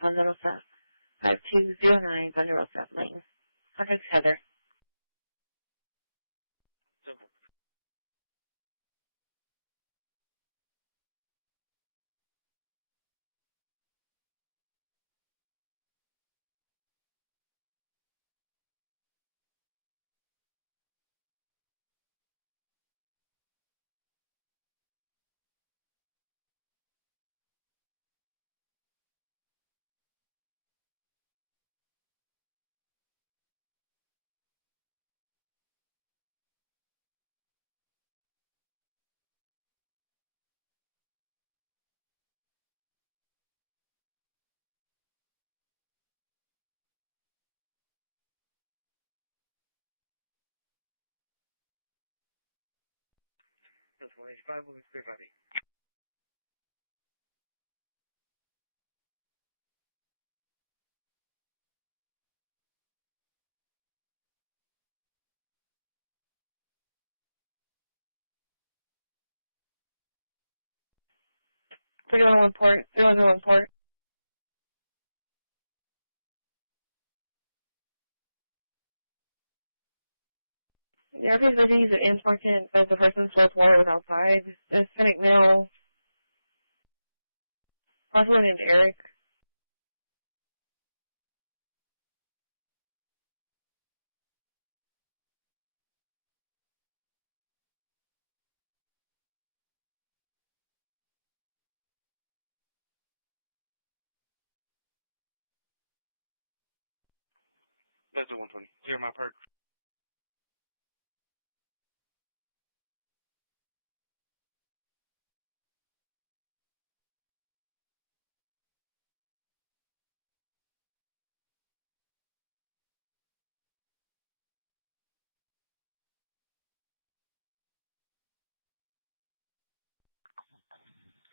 Ponderosa, 5209 Ponderosa Lane. Contact Heather. Simple. That's 185, moving clear 5-8. One port. 301 port. Yeah, everybody's busy using important as the person's fourth wall is outside. The Hispanic male, possibly named Eric. That's the 120. Clear my park.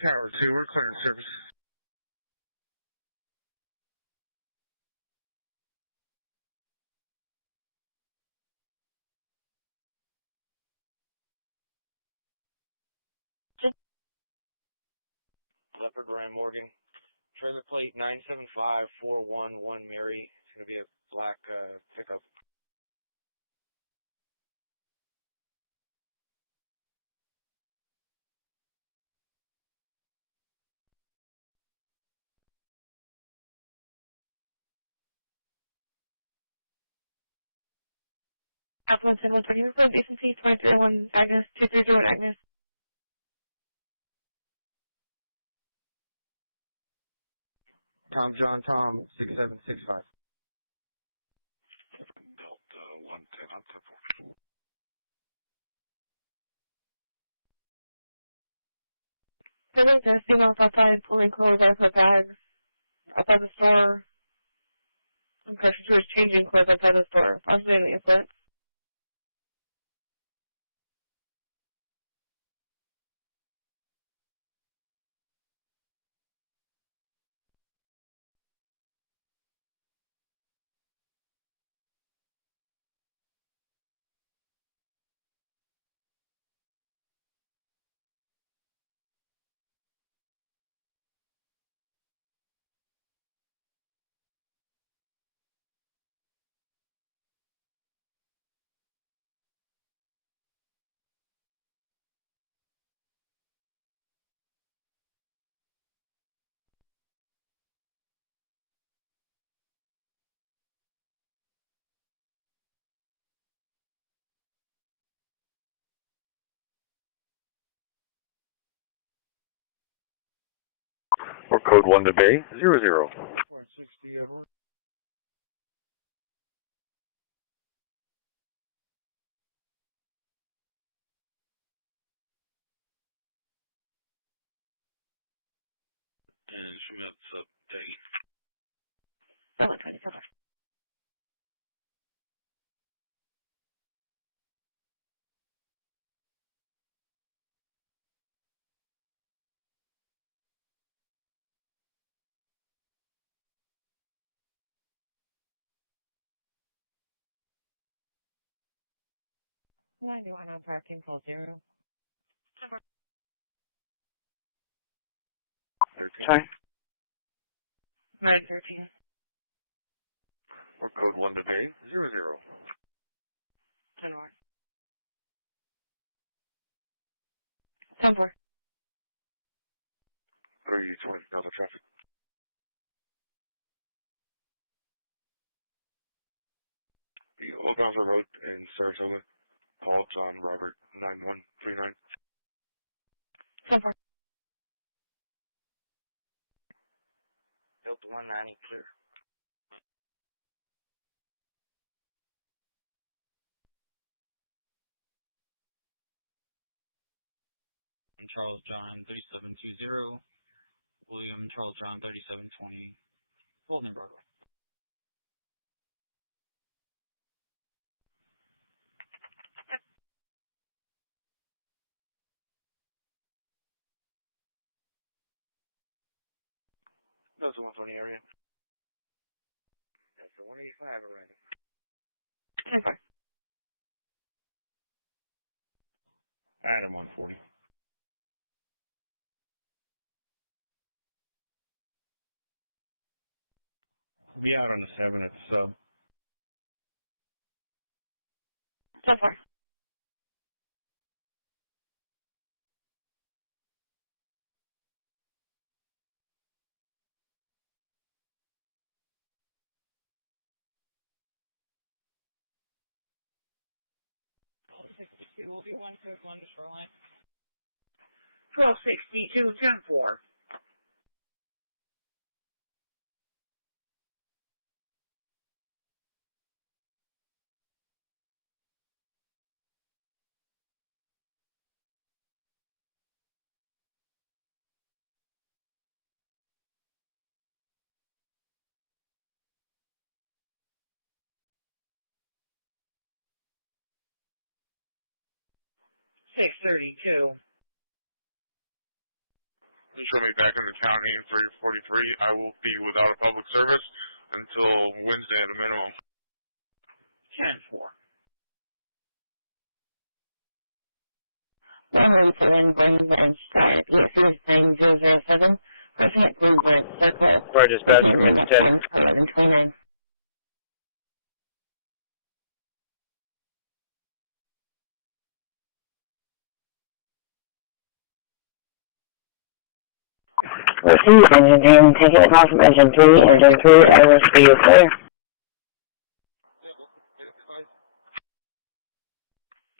Tower 2, we're clearing service. Leopard Ryan Morgan. Trailer plate 975411 Mary. It's going to be a black pickup. Apple and Symbol 20 for decency 2301 Agnes 2301 Agnes. Tom John Tom 6765. Delta 110 on Temple. There's a female outside pulling clothes out of her bags outside the store. Okay, she was changing clothes outside the store, possibly in the foot. Or code 1 to Bay 00. 460 Edward. And Schmidt's up Peggy. 120 so far. I do on parking full 0. Sorry? 913. Or code 1 to Bay, 00. 10-4. 10-4. 320, Delta traffic. The Old Brownsville Road in Saratoga, Paul John Robert 9139. 10-4. Delta 190, clear. Charles John 3720, William Charles John 3720, Golden Broadway. Delta 120 area. Delta 185 around. 10-4. Adam 140. Be out on the 7 at sub. 10-4. It will be 151 to Shoreline. 1262, 10-4. Six 32. You show me back in the county in 343. I will be without a public service until Wednesday at a minimum. 10-4. 117 Blaine Branch Drive, ESC 9007, person at Blue Branch Circle. Sorry, dispatch, command 10. 1129. Receive engine 10, taking it off from engine 3, engine 3, I will see you clear.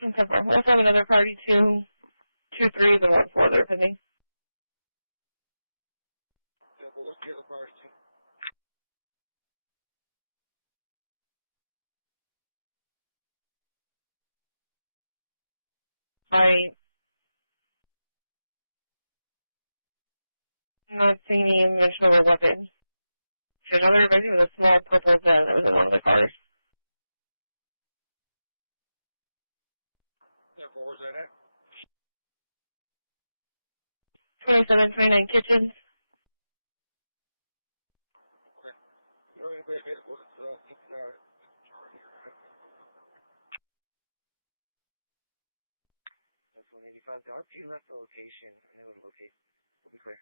10-4. We also have another party, 2 3s and 1 4 that are pending. What's the other priority? I'm not seeing any mention of a weapon. There's another busy with a small purple gun that was in one of the cars. Therefore, where's that at? 2729 Kitchens. Okay. Wait. What's That's 185. The RP left the location. I know the location. We'll be clear.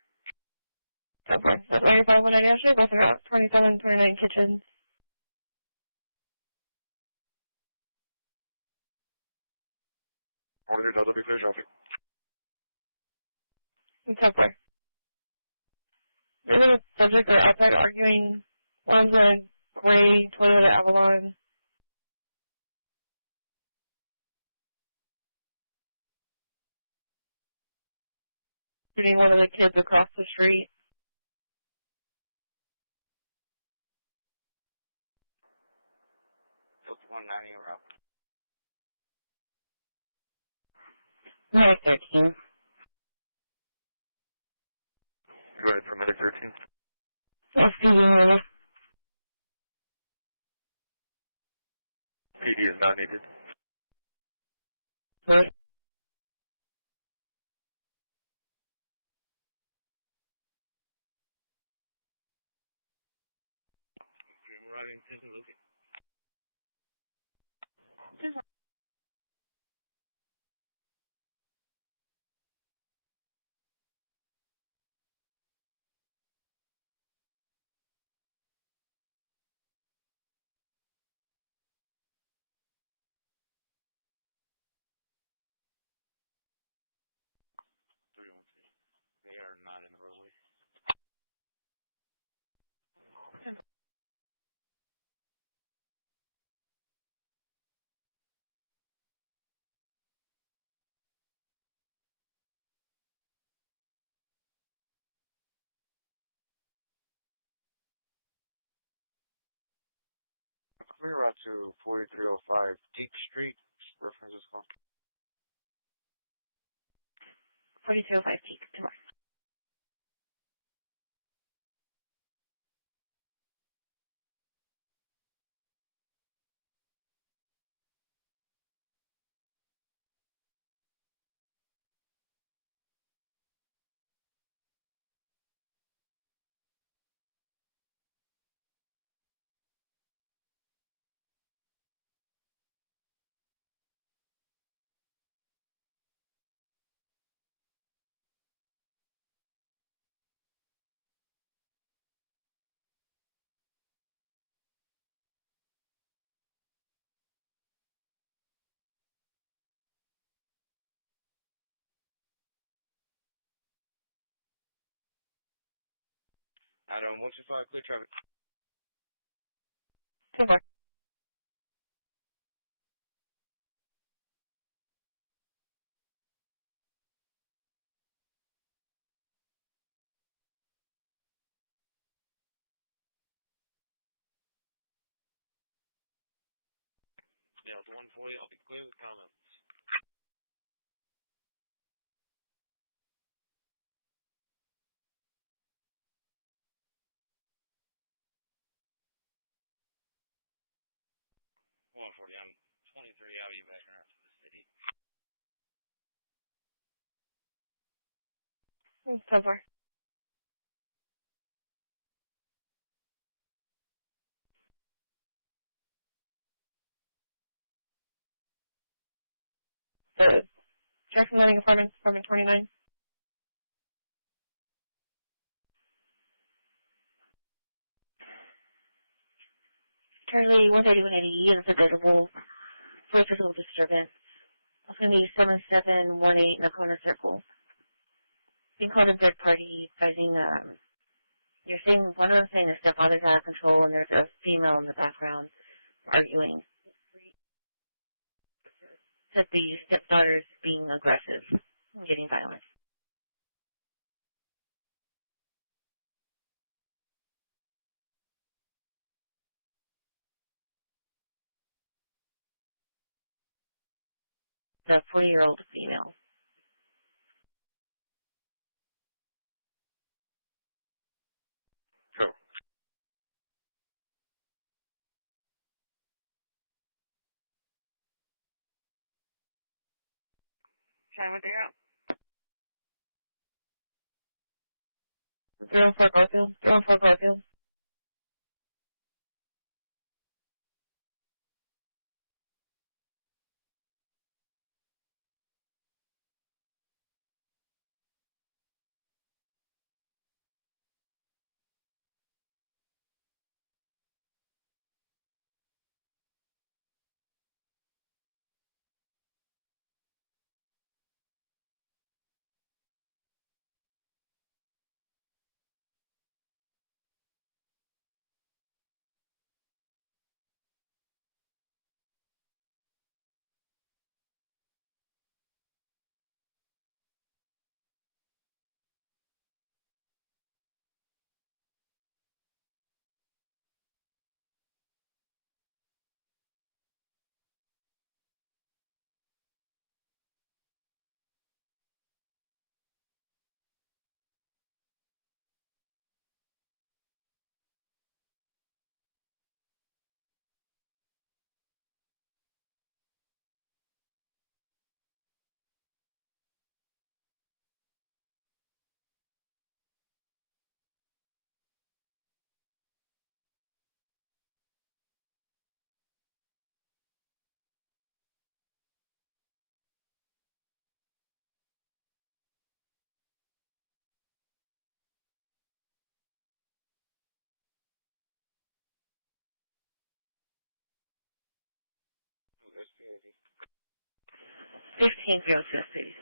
10-4. That's 185 190 actually, both are out. 2729 Kitchens. All your Delta, be clear traffic. 10-4. Maybe the subjects are outside arguing. One's a gray Toyota Avalon. Shooting one of the kids across the street. Delta 190 or out. 913. Go ahead for medic 13. SPD, PD is not needed. maybe. I'm arriving to the location. They are not in the roadway. Clear route to 4305 Deep Street. Reference is called. 4205 Peak, tomorrow. Adam 125, clear traffic. 24. Yeah, it's 140. I'll be clear with comments. I'm 23. I'll be back around to the city. 24. The Jackson Landing Apartments, apartment 29. Charlie 180 is available for physical disturbance. It's going to be 7718 Nakona Circle. Being called a third party, advising, you're saying, one of them saying the stepfather's out of control and there's a female in the background arguing. That the stepdaughter's being aggressive and getting violent. The 40-year-old female. Cool. Time with her out. 304 Garfield. 304 Garfield. That's crazy. 15 Grove Street.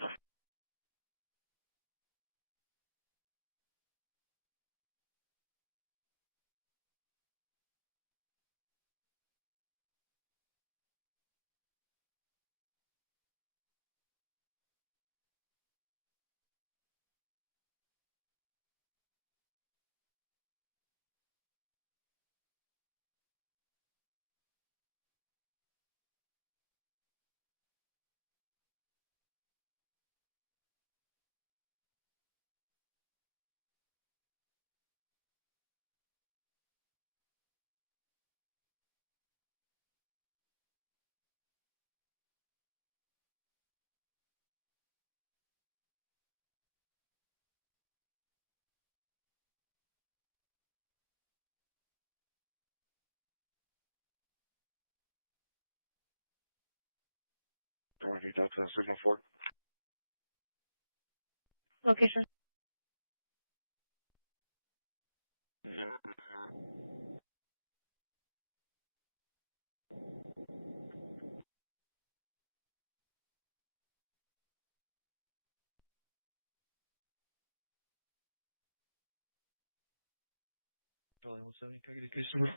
Authority Delta Signal 4. Location. Charlie 170, can I get a case number?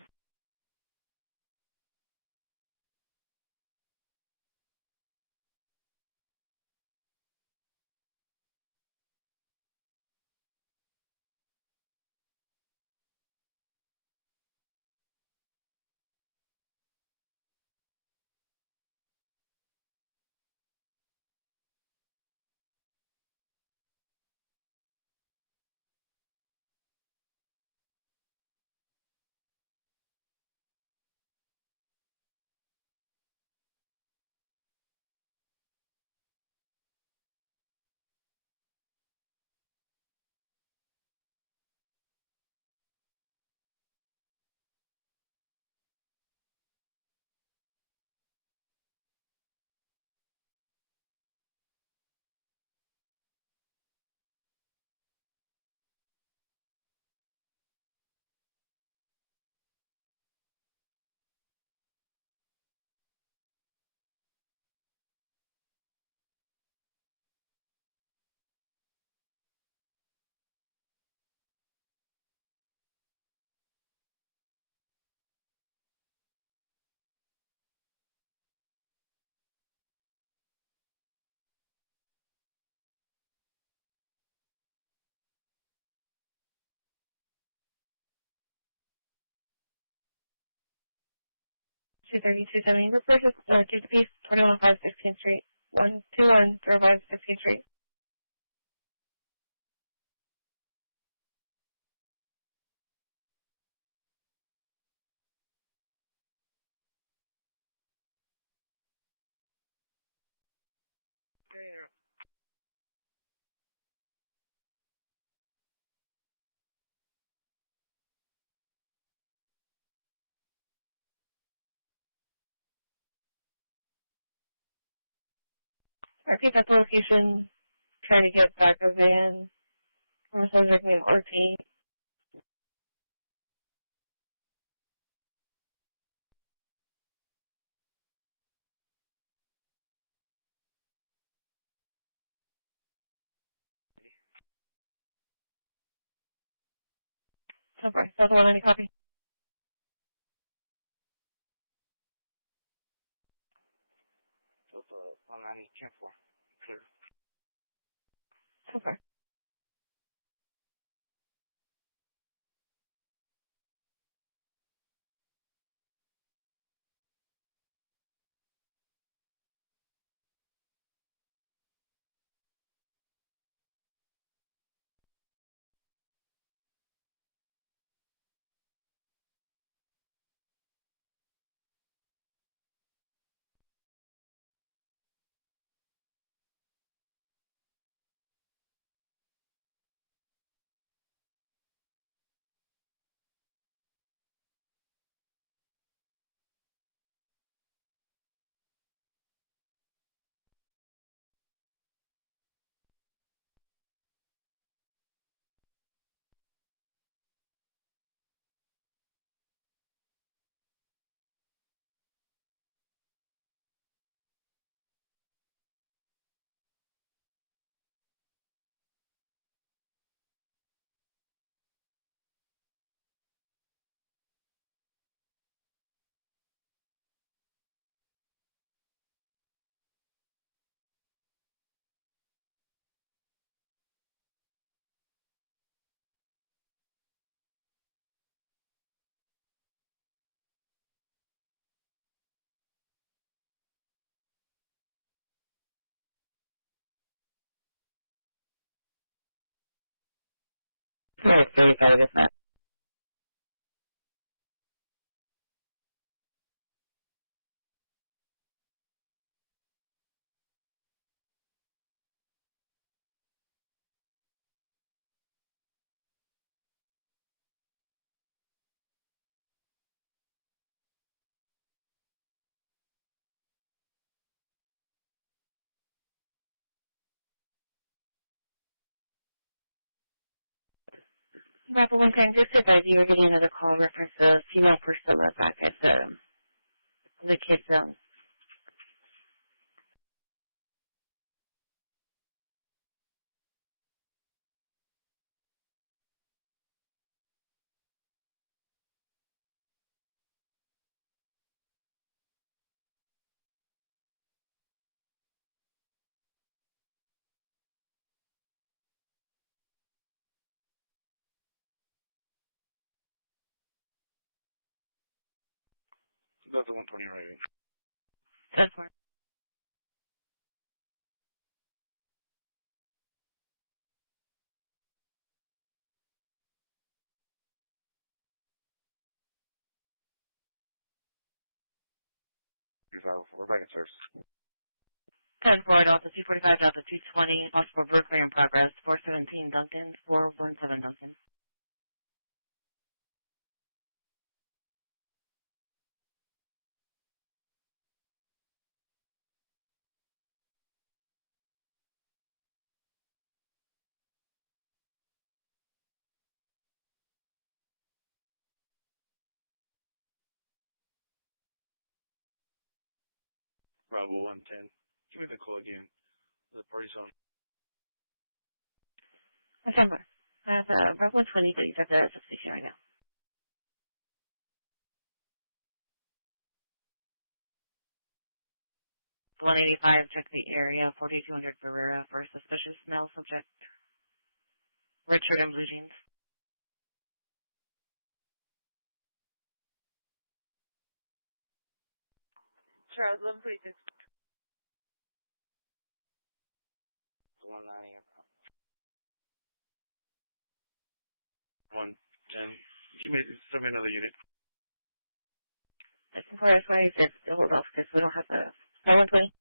Two 3270. Report to keep the peace. 2105 16th Street. 12105 16th Street. Repeat that location. Trying to get back a van from a subject named RT. So far. That's the one. Any copy? Delta 190, 10-4. Clear. So far. No, 35 is that. Bravo 1 can just advise you were getting another call reference the female Priscilla back at the kids zone. That's the 120 rating. 10-4. We're back in service. 10-4, Delta 245, Delta 220, possible burglary in progress, 417 Duncan, 417 Duncan. Bravo 110. Give me the call again. The party's on. 10-4. I have Bravo 120 that he's at the substation right now. 185, check the area, 4200 Barrera for suspicious male subject. Red shirt and blue jeans. Charles, 1146. 190. 110. Send me another unit. That's why I said to hold off, because we don't have the 120.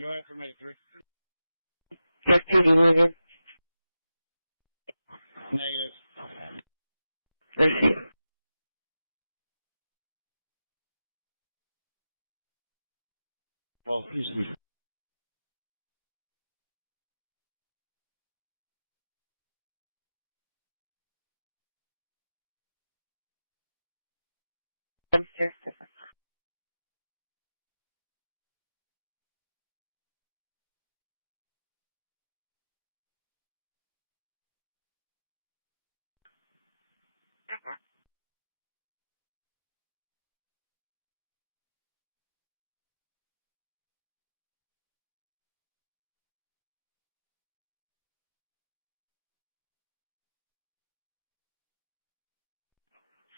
Go ahead for medic 3. Just PD needed. Negative. Let's see. Well, please. Dumpster.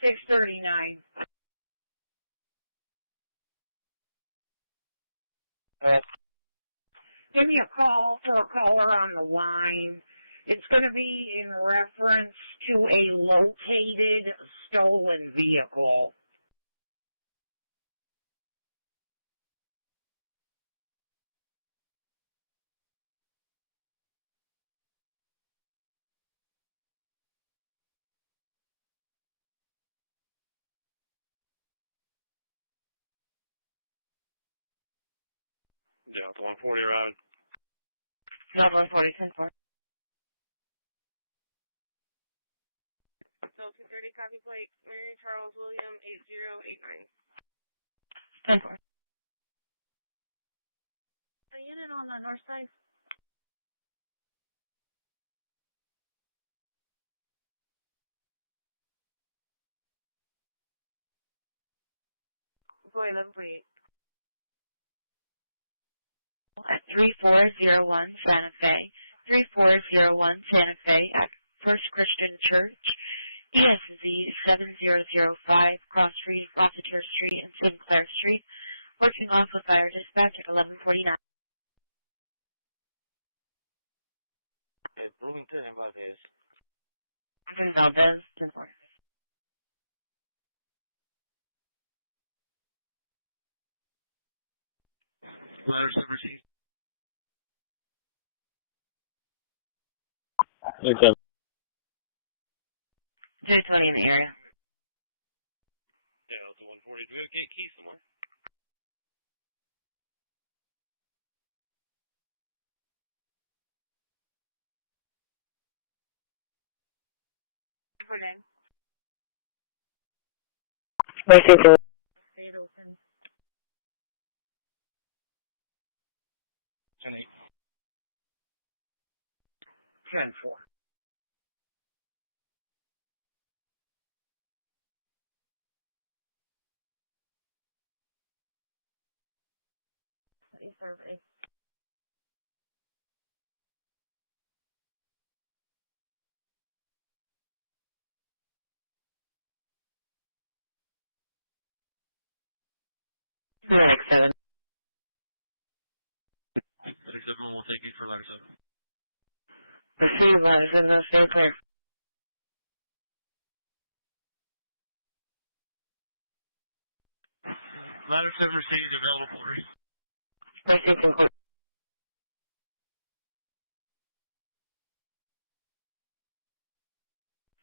639. Give me a call for a caller on the line. It's going to be in reference to a located stolen vehicle. Yeah, the 140 around. Not 140, 10-4. So 230, copy plate, Mary Charles William 8089. 10-4. A unit on the north side. Boy, 1148. At 3401 Santa Fe, 3401 Santa Fe at First Christian Church, ESZ 7005 Cross Street, Rossiter Street, and Sinclair Street, working off of fire dispatch at 1149. It's Bloomington and Valdez. I'm in Valdez, 10-4. Ladder 7 received. Okay. 220 in the area. Yeah, it's a 140. Do we have gate keys somewhere? For name. Stay open. 10-8. 10-4. Let me survey. Phoenix 7. 671 will take you for ladder 7. Receive ladder 7, stay clear. Ladder 7 received, available quarters. Received in court.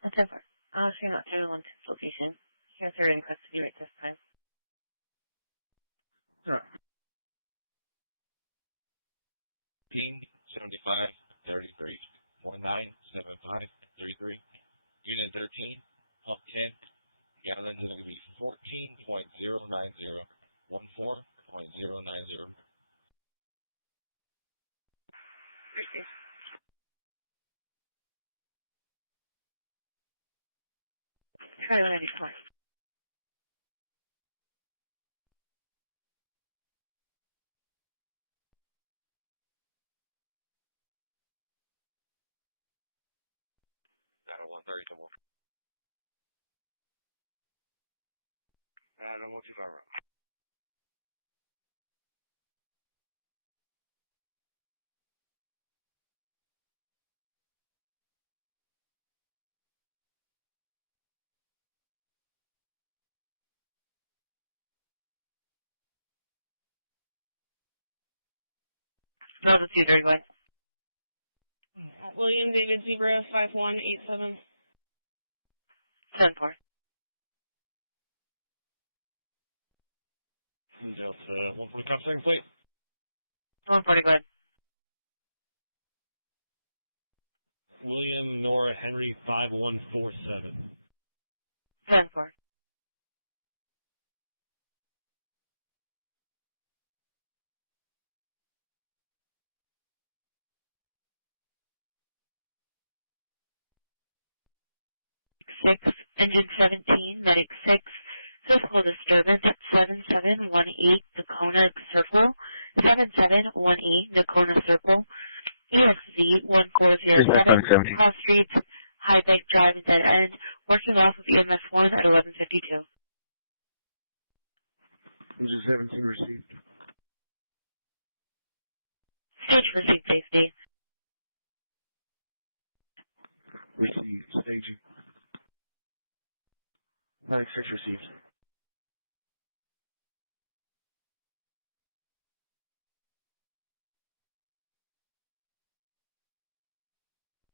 That's so far. I'll show you not everyone's location. Here they're in custody right this time. All right. 7533 197533. Unit 13, pump 10. Gallons are going to be 14.090. 14.090. Try to ready twice. Adam 130, come on. Adam 125, right. No, the 231. William David Zebra 5187. 10-4. Delta 140 cop second plate. 140, go ahead. William Nora Henry 5147. 10-4. Six, engine 17, medic 6, physical disturbance at 7718 Nakona Circle, 7718 Nakona Circle, EXZ 1407, cross streets, High Bank Drive and Dead End, working off of EMS 1 at 1152. Engine 17 received. Stage for seat safety. Received. Staging. 96 received.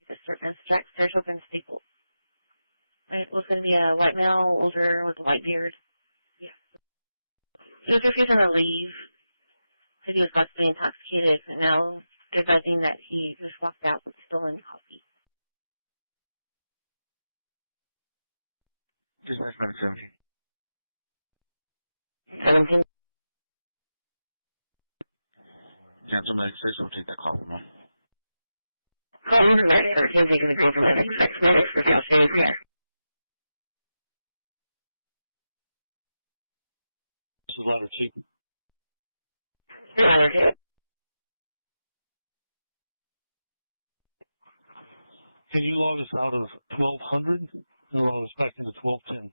Disturbance check, there's open staple. It was going to be a white male, older, with a white beard. Yeah. He was refusing to leave. Said he was possibly intoxicated, and now they're judging that he just walked out with stolen coffee. Dispatch 17. 17. Cancel medic 6, we'll take that call from him. Call in medic 13, taking the call from medic 6. Medic for y'all stay clear. This is ladder 2. Ladder 2. Can you log us out of 1200 and log us back into 1210?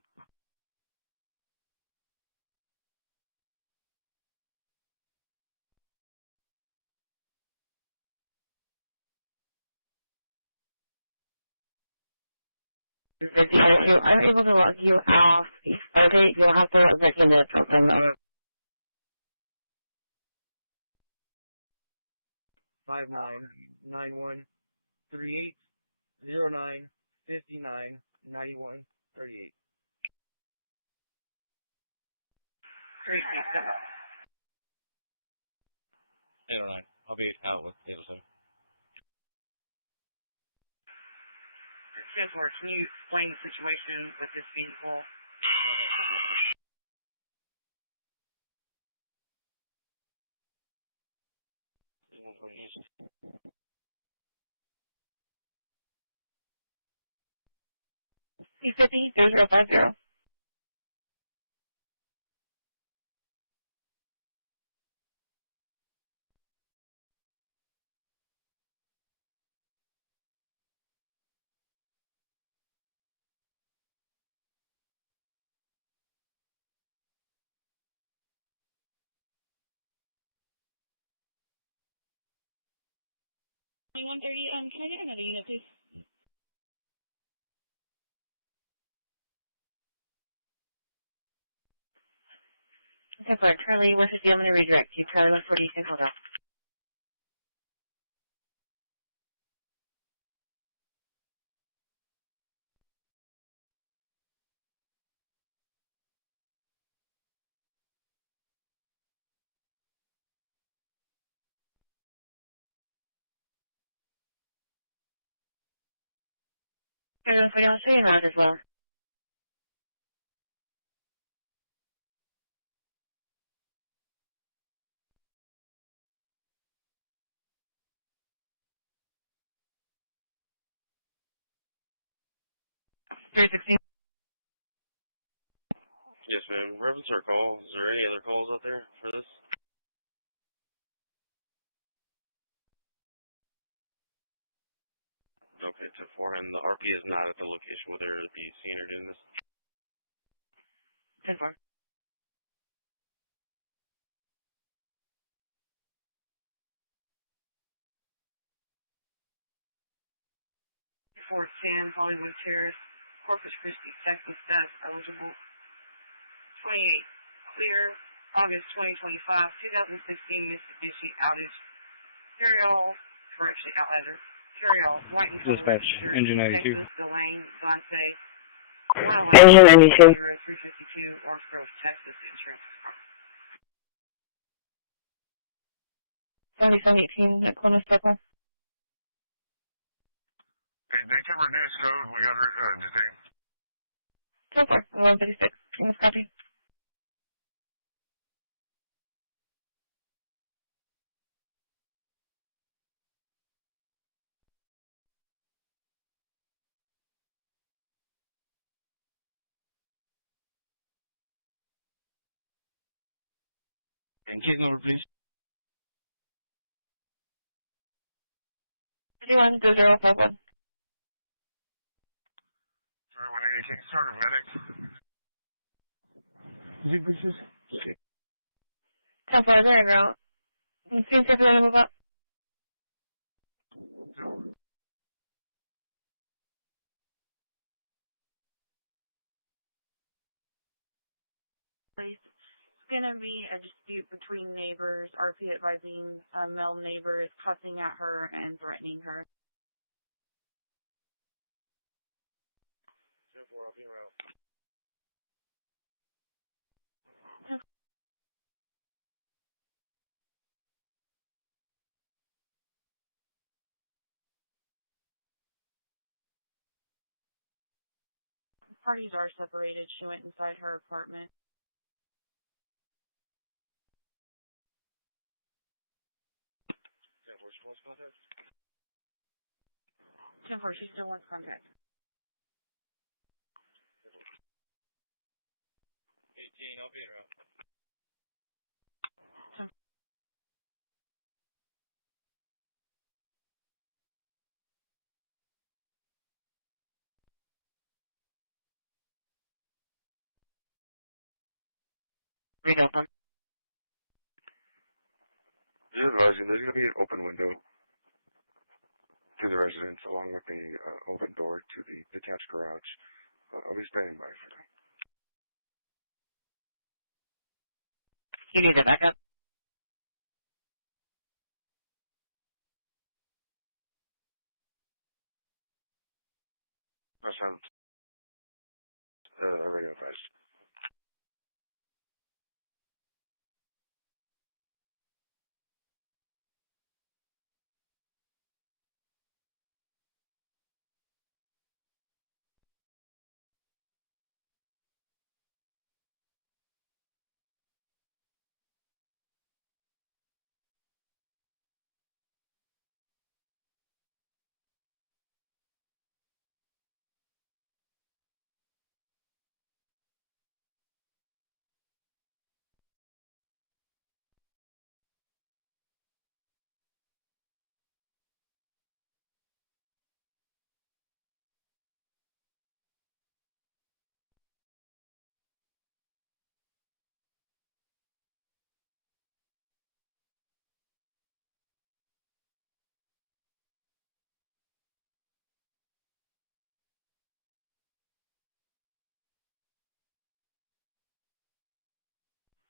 If you are able to log you off, okay, you'll have to log back into 1210. 59913809599138. Great, thanks so much. 809. I'll be out with 807. Chancellor, can you explain the situation with this vehicle? C50-0050. Can I get another unit, please? Okay, for Charlie 150, I'm going to redirect you. Charlie 140, you can hold on. Charlie 140, I'll show you around as well. Yes, ma'am. Reference our call. Is there any other calls out there for this? Okay, 10-4, and the RP is not at the location where they're be seen or doing this? 10-4. Fort Sam, Hollywood Terrace, Corpus Christi, Texas, status eligible. 28, clear, August 2025, 2016 Mitsubishi outage. Carry-all, Outlander. Carry-all, white and color. Dispatch, engine 92. Texas, Delane, Dante, Engine 92. 352, Orange Grove, Texas, Insurance Department. 7718 at Corner Circle. Hey, they covered news code. We got her detained. 10-4, 1136. You must copy. And case number, please. 51-0051. 3180, can you start a medic? Zig breaches? Okay. 10-4, they're en route. You seem to want to move up. Please. It's going to be a dispute between neighbors. RP advising a male neighbor is cussing at her and threatening her. 10-4, I'll be around. Parties are separated. She went inside her apartment. 10-4, she wants contact? 10-4, she still wants contact. 18, I'll be around. Read open. Just advising, there's going to be an open window to the residence along with the open door to the detached garage. I'll be standing by for that. You need a backup? sound radio advice.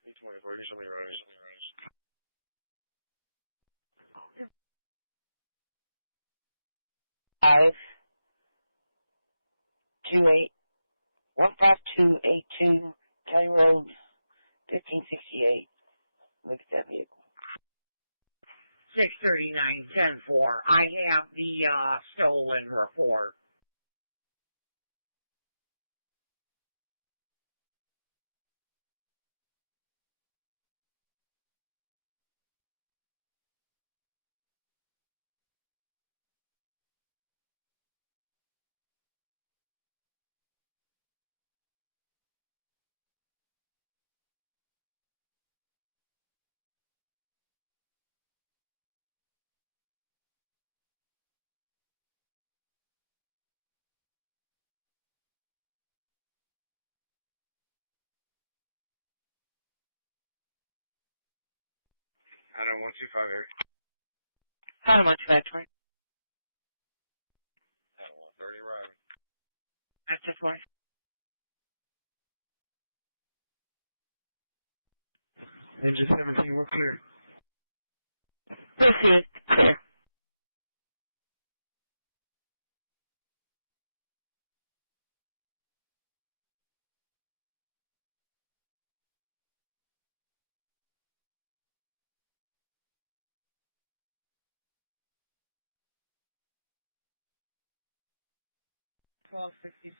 E24, you show me your eyes. 15282 County Road, 1568. Look at that vehicle. 639-10-4. I have the stolen report. I don't know, 125 here. How much factory? I don't want 30 arriving. That's just one. Engine 17, we're clear. Proceed. Clear.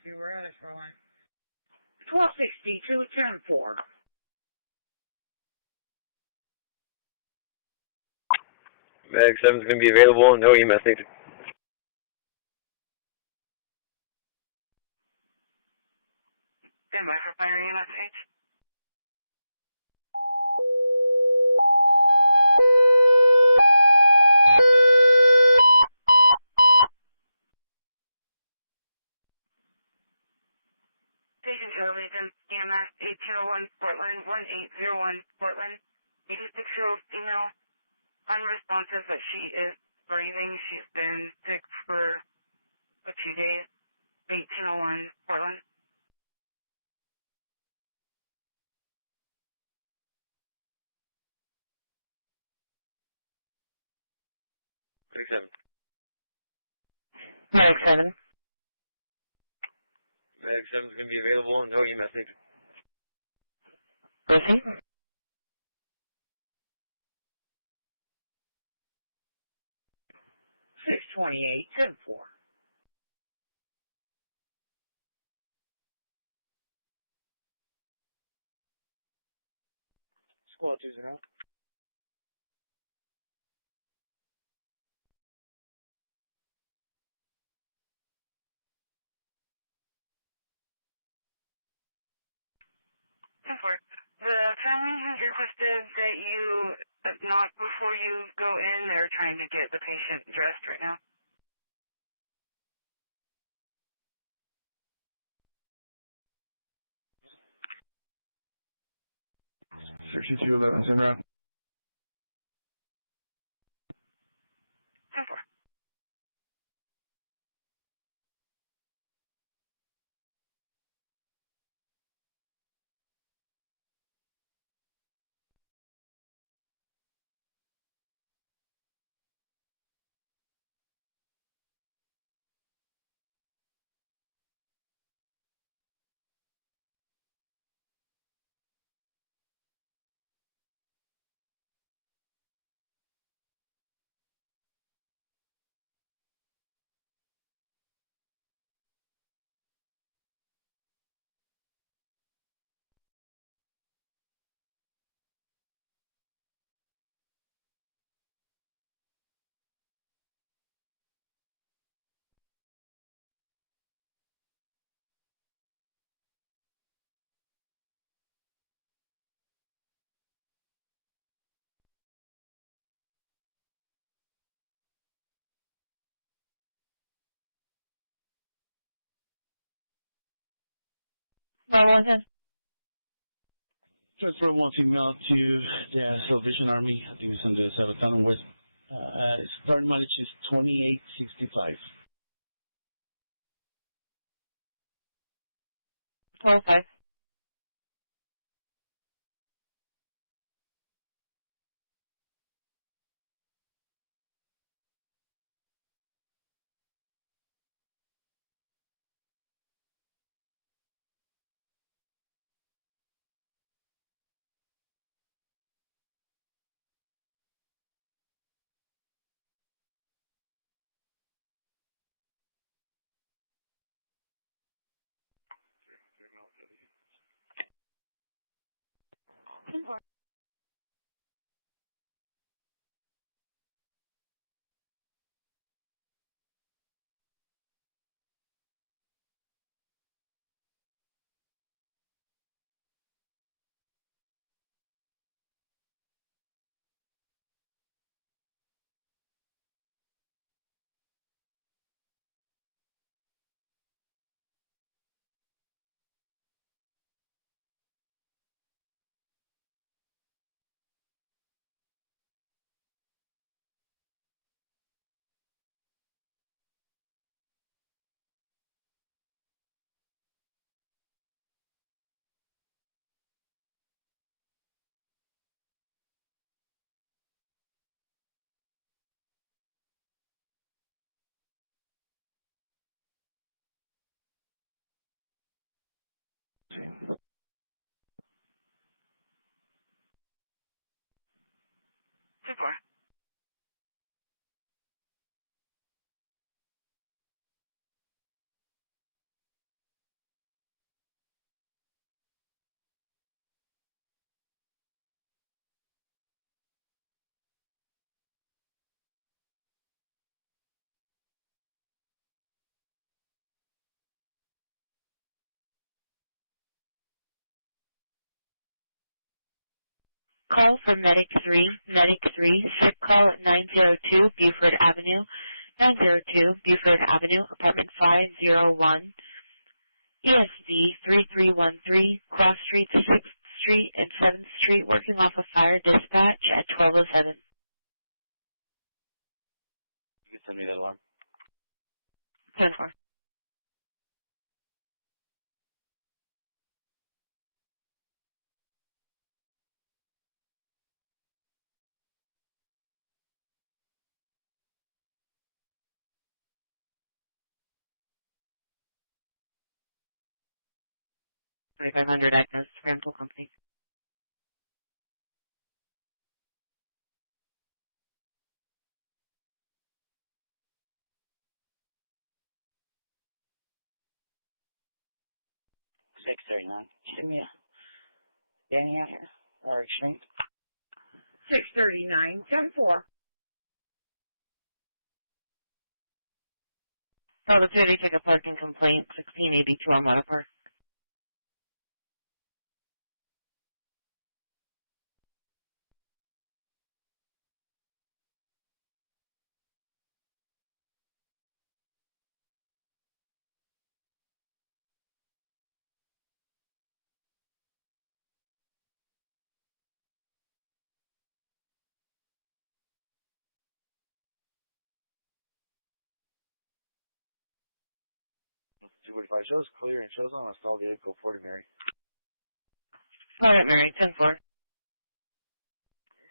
We're at it for one. 1262-10-4. Mag 7 is going to be available, no EMS needed. Stand by for fire EMS H. Station Charlie, scan that 1801 Portland, 1801 Portland, 86-year-old female, unresponsive, but she is breathing. She's been sick for a few days. 1801 Portland. 37. Mag 7. Mag 7 is going to be available, no EMS needed. Proceed. Six 28-10-4. Squad 2-0. The family has requested that you knock before you go in. They're trying to get the patient dressed right now. 6211, send around. 110. Transfer one female to the Salvation Army. I think it's in the Sabatano West. Starting mileage is 2865. 12-5. Super. Call for Medic 3. Medic 3, ship call at 902 Buford Avenue. 902 Buford Avenue, apartment 501. ESD 3313, Cross Street, 6th Street and 7th Street, working off a fire dispatch at 1207. You can send me that alarm. 10-4. $2,500 Agnes, rental company. Six 639. Give me a Danny out here. Or extreme. 639, 10-4. Oh, the 280 took a parking complaint, 1682 on Motor Park. Two 245 shows clear and shows on install vehicle 40 Mary. All right, Mary, 10-4. Can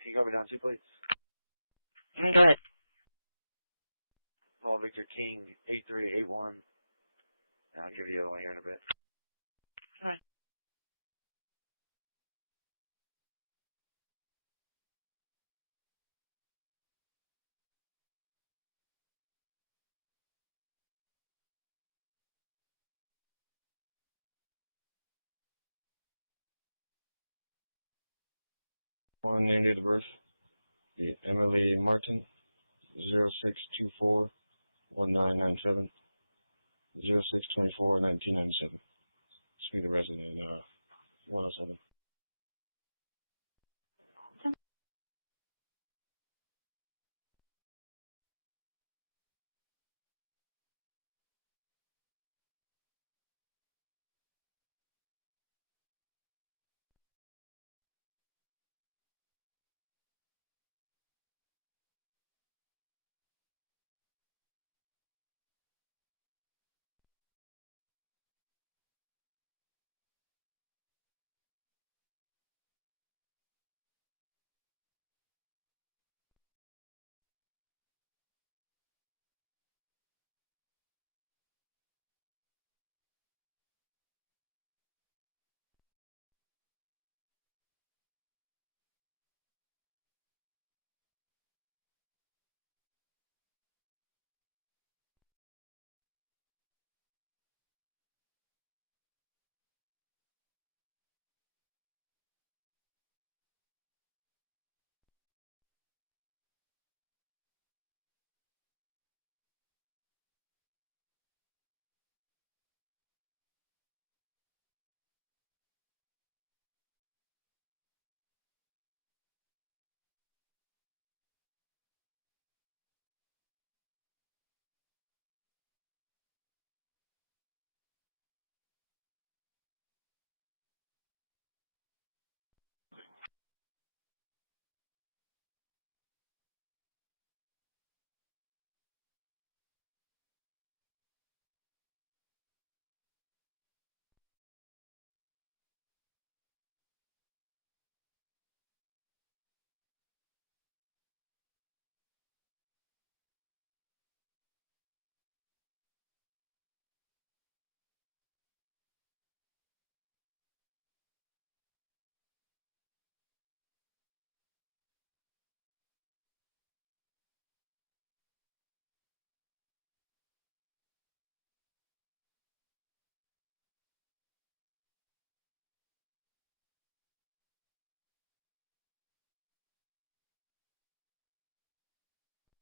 you copy down 2 plates? Go ahead. Paul Victor King 8381. I'll give you the other one here in a bit. All right. One name, date of birth. Emily Martin, 0624-1997, 0624-1997. Speak the resident, 107.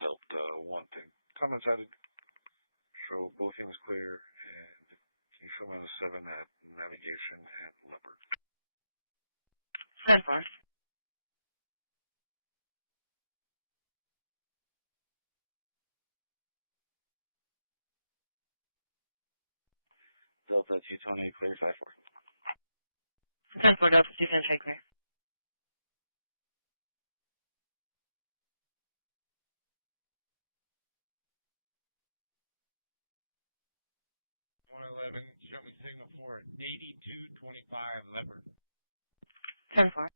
felt one thing. Comments added. Show both units clear, and can you show -7 at navigation at leopard? 10-4. Delta 220, clear 5-4. 10-4, Delta 210, clear. Show me signal for 8225 leopard. 10-4.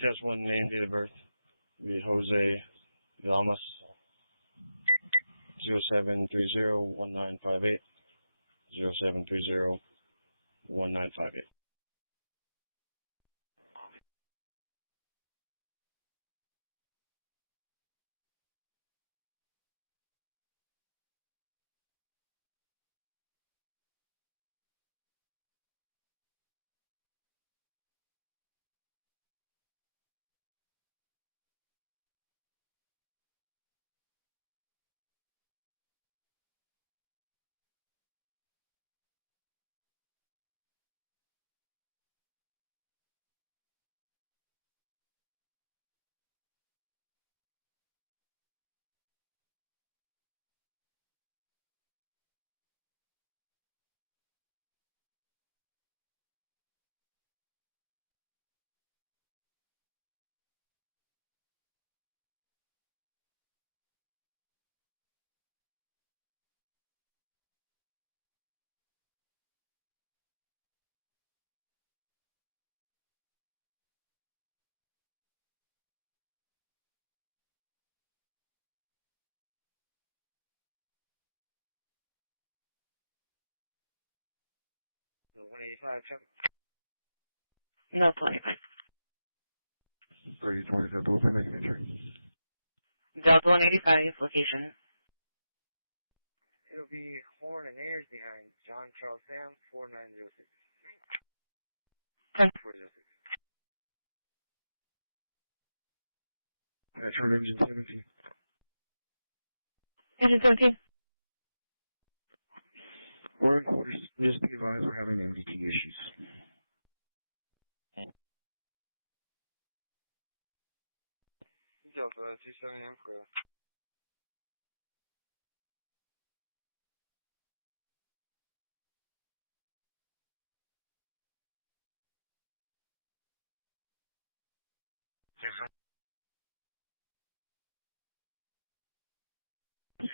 Just one name, date of birth. Be Jose Villalmas. 0730-1958. 0730-1958. So 185, check. No, 25. 3025, both in making entry. Delta 185, location. It'll be Horn and Ayers behind John Charles Sam, 4906. 10. 406. That's from engine 17. Engine 17. We're in quarters. Just be advised we're having MDT issues. Delta 270, I'm clear.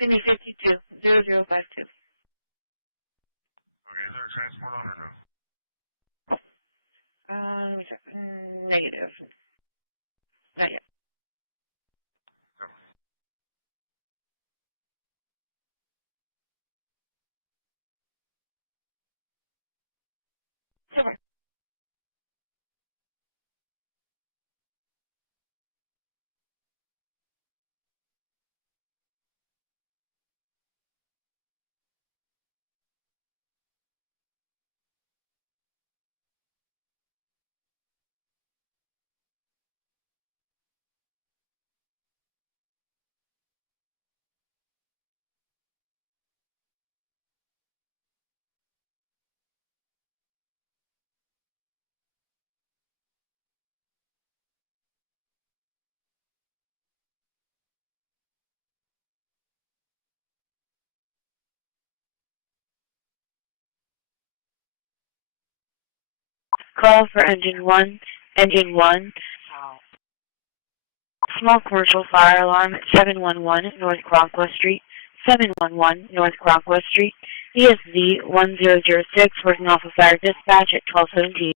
CB 52, 0052. Okay, is there a transport on or no? Let me check. Negative. Not yet. Super. Call for engine 1. Engine 1. Small commercial fire alarm at 711 North Crockwell Street. 711 North Crockwell Street. ESV 1006, working off of fire dispatch at 1217.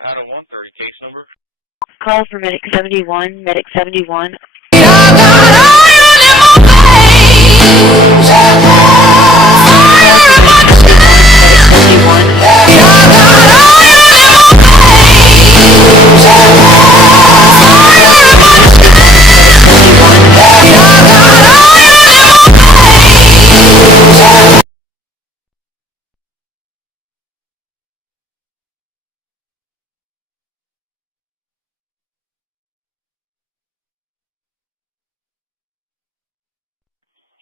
Out of 130, case number. Call for medic 71, medic 71.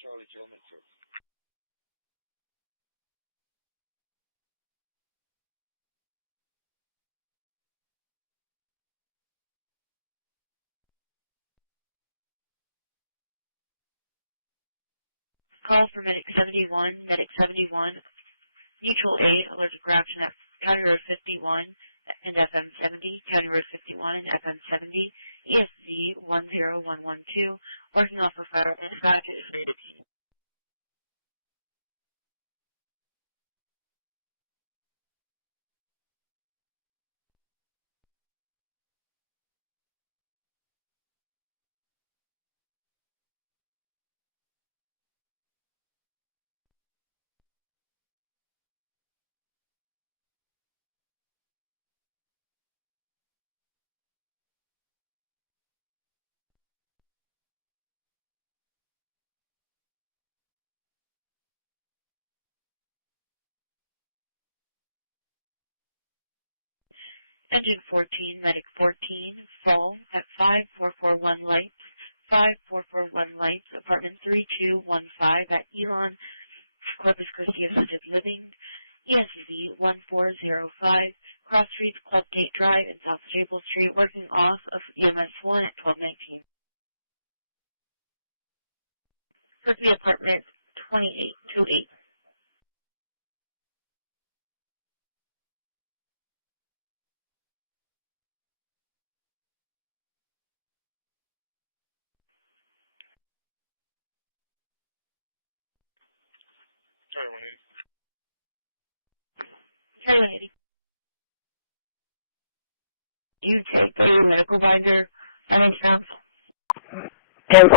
Charlie Gentleman, sir. Call for medic 71, medic 71. Mutual aid, allergic reaction at County Road 51 and FM 70, County Road 51 and FM 70, ESZ 10112, working off of fire and dispatch. Engine 14, medic 14, fall at 5441 Lights, 5441 Lights, apartment 3215 at Elon, Corpus Christi Assisted Living, ESZ 1405, Cross Streets, Club Gate Drive, and South Stable Street, working off of EMS 1 at 1219. Supposed to be apartment 2828. Charlie 180. Charlie 180. You take a medical binder, by any chance? 10-4.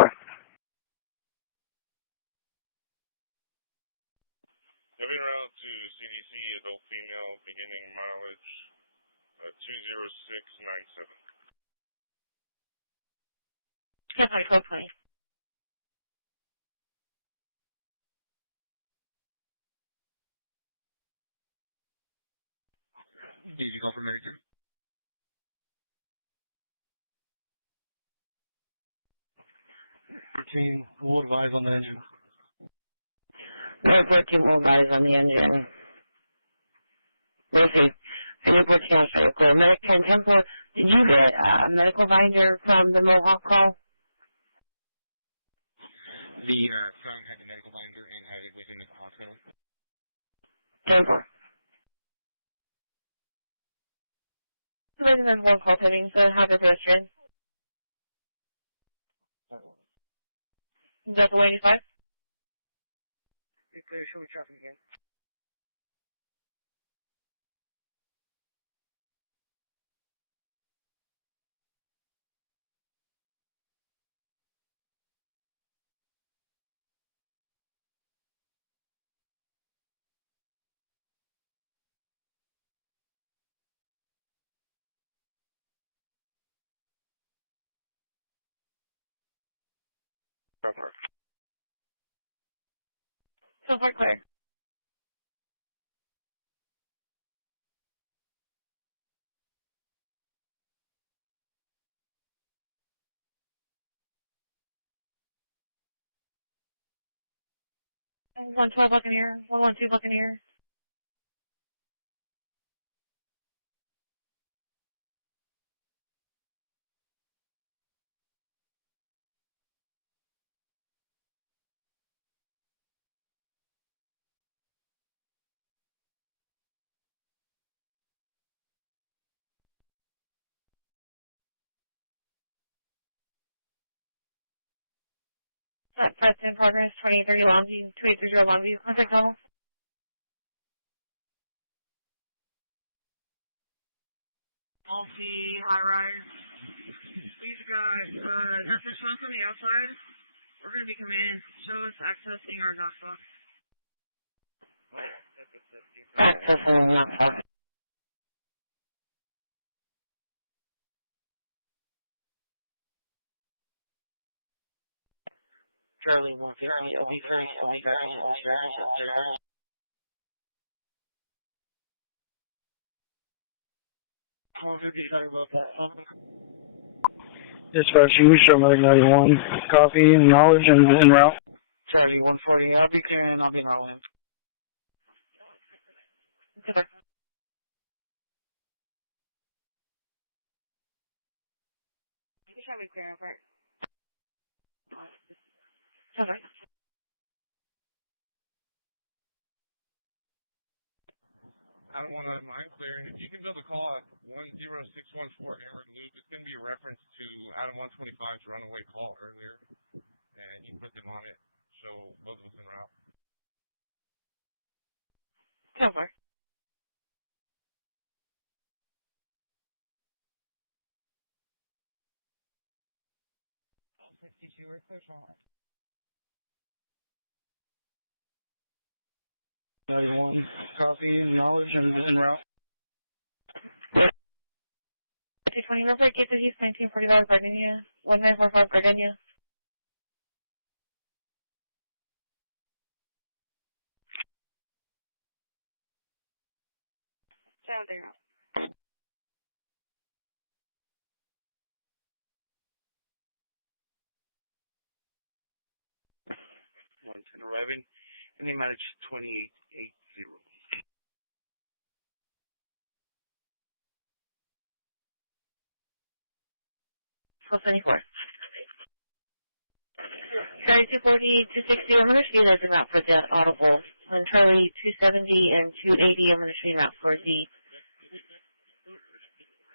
Moving around to CDC, adult female, beginning mileage 20697. Yes, 1220. Did you call for medic 3? Routine, we'll advise on the engine. Medic 14 will advise on the engine. Lucy, I need 14 on straight clear. Medic 10-4, did you get a medical binder from the Mohawk call? The son had the medical binder and had it within the hospital. 10-4. Somebody's in one call pending, so have your pedestrian. Delta 185. Be clear, show me traffic again. So far clear. And 112 Buccaneer, 112 Buccaneer. That press in progress, 2830 Longview, 2830 Longview, contact Donald. multi high rise. We've got nothing smoke on the outside. We're going to be coming in. Show us accessing our dumbfuck. Accessing dumbfuck. Charlie 150, I'll be free. Talking about that. Dispatch, you show medic 91. Copy, acknowledge, and en route. Charlie 140, I'll be clearing, I'll be in our lane. Okay. You can try me clearing part. Okay. I don't want to mind clearing. If you can build a call at 10614 Emerald Loop, it's going to be a reference to Adam 125's runaway call earlier, and you can put them on it. So both of us en route. Over. All 62 are clear on. 91. Copy, acknowledge, and en route. 220, River, get to Heath, 1945, Gardenia. 1945, Gardenia. Sound there. 110 arriving, and they managed 2880. 1224. Charlie 240, 260, I'm going to show you guys en route for that audible. On Charlie 270 and 280, I'm going to show you en route for the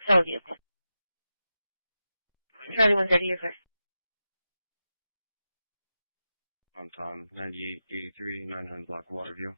cell vehicle. Charlie 130, you're first. On time, 9883, 900 block Waterview.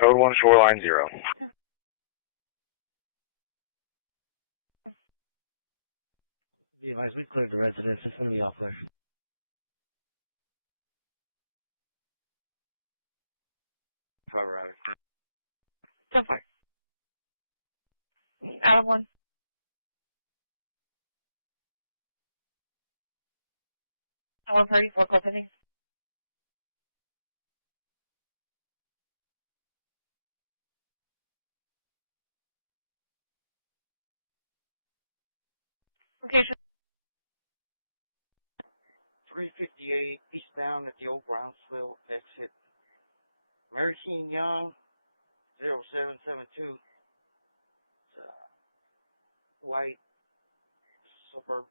Code 1 shoreline 0. Be advised, we cleared the residence. It's going to be off clear. Fabricate. Jump fire. Adam 1. At 134, call pending. Location. 358 eastbound at the old Brownsville exit. Mary Keene Young, 0772. White Subaru.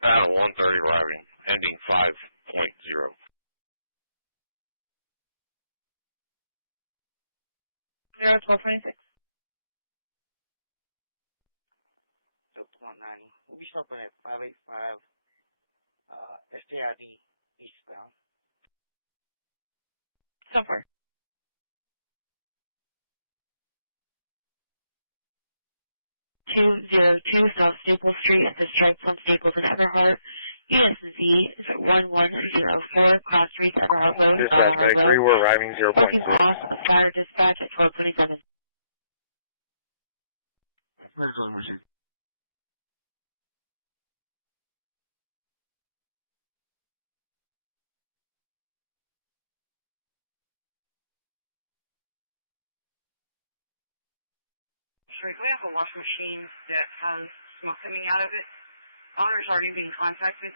Adam 130 arriving, ending 5.0. 1226. 0.90. We'll be stopping at 585 STID eastbound. So far. 202 South Staples Street at the Stripes on Staples in Everhart. USZ is at 1104 Cross Streets, Everhart Road. Dispatch, Meg 3, we're arriving 0.6. Working off of fire dispatch at 1227. Street. We have a washing machine that has smoke coming out of it. Owner's already been contacted,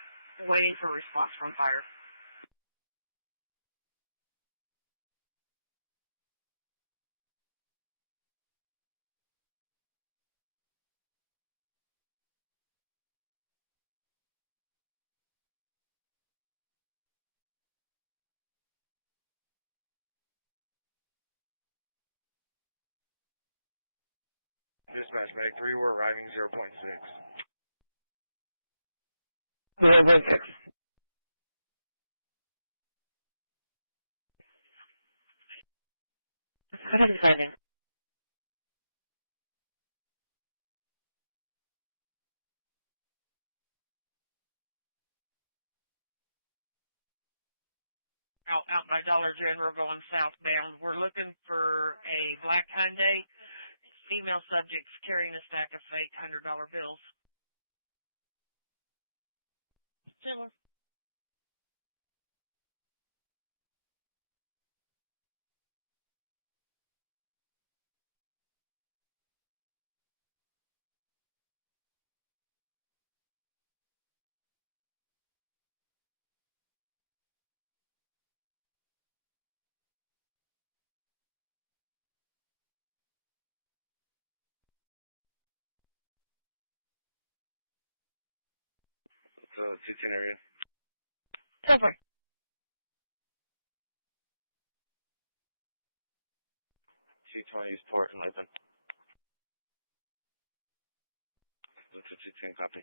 waiting for a response from fire. Dispatch, Medic 3, we're arriving 0.6. 0.6. Go ahead and sign in. Out by Dollar General going southbound. We're looking for a black Hyundai. Female subjects carrying a stack of fake $100 bills. Similar. It's a 210 area. Silver. 220 is Port and Latham. That's a 210 copy.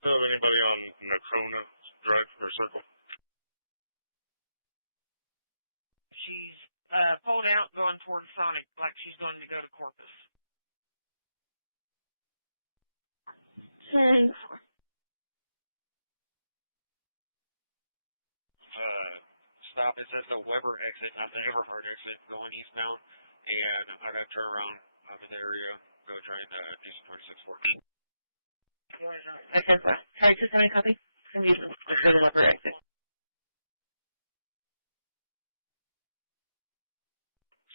Do you have anybody on Nakona Drive or Circle? She's pulled out going towards Sonic like she's going to go to Corpus. 10. Stop. It's at the Weber exit, not the Everhard exit, going eastbound. And I got to turn around. I'm in the area. Go try and do some 2614. I said, sorry, 270 copy. I'm using the leopard exit.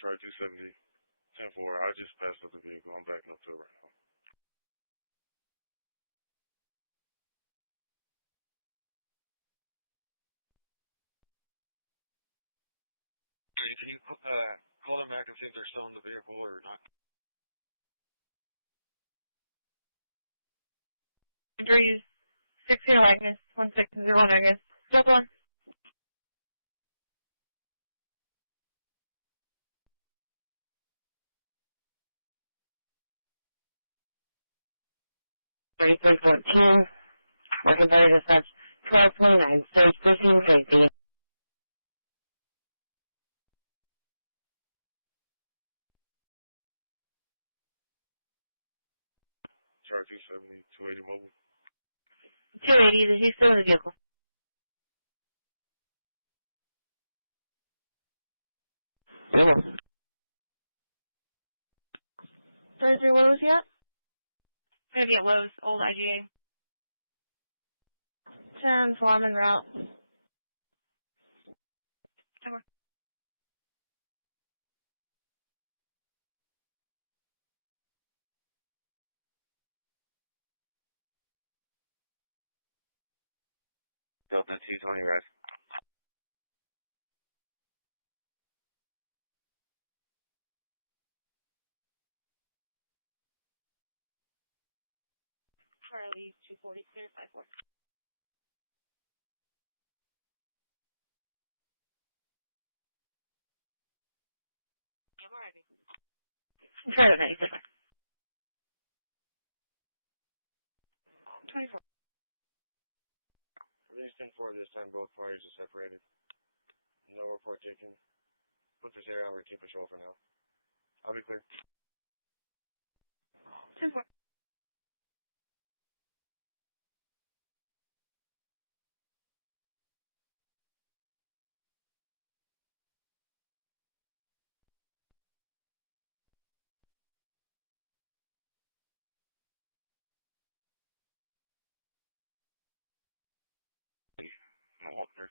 Sorry, 270. 10-4. I just passed up the vehicle. I'm backing up to it right now. Can you call them back and see if they're still in the vehicle or not? 3, 16 likeness, 1601, I guess. Double one. $33.14. Working by dispatch 1229. Stage proceeding safety. Sorry, 270, 280 mobile. 280, is he still in the vehicle? Yeah. 33, where was he at? Maybe at Lowe's, old IGA. 10, Foreman route. Over. Delta 220, right? Charlie 240, clear 54. I'm already. Try it, 96. 24. Release 10-4 this time, both parties are separated. No report taken. Put this area on routine patrol for now. I'll be clear. 10-4. I'll walk there.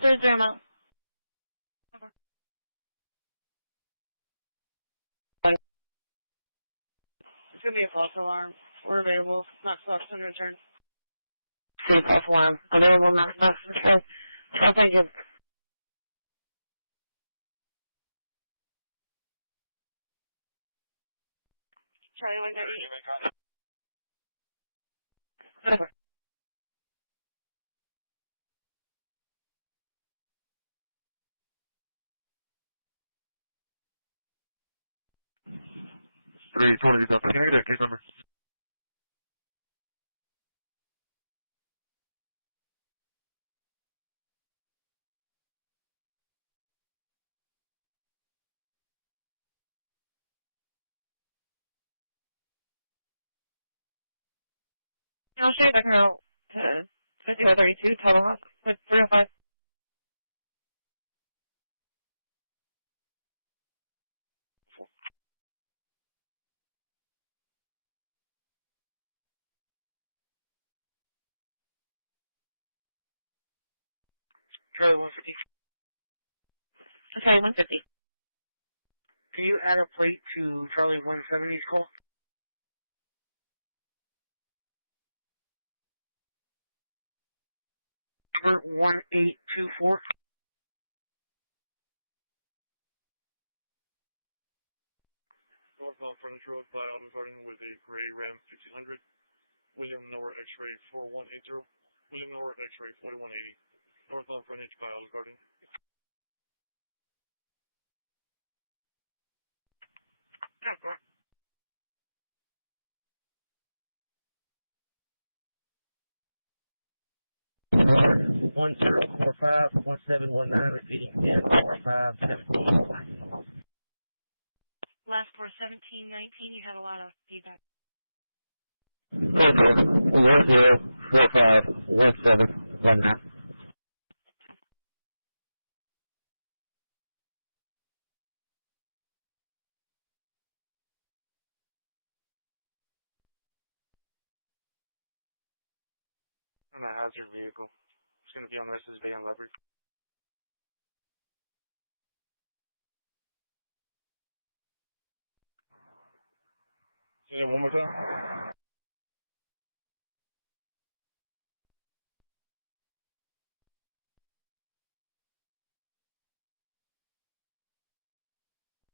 Third amount. It's going to be a false alarm. We're available. Knox box on return. See false alarm. Available Knox box return. Thank you. Charlie 138. Whatever. Can I get a case number? I'll show you back now to 5432 Tomahawk with 305. Charlie 150. Charlie 150. Can you add a plate to Charlie 170's call? Number 1824. Northbound frontage road by Authoritarian with a gray Ram 1500. William Noah X-ray 4180. William Noah X-ray 4180. Northbound frontage by Authoritarian. Roger. 1045-1719, repeating 1045-1719. Last for 1719, you had a lot of feedback. 1045-1719. On a hazard vehicle. It's going to be on the rest of this bay on leopard. Say that one more time.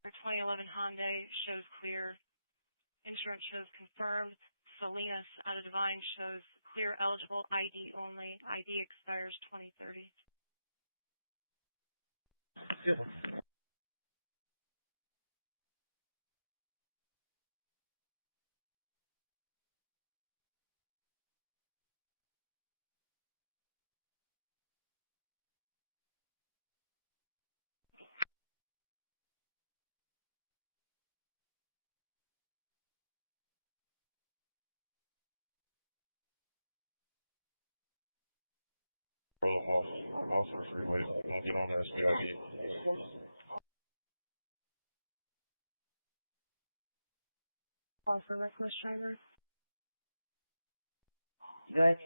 Our 2011 Hyundai shows clear. Insurance shows confirmed. Salinas out of Divine shows clear eligible ID only. ID expires 2030. Super. Off for freeway. Don't get on the SPID. Call for reckless driver. Good.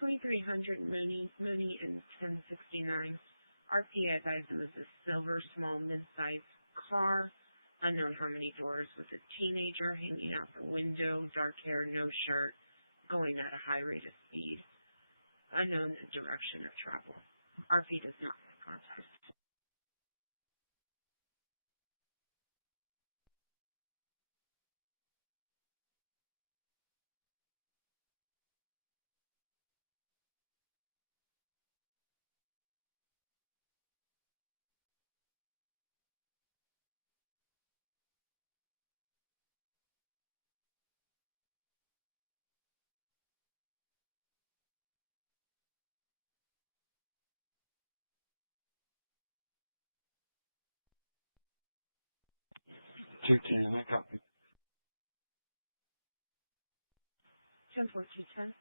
2300 Mooney and 1069. RPA advised it was a silver, small, mid-sized car. Unknown how many doors, with a teenager hanging out the window, dark hair, no shirt, going at a high rate of speed. Unknown direction of travel. RP does not make contact. I copy. 104210.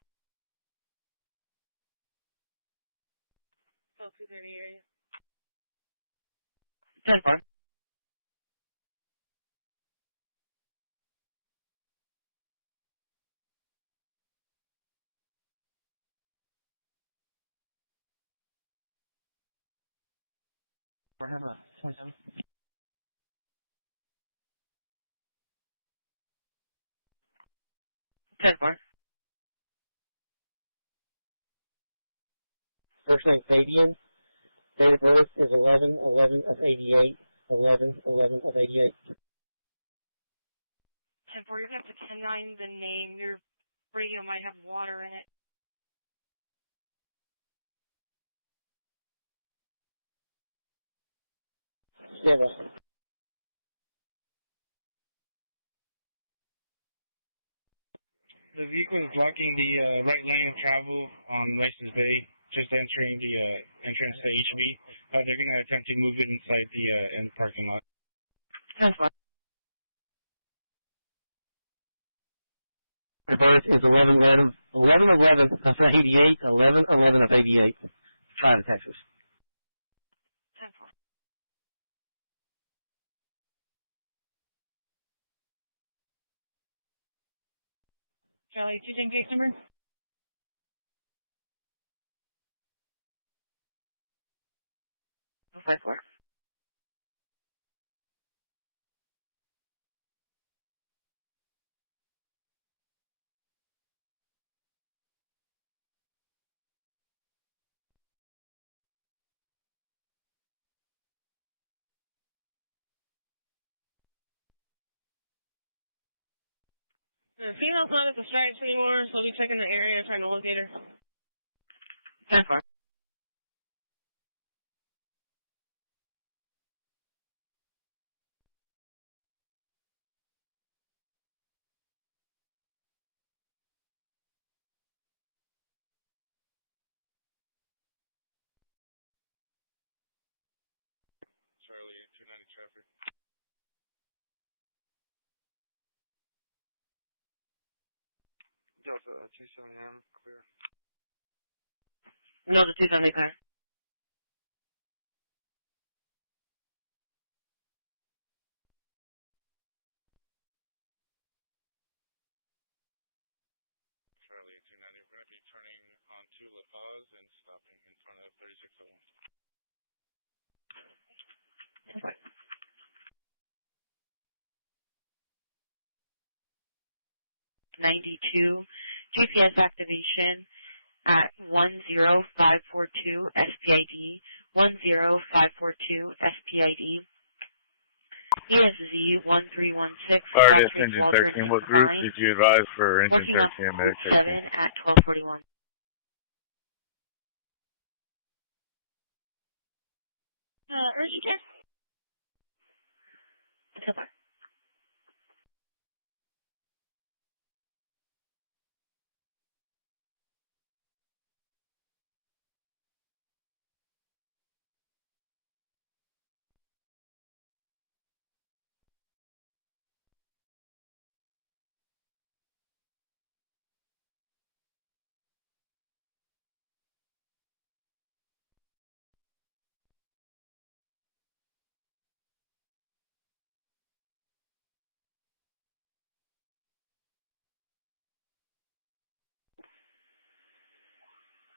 Call 238. 10-4. We're having a 27. First name Fabian. Date of birth is 11/11 of 88. 11/11 of 88. 10-4, you're going to have to 10-9 the name. Your radio might have water in it. Shiva. The vehicle is blocking the right lane of travel on Nueces Bay, just entering the entrance to HB. They're going to attempt to move it inside in the parking lot. 10-4. The birth is 11/11 of 88. 11/11 of 88. Try to Texas. 10-4. Charlie, 2 10 case number? Go 5-4. The female's not at the stripes anymore, so we'll be checking the area, trying to locate her. 10-4. Charlie, 290 traffic. Delta 279, clear. No, the 270 car. Charlie, 290, we're going to be turning onto La Paz and stopping in front of 3601. 92 GPS activation at 10542 SPID. 10542 SPID. ESZ 1316. Artist engine 13. What group did you advise for engine 13 and medic 13? 7 at 1241. Urgent care? Until 5.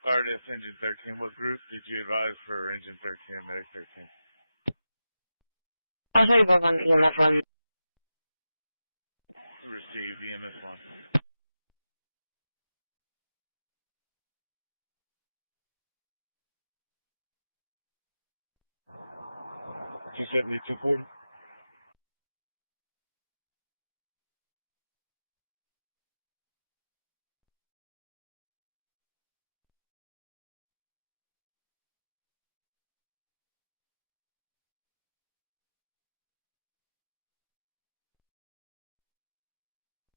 Artist engine 13. What group did you advise for engine 13 and medic 13? I'll show you both on EMF 1. Receive EMS 1. Two 240.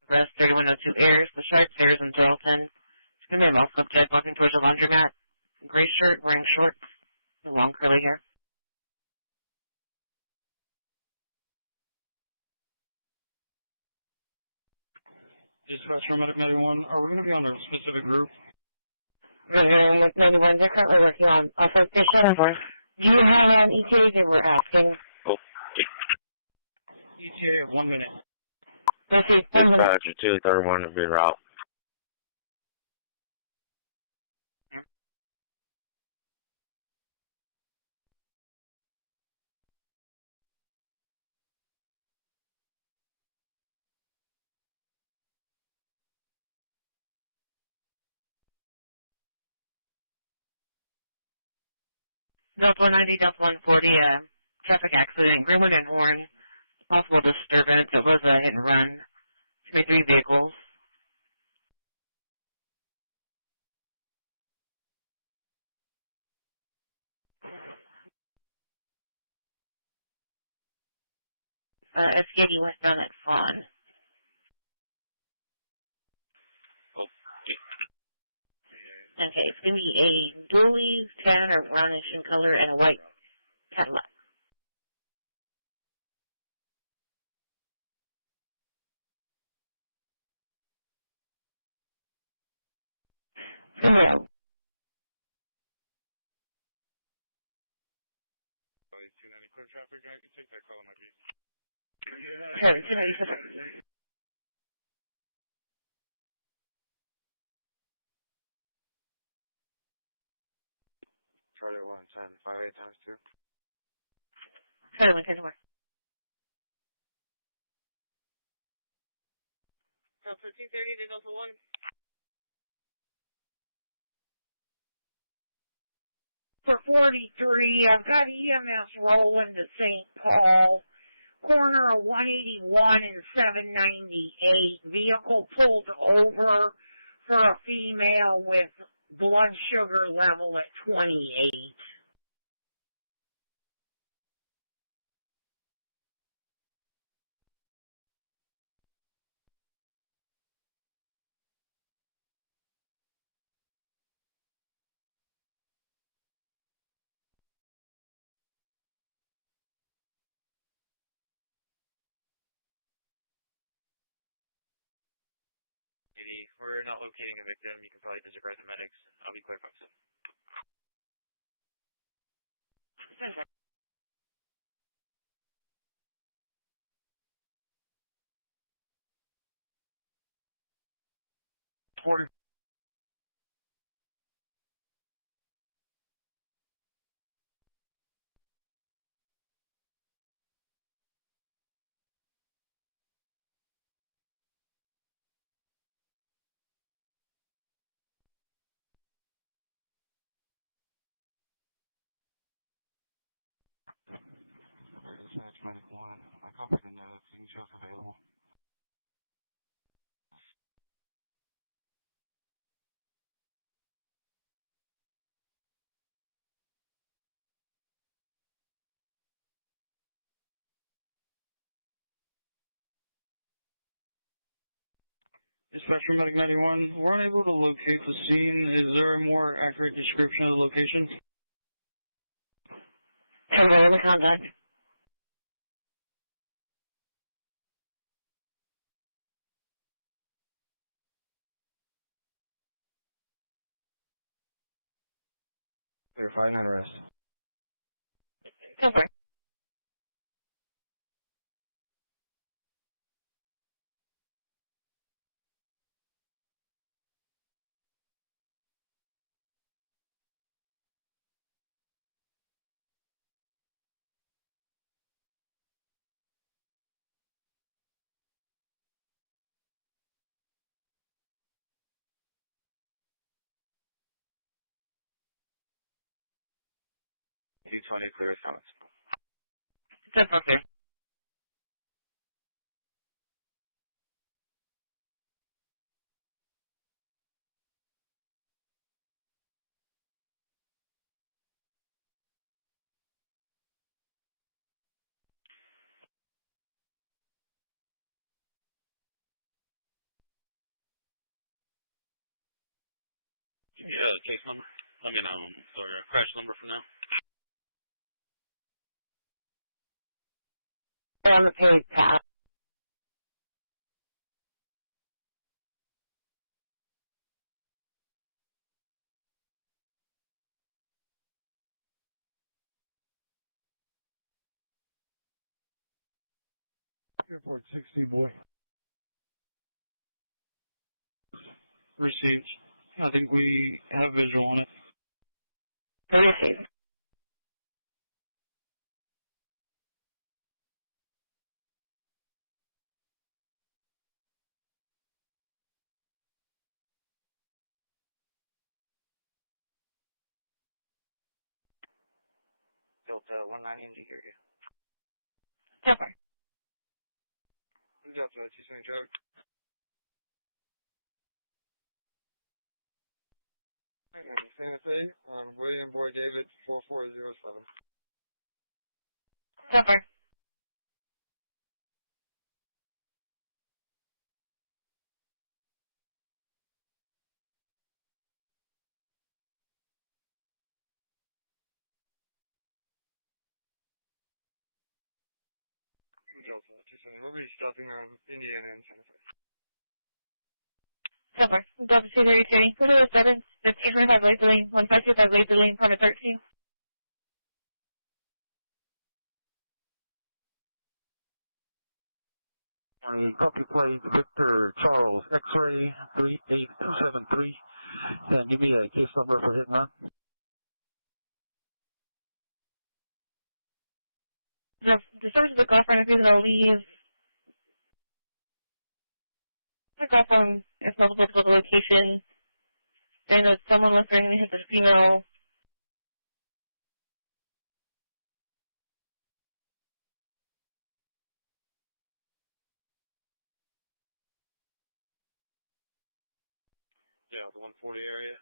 Rest 3102 airs, the sharp stairs in Dalton. It's going to be a male subject walking towards the laundromat. Gray shirt, wearing shorts, the long curly hair. Dispatch from Medic 91. Are we going to be on a specific group? With 91, they're currently working on authentication. Do you have an ETA they were asking? ETA of 1 minute. Let's see, 1 minute. Dispatch 231 to be route. Delta 190, Delta 140, traffic accident, Greenwood and Horn, possible disturbance. It was a hit and run. 23 vehicles. SKD westbound at Fawn. Okay, it's going to be a dually tan or brownish in color and a white Cadillac. Yeah. 290 clear traffic. I can take that call on my beat. Okay, 297. Charlie 110, 58 times 2. Charlie 110. Delta 230 to Delta 1. For 43, I've got EMS rolling to St. Paul, corner of 181 and 798. Vehicle pulled over for a female with blood sugar level at 28. We're not locating a victim. You can probably disregard the medics. I'll be clear soon. Dispatch medic 1. I copied the notes. You can show us available. Dispatcher Medic 91, we're unable to locate the scene. Is there a more accurate description of the location? Hello, the contact. Clear 59 arrest. Cover. T20 clear with comments. That's okay. Yeah, case number. Crash number for now. On the page, Pat. Airport 60, boy. Received. I think we have visual on it. Received. Delta 190 in the area. Delta. Delta 270 traffic. And Santa Fe on William Boy David 4407. Delta. Delta 270. We'll be stopping on Indiana and Santa Fe. Delta. Delta 233. Clear to 7. 1525 late delay. 1525 late delay. Permit 13. Copy plate Victor Charles X-ray 3873. And give me a case number for hit and run. The source of the call from if he's going to leave. The call from is multiple to the location. Saying that someone was trying to hit the female. Yeah, the 140 area.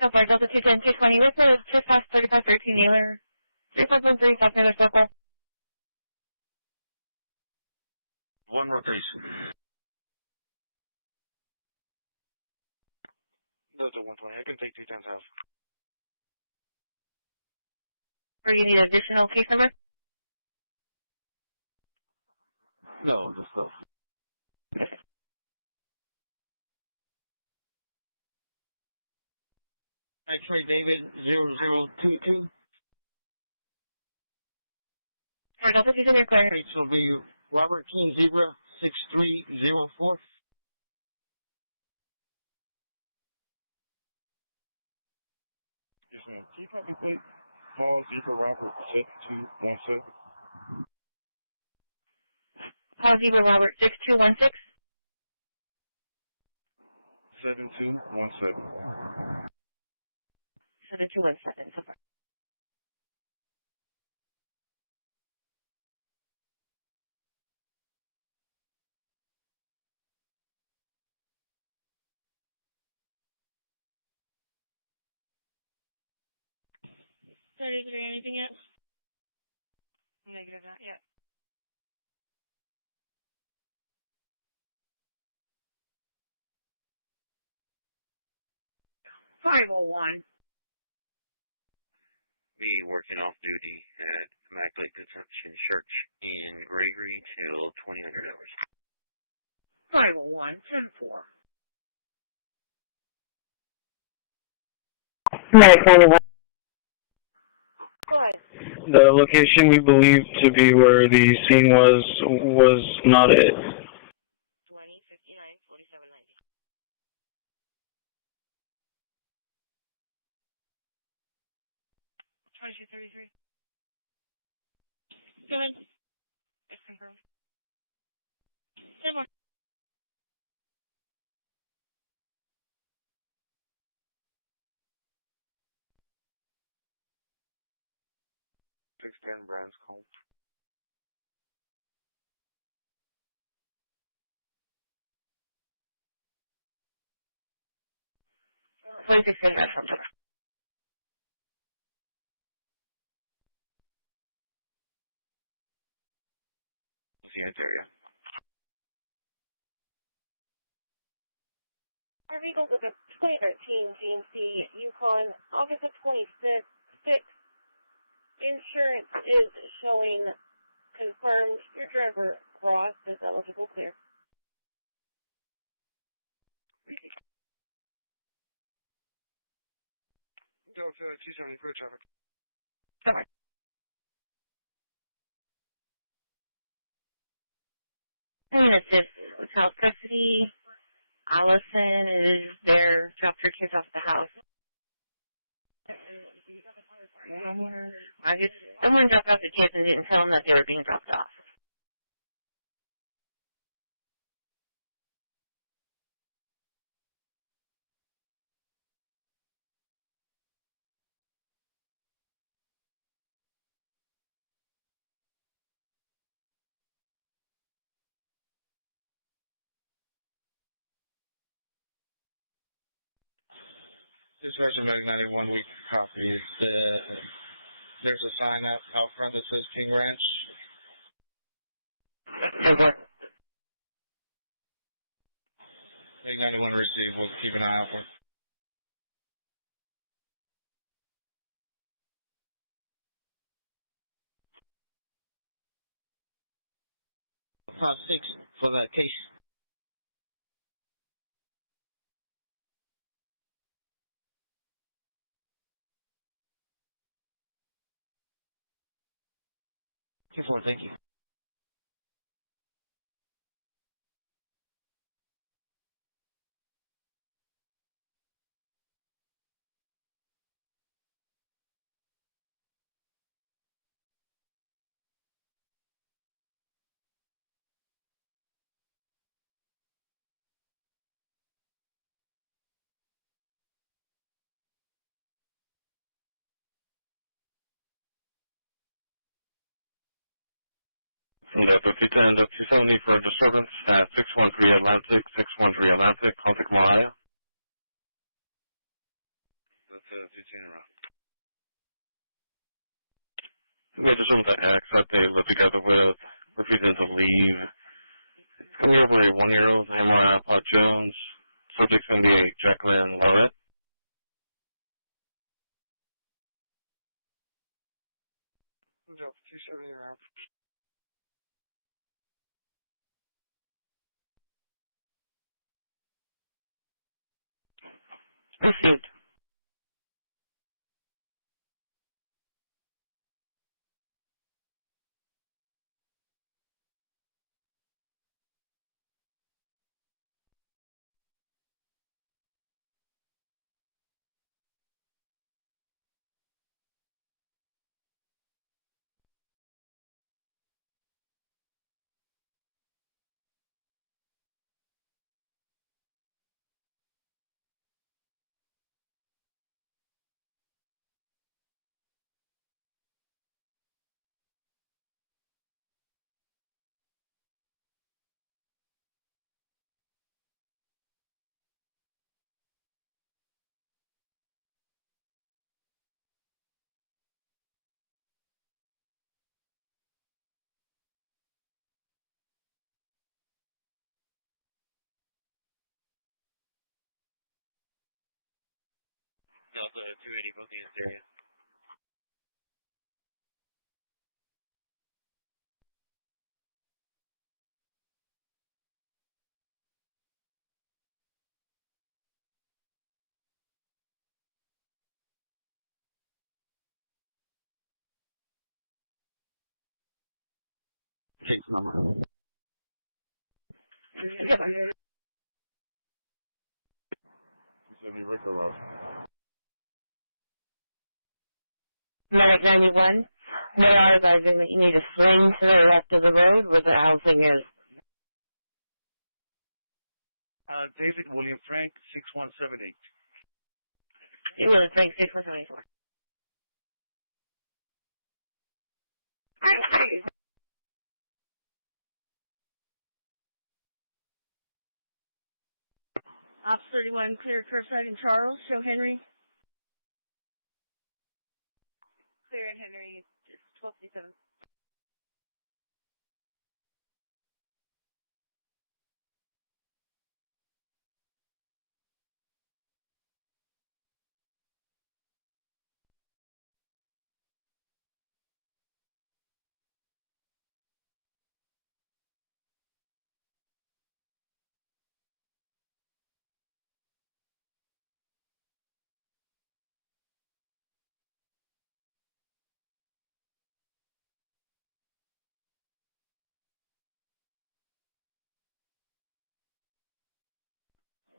So far, Delta 210, 220. What's the trespass 3513 Naylor? 3513 South Naylor Circle. One rotation. Delta 120. I can take 2 times half. Or you need additional case number? No, just so. X-ray David 0022. For Delta 210, you're clear. H will be Robert King Zebra 6304. Yes, ma'am. Can you copy plate? Paul Zebra Robert 7217. Paul Zebra Robert 6216. 7217. 7217. So far. Is there anything yet? Negative, not yet. $501. Be working off duty at Immaculate Conception Church in Gregory till 2000 hours. 501, 10-4. The location we believe to be where the scene was not it. 20, 59, 47, 90. $22.33. Go ahead. It's confirmed. 10 more. $610 Brands call. Please extend that from tomorrow. See you area. Our vehicles with a 2013 GMC Yukon, August of 26. Insurance is showing confirmed. Your driver cross is eligible clear. Delta 270, clear traffic. Sorry. I mean, it's just without custody. Allison is there, dropped her kids off at the house. Someone dropped off the kids and didn't tell them that they were being dropped off. Dispatcher Medic 91 week copies. There's a sign out front that says King Ranch. Medic 91 received. We'll keep an eye out for it. Part 6 for that case. Thank you. Induct 210, Induct 270 for disturbance at 613 Atlantic, 613 Atlantic, contact Mariah. That's 210 around. We had disturbance at X that they lived together with, refusing to leave. It's coming over a 1-year-old, Mariah Pot Jones. Subject's going to be a Jacqueline Laurette. Induct 270 around. Received. Delta 280, both in this area. Case number. 270 Ricker Road. Medic 91, they are advising that you need to swing to the left of the road where the housing is. David William Frank, 6178. You will think 6174. Ops 31, clear curbside in Charles. Show Henry. Clear in Henry, it's 1257.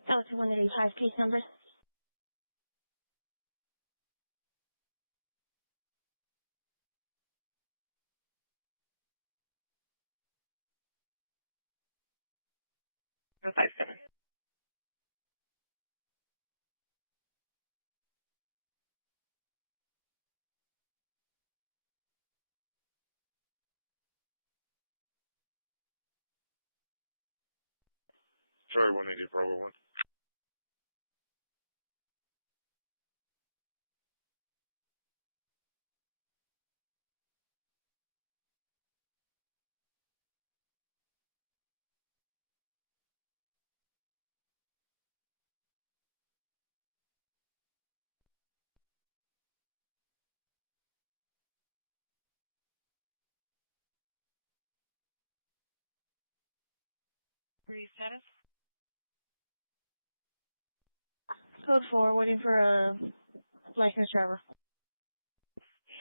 Delta 185, case number. Oh, 57. Sorry, 180 Bravo 1. 3 status. Code 4, waiting for a licensed driver.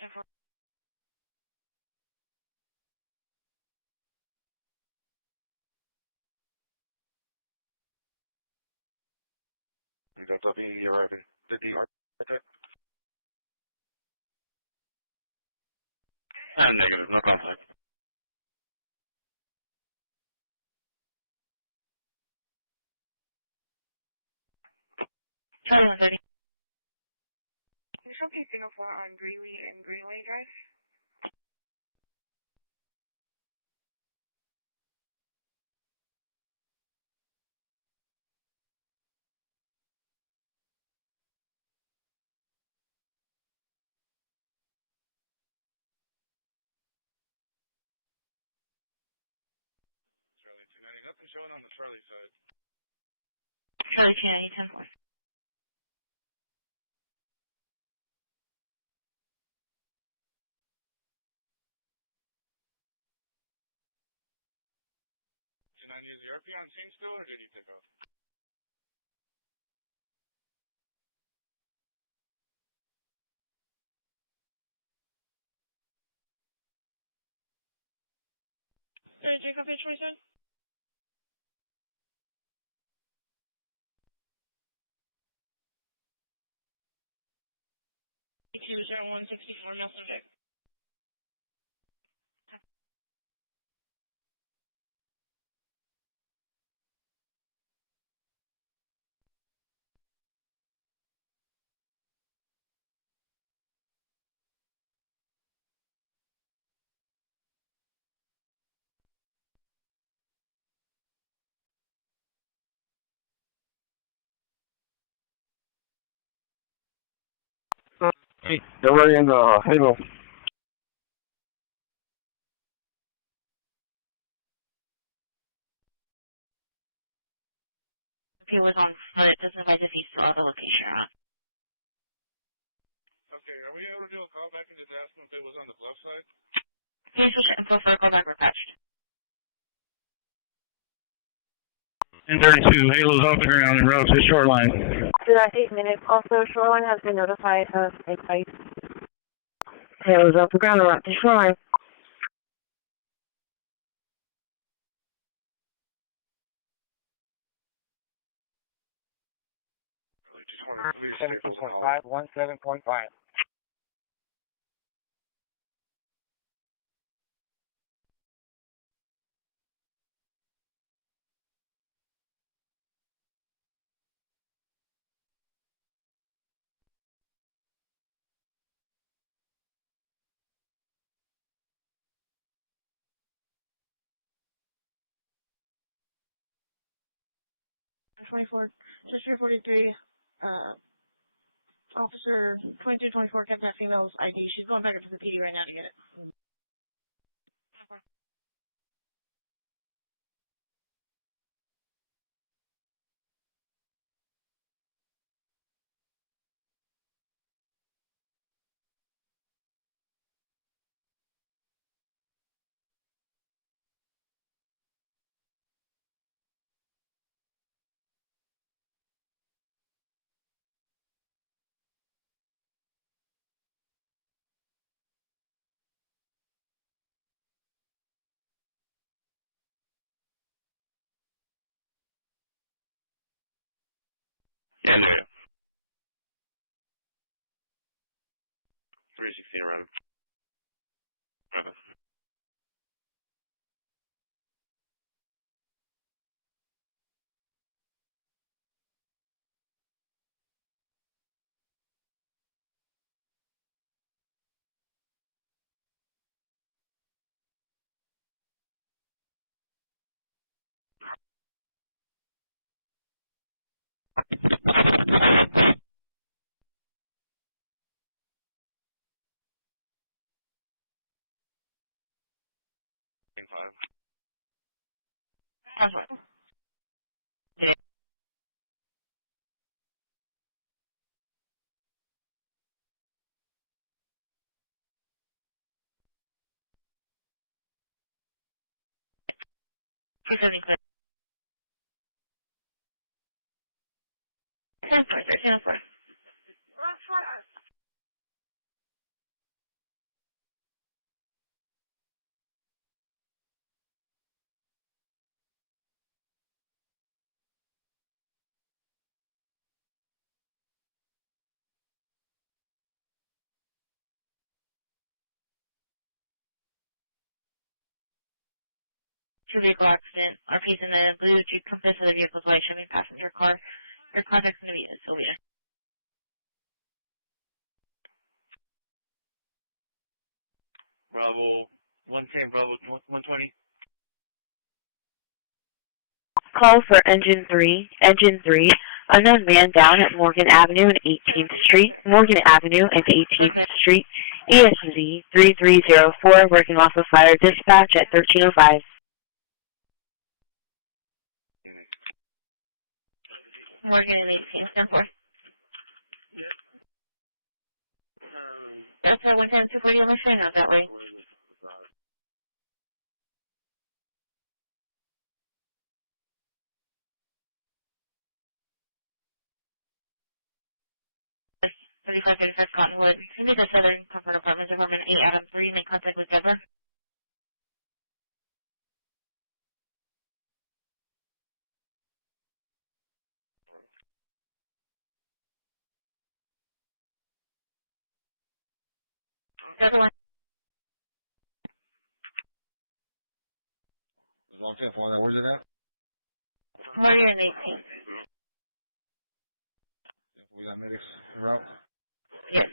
10-4. You got the arriving. Did the architect? Negative, no contact. Charlie 130. Can you show me signal 4 on Greeley and Greenway Drive? Charlie 290, nothing showing on the Charlie side. Charlie 290, 10-4. 290, is the RP on scene still, or did he take off? Sorry, Jacob, which one, son? $20164, male subject. Hey, they're already in Halo. If he was on foot, doesn't advise if he's still at the location or not. Okay, are we able to do a call back and just ask him if it was on the bluff side? Can you switch info for a callback or patched? In 32, Halo's off the ground and route to shoreline. To that 8 minutes. Also, shoreline has been notified of a fight. Halo's off the ground and route to shoreline. Just want to leave staples and hollow. 17.5. Just 343, officer 2224 kept that female's ID. She's going back up to the PD right now to get it. 10-4. Yeah, negative. 316 around. Okay. Five. That's what. Yeah. He's 70 clear. 1304. Two-vehicle accident. RP's in the blue Jeep Compass of the vehicle's white Chevy passenger car. Your contact's going to be Sylvia. Bravo 110, Bravo 120. Call for Engine 3. Engine 3. Unknown man down at Morgan Avenue and 18th Street. Morgan Avenue and 18th Street. ESZ 3304. Working off of fire dispatch at 1305. Morgan and 18th. 10-4. Yep. That's 110, 240 on my train out that way. Yes, 3535 Cottonwood. Send me the Southern Comfort Apartments, Apartment 8, Adam 3. Make contact with Deborah. Everyone. Long 10 4 now. Where's it at? Morgan and 18th. We got medics en route. Yes.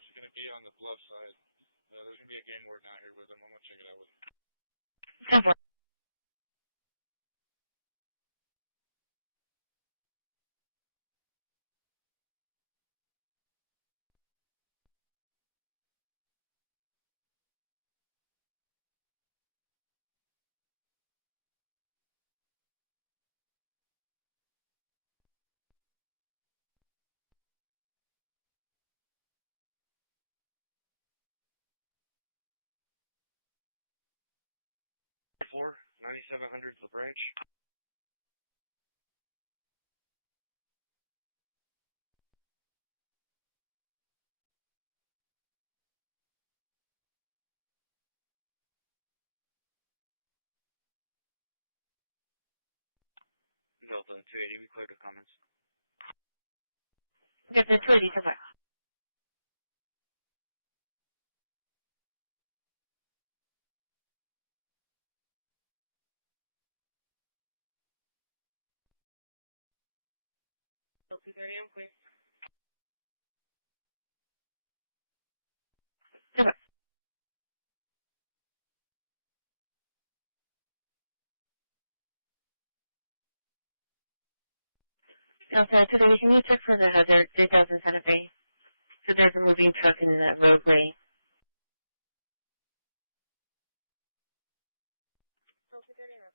She's going to be on the bluff side. There's going to be a game ward out here with them. I'm going to check it out with them. 10-4. Four 9700 La Branch. Delta 280, we cleared the comments. Get the 280, come back. Till 2:30, I'm clear. Come back. Delta 280, can you check for the hazard 3000 Santa Fe? So there's a moving truck in the roadway. Till 2:30 now.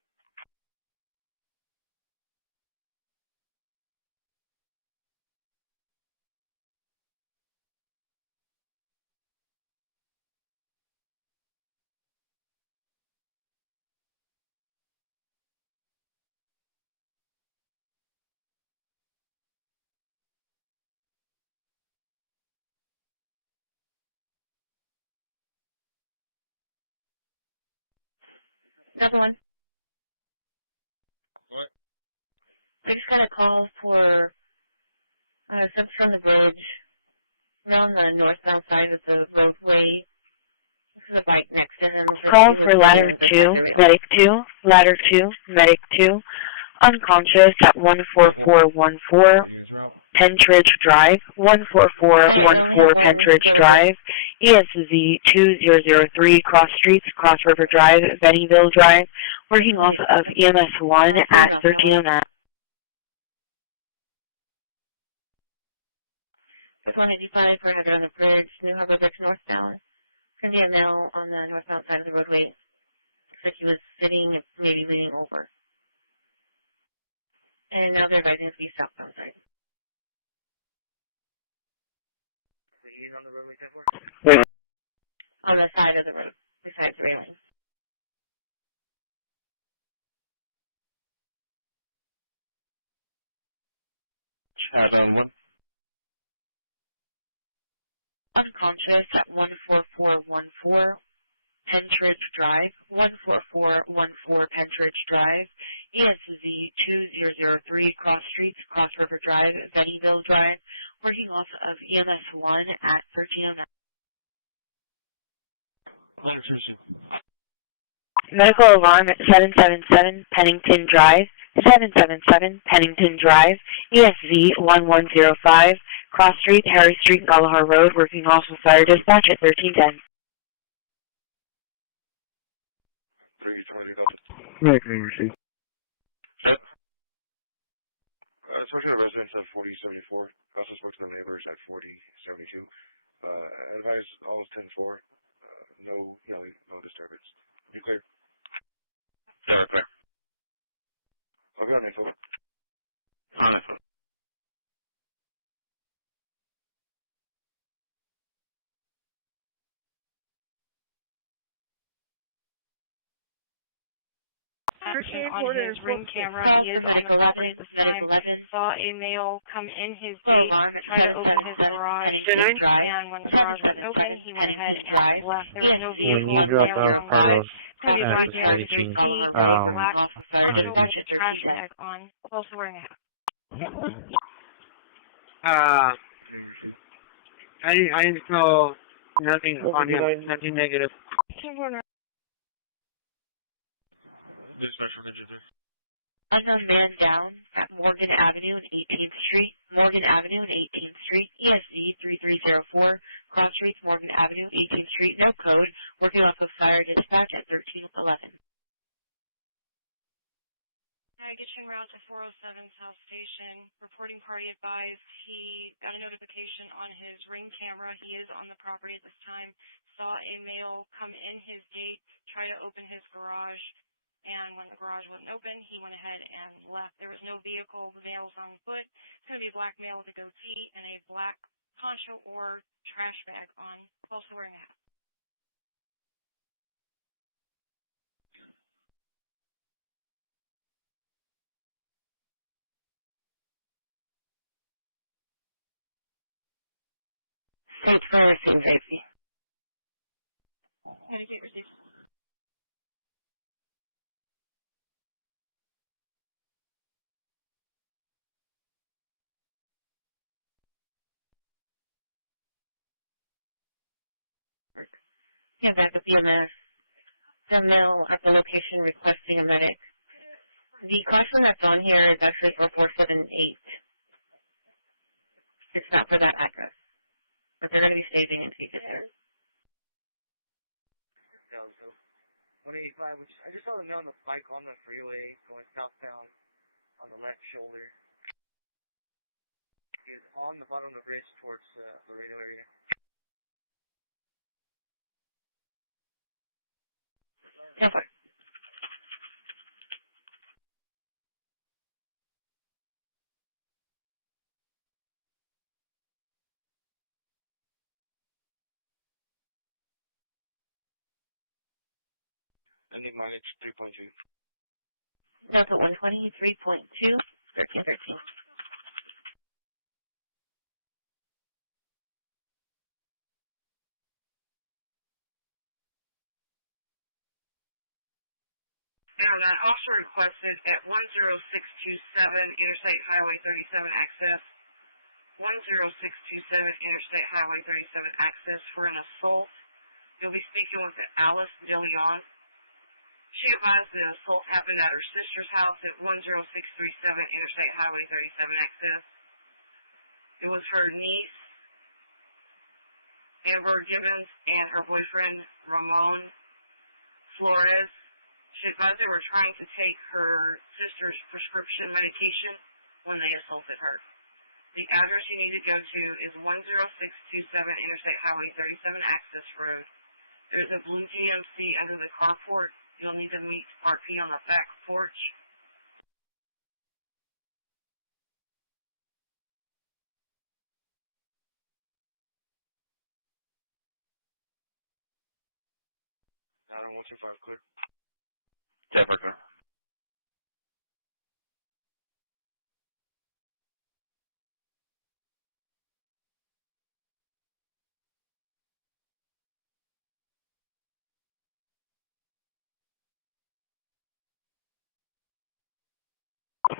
Another one. What? We just got a call for something from the bridge. We're on the northbound side of the roadway. This is a bike next to him. Call for ladder 2, medic 2, ladder 2, medic 2. Unconscious at 14414 Pentridge Drive, 14414 Pentridge Drive, ESZ 2003 Cross Streets, Cross River Drive, Bennyville Drive, working off of EMS 1 at 1309. It's 185 for hazard on the bridge, New Harbor Bridge northbound. It's going to be a male on the northbound side of the roadway. Looks like he was sitting, maybe leaning over. And now they're advising us to be southbound side. He's on the roadway, 10-4? Yeah. On the side of the road, besides the railing. Chatham 1. Unconscious at 14414 Pentridge Drive, 14414 Pentridge Drive, ESZ 2003 Cross Streets, Cross River Drive, Bennyville Drive, working off of EMS 1 at 1309. Medical alarm at 777 Pennington Drive, 777 Pennington Drive, ESZ 1105, Cross Street, Harry Street, Galahar Road, working off of fire dispatch at 1310. 323 Delta. Making receipt. Yep. I spoke to the residents at 4074. I also spoke to the neighbors at 4072. I advise all is 10-4. No yelling, no disturbance. Be clear. Yeah, clear. I'll be on info. On info. Action on his ring camera. Call He for is Medic on the 11, Medic 11. Saw a male come in his Full gate, alarm at try to open his 777 garage, Pennington Drive, and when the garage was open, 777 he went ahead Pennington Drive, and left. There was no ESZ vehicle 1105, Cross Street, Harry Street, Galahar Road, working off of fire dispatch at 1310. On, close to wearing a hat. I just know nothing on him, nothing negative. Dispatch from Engine. Unknown man down at Morgan Avenue and 18th Street, Morgan Avenue and 18th Street, ESZ 3304, Cross Streets, Morgan Avenue, 18th Street, no code, working off of fire dispatch at 1311. I get you en route to 407 South Station. Reporting party advised he got a notification on his ring camera. He is on the property at this time. Saw a male come in his gate, try to open his garage, and when the garage wasn't open, he went ahead and left. There was no vehicle. The male was on foot. It's going to be a black male with a goatee and a black poncho or trash bag on, also wearing a hat. State for receive safety. Medicate received. Yeah, backup EMS. The male at the location requesting a medic. The caution that's on here is actually for 478. It's not for that address. But they're going to be staging until you get there. 185, which I just saw the male on the bike on the freeway going southbound on the left shoulder. He is on the bottom of the bridge towards the radio area. Yeah, fine. Ending mileage 3.2. Delta 120, 3.2, 1313. And that officer requested at 10627 Interstate Highway 37 access. 10627 Interstate Highway 37 access for an assault. You'll be speaking with Alice DeLeon. She advised the assault happened at her sister's house at 10637 Interstate Highway 37 access. It was her niece, Amber Gibbons, and her boyfriend, Ramon Flores. She advised they were trying to take her sister's prescription medication when they assaulted her. The address you need to go to is 10627 Interstate Highway 37 Access Road. There's a blue GMC under the carport. You'll need to meet Part P on the back porch. Adam 125 clear. Yeah, Parker.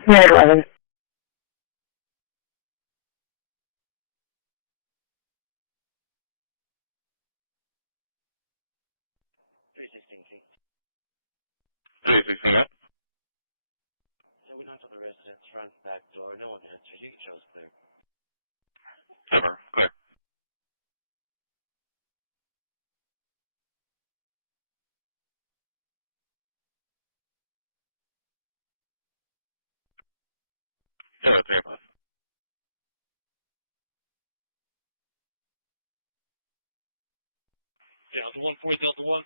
Red 11. King. 316 that. So we knocked on the resident's front back door. No one answered. You can show us clear. Cover. Clear. Cover 3 of us. Delta 1, 40 Delta 1.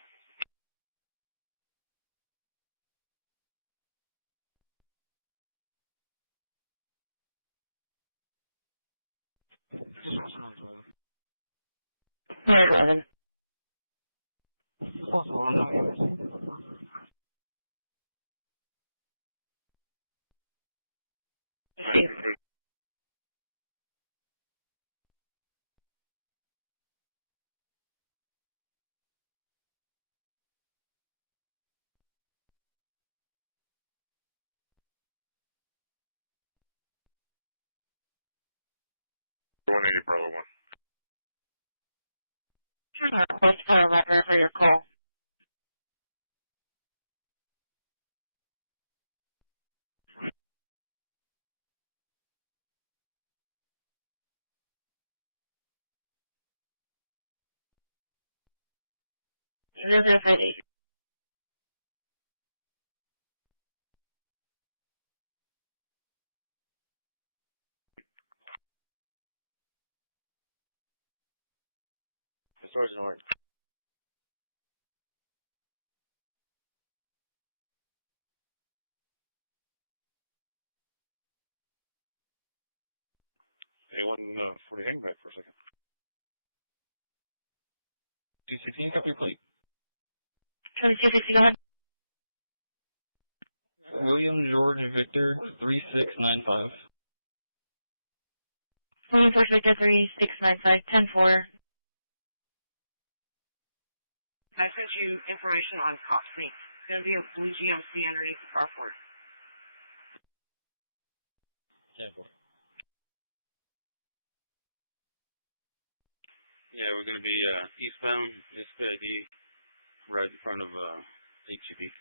Red 11. See. Bravo 1. Request for a record for your call. Zero 058. Sergeant Horton. A1 40, hang back for a second. 216, copy your plate. 2260, go ahead. William George Victor 3695. William George Victor 3695, 10-4. I sent you information on Copsy. It's going to be a blue GMC underneath the carport. 10-4. Yeah, we're going to be eastbound, SPID, right in front of HEB.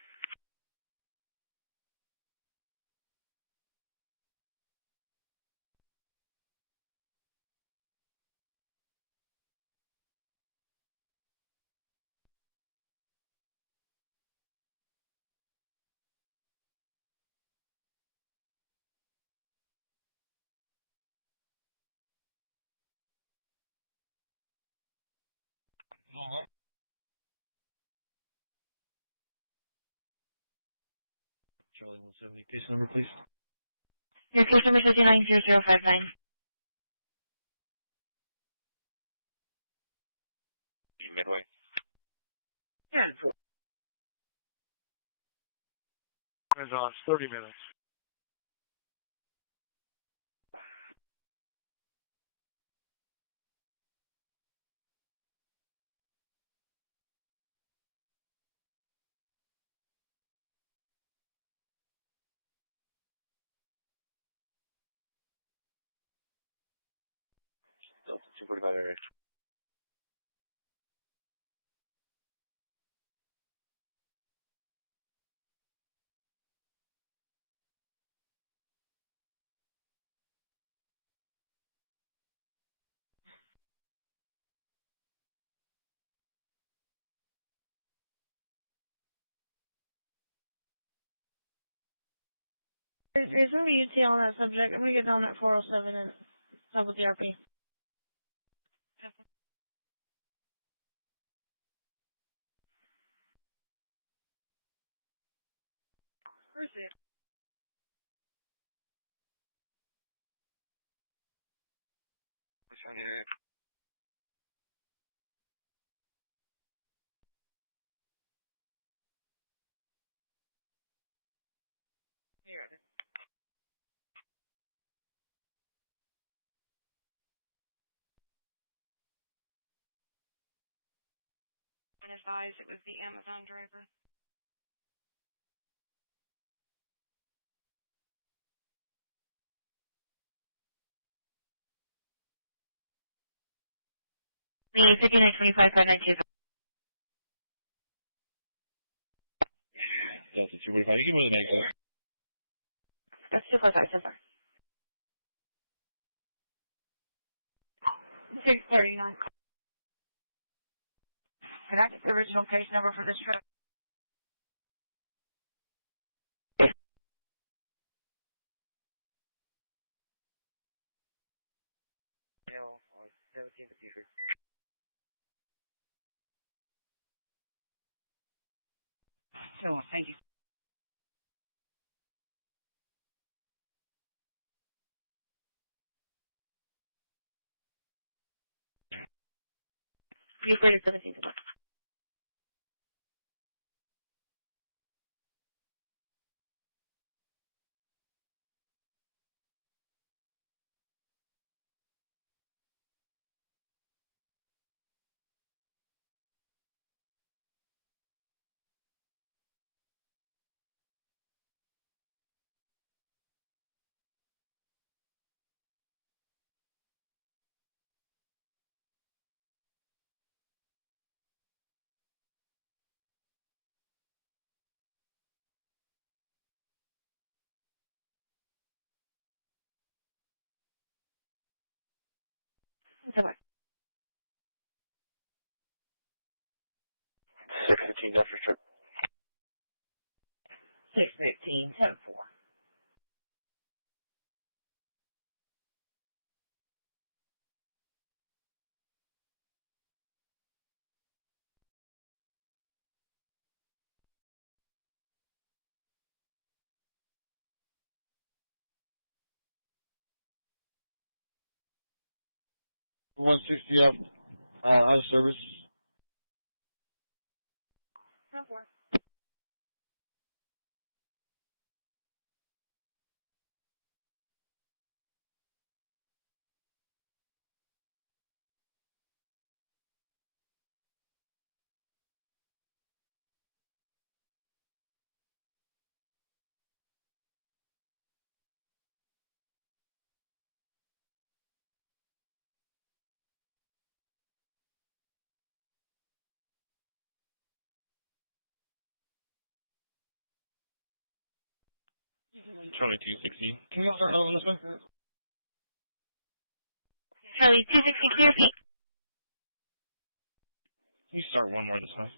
Charlie 170, case number, please. Your case number is 590059. Midway. 10-4. On 30 minutes. Delta 245 area. There's going to be UT on that subject. I'm going to get down that 407 and Double DRP. Where's it? Which one here? Here. And advised it was the Amazon driver. The 5925-592. Delta 245. You can move the exit. That's 245 so far. 639. Can I get the original case number for this trip? No, on 17th of Buford. So, thank you. Buford is 17th of March. So far. 615 after trip. 615, 10-4. One 60 up, out of service. 10-4. Charlie 260. Can we all start another one this way? Charlie 260, clear peak. Can you start one more this way?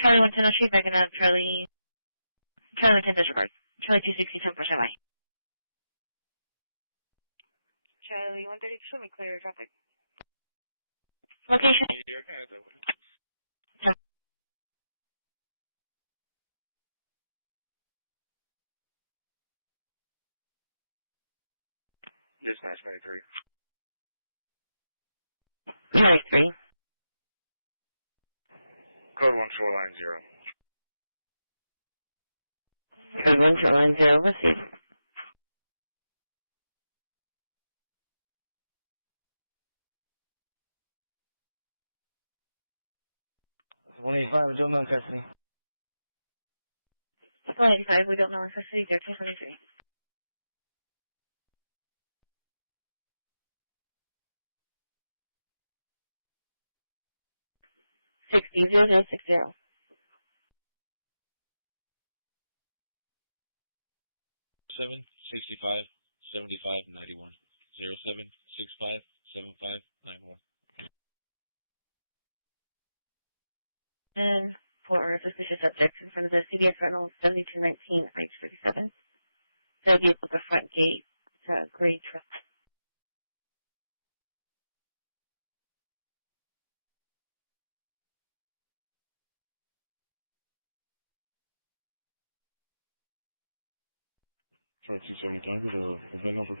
Charlie 110 Street, back out Charlie 110 disregard. Charlie 260, 10% right. Charlie 130, show me clear traffic. Location. Dispatch 93. 93. Code 1 shoreline 0. Code 1 shoreline 0, receive. It's 185, we don't know in custody. 185, we don't know in custody, 1373. 60-0060. 765-75-91. 0765-75-91. And for suspicious subjects in front of the CBS Reynolds 7219 RH37. The vehicle at the front gate It's a gray truck. Try 270, the VIN number.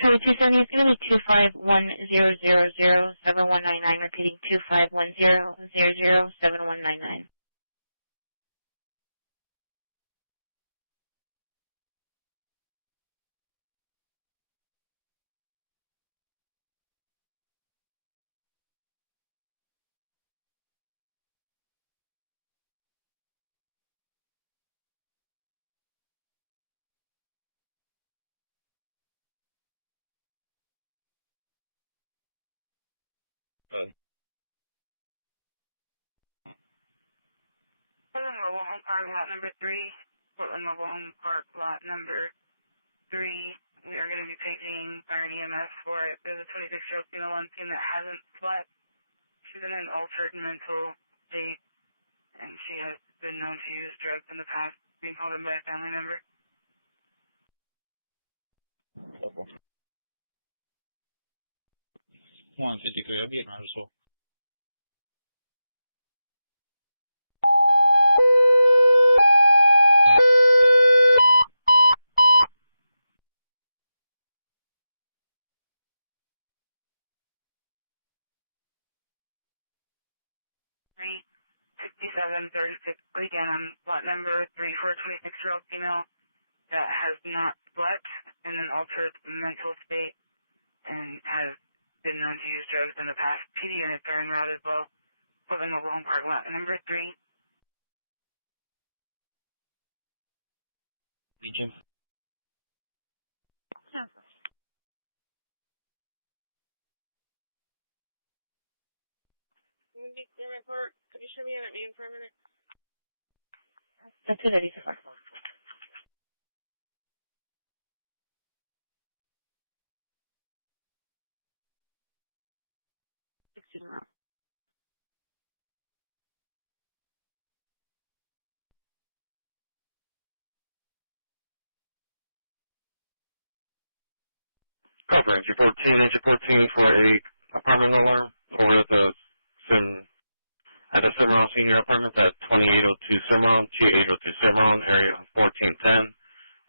270 is going to be 2510007199. Repeating 2510007199. Portland Mobile Home Park, lot number 3. Portland Mobile Home Park, lot number 3. We are going to be paging fire and EMS for it. There's a 26-year-old female on scene that hasn't slept. She's in an altered mental state, and she has been known to use drugs in the past, being called in by a family member. 153, I'll be at as well. Three 6736. Again, I'm lot number 3 for a 26-year-old female that has not slept, in an altered mental state, and has been known to use drugs in the past. PD units are en route as well. Portland Mobile Home Park, lot number 3. Region. Yeah. Would be clear report. Could you show me in at meeting for a minute? That's 230 so far. Call for entry 14 for a apartment alarm over at the Cimarron Senior Apartments at 2802 Cimarron, 2802 Cimarron, area 1410.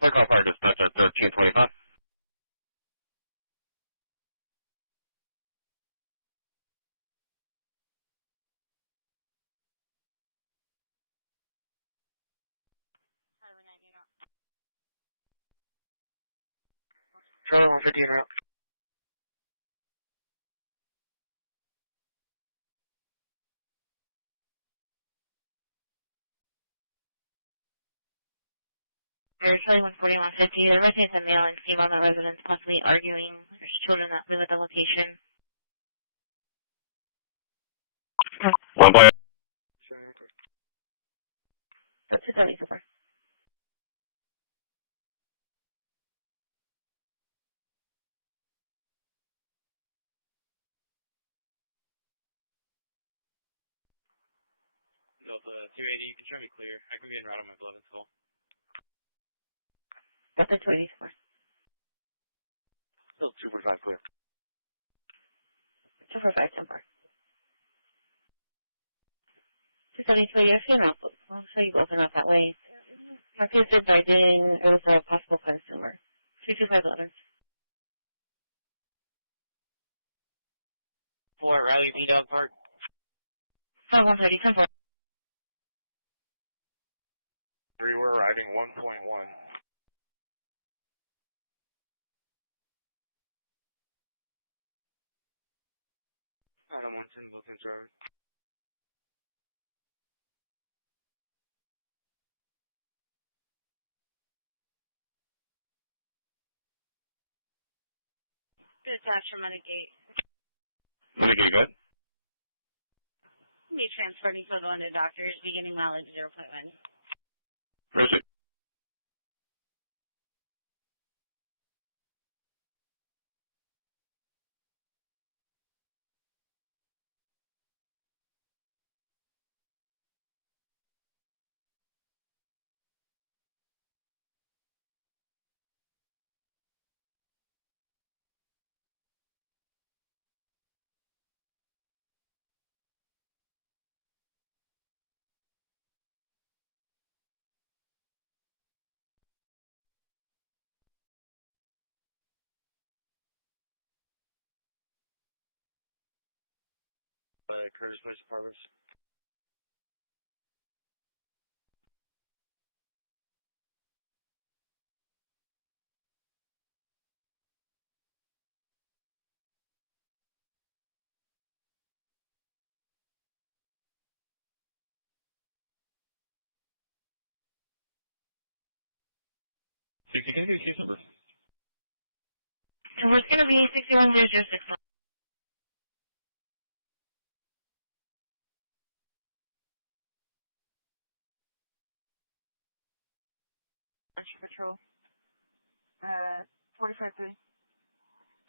My call fire dispatch at 1325. Charlie 150 en route. Charlie 140 150. The residents have male and female not residents possibly arguing. There's children that live at the location. One by. That's 230 so far. Delta 280, you can show me clear. I can be en route on my 11th call. Delta 280 so far. Still 245 clear. 245 so far. 273, I've seen that. I'll show you both are not that way. Marcus advising it was a possible consumer. 225 letters. For Riley B. Dog Park. 5130, 10-4. 3, we're arriving 1.1. Item 110, Wilkins Road. Good attach from Mitigate. Mitigate, go ahead. Be transporting for the London doctors, beginning mileage 0.1. Proceed. Curtis Place Apartments. Can I get a case number? And it's going to be 61006. Patrol. 45-3. Can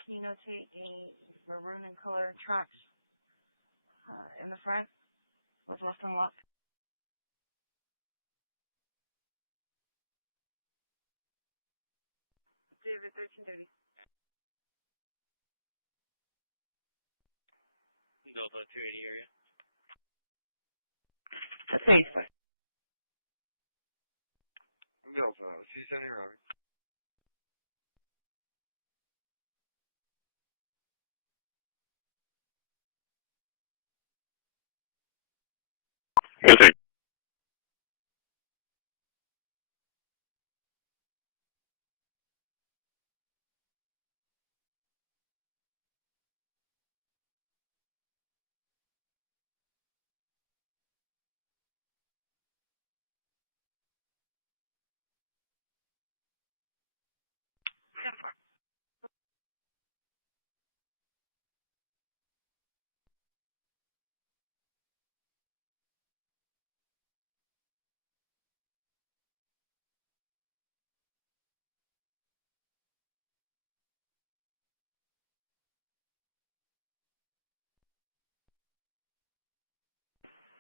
you notate a maroon in color tracks in the front with left unlocked? David, 1330. Delta 280 area. That's very fine. Delta, C Center, Robbie. Okay.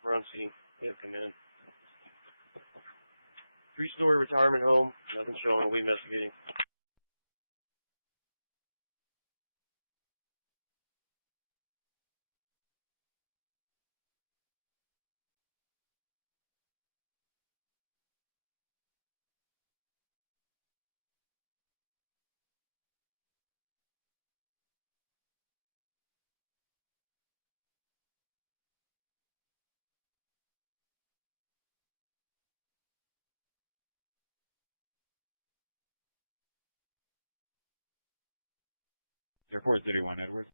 We're on scene. Yeah, come in. 3-story retirement home. Nothing showing. We'll be investigating. Airport 31, Edward.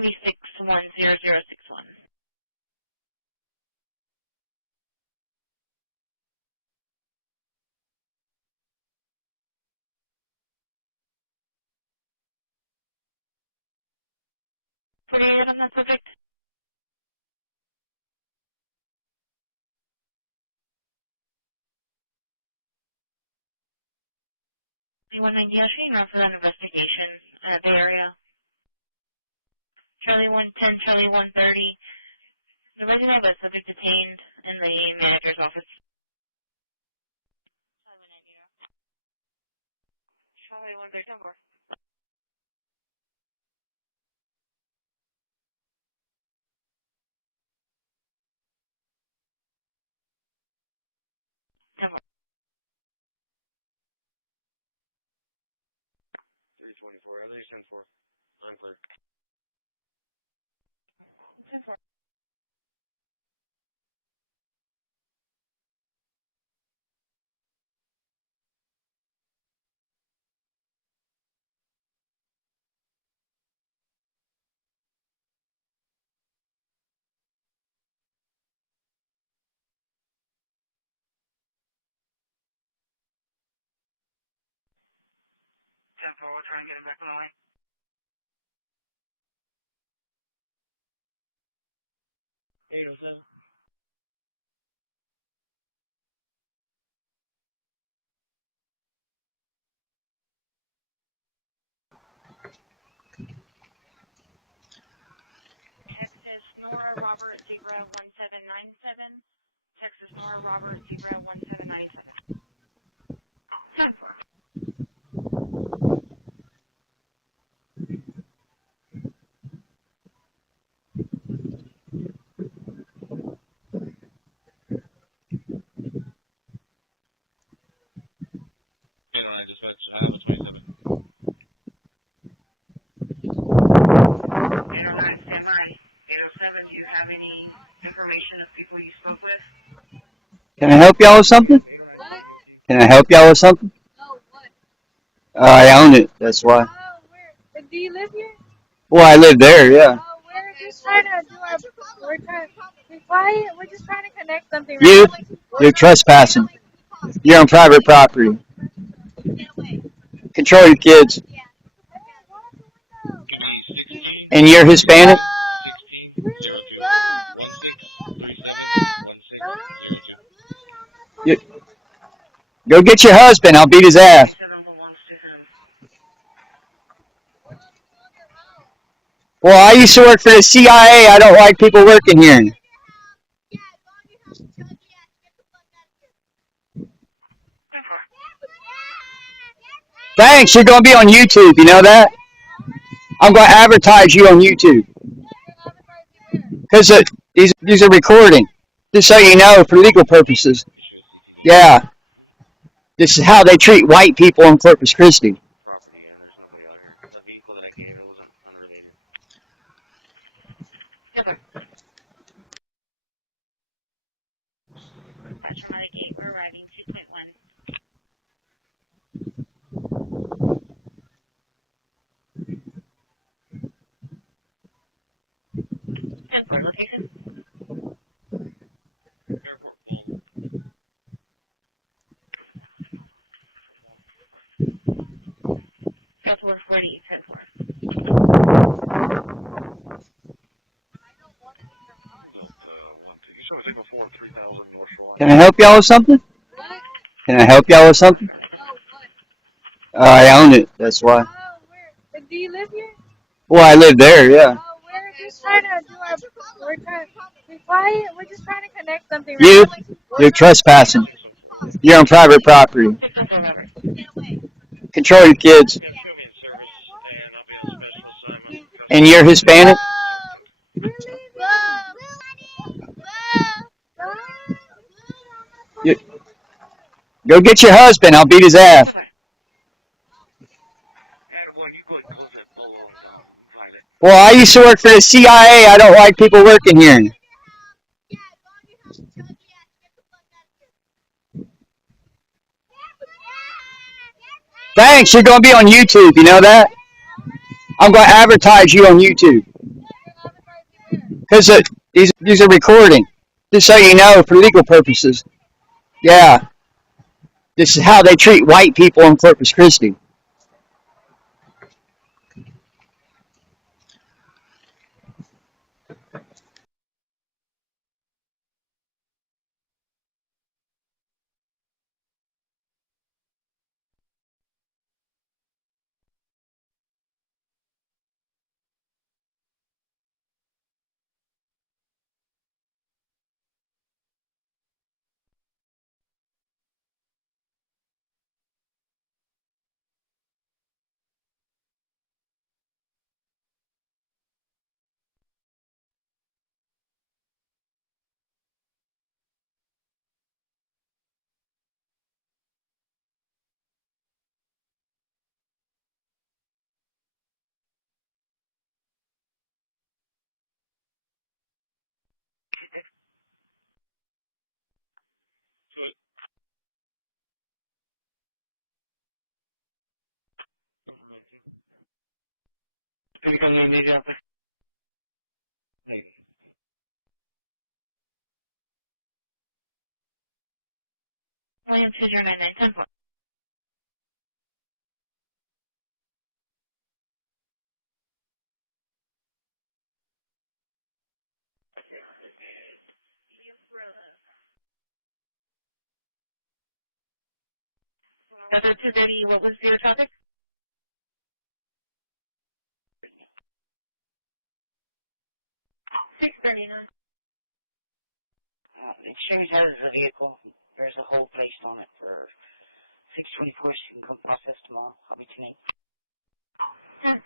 6100061. $48 on that subject? $190 Shane route for that investigation at Bay Area. Charlie 110, Charlie 130. The resident of a subject detained in the manager's office. Charlie 130, 10-4. Never. 324. Others 10-4. I'm clear. 10-4. We'll try and get him back on the line. 807. Texas Nora Robert Zebra 1797. Texas Nora Robert Zebra 1797. 10-4. I dispatch. I have a 27. 809, stand by. 807, do you have any information of people you spoke with? Can I help y'all with something? Can I help y'all with something? I own it, that's why. Do you live here? Well, I live there, yeah. We're just trying to do our, we're trying to be quiet. We're just trying to connect something. You, Right? you're trespassing. You're on private property. Control your kids. PD 16. And you're Hispanic? 1602. 1637 1602. You, go get your husband. I'll beat his ass. 27 belongs to him. Well, I used to work for the CIA. I don't like people working here. Thanks. You're going to be on YouTube. You know that? I'm going to advertise you on YouTube. Because these are recording. Just so you know, for legal purposes. Yeah. This is how they treat white people in Corpus Christi. Property, and there's nobody out here. The vehicle that I gave, it wasn't unrelated. Never. That's from out of gate. We're arriving 2.1. And for location? Airport Bowl. That's 140, 10-4. You saw a signal 4 3000 North Shore. Can I help y'all with something? Can I help y'all with something? I own it, that's why. Do you live here? Well, I live there, yeah. We're just trying to do our, we're trying to be quiet. We're just trying to connect something. You, Right? you're trespassing. You're on private property. 604, Robert. Control your kids. Yeah, show me in service, and I'll be on special assignment. And you're Hispanic? You, go get your husband. I'll beat his ass. Adam, one, you go ahead and close that bolo and find it. Well, I used to work for the CIA. I don't like people working here. Thanks. You're going to be on YouTube. You know that? I'm going to advertise you on YouTube. Because these are recording. Just so you know, for legal purposes. Yeah. This is how they treat white people in Corpus Christi. To it. Can you come to me, Jeff? Maybe. William 209, 10-4. Other 230, what was your topic? $639. The exchange has a vehicle. There's a hold placed on it for 624. So you can come process tomorrow. I'll be tonight. 10-4.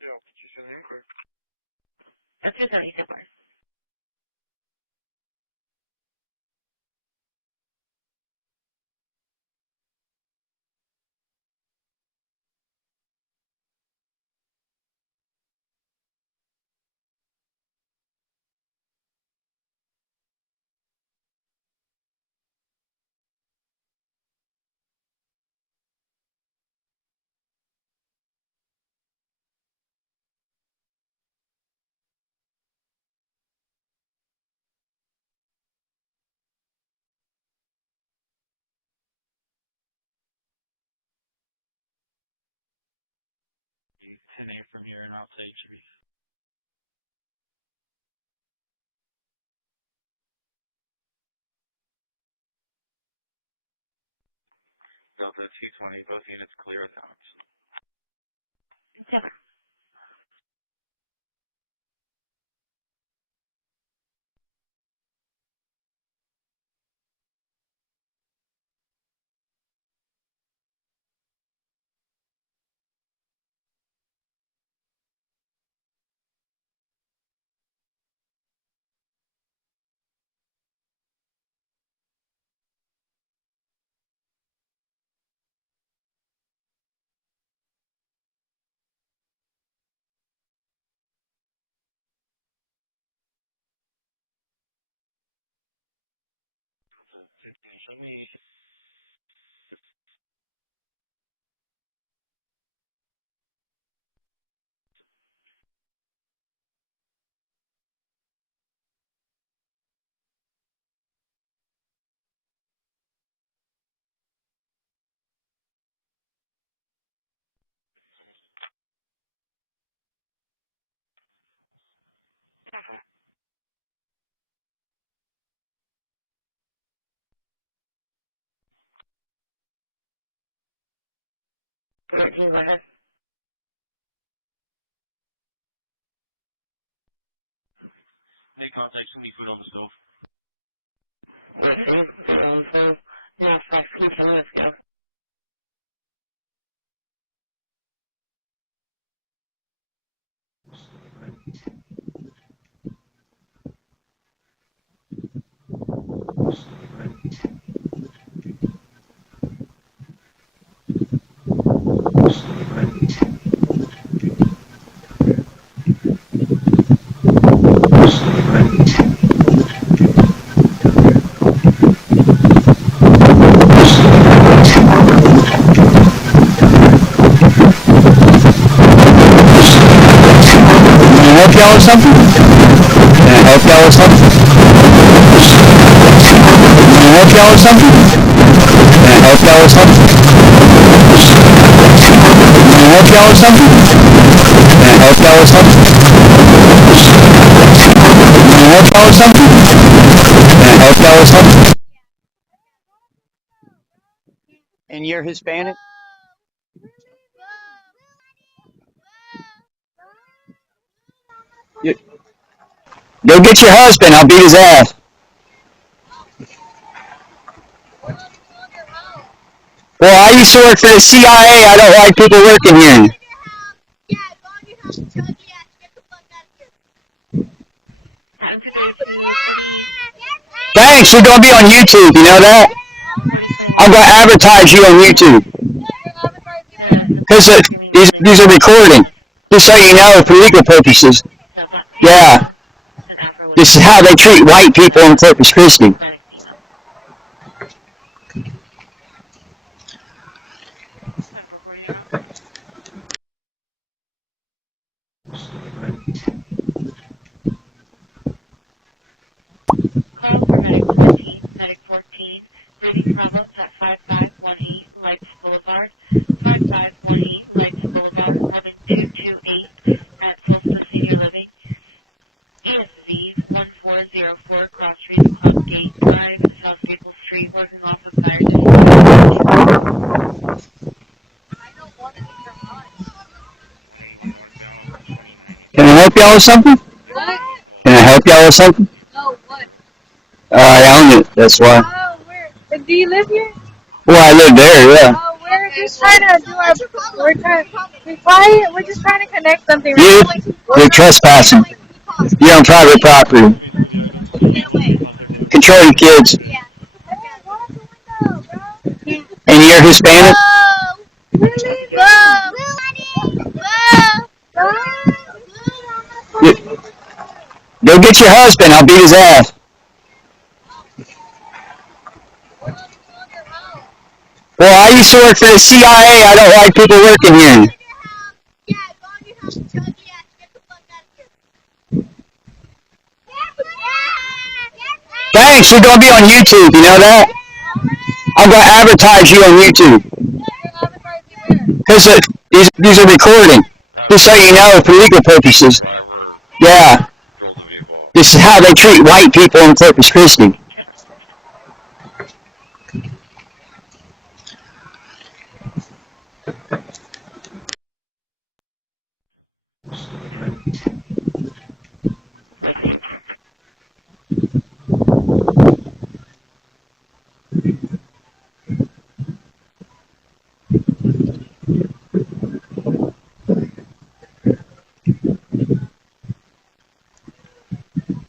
Dale, could you send an inquiry? That's 270, 10-4. be 10-8 from here and route to HB. Delta 220, both units clear at the house. Okay. Show me. Okay. Can you go ahead? Make contact, some food on the stove. Yes, so now 5 feet, 10 minutes ago. Help y'all with something? Can I help y'all with something? Can I help y'all with something? Can I help y'all with something? Can I help y'all with something? Can I help y'all with something? Can I help y'all with something? Can I help y'all with something? And you're Hispanic? Go get your husband, I'll beat his ass. Well, I used to work for the CIA, I don't like people working here. Thanks, you're going to be on YouTube, you know that? I'm going to advertise you on YouTube. Because these are recording, just so you know, for legal purposes. Yeah. This is how they treat white people in Corpus Christi. Call for Medic 14, Medic 14, breathing problems at 5518 Lights Boulevard, 5518 Lights Boulevard, apartment 228 at Solstice Senior Living, ESV 1404 Cross Streets, Club Gate Drive, South Staples Street, working off of fire dispatch. 181 northbound over 29. Can I help y'all with something? What? Can I help y'all with something? No, what? I own it, that's why. Oh, where? Do you live here? Well, I live there, yeah. Oh, we're just trying to do our, we're just trying to connect something. You're trespassing. You're on private property. Control your kids. And you're Hispanic? Go get your husband, I'll beat his ass. Well, I used to work for the CIA, I don't like people working here. Thanks, you're going to be on YouTube, you know that? I'm going to advertise you on YouTube. Because these are recording, Just so you know, for legal purposes. Driver Yeah. drove the vehicle. This is how they treat white people in Corpus Christi.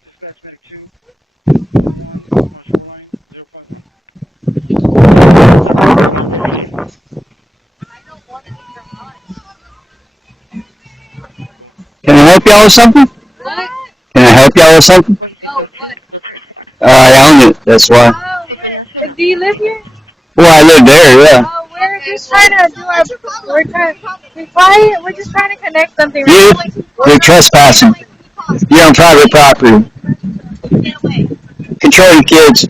Dispatch medic 2, 1 on shoreline 0.1. Can I help y'all with something? What? Can I help y'all with something? I own it, that's why. Do you live here? Well, I live there, yeah. We're just trying to do our, we're just trying to connect something. You're trespassing. You're on private property. Control your kids.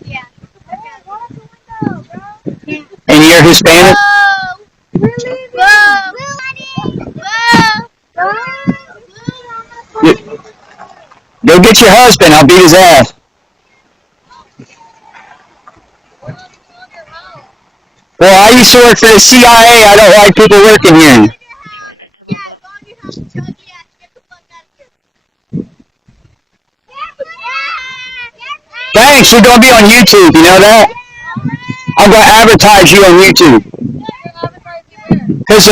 And you're Hispanic? Go get your husband, I'll beat his ass. Well, I used to work for the CIA, I don't like people working here. Thanks, you're going to be on YouTube, you know that? I'm going to advertise you on YouTube. Because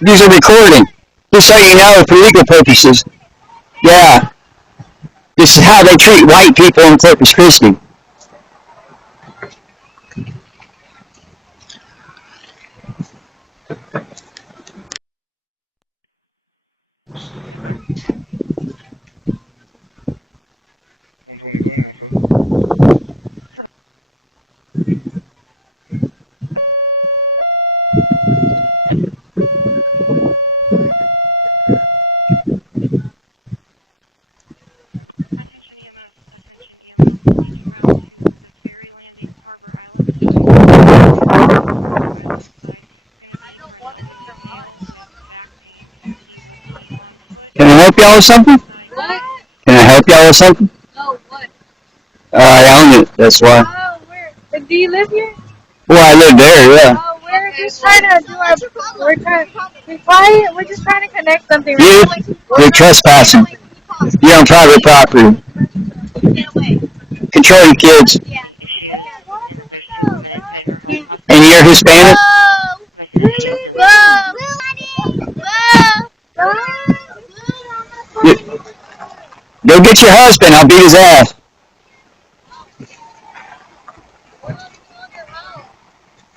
these are recording. Just so you know, for legal purposes. Yeah. This is how they treat white people in Corpus Christi. Go ahead, Attention EMS, need to route to the ferry landing, Harbor Island side. Harbor Island side. It's going to be for an elderly male with back pain. He will be on foot. Can I help y'all with something? What? Can I help y'all with something? Oh, what? I own it, that's why. Oh, where? Do you live here? Well, I live there, yeah. Oh, we're just trying to do our, we're just trying to connect something. You're trespassing. You're on private property. Control your kids. Issues, and there's 2 women inside her home. And you're Hispanic? Go get your husband, I'll beat his ass.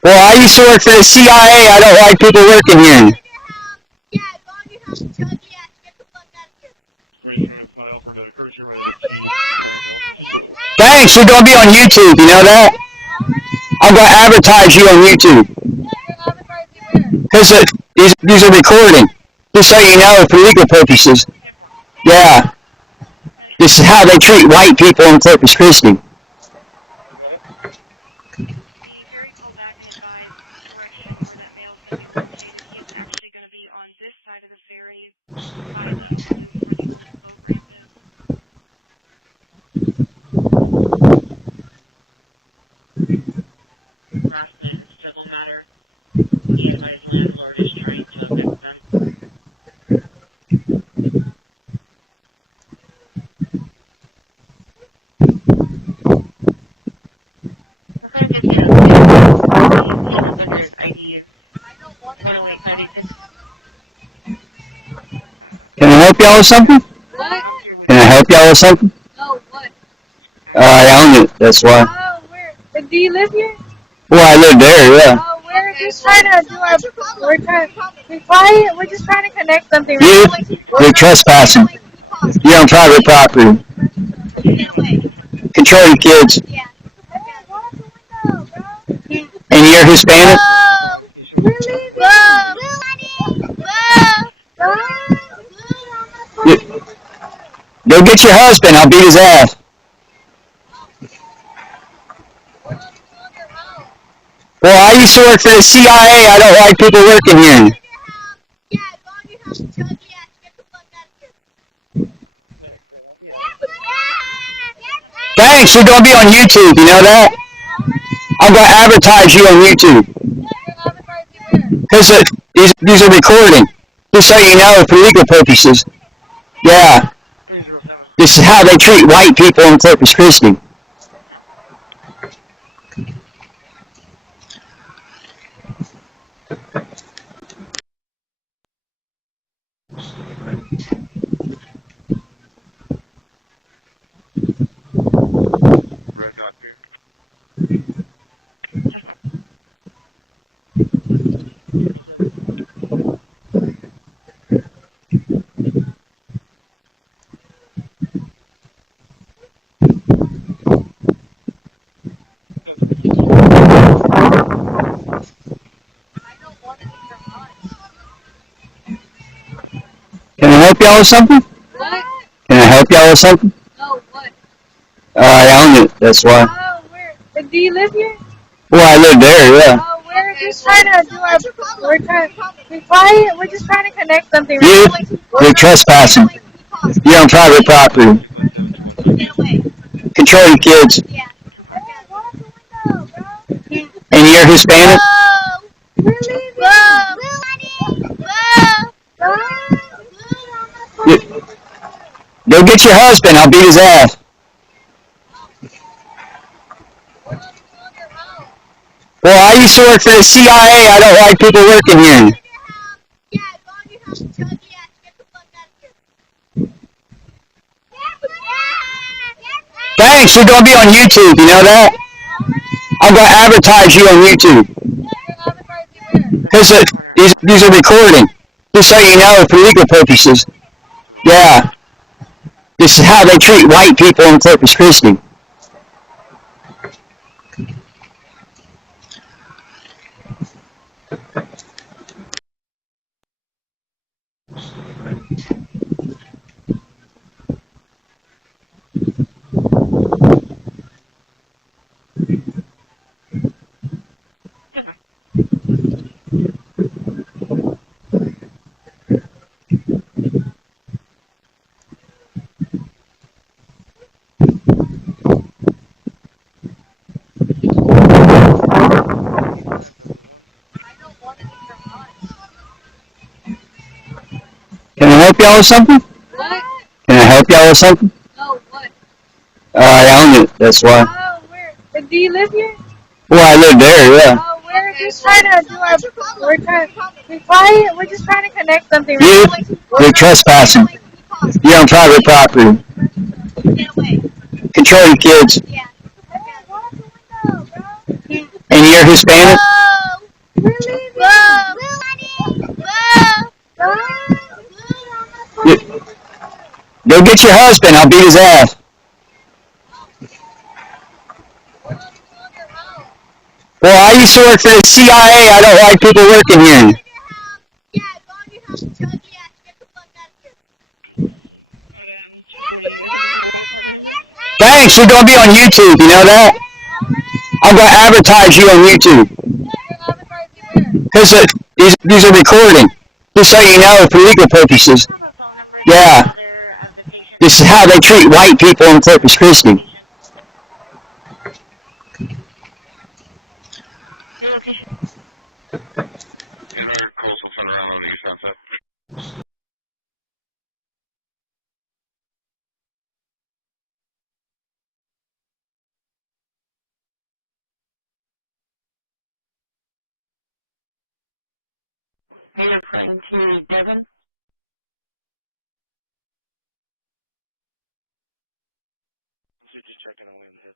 Well, I used to work for the CIA, I don't like people working here. Thanks, you're going to be on YouTube, you know that? I'm going to advertise you on YouTube. Because these are recording. Just so you know, for legal purposes. Yeah. This is how they treat white people in Corpus Christi. The ferry called back and advised direction where that male is going to be located. He is actually going to be on this side of the ferry by the loop where the old boat ramp is. Harassment is a civil matter. He advised landlord is trying to evict them. I'm trying to get his key number under his ID is 108586. Can I help y'all with something? What? Can I help y'all with something? Oh, what? I own it, that's why. Oh, where? Do you live here? Well, I live there, yeah. Oh, we're just trying to do our, we're just trying to connect something. You're trespassing. You're on private property. Control your kids. And you're Hispanic? Go get your husband, I'll beat his ass. Well, I used to work for the CIA, I don't like people working here. Thanks, you're going to be on YouTube, you know that? I'm going to advertise you on YouTube. Because these are recording. Just so you know, for legal purposes. Yeah. 307. This is how they treat white people in Corpus Christi. Red dot here. Can I help y'all with something? What? Can I help y'all with something? No, what? I own it, that's why. Oh, where? Do you live here? Well, I live there, yeah. Oh, we're just trying to do our, we're just trying to connect something. You're trespassing. You're on private property. Control your kids. And you're Hispanic? Go get your husband, I'll beat his ass. Well, I used to work for the CIA, I don't like people working here. Thanks, you're going to be on YouTube, you know that? I'm going to advertise you on YouTube. Because these are recording. Just so you know, for legal purposes. Yeah. This is how they treat white people in Corpus Christi. Can I help y'all with something? What? Can I help y'all with something? No, what? I own it, that's why. Oh, where? Do you live here? Well, I live there, yeah. Oh, we're just trying to do our, we're just trying to connect something. You're trespassing. You're on private property. Control your kids. And you're Hispanic? Go get your husband, I'll beat his ass. Well, I used to work for the CIA, I don't like people working here. Thanks, you're going to be on YouTube, you know that? I'm going to advertise you on YouTube. Because these are recording. Just so you know, for legal purposes. Yeah. This is how they treat white people in Corpus Christi. Your location. In our coastal front around on the east sunset. Are you referring to Devon? So just checking away in the head.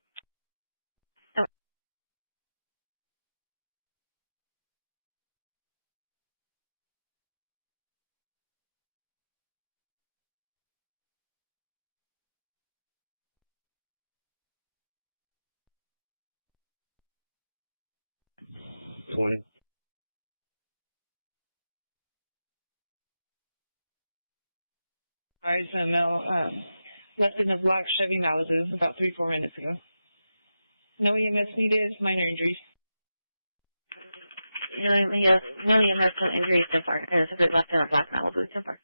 Guys, and Mel left in a black Chevy Malibu about 3-4 minutes ago. No EMS needed, minor injuries. No EMS, no injuries so far. And it's a bit left in a black Malibu so far.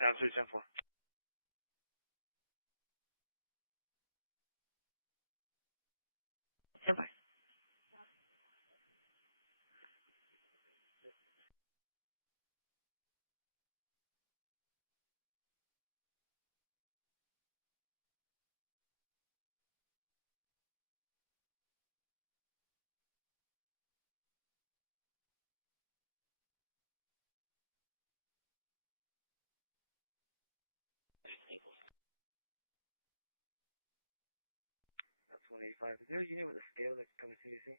Yeah, 310-4. Goodbye. That's 185. Is there a unit with a scale that can come to CDC?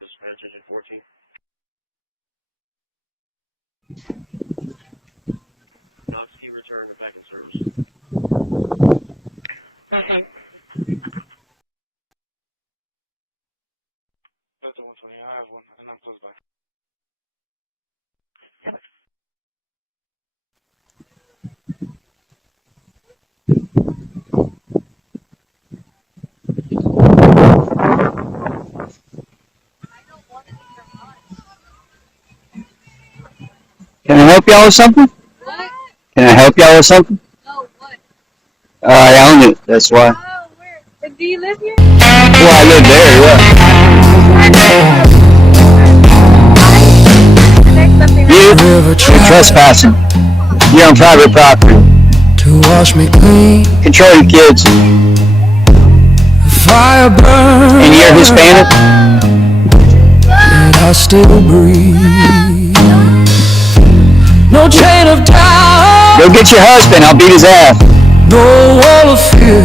Dispatch engine 14. Knox key return or back in service. Okay. That's the 120. I have one, and I'm close by. Goodbye. Can I help y'all with something? What? Can I help y'all with something? No, what? I own it, that's why. Oh, where? Do you live here? Well, I live there, yeah. You're trespassing. You're on private property. To wash me clean. Control your kids. Fire burn. And you're Hispanic? And I still breathe. No chain of doubt. Go get your husband, I'll beat his ass. No wall of fear.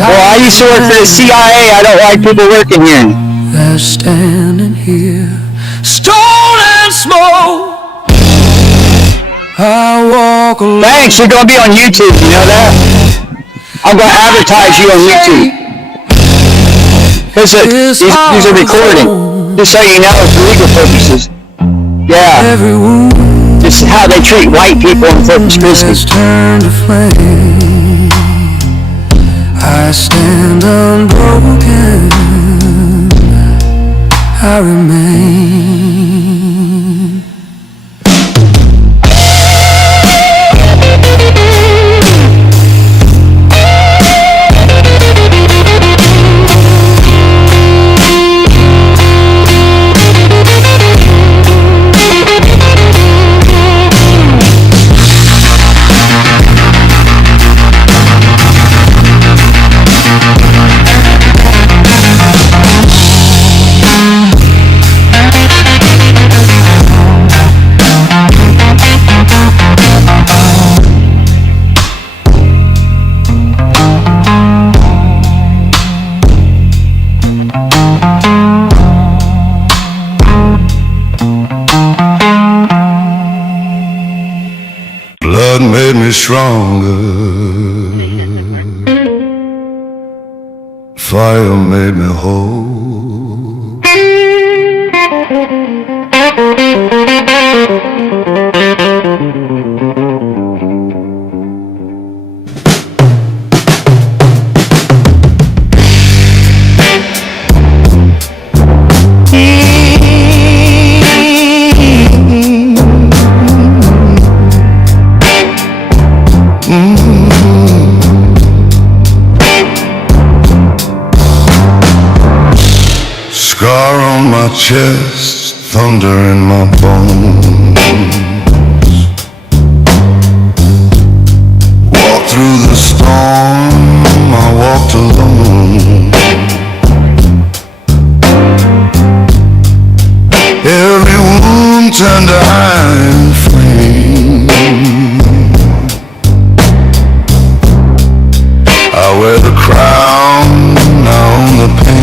Well, I used to work for the CIA. I don't like people working here. They're standing here, stone and smoke. I walk alone. Thanks, you're gonna be on YouTube, you know that? I'm gonna advertise you on YouTube. Because these are recording. Just so you know, for legal purposes. Yeah. This is how they treat white people in Corpus Christi. I stand unbroken. I remain. Blood made me stronger. Fire made me whole. Scar on my chest, thunder in my bones. Walked through the storm, I walked alone. Every wound turned to iron flame. I wear the crown, I own the pain.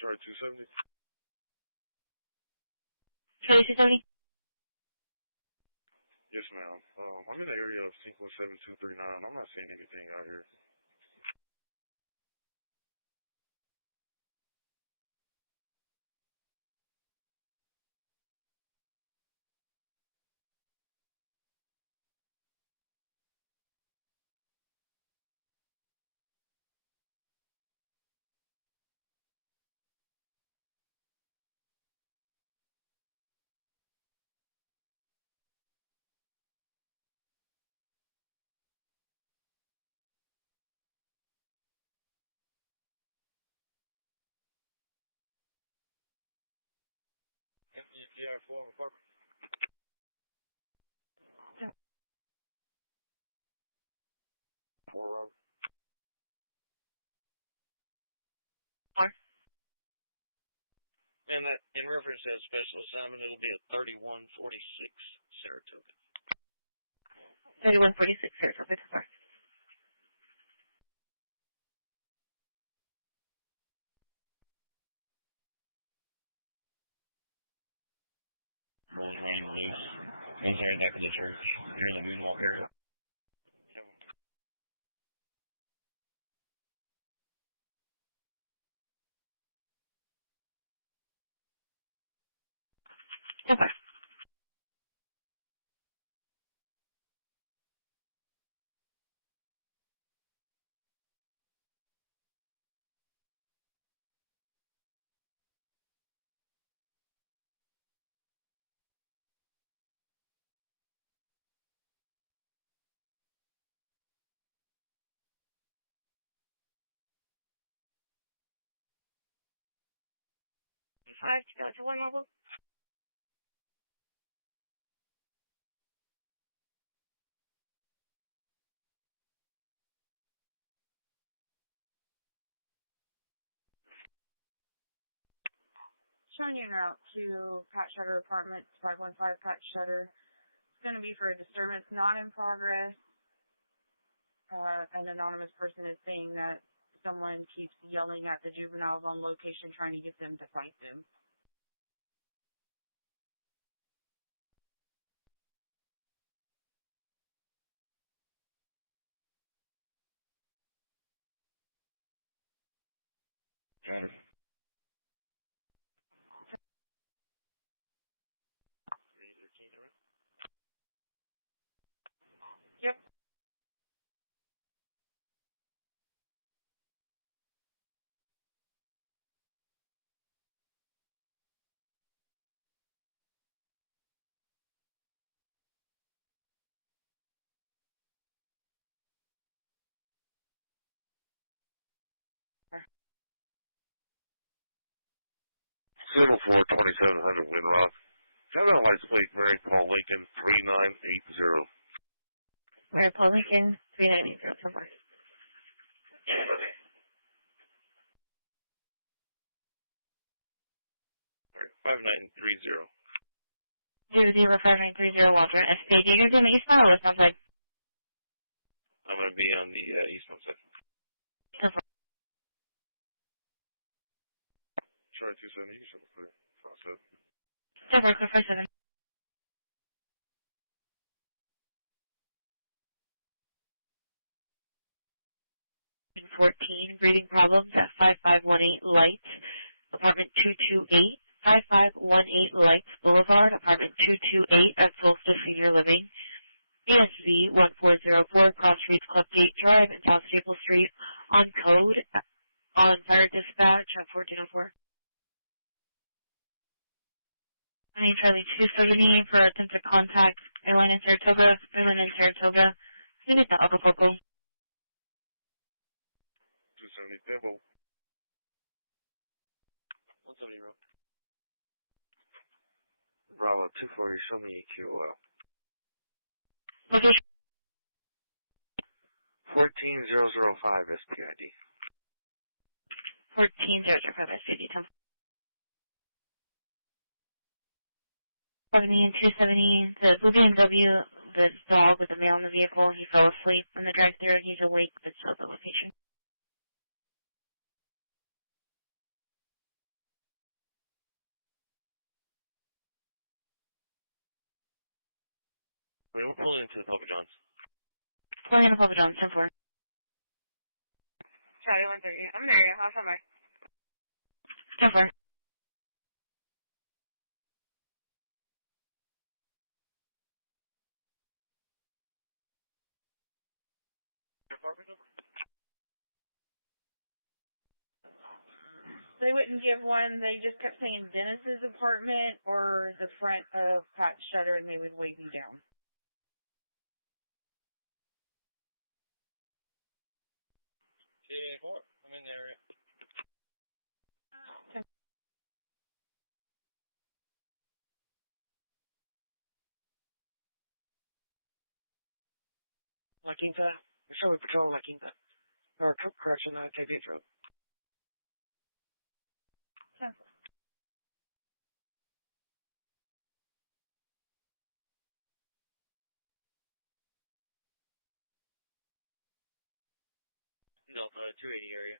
Sorry, 270. Charlie 270. Yes, ma'am. I'm in the area of 57239. I'm not seeing anything out here. Yeah, Florida Park. Robert. And that, in reference to that special assignment, it'll be a 3146 Saratoga. 3146, Saratoga. Sorry. Bulls running loose. Inside back of the church. Here in the moonwalk area. Okay. Five to go to one level. Showing you en route to Pat Shutter Apartments, 515 Pat Shutter. It's going to be for a disturbance not in progress. An anonymous person is saying that someone keeps yelling at the juveniles on location trying to get them to fight them. Got it. Yep. Civil 4, 2700 Windrock. County license plate Mary Paul Lincoln 3980. Mary Paul Lincoln, 3980. So far. 5930. 005930 Walter. SPA. Do you guys in the eastbound or west side? I'm going to be on the eastbound side. So far. Charlie 27, you can show clear. 57. So far, clear 57. And 14, breathing problems at 5518 Light, apartment 228. 5518 Lights Boulevard, apartment 228 at Solstice Senior Living. BSV 1404 Cross Reeds Club Gate Drive in South Staple Street on code on fire dispatch at 1404. My name is Charlie 270 for attempted contact. Airline in Saratoga. Airline in Saratoga. Unit to Acapulco. 270 Temple. 170 road. Bravo 240, show me QOL. Location. 14005 SPID. 14005 SPD. 70 and 270, the blue BMW, the dog with the male in the vehicle, he fell asleep in the drive-thru. He's awake, but still at the location. We're pulling into the Papa John's. Pulling in a Papa John's, 10-4. Charlie 130. I'm there, yeah. I'll come back. 10-4. They wouldn't give one. They just kept saying Dennis's apartment or the front of Pat's shutter, and they would wave you down. T84. I'm in the area. La Quinta. So we patrol La Quinta. Or correction, Cape Road. Delta 280 area.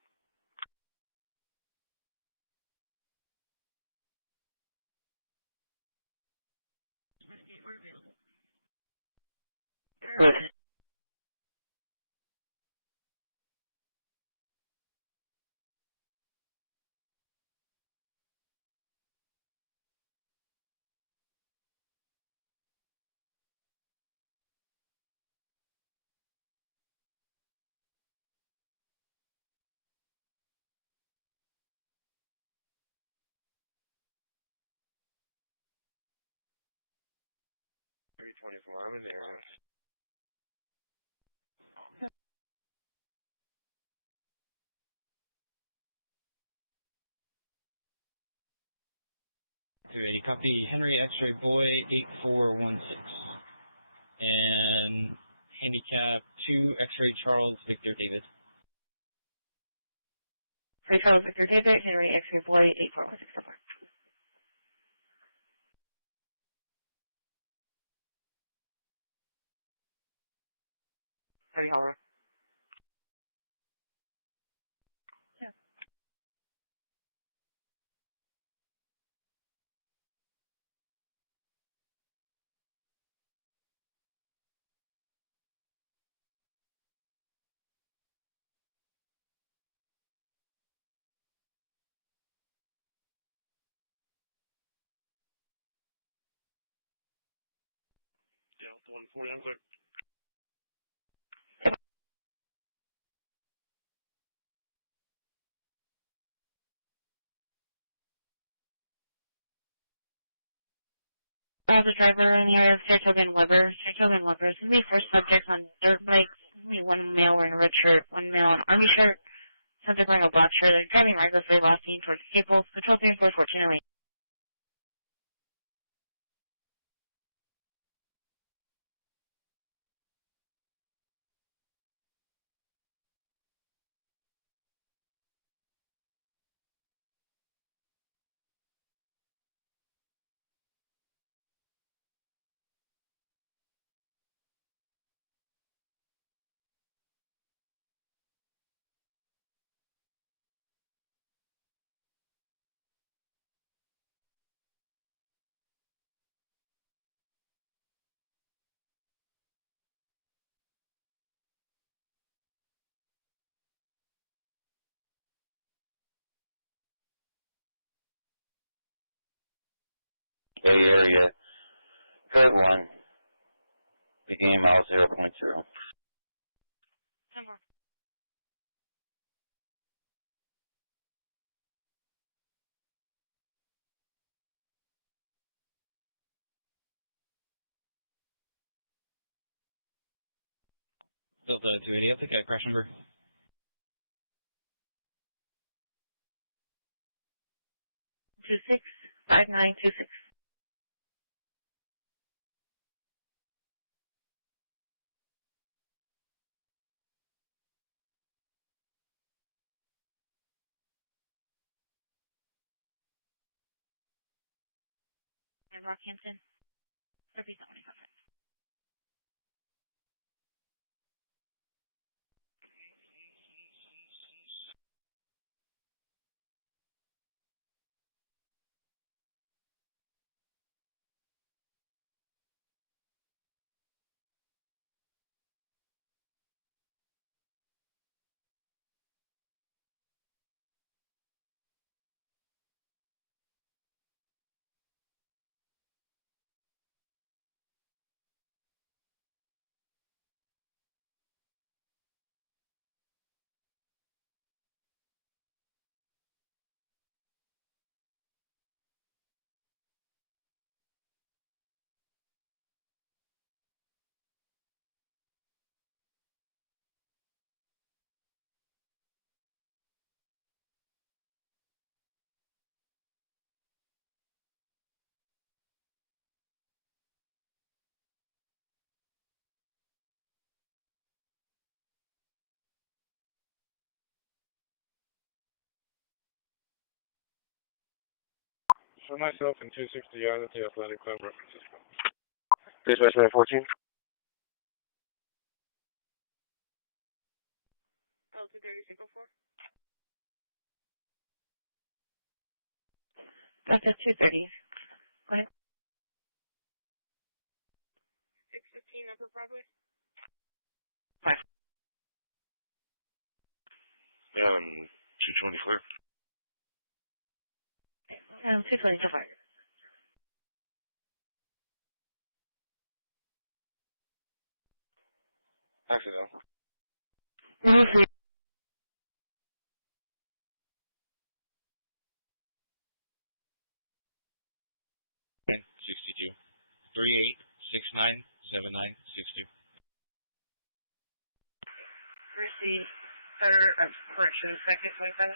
Good. I'm in the area. .280, copy. Henry X-ray boy 8416. And handicap 2 X-ray Charles Victor David. Free Charles Victor David, Henry X-ray boy, 8416, 10-4. Heavy horror. Delta 140, I'm clear. I was a driver in the area of Saratoga and Weber. Saratoga and Weber. It's going to be 4 subjects on dirt bikes. It's going to be 1 male wearing a red shirt, 1 male in an army shirt, subject wearing a black shirt. They're driving recklessly last seen towards Staples. Patrol 34 1408. Bay Area, code 1, beginning mile 0.0. 10-4. Delta 280, I'll take a crash number. 265926. And Rockhampton. Repeat that one, I got that. For myself and 260 out at the Athletic Club references. Dispatch 914. Oh, 230, 604. That's at 2:30. Go ahead. 615 Upper Broadway. 5. 220 clear. 220 so far. Accidental. Mm-hmm. 62. 38697962. Christi, third, correction, second, 27.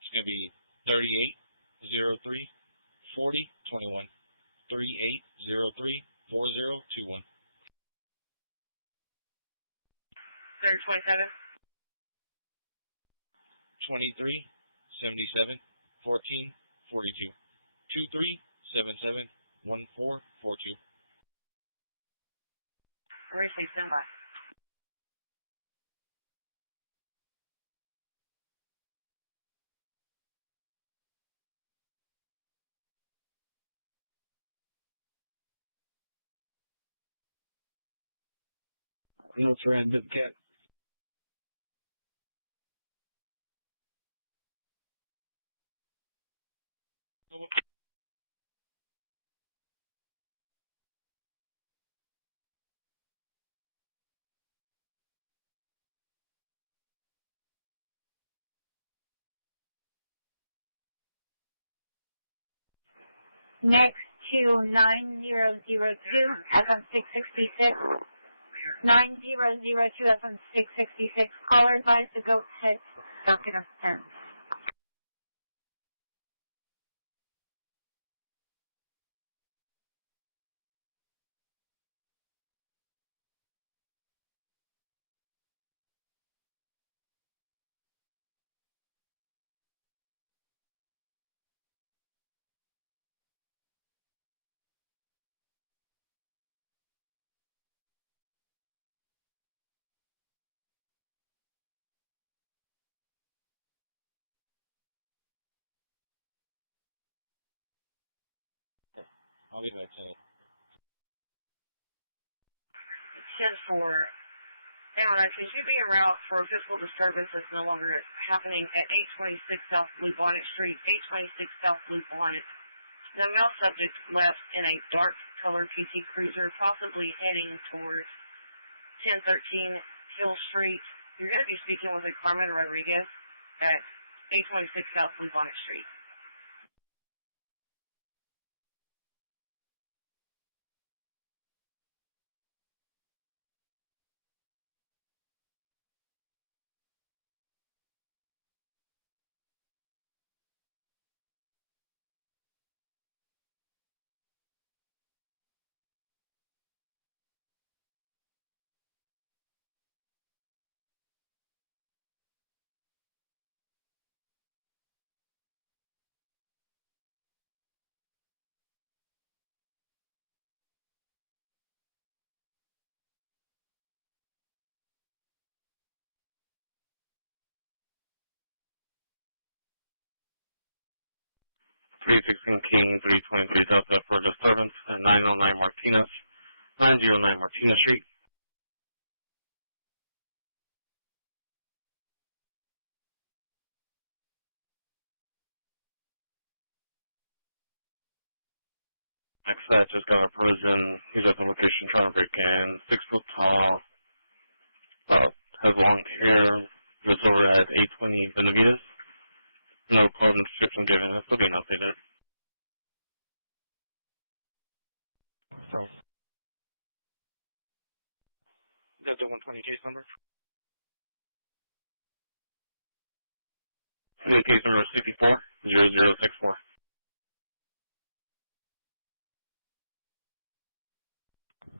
It's going to be 3803 4021. 3803 4021. Third, 27. 23 77 14 42. 23 77 1442. Christi, stand by. Notes around the cat. Next to 9002 FM666. 9002 FM666. Caller advised to go head circuit of fence. I'll be back tonight. 10-4. Anyway, could you be en route for a physical disturbance that's no longer happening at 826 South Blue Bonnet Street, 826 South Blue Bonnet? The male subject left in a dark colored PT Cruiser, possibly heading towards 1013 Hill Street. You're going to be speaking with a Carmen Rodriguez at 826 South Blue Bonnet Street. Three 16 King, 323 Delta for disturbance at 909 Martinez, 909 Martinez Street. Next set, just got a person. He's at the location trying to break in. 6 foot tall. Has long hair. Lives over at 820 Benavides. No clothing description given. It's still being updated. So, that's the 120 case number. Case number 640064.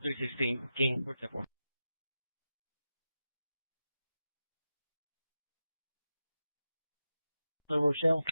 316 King, what's that for? La Rochelle.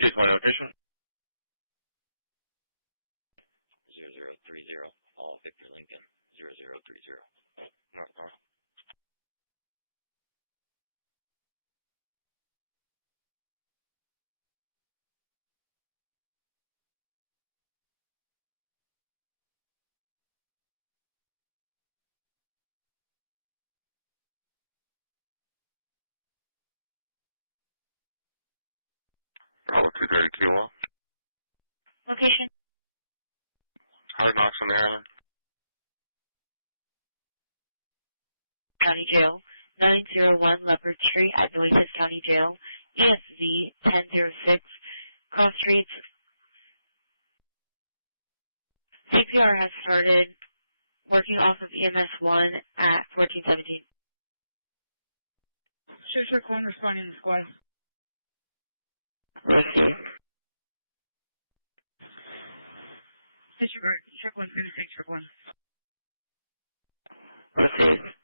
Here's my location. 0030, all Victor Lincoln, 0030. North. Bravo 230 Kiowa. Location. Hard knocks on the island. County Jail, 901 Leopard Street at Nueces County Jail, ESV 1006, Cross Streets. CPR has started working off of EMS 1 at 1417. Sure, one responding to squad. Received. Disregard. Truck 1's going to take truck 1. Received.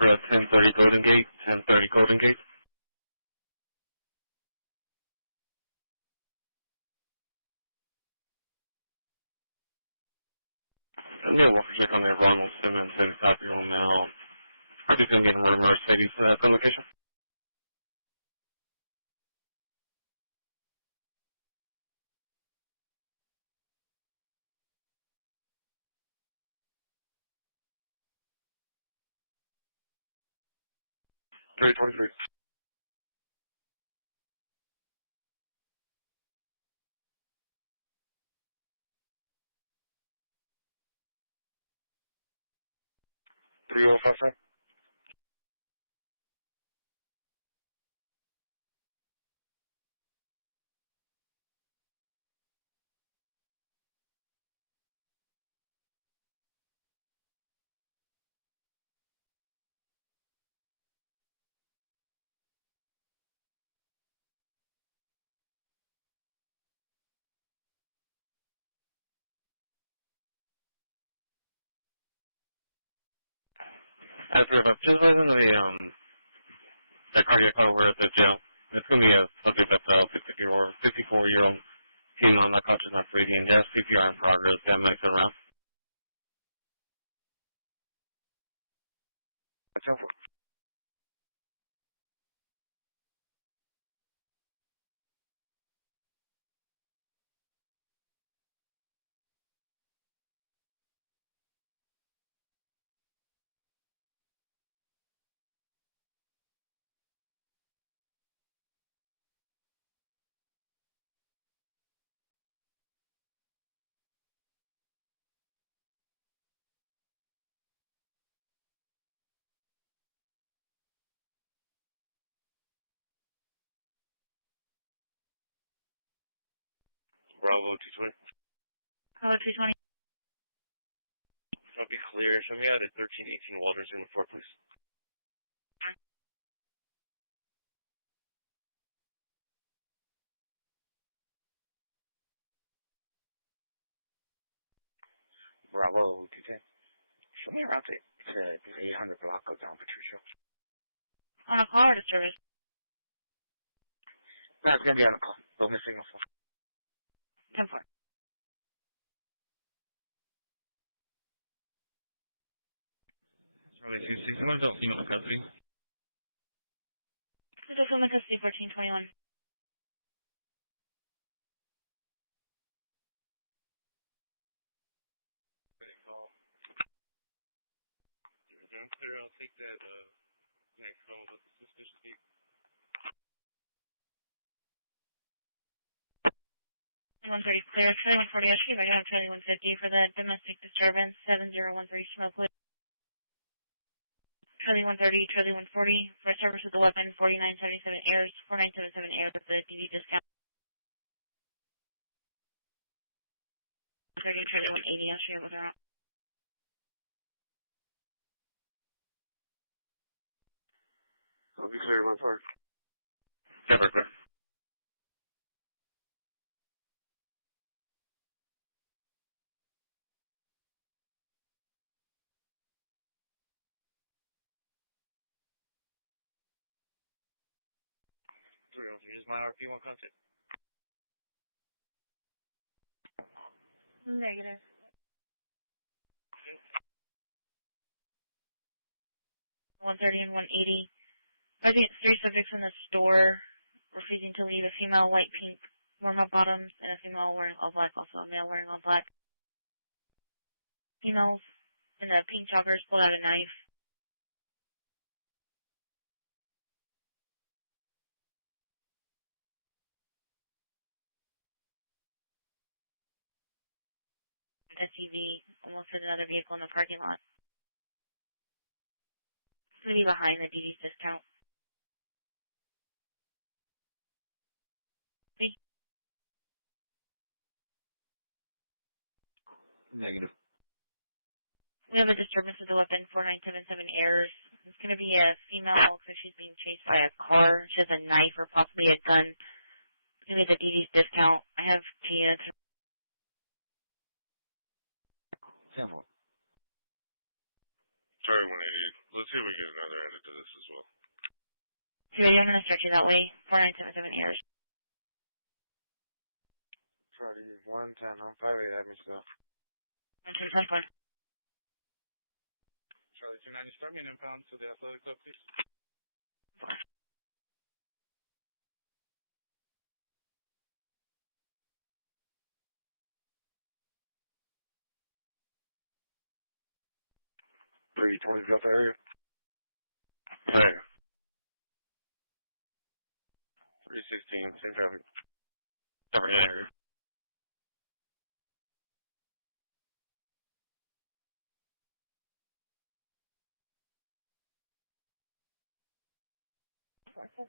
We're at 1030 Golden Gate, 1030 Golden Gate. I'm going to walk check on the Ronald Simmons, 75-year-old male. Just going to get in Mercedes at the location. Three 23. Three 057. As for just listening to the cardiac call, we're at the jail. It's going to be a subject that's a 54-year-old female, not conscious, not breathing. Yes, CPR in progress. Yeah, medics around. That's helpful. Bravo 220. Hello, 220. I'll be clear. Show me out at 1318 Walters in the 4, please. Bravo, TK. Show me around to 800 block of down Patricia. On a call or to service? No, it's going to be on a call. Don't miss signal. 10-4. Charlie 261, don't email the custody. This is from the custody 1421. I'm clear. I'll take that next call with the suspicious gate. 130 clear. Charlie 140 Street. I got Charlie 150 for the domestic disturbance. 7013 smoke. Charlie 130, Charlie 140 for service with the weapon. 4977 airs. 4977 airs with the DD discount. 130 Charlie 180. I'll share with her. I'll be clear my part. Yeah, we're clear. 303, is my RP1 contact? Negative. Yep. 130 and 180. I think it's 3 subjects from the store refusing to leave. A female white pink warm-up bottoms and a female wearing all black, also a male wearing all black. Females in the pink joggers pulled out a knife. SUV almost hit another vehicle in the parking lot. It's going to be behind the DD's discount. Negative. We have a disturbance of the weapon, 4977 errors. It's going to be a female, so she's being chased by a car. She has a knife or possibly a gun. It's going to be the DD's discount. I have Tia. Simple. Sorry, 180. Let's see if we get another edit to this as well. You ready? I'm going to stretch you that way. 4977 errors. Charlie 110 on 58 Avenue South. 110, 10, Charlie 290, start me an impound to the athletic club, please. Pretty 20 Delta area. Hey. 316, same traffic. Sorry, area.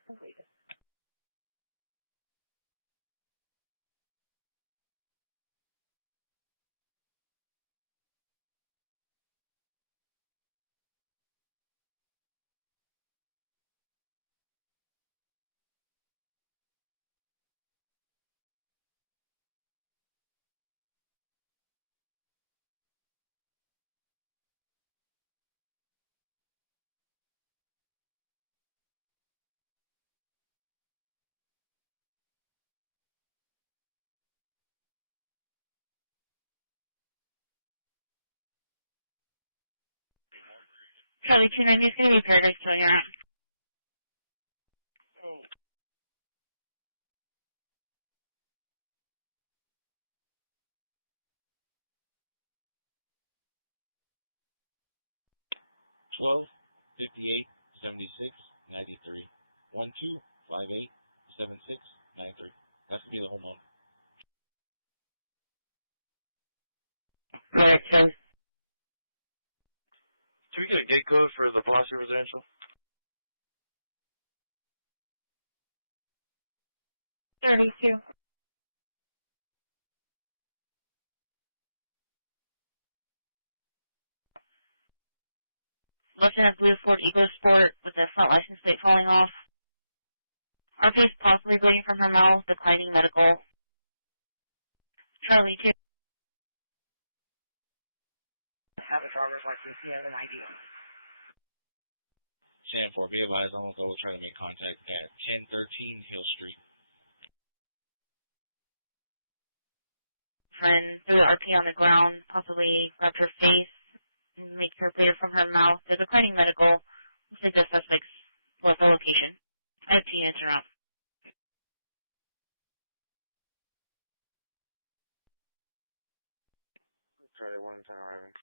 completed. Charlie 290 is going to be Paradise till you're out. Oh. $12, 58, 76, 93. 1, 2, 5, 8, 7, 6, 9, 3. That's to be the whole month. Right, so. Can we get a gate code for the Posse Residential? 32. Lesson of blue Ford EcoSport with the front license plate falling off. RP is possibly bleeding from her mouth, declining medical. Charlie 2. Have a driver's license, you have an ID. Sam 4, be advised, I'm going to go try to make contact at 1013 Hill Street. Friend threw the RP on the ground, possibly rubbed her face, and make her bleed from her mouth. The declining medical. Looks like the suspect's left the location. I have 2 units around. Charlie 110 arriving.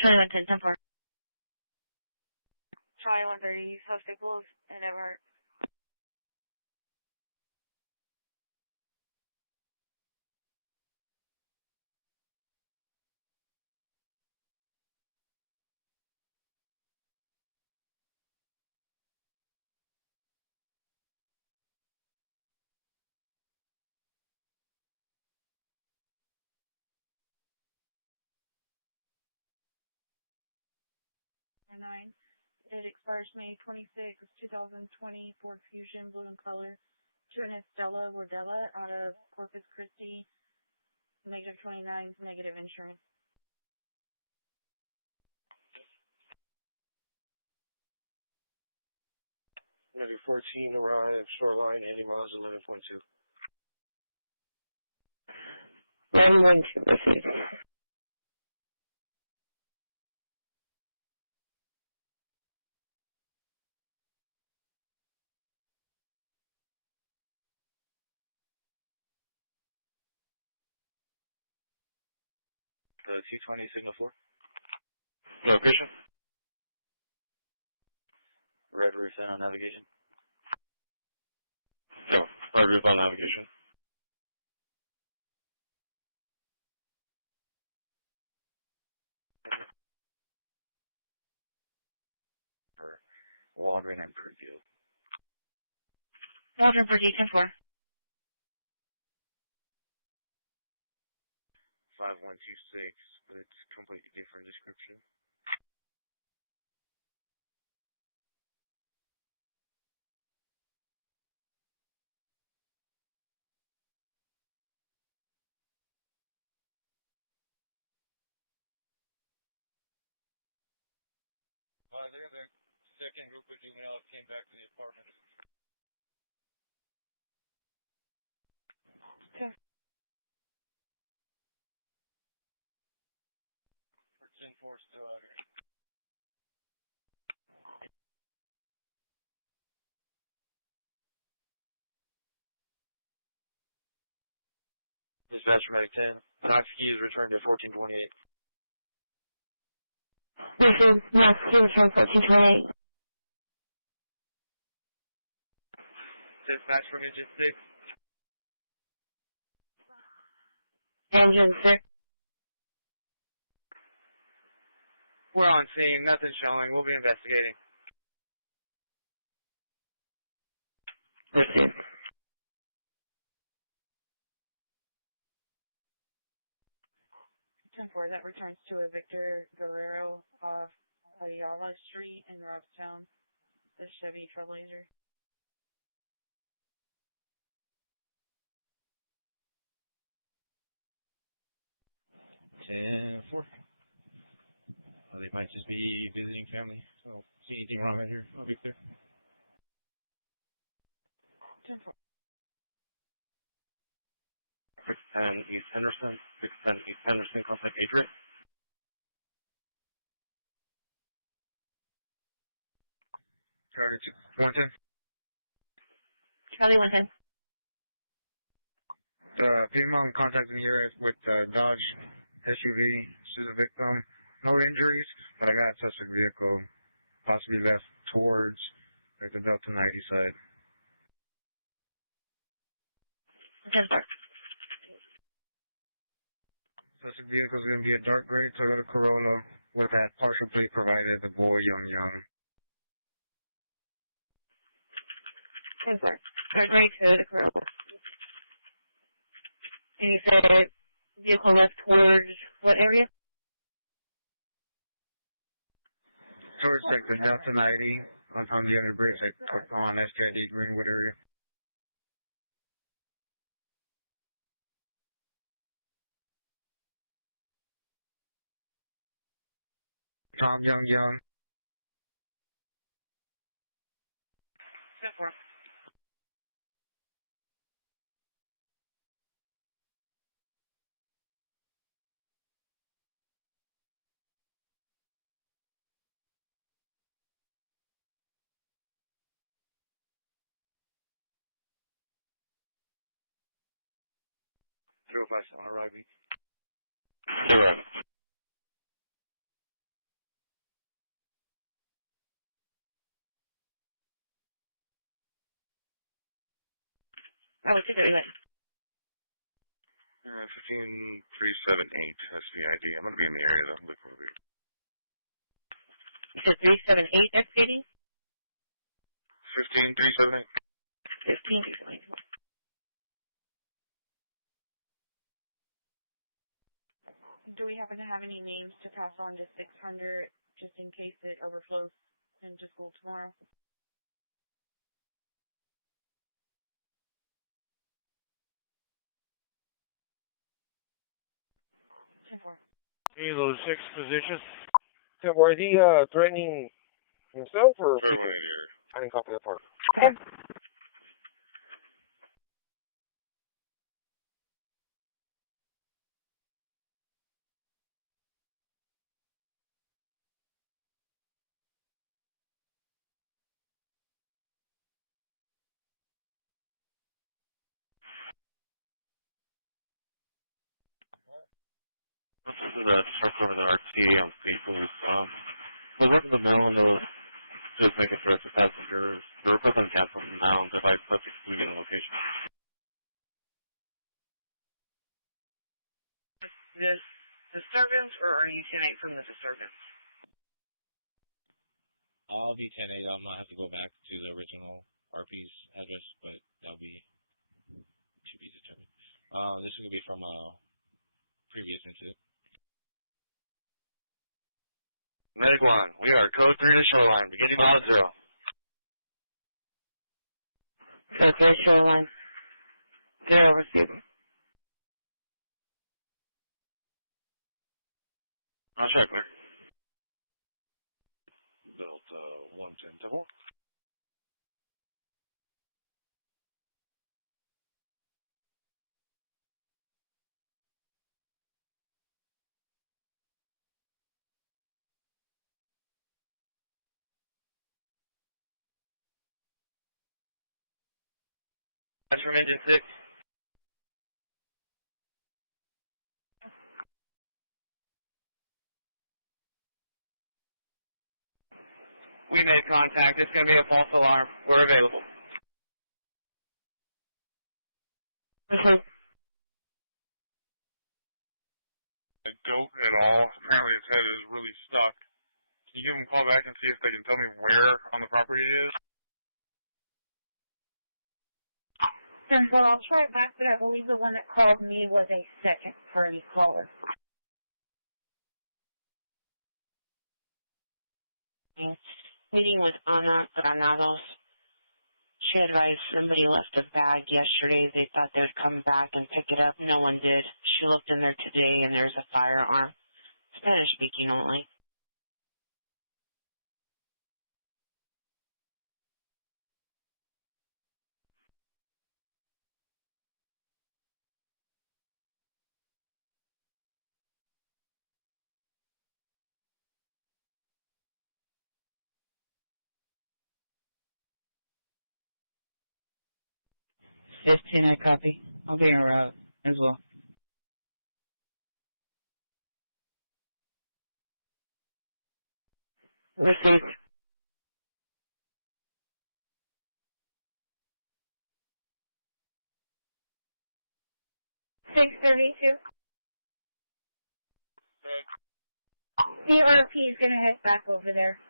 Charlie 110, 10 4. Charlie 130, suspect close and Everhart. It expires May 26, 2020. Ford Fusion, blue in color. To an Estella Rodella out of Corpus Christi. Negative 29, negative insurance. Maybe 14 arrive, shoreline, ending miles 11.2. 112, receive. T20 signal 4. Location? Red roof in on navigation. No, red roof on navigation. For Waldron and preview. Waldron for D10-4. 5126, but it's completely different description. The second group of juveniles came back to the apartment. Okay. 10-4 still out here. Dispatch from Medic 10. Knox Keys returned to 1428. Receive. Knox Key return 1428. Dispatch from Engine 6. Engine 6. We're on scene. Nothing showing. We'll be investigating. Receive. That returns to a Victor Guerrero off Ayala Street in Robstown, the Chevy Trailblazer. They might just be visiting family. I don't see anything wrong right here. I'll be there. 10-4. 610 East Henderson. 610 East Henderson. Contact Adrian. Charlie 110. Charlie 110. Female in contact in here with Dodge SUV. She's a victim. No injuries, but I got a suspect vehicle possibly left towards like the Delta 90 side. 10-4. Suspect vehicle is going to be a dark gray Toyota Corolla with that partial plate provided, the boy Young. 10-4. Dark gray Toyota Corolla. And you said vehicle left towards what area? Towards like the Delta 90 on the other bridge, like on SKID Greenwood area. Tom Young. 10-4. On a rugby. Correct. I would say that we went. 15378 SVID. I'm going to be in the area though. Look over here. You said 378 XJD? 15378. 15378. Do we happen to have any names to pass on to 600 just in case it overflows into school tomorrow? Those 6 positions. So were he threatening himself or? Third one in here. I didn't copy that part. Okay. This is a circle with an RT on People's. I was in the middle and there was just making sure it's the passengers. The request on cancel now if I subject to get a location. This disturbance, or are you 10-8 from the disturbance? I'll be 10-8. I'm gonna have to go back to the original RP's address, but that'll be to be determined. This is gonna be from a previous incident. Medic 1, we are code 3 to the shoreline, beginning mileage 0. Code 3 shoreline. 0 received. I'll check, clear. Delta 110 to 4. That's from engine 6. We made contact. It's going to be a false alarm. We're available. A goat at all. Apparently its head is really stuck. Can you give them a call back and see if they can tell me where on the property it is? Well, I'll try it back, but I believe the one that called me was a second party caller. Meeting with Ana Granados. She advised somebody left a bag yesterday. They thought they would come back and pick it up. No one did. She looked in there today and there's a firearm. Spanish speaking only. Fifteen, I copy. I'll be en route as well. Received. $632. The RP is going to head back over there.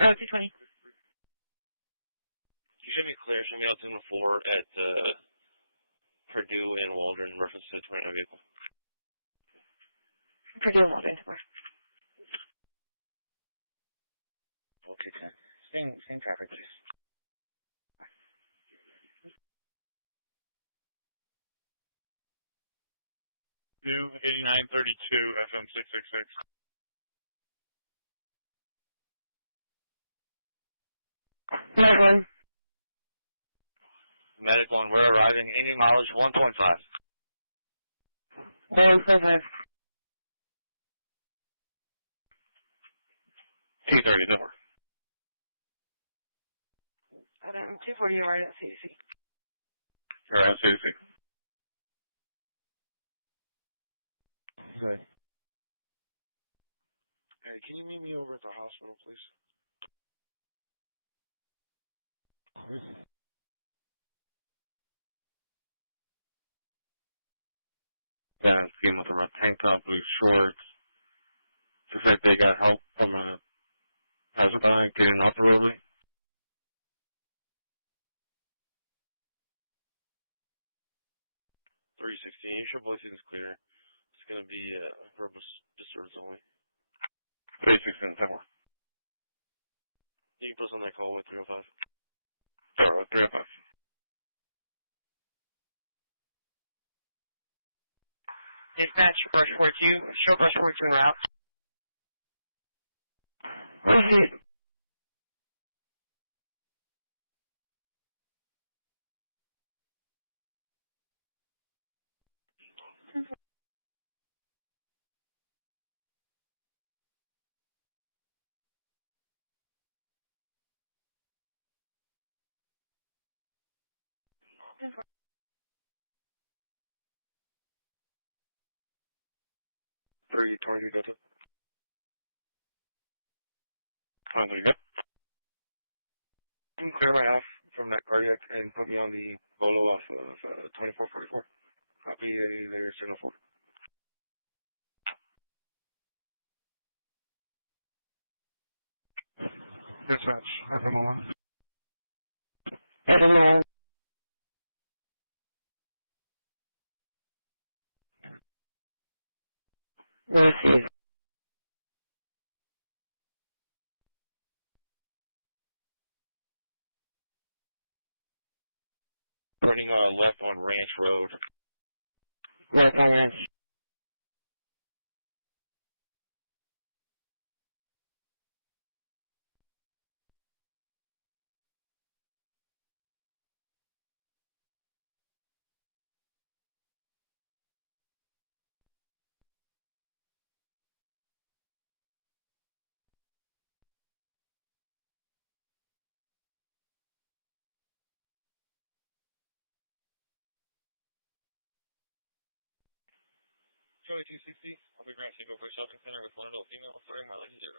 Oh, 220. You should be clear. Show me out to 4 at Purdue and Waldron, reference to the 29 vehicle. Purdue and Waldron. Okay, same traffic, please. 8932 FM 666. Medic 1. Medic 1, we're arriving. Any mileage 1.5. 155. T30, door. 240, you're right at CDC. You're at CDC. Good. Hey, can you meet me over at the hospital, please? Then scheme with a red tank top, blue shorts. Looks like they got help from a passerby getting off the roadway. You should voice is clear. It's going to be verbal disturbance only. 316, 10 more. You can put us on that call with 305. 305. Dispatch, brush 42. Show brush 42 en route. Receive. Three 22 Delta. 23 good. Clear my half from that cardiac and put me on the Bolo off of 2444. Copy their signal 4. Dispatch, FM1. FM1. Receive. Turning left on Ranch Road. Left on Ranch. Charlie 260, I'll be Grant Single for Shopping Center with one adult female, starting my leg 0.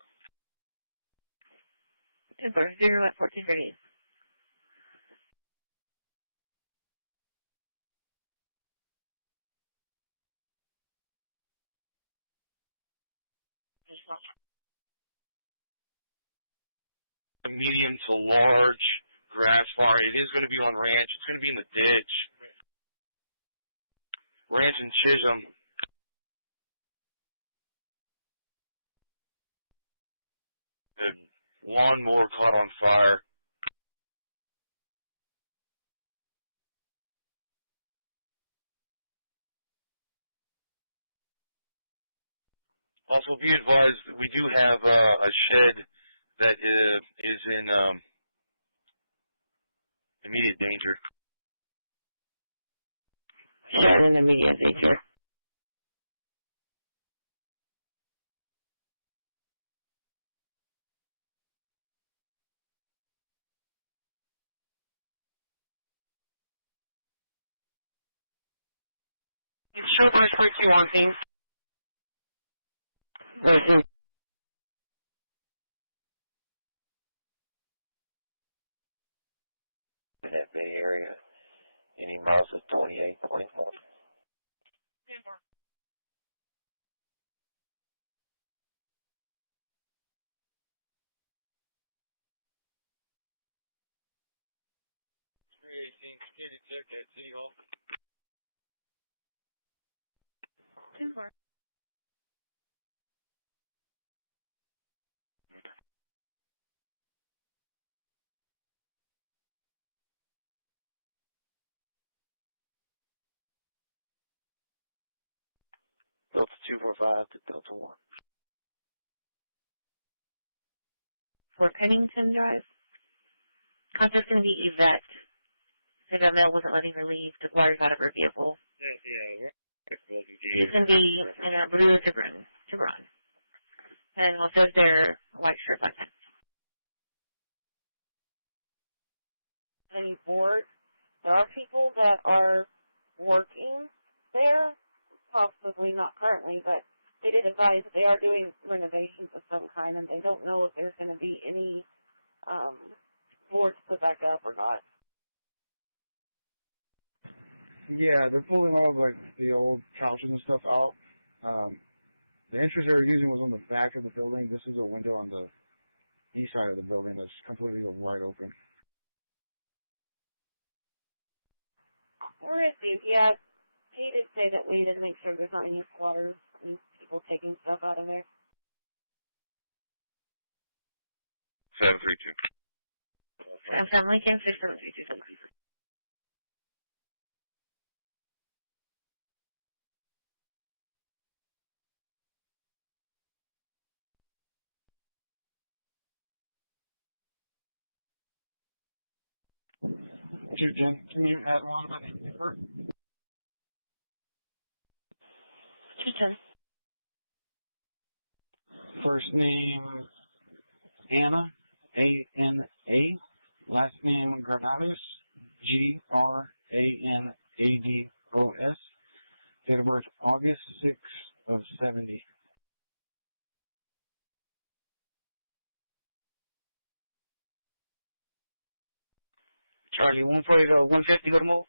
0 at 1430. Medium to large grass fire. It is going to be on Ranch. It's going to be in the ditch. Ranch and Chisholm. The lawnmower caught on fire. Also, be advised, we do have a shed that is in immediate danger. Shed in immediate danger. Show brush 42 on scene. Receive. In that Bay Area, any miles of 2824. Security check at City Hall. 10-4. Delta 245 to Delta 1. For Pennington Drive. Contact's going to be Yvette. Said that male wasn't letting her leave. Took wires out of her vehicle. She's going to be in a blue Tiburon. And what says there, a white shirt, black pants. Any board? There are people that are working there, possibly not currently, but they did advise that they are doing renovations of some kind, and they don't know if there's going to be any boards put back up or not. Yeah, they're pulling all of, like, the old couches and stuff out. The entrance they were using was on the back of the building. This is a window on the east side of the building that's completely wide open. Or is it? Yeah, he did say that we need to make sure there's not any squatters and people taking stuff out of there. 732. Sam Lincoln, 67327. Jen, can you add one by paper? 210. First name Anna, A-N-A. Last name Granados, G-R-A-N-A-D-O-S. Date of birth August 6th of 70. Charlie, 140 to 150, go to move.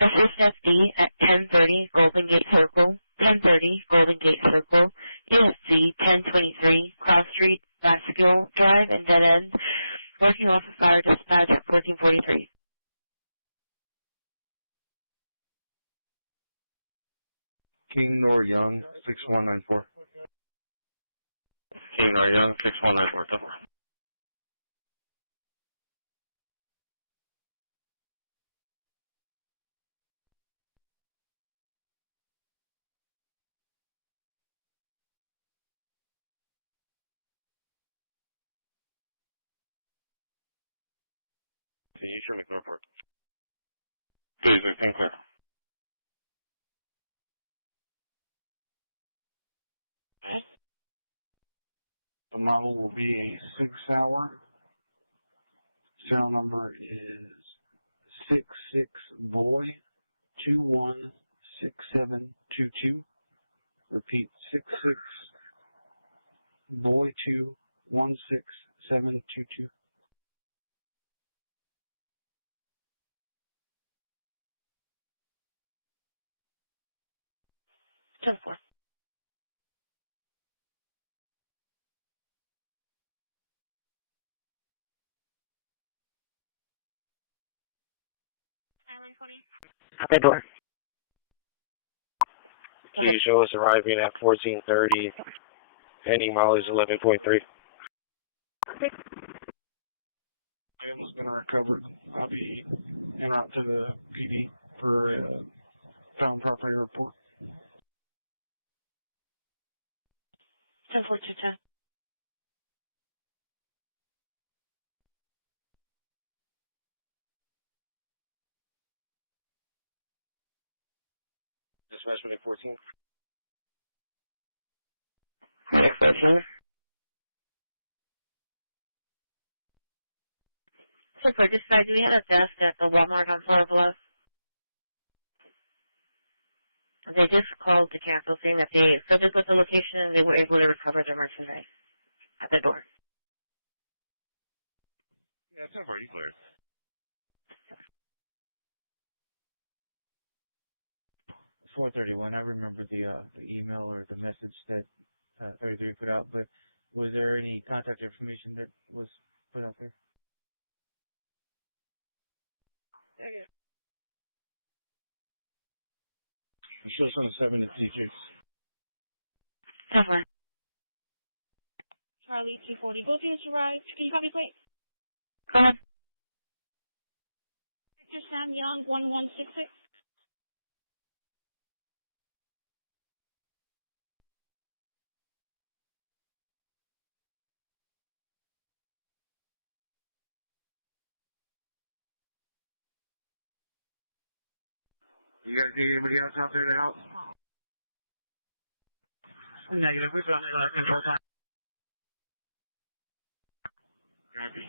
SSFD at 1030 Golden Gate Circle, 1030 Golden Gate Circle, ESC 1023 Cross Street, Bascule Drive, and Dead End. Working off of fire dispatch at 1443. King Nor Young, 6194. King Nor Young, 6194. Double. Can you show me the report? Please, I think clear. The model will be a 6-hour. Serial number is 66boy216722. Repeat, 66boy216722. Ten four. Island 20. Out the door. Can you show us arriving at 1430? Pending mileage 11.3. Item's been recovered. I'll be en route to the PD for a found property report. 10210. Dispatch with 14. Next question. So for this side, do we have a desk at the Walmart on Flower Bluff? They just called to cancel, saying that they subject with the location and they were able to recover their merchandise at the door. Yeah, it's already clear. It's 431. I remember the email or the message that 33 put out, but was there any contact information that was put out there? I'm still on the 7 at TJ's. Cover. Charlie 240. Both units arrived. Can you copy, please? Go ahead. Victor Sam Young 1166. You guys need anybody else out there to help? Negative. We've been on control time. Copy.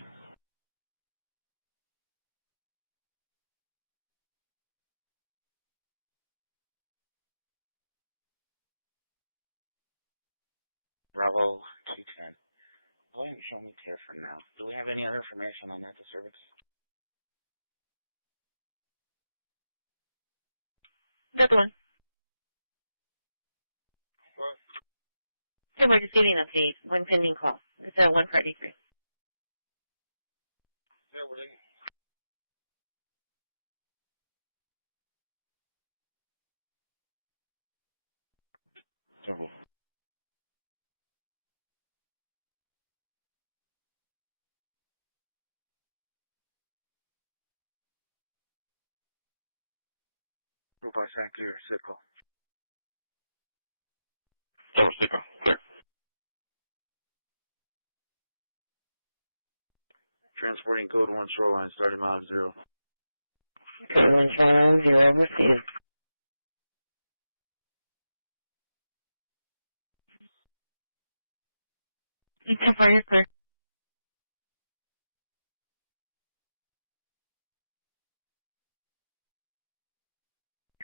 Bravo 210. Go ahead and show me clear for now. Do we have any other information on that disturbance? That's the one. So we're just getting an update. One pending call. It's a 133. Yeah, we're in. Double. Group by sign clear, Sitco. Tower Sitco, clear. Transporting code 1 shoreline, starting mile 0. Code 1 shoreline 0, received. So far, you're clear.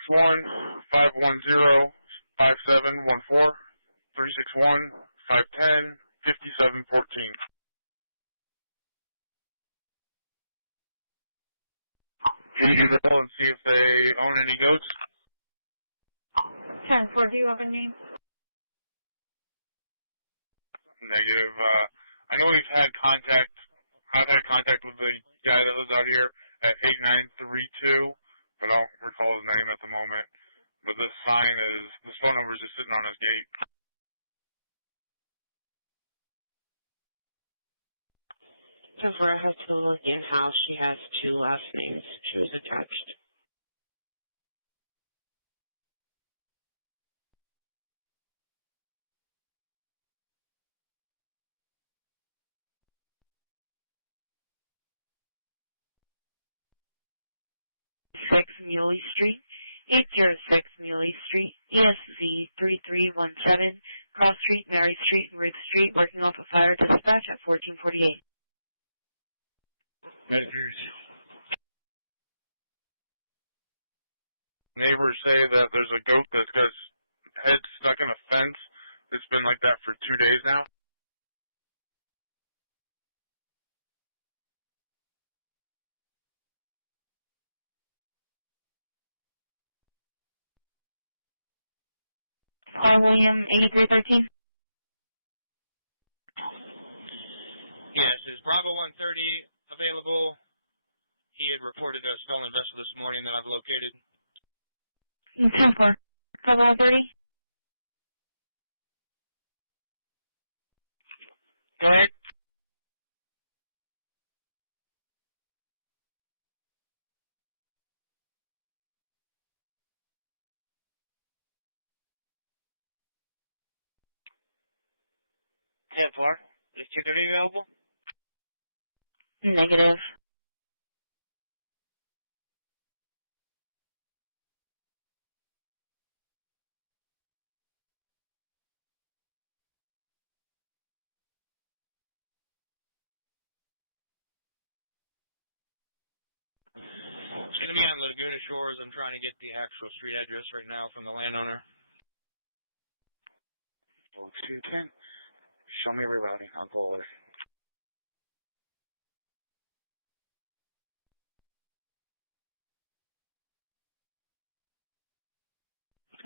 One 510 5714 361 510 5714. Can you call and see if they own any goats? 10-4, do you have a name? Negative. I know I've had contact with the guy that lives out here at 8932, but I don't recall his name at the moment. But this phone number is just sitting on his gate. 10-4, I had to look in-house. She has 2 last names. She was attached. Muley Street, 806 Muley Street, ESZ 3317, Cross Street, Mary Street, and Ruth Street, working off a fire dispatch at 1448. Measures. Neighbors say that there's a goat that's got its head stuck in a fence. It's been like that for 2 days now. William 8313. Yes, is Bravo 130 available? He had reported a stolen vessel this morning that I've located. 10-4. Bravo 130. Go ahead. Is security available? Negative. It's going to be on Laguna Shores. I'm trying to get the actual street address right now from the landowner. 210. Show me rerouting. I'll go over.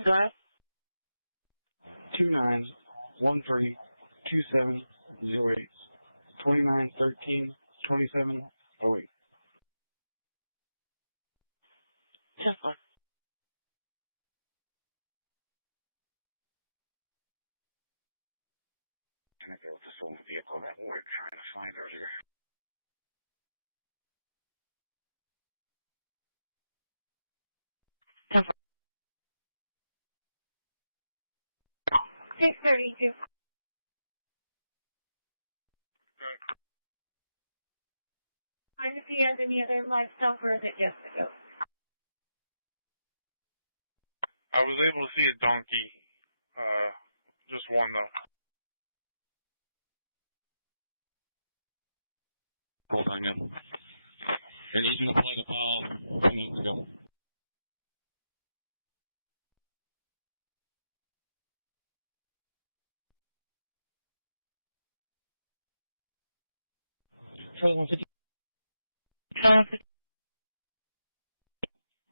Go ahead. 29132708 2913 2708. 10-4. Can I go with the stolen vehicle that we're trying to find earlier? Ten 632. If he has any other livestock, or is it just a goat? I was able to see a donkey. Just one though. Hold on, yeah. And he's going to play the file 2 minutes ago. Charlie 150.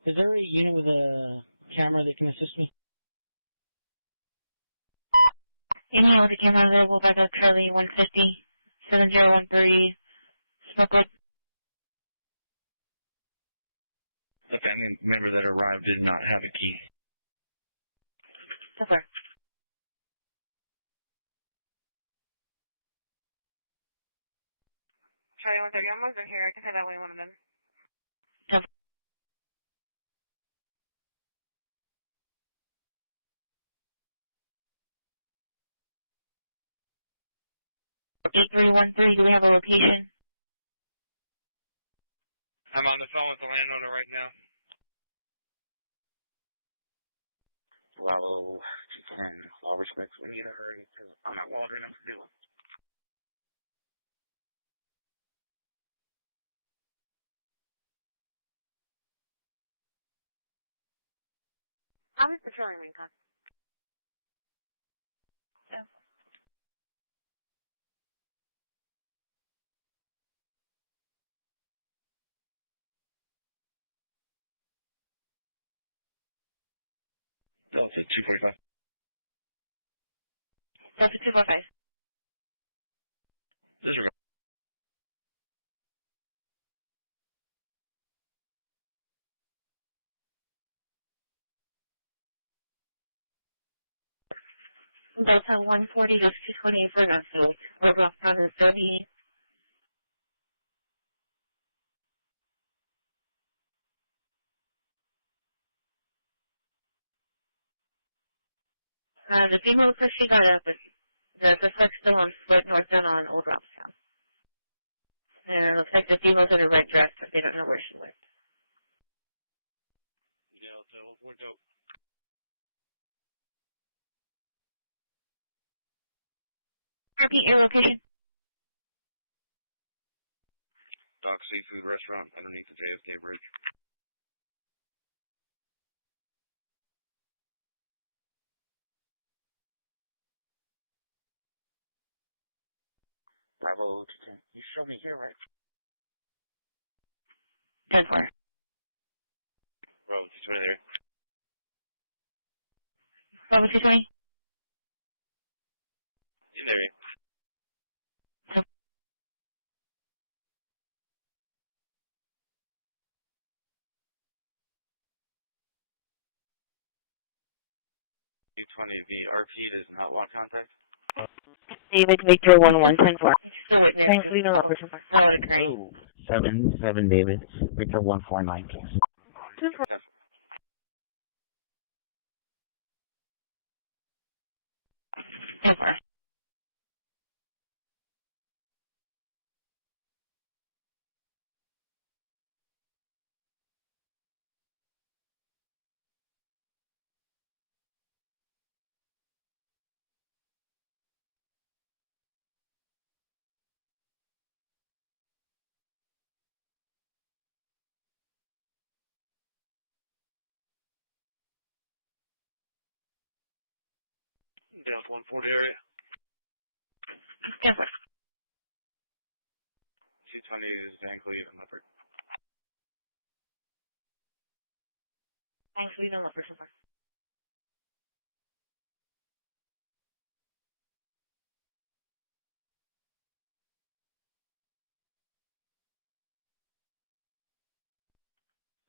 Is there a unit with a camera that can assist me? Any with the camera available, back up Charlie 150, 7013, Smokewood. The family member that arrived did not have a key. So far. Charlie 130, I'm moving here. I can head that way one of them. 8313, do we have a location? I'm on the phone with the landowner right now. Bravo 210. All respects, we need to hurry because I'm at Waldron. I'm doing. How is petroleum income? Yeah. Delta 245. Delta 245. Disregard. Delta 140 goes 228 for Knoxville. Over off town is 30. The female looks like she got up, but the suspect's still on foot northbound on Old Robstown. And it looks like the female's in a red dress, but they don't know where she went. Delta 140. Repeat your location. Dock Seafood Restaurant underneath the JFK Bridge. Bravo 210. You showed me here, right? 10-4. Bravo 220 there. Bravo 220. In there. Nope. 220. The RP does not want contact. David Victor 1110-4. Still witness. Thanks, leave no operation for how it occurred. 7 David. Victor 149, please. 10-4. Delta 140 area. 10-4. 220 is Van Cleve and Leopard. Thanks, leave no operation for.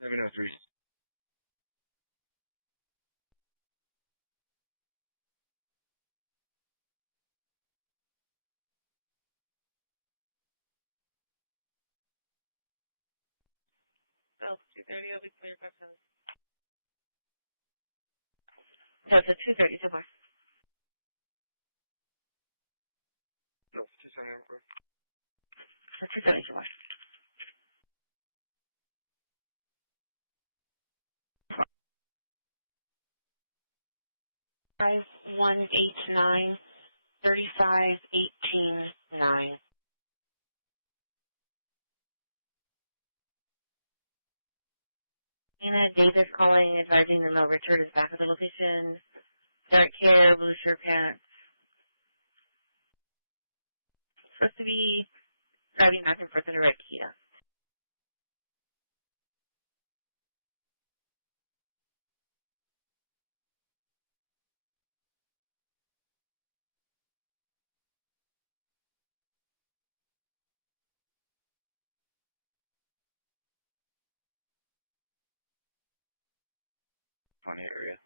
Let me know 3. Delta 230, I'll be clear 57. Delta 230 so far. Delta 270. 230 so far. 5189 35189. Anna Davis calling, advising the male Richard is back at the location. Dark hair, blue shirt pants. Supposed to be driving back and forth in a red Kia. Area.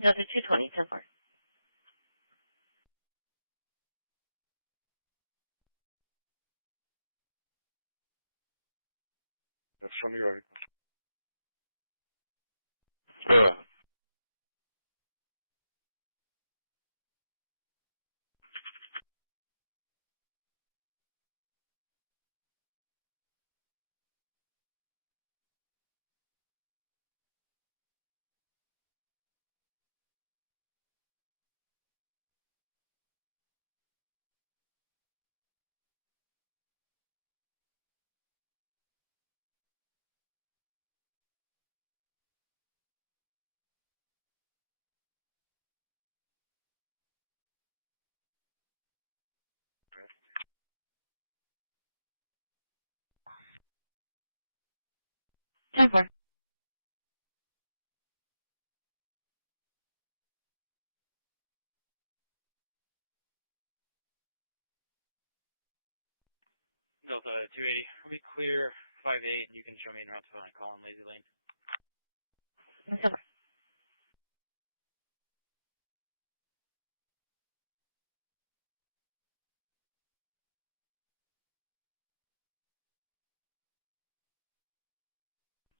No, the 220 so far. Show me your 10-4. Delta 280. I'll be clear 5-8, and you can show me an route to my call on Lazy Lane. 10-4.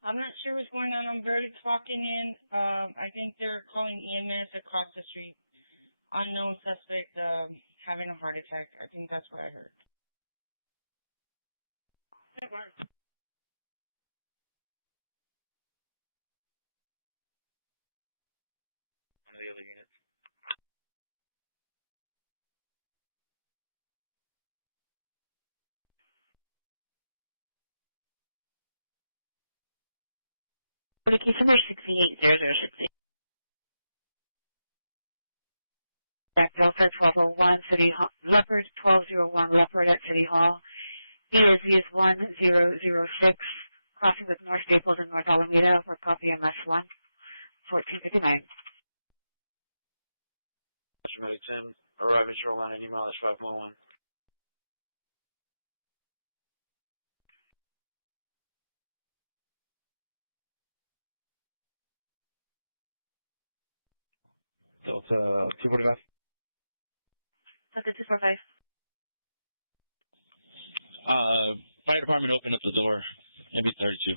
I'm not sure what's going on. I'm barely clocking in. I think they're calling EMS across the street. Unknown suspect having a heart attack. I think that's what I heard. One of the other units. Case number 68068. Jack Delta 1201 City Hall, Leopard 1201 Leopard at City Hall. VSV is 1006, crossing with North Staples and North Alameda for copy MS1, 1459. Medic 10, arriving shoreline any mileage 511. Delta 245. Delta 245. Fire department opened up the door. Maybe 32.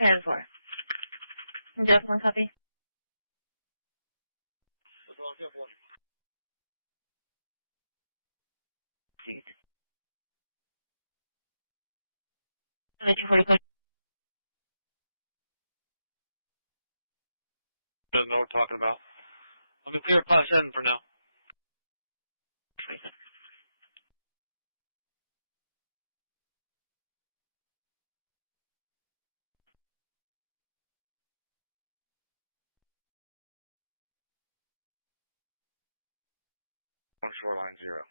10-4. Just one copy. What's wrong with one? Seat. 245. Doesn't know what we're talking about. I'll be clear past 7 for now. On shoreline 0.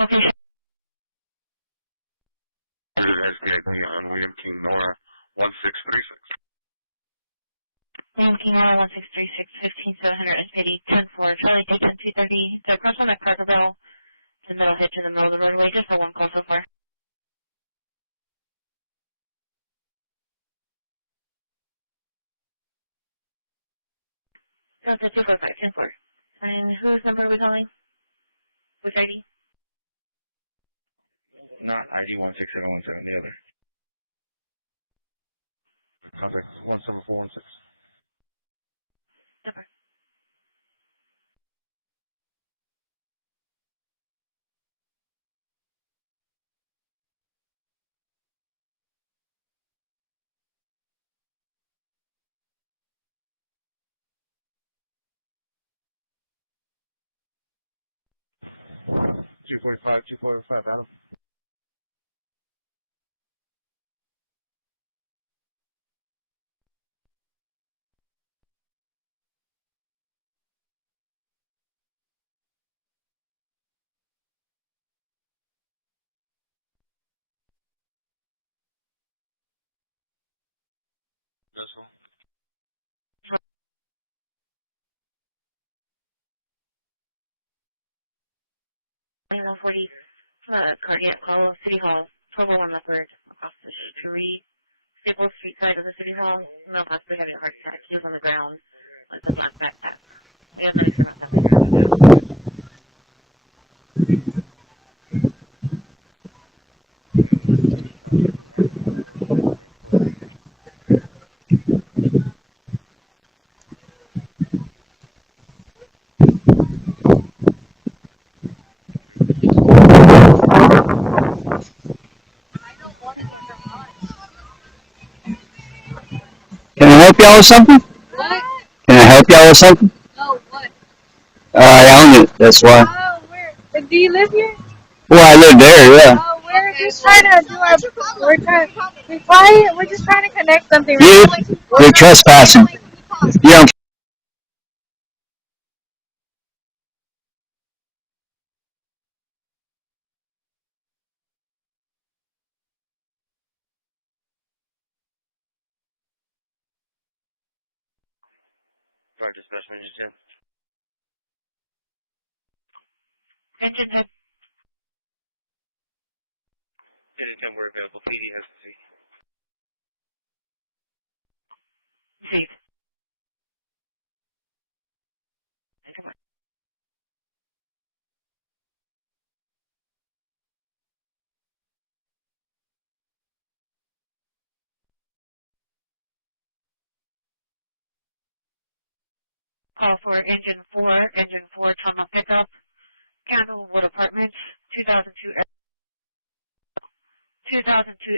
Okay. Designate me on William King Nora 1636. William King Nora 1636, 15750, 10-4. Charlie Taken 230. So across on that Carter Bell, the middle hit to the middle of the roadway. Just a one call so far. Delta 245, 10-4. And whose number are we calling? Which ID? Not ID 16717, the other. Contact 17416. Okay. Two 245, Adam. This one. One 40, cardiac call, City Hall, 1201 Leopard, across the street, Staples Street side of the City Hall. No, possibly having a heart attack. He was on the ground with a black backpack. We have medics from outside the ground. Can I help y'all with something? What? Can I help y'all with something? No, what? I own it, that's why. Oh, where? Do you live here? Well, I live there, yeah. Oh, we're just trying to do our, we're just trying to connect something. You're trespassing. You don't 10-4 dispatch manager 10. Engine head. Engine 10, we're available. PD has to see. Receive. Come on. Call for Engine 4, trauma pickup, Candlewood Apartments, 2002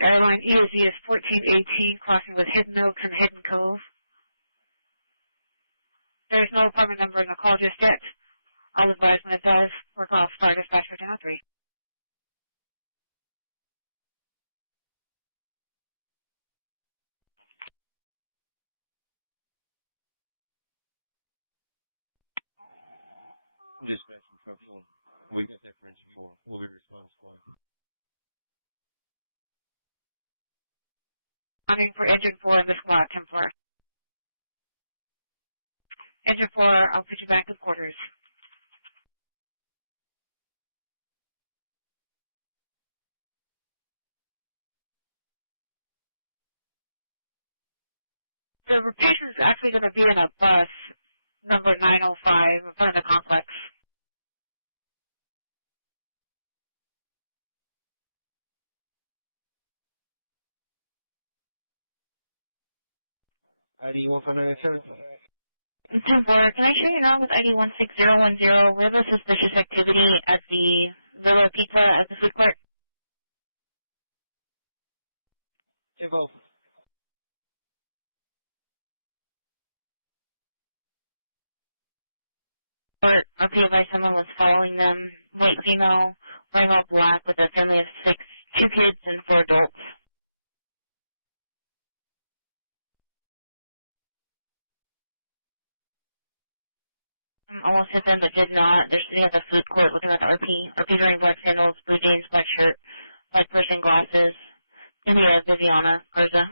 airline EAZ is 1418, crossing with Hidden Oaks and Hidden Cove. There is no apartment number in the call just yet. I'll advise when it does. Work off Fire Dispatch for 1003. Dispatch from truck 1. We got that for engine 4. We'll be response squad. Running for Engine 4 in the squad, 10-4. Engine 4, I'll put you back to quarters. The rotation is actually going to be in a bus, number 905, in front of the complex. ID 15987. 10-4, can I show you now with ID 16010? We have a suspicious activity at the Villa Pizza at the food court. Info. Our PFI, someone was following them, white female, wearing all black with a family of 6, 2 kids and 4 adults. Almost hit them, but did not. They're sitting at the food court looking at the RP. RP's wearing black sandals, blue jeans, black shirt, black purse and glasses. India, Viviana, Garza.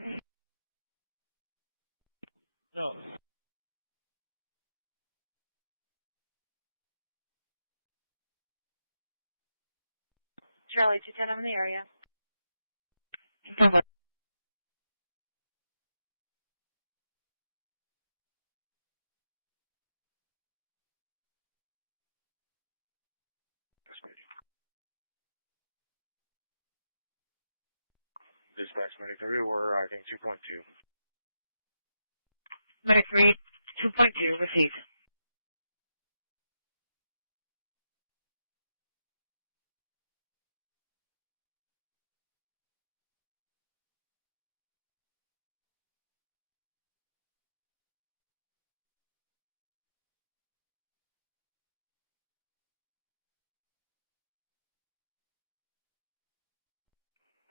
No. Charlie 210, I'm in the area. Dispatch medic 3, we're I think 2.2. Medic 3, 2.2, received.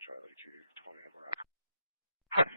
Charlie 220, we're out.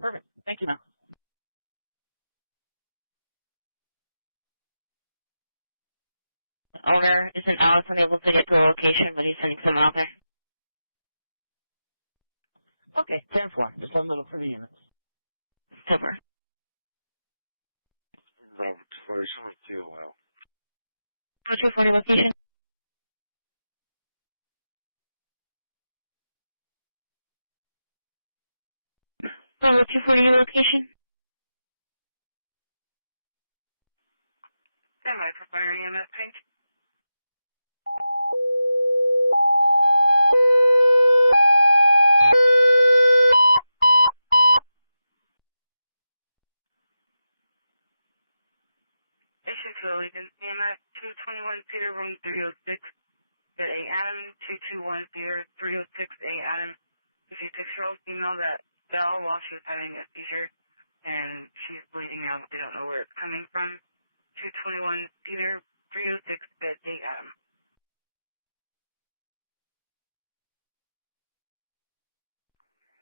Perfect. Thank you, ma'am. Owner isn't Alex unable to get to a location, but he's sending someone out there. Okay, 10-4. Just a little for the units. Super. Bravo 22, well. What's your 40 location? 240 location. Stand by for fire EMS pink. Issue to Allegiance, EMS 221 Peter room 306 at 8 Adam 221 Peter 306 8 Adam. If you picture female that fell while she was having a seizure and she's bleeding out, but they don't know where it's coming from. 221 Peter 306 at 8 Adam.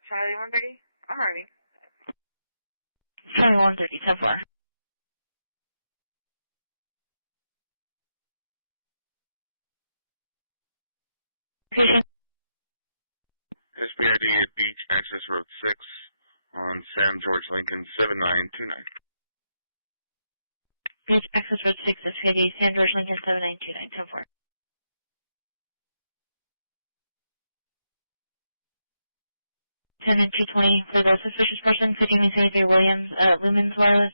Charlie 130, I'm ready. Charlie 130, 10-4. Location. SPID at Beach Access Road 6 on San George Lincoln 7929. Beach Access Road 6, SPID, San George Lincoln 7929, 10-4. 10 and 220 for the suspicious person, 1523 Williams, Lumens Wireless.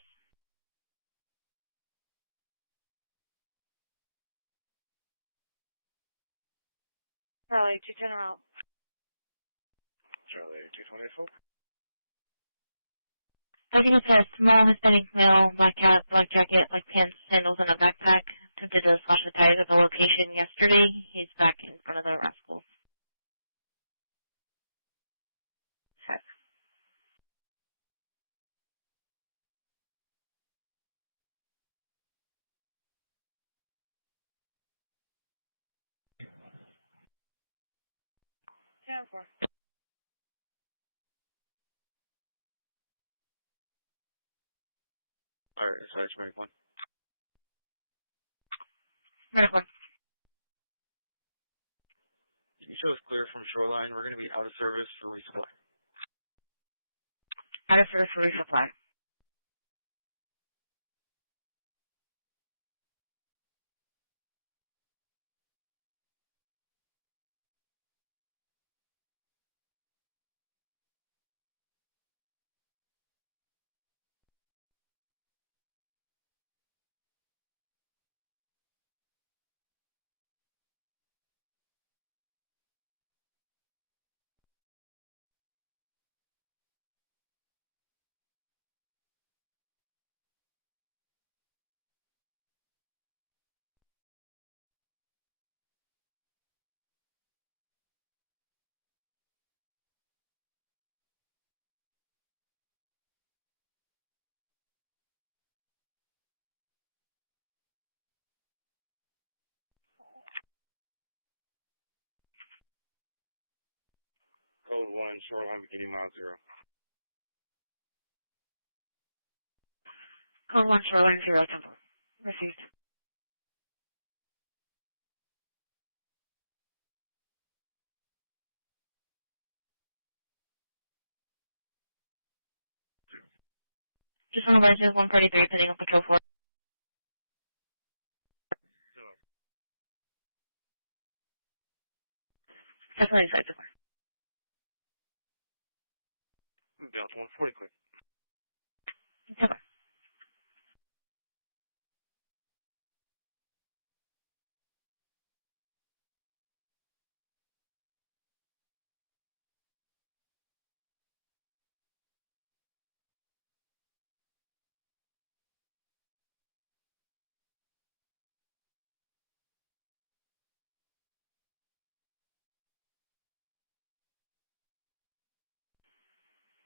Charlie 210 out. Charlie 224. Looking at a small Hispanic male, black cap, black jacket, black pants, sandals, and a backpack. Attempted to slash the tires at the location yesterday. He's back in front of the rascals. Check. Stand for. Alright, SH Medic 1. Medic 1. Can you show us clear from shoreline? We're going to be out of service for resupply. Out of service for resupply. Code 1, shoreline beginning mile 0. Code 1, shoreline 0, tempo. Received. Just on the rise, 143, putting up patrol 4. Definitely side to far. Delta 140, quick. Okay.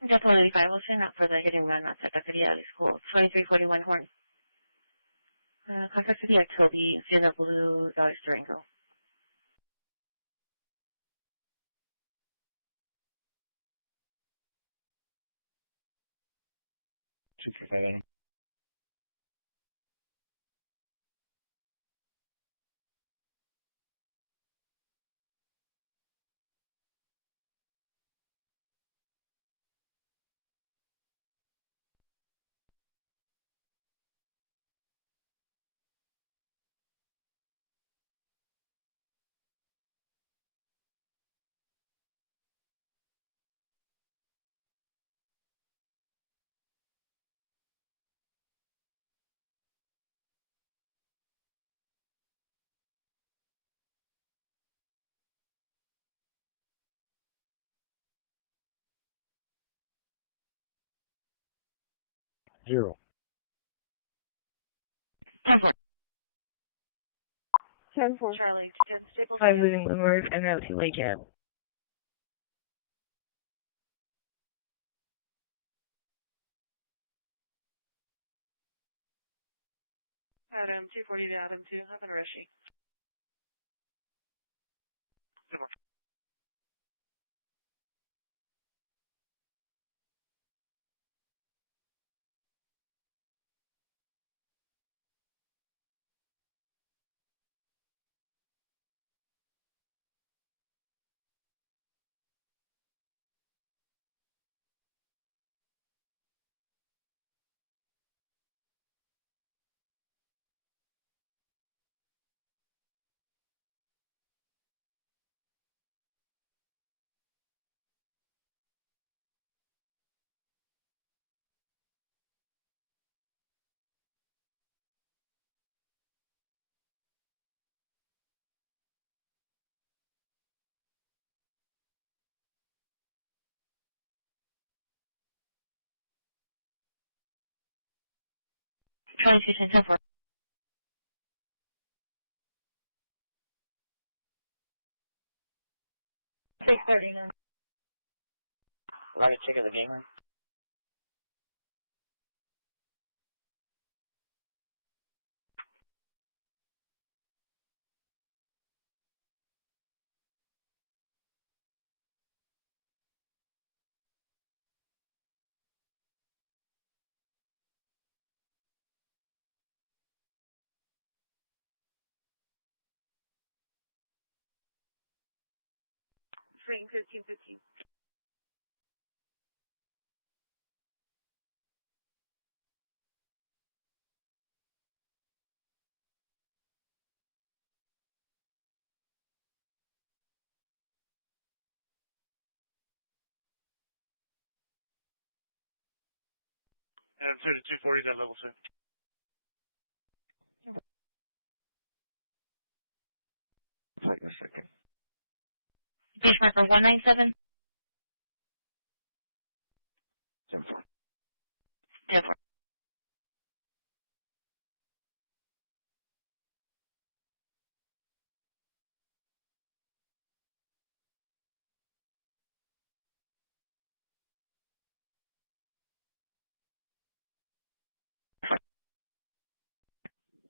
Definitely 5. Let's send out for the hitting run outside the city out of school. 2341 Horn. Contact City at Toby, see the blue Dodge Durango. 245 Adam. 0. 10-4. 10-4. Charlie, 10 Staples. 5 moving windward and route to Lake Ave. Adam, 240 to Adam 2. Have an Rishi. Charlie 210, 10-4. 639. Log a check of the gamer. Swing 15-15. Adam 2 to 240 at level 2. Wait a second. Beach marker 197. 10-4. 10-4.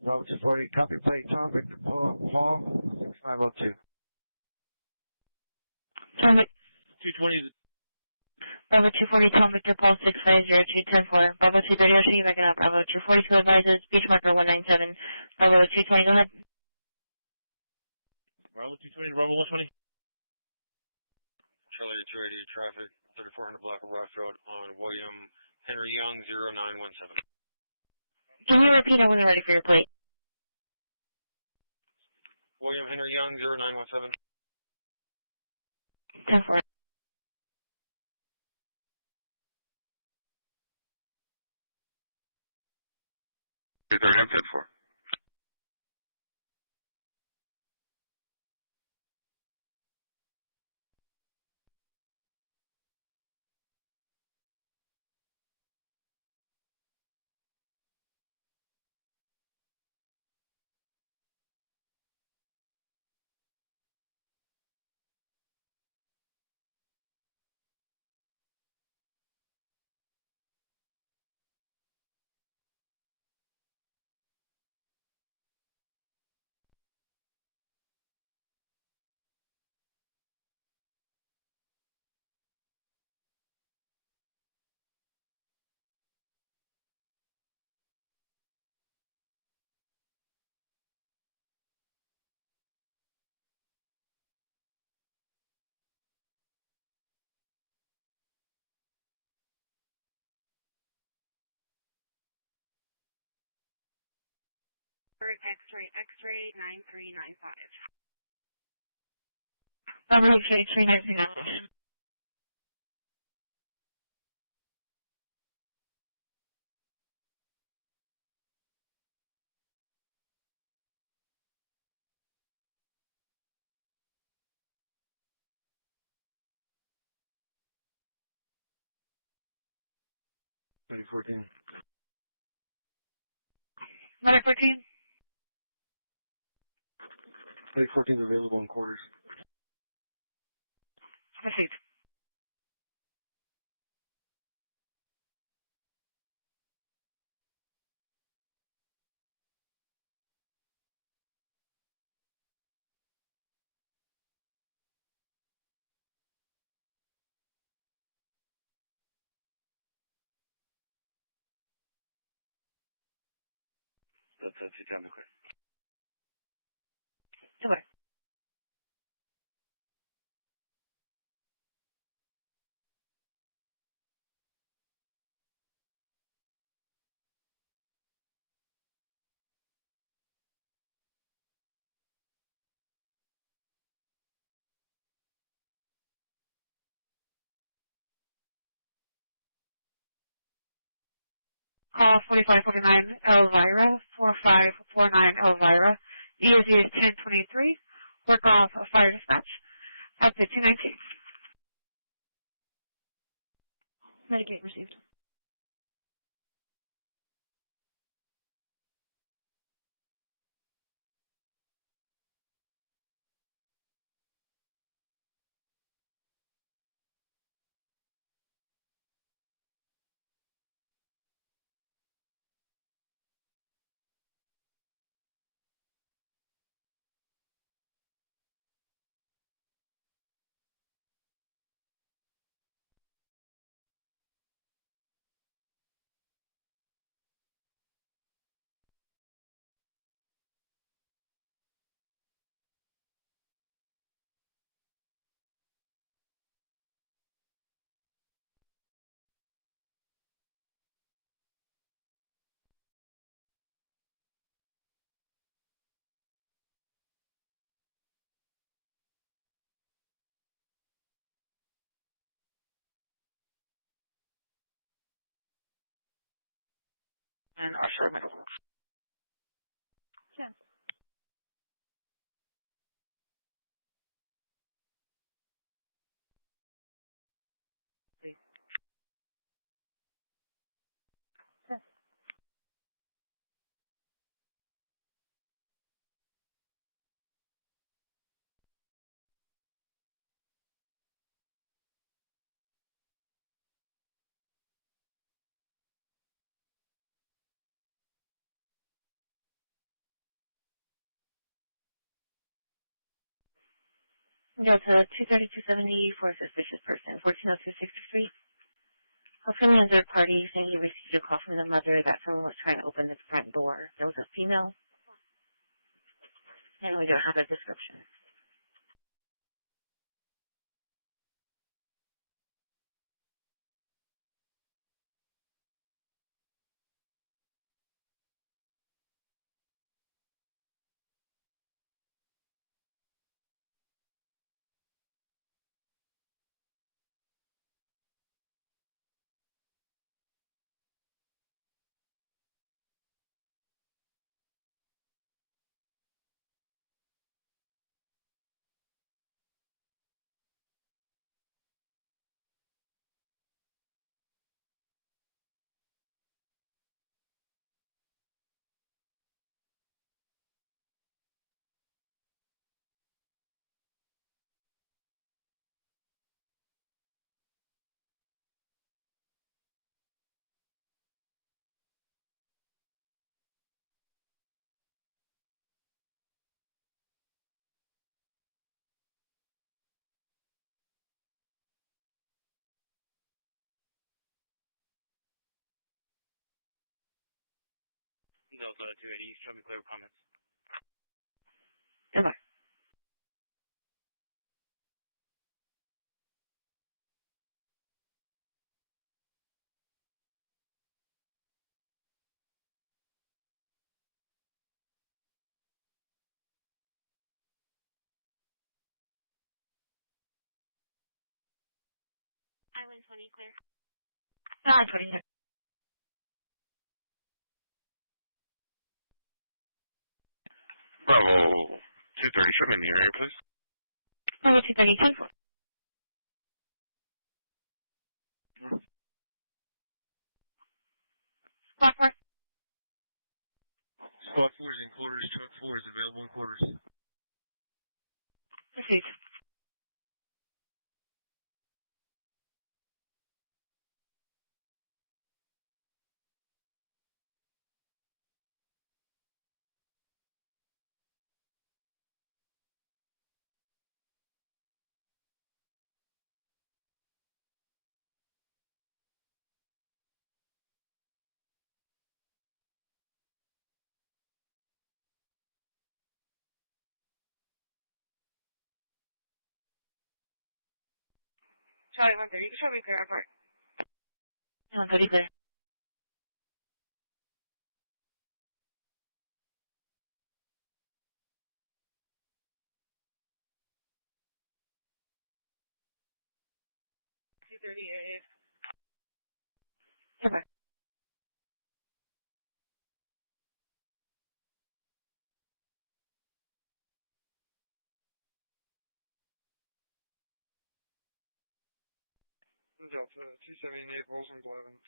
Bravo 240, copy plate, Tom, Victor, Paul, 6502. Tom, 220. Bravo 240, Tom, Victor, Paul 6502, 10-4. Bravo 230, I'll show you back out. Bravo 242 advises, beach marker 197. Bravo 220, go ahead. Bravo 220, Bravo 120. Charlie 280, traffic, 3400 block of Rock Road on William Henry Young, 0917. Can you repeat it when you're ready for your plate? William Henry Young, 0917. 10-4. Is there an input for? X-ray, X-ray 9395. Bravo X-ray 3939. Ready 14. Medic 14. Medic 14 is available in quarters. Received. That's 210 clear. Goodbye. Call 4549 Elvira, 4549 Elvira. ESU is 1023. Work off fire dispatch up to 219. Medicate received. And Archer Middle. Yeah. Please. Yes. Delta 230-270 for a suspicious person, 1402 60th Street. Call from the third party saying he received a call from the mother that someone was trying to open the front door. There was a female, and we don't have a description. Delta 280, show me clear comments. Goodbye. Island 20 clear. Island 20. Bravo 230, show me in the area, please. Bravo 230, 10-4. Squad 4. Squad 4 is in quarters, truck 4 is available in quarters. Proceed. Charlie 130, you can show me clear apart. 130 clear. $238. Over. Delta 270 Naples and Blevins.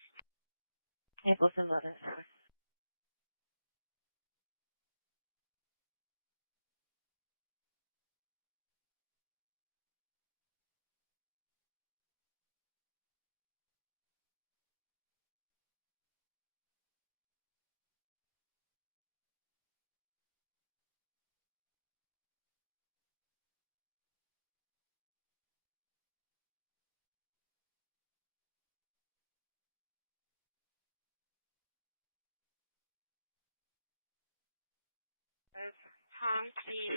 Naples and Leather. That's Tom King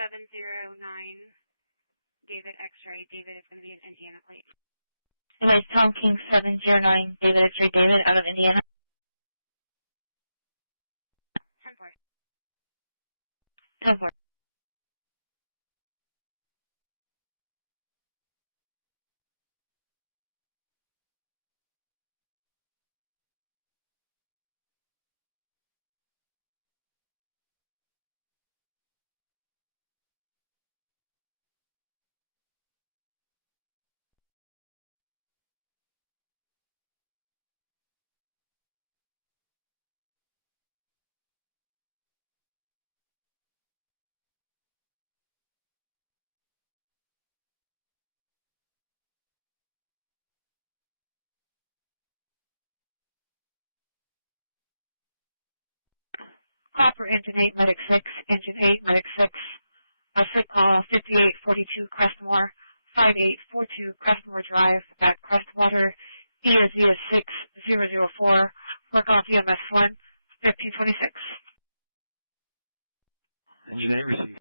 709 David X-ray. David is going to be an Indiana plate. Anyways, Tom King 709 David X-ray David out of Indiana. 10-4. 10-4. Copper, Engine 8, Medic 6, Engine 8, Medic 6. Sick call 5842 Crestmore, 5842 Crestmore Drive at Crestwater, ESV is 6004, work off EMS 1, 1526. Engine 8 received.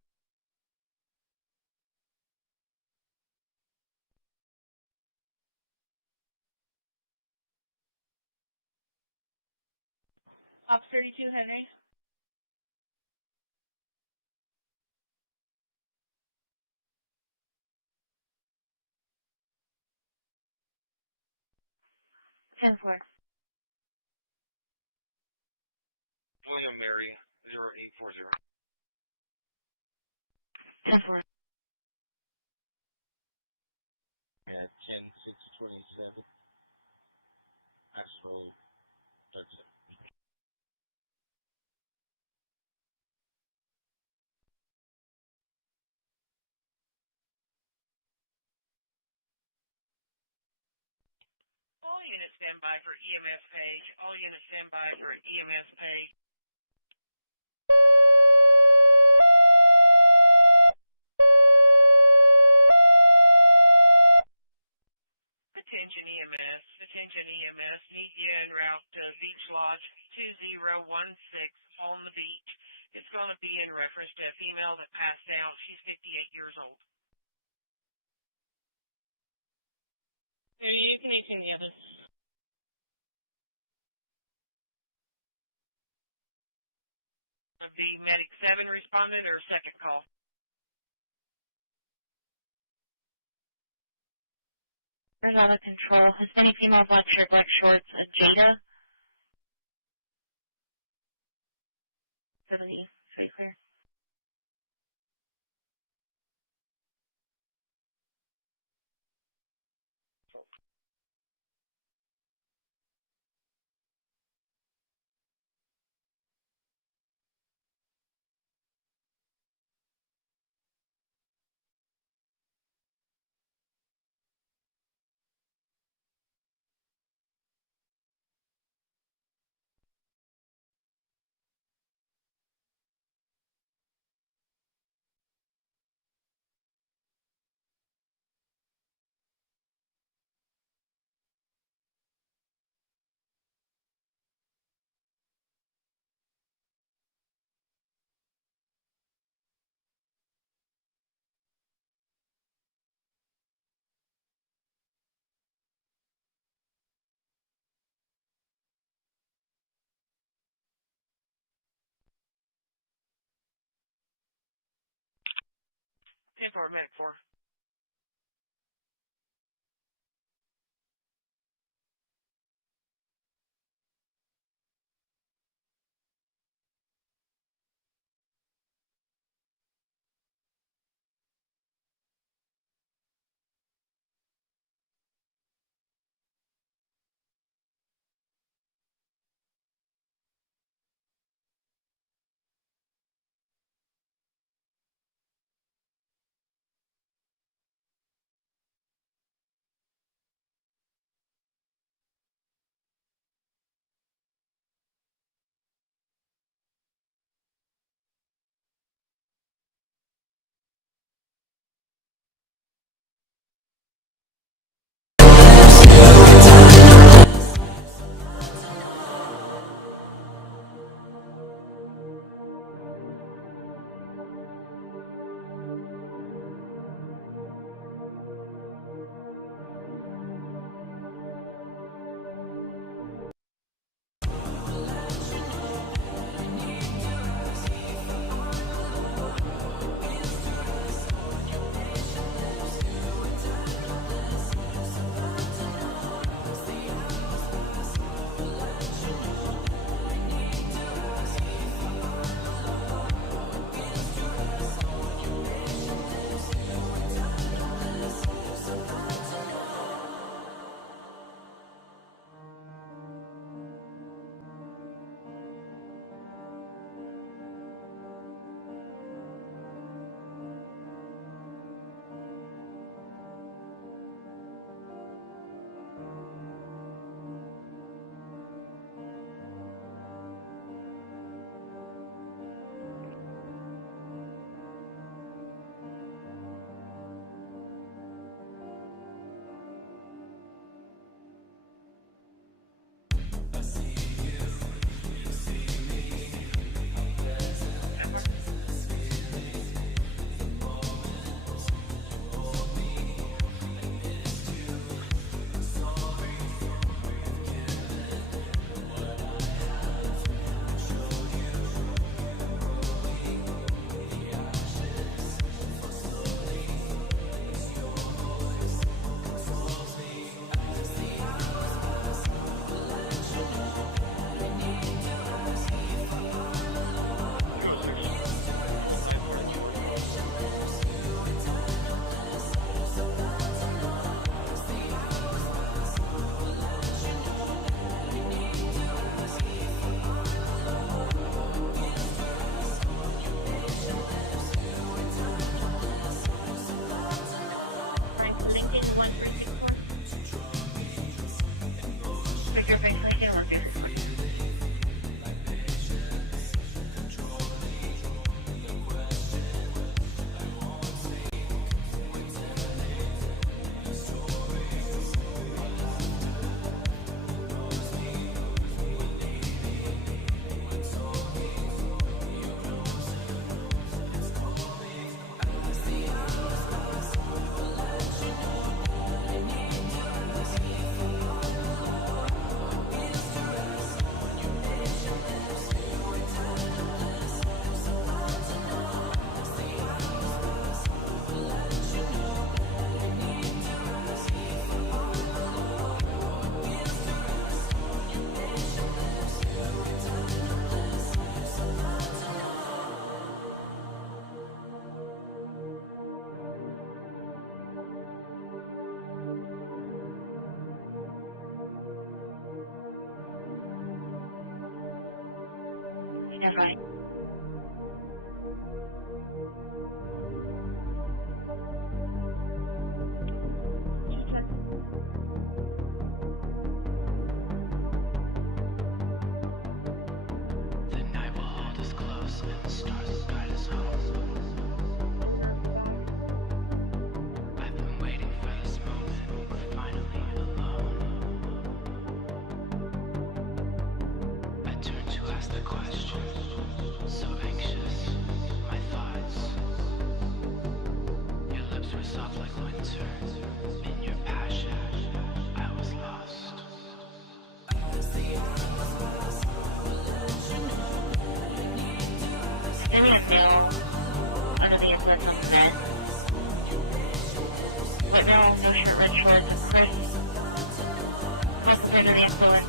Ops 32, Henry. 10-4. William Mary 0840. 10-4. Yeah, 10-6-27. Actual 37. All units stand by for EMS page. All units stand by for EMS page. Attention EMS. Attention EMS. Need you en route to Beach Lodge 2016 on the beach. It's going to be in reference to a female that passed out. She's 58 years old. You can 18 the others. Be Medic 7 responded or second call? There's out of control. Hispanic female, black shirt, black shorts, Jada. 70, straight clear. 10-4, medic 4. Frank Lincoln 1364. Victor Frank Lincoln 1364. Stand by. Owner of the bag. I've been waiting for this moment. We're finally alone. I turn to ask the question. So anxious, my thoughts. Your lips were soft like winter. In your passion, I was lost. Give me a meal under the influence of meth. White male, no shirt, red shorts, and Chris. Possibly under the influence.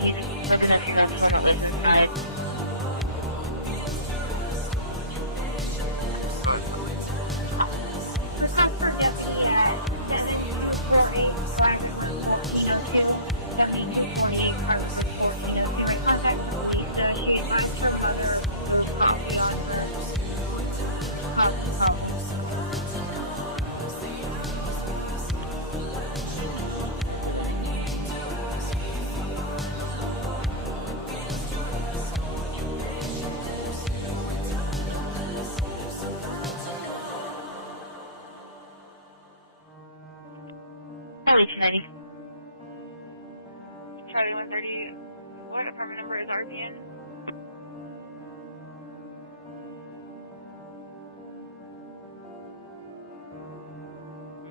He's representing the someone that lives inside. Request for deputy at 7248 private room 1402. 7248 private room 1402. Right, contact the police. She advised her mother to coffee on her, causing problems. Charlie 290. Charlie 130. What apartment number is RPN?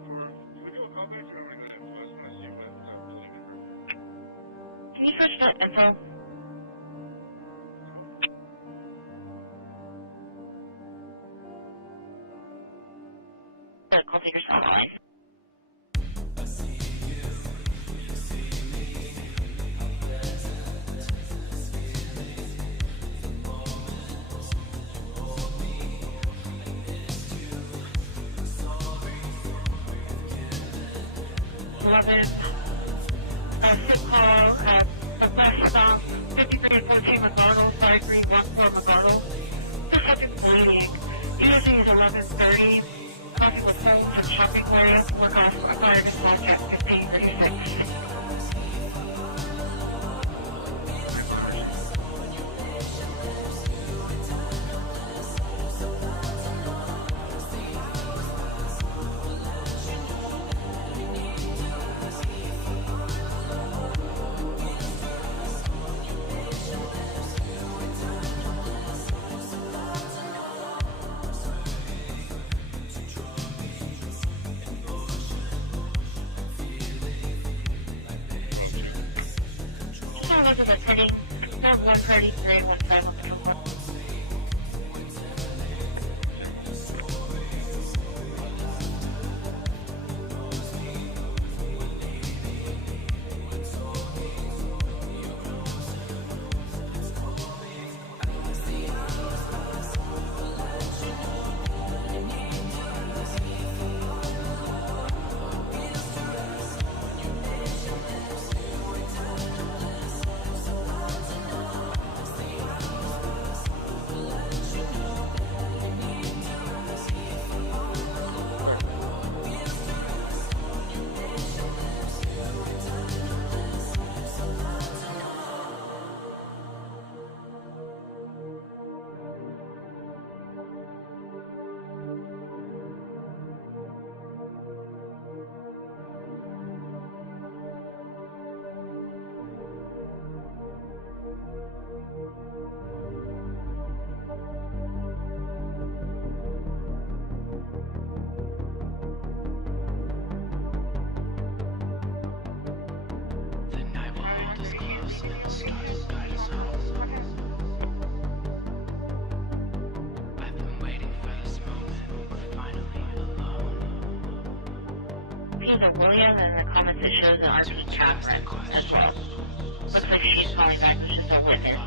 Can we do a callback? Do you want me to go to info? I just want to see what building number. Can you switch to info? Call takers online. Sit call at the bus stop, 5314 McArdle, 5314 McArdle. The subject bleeding. ESE is 1130, crossing with homes and shopping area. Work off fire dispatch at 1536. Just want to look at the pending. We have 1 party 3 and 1 5 on patrol board. Charlie 130, she's leaving the location. Just want to contact. He's a William, and in the comments it shows an RP Catherine as well. Looks like she's calling back. It's just a witness.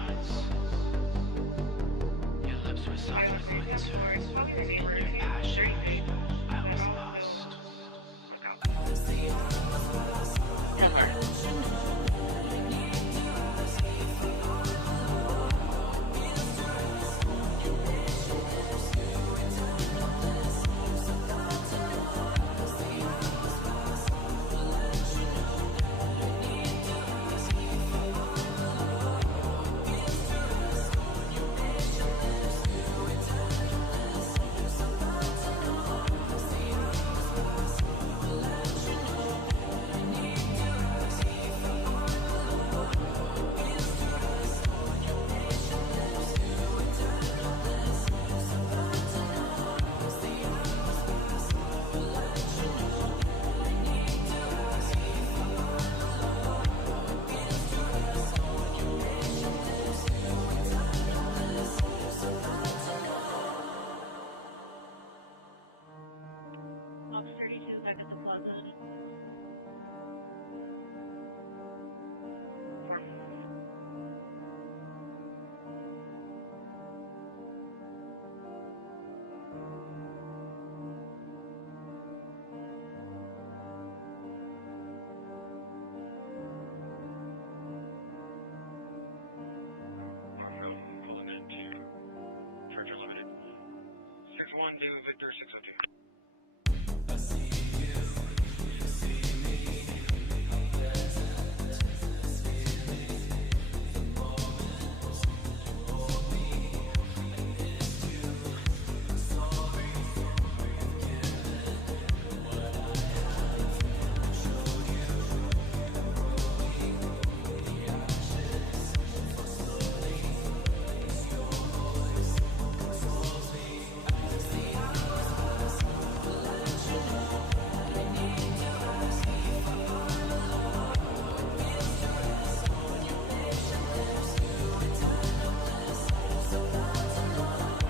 Charlie 130, 10-4. It's probably the neighbor. She's 36, but I'll still look out. So far. Fox 32 back at the plaza. Rockville, pulling into Charge Unlimited. 6-1, David Victor, 602.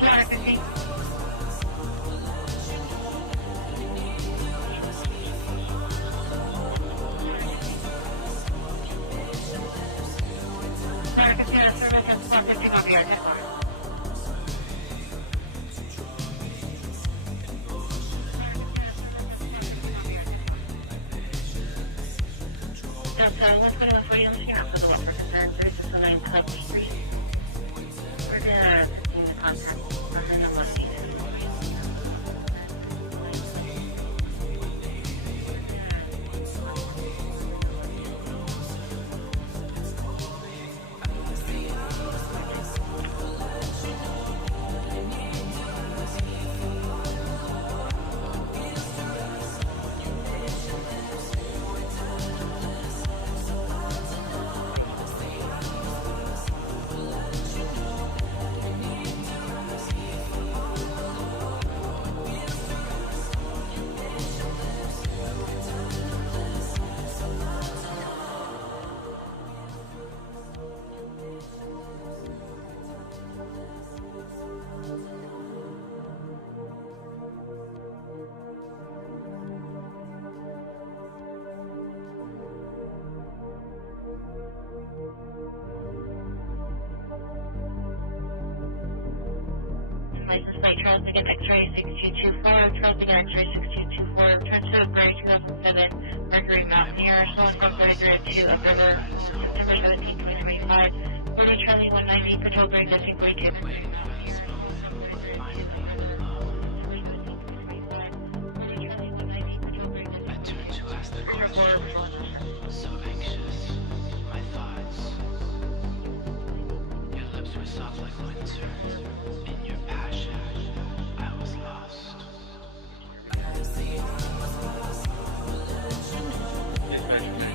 Yeah, 15. Water 15 out of service and spot 15 on the air, 10 bar. Water 15 out of service and spot 15 on the air, 10 bar. That's 12140. I'm just going out for the welfare concern, 3609 Cub Street. We're gonna 15 the contact. I'm in the left east. License plate Charles again X-ray 6224, Charles again X-ray 6224, return to a gray 2007 Mercury Mountaineer, stolen from 3302 of River on September 17, 2025. 40 Charlie 190, patrol gray 1342. Mercury Mountaineer, stolen from 3302 of River on September 17, 2025. 40 Charlie 190, patrol gray 1342. 304, patrolling Master. So anxious, my thoughts. Your lips were soft like winter. In your passion, I was lost. Dispatcher, medic.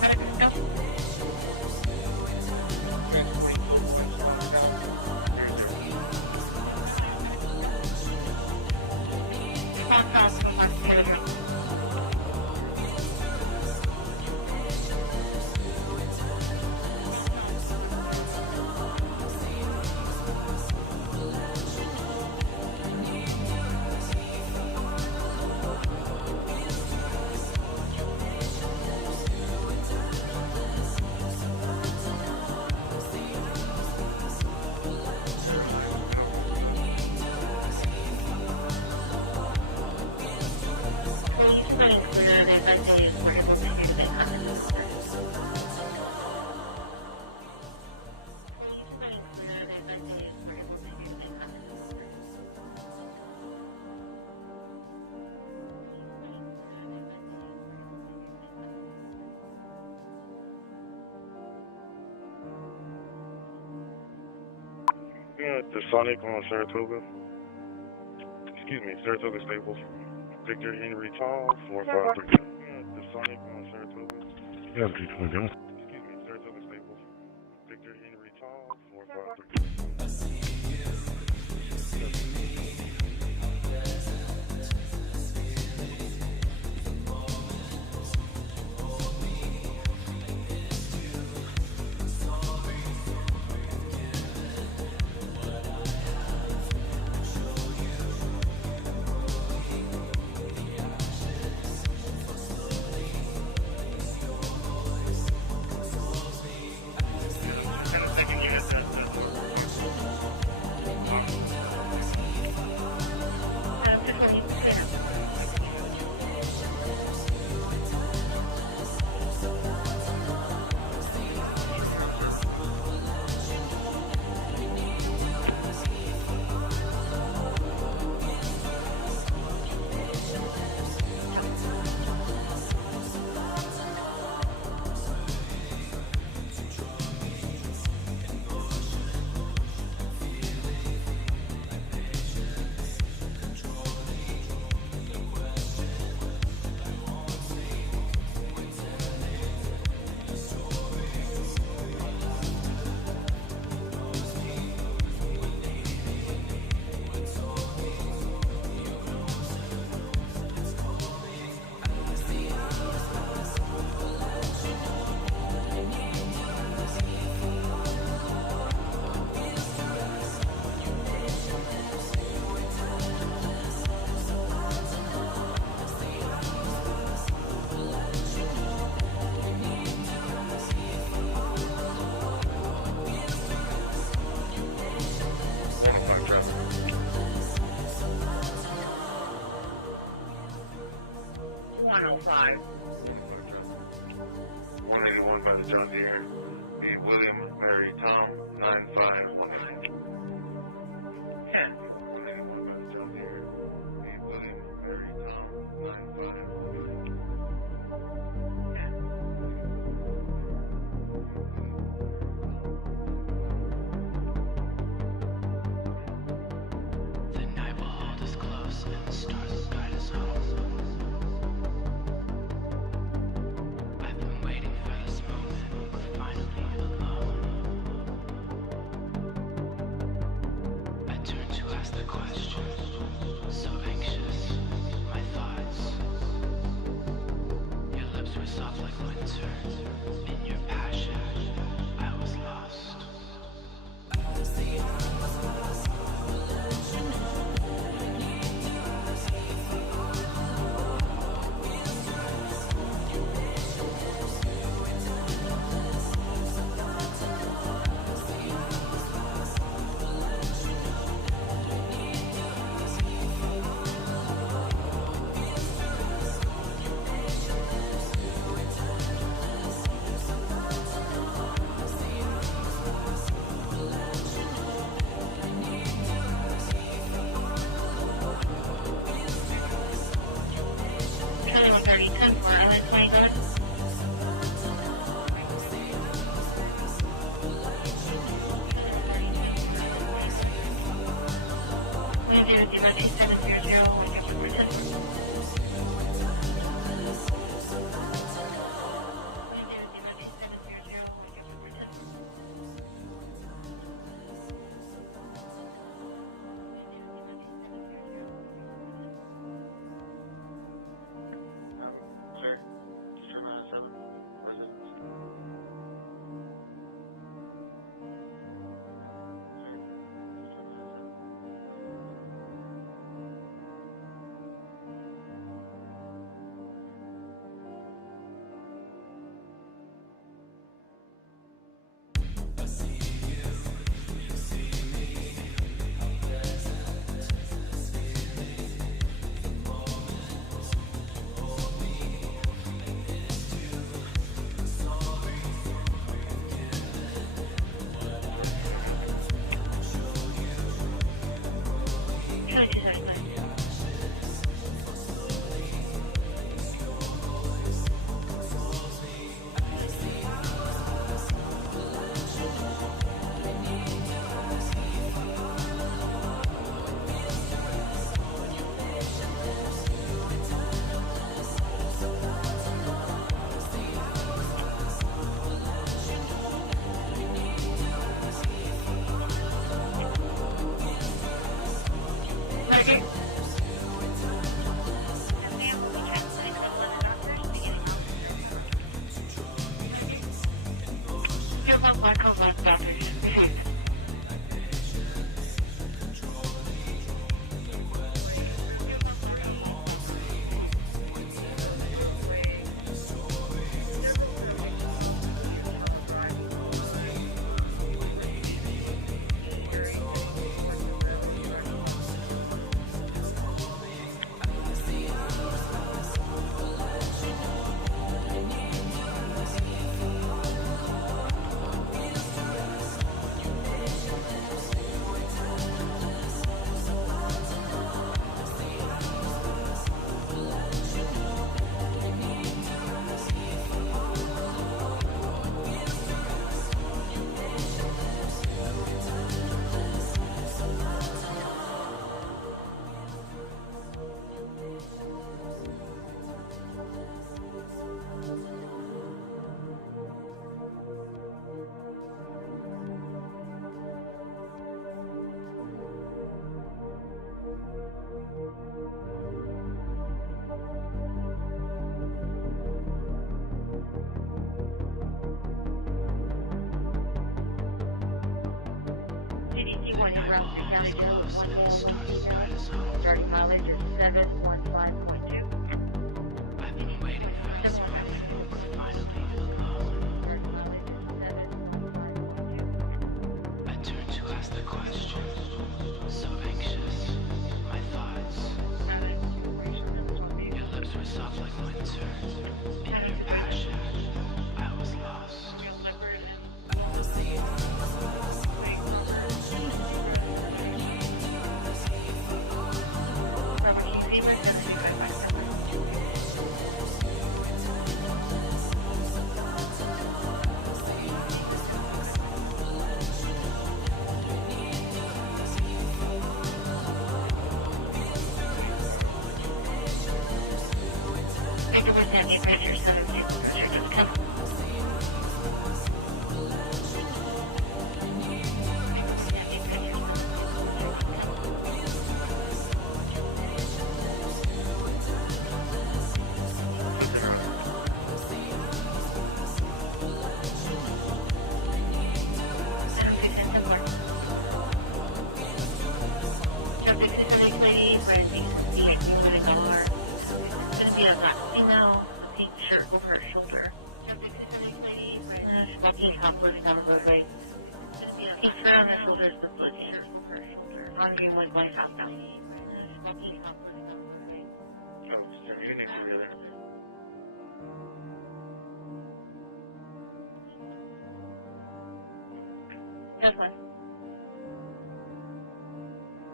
Medic system. Transporting code 1, spawn south, 00. Spawn south, code 1, 00. Police have been clear. They advised they were able to make contact with the mother. Police have been clear. They advised they were able to make contact with the mother. Yeah, the Sonic on Saratoga. Excuse me, Saratoga Staples. Victor Henry Tall, 4532. Yeah, the Sonic on Saratoga. Yeah, excuse me, Saratoga Staples. Victor Henry Tall, 4532. Send the second unit at north of Parkwood. Alarm is still down. Adam 220, 220 now. Show me how to service, please. Traffic. 105. 105 traffic. 181 by the John Deere. Be William Mary Tom 9518. 10-4. 181 by the John Deere. Be William Mary Tom 9518. 10. The night will hold us close and the stars will guide us home. I've been waiting for this moment, we're finally alone. I turn to ask the question, so anxious, my thoughts. Your lips were soft like winter, in your passion, I was lost. Charlie 130, 10-4, Island 20, go ahead. Charlie 130, 10-4, Island 20, go ahead. 100, 2700, like Airport 10-4. 100, 2700, like Airport 10-4. Clear. Determine 7. Residents. Clear. Determine 7. Charlie 270, clear. Medicaid. Yes, ma'am. We'll be transporting for the London doctors beginning mileage 0.1. Medicaid. 0.1 code London doctors. Received. Several subjects possibly at child driving. One, different cases in the area heading towards the railroad track crossing on CDC 1 en route to county jail with 1 male, 1 female. Starting mileage is 715.2. CDC 1 en route to county jail with 1 male, 1 female. Starting mileage is 715.2. I turn to ask the question, so anxious, my thoughts. Adam, were you showing on the top vehicle? Your lips were soft like winter. Adam, supervisor. I was lost. We have leopard and Wilma Wait, Robert Zebra 7355. Robert King Zebra 7355. Somewhere. Robert King Zebra 7355. Victor was having a picture 7 people to the church of the council. Victor was having a picture 7 people to the church of the council. Lieutenant. Adam 210-4. Chapter 27280 for indecency at Greenwood and Galar. It's going to be a black female with a pink shirt over her shoulder. Chapter 27280 for indecency. Walking topless down the roadway. It's going to be a pink shirt on her shoulders with blue jeans. Shirt over her shoulder. On Greenwood going southbound. Walking topless down the roadway. Oh, Sam, you didn't see the other. Just one.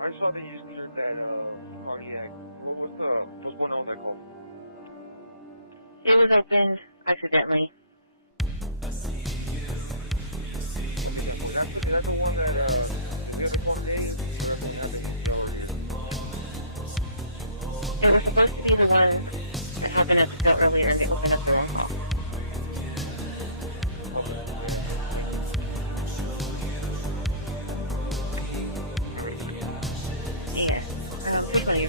I saw that you cleared that cardiac. What's going on with that call? It was opened accidentally. Okay, then, is that the one that the other call today, or that's the one that happened already? It was supposed to be the one that happened at the field earlier, and they opened up the wrong call. Okay, yeah, thank you. Yeah. 320.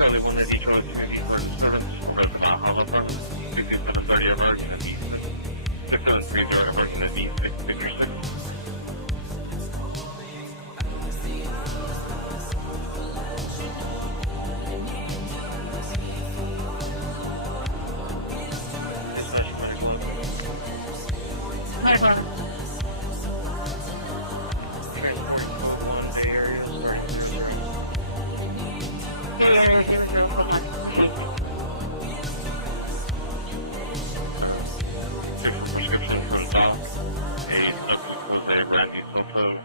Charlie 180 Charlie 280 for disturbance over at the Mount House Apartment. 6730 ever, Unit V6. 6730 ever, Unit V6, Picture 6. Dispatch Medical 11. Medical 11. Transporting code 1 Bay Area, starting 00. Bay Area 00, hold on. Received. Fix for prescription for the doc. A subject was a Randy Soto.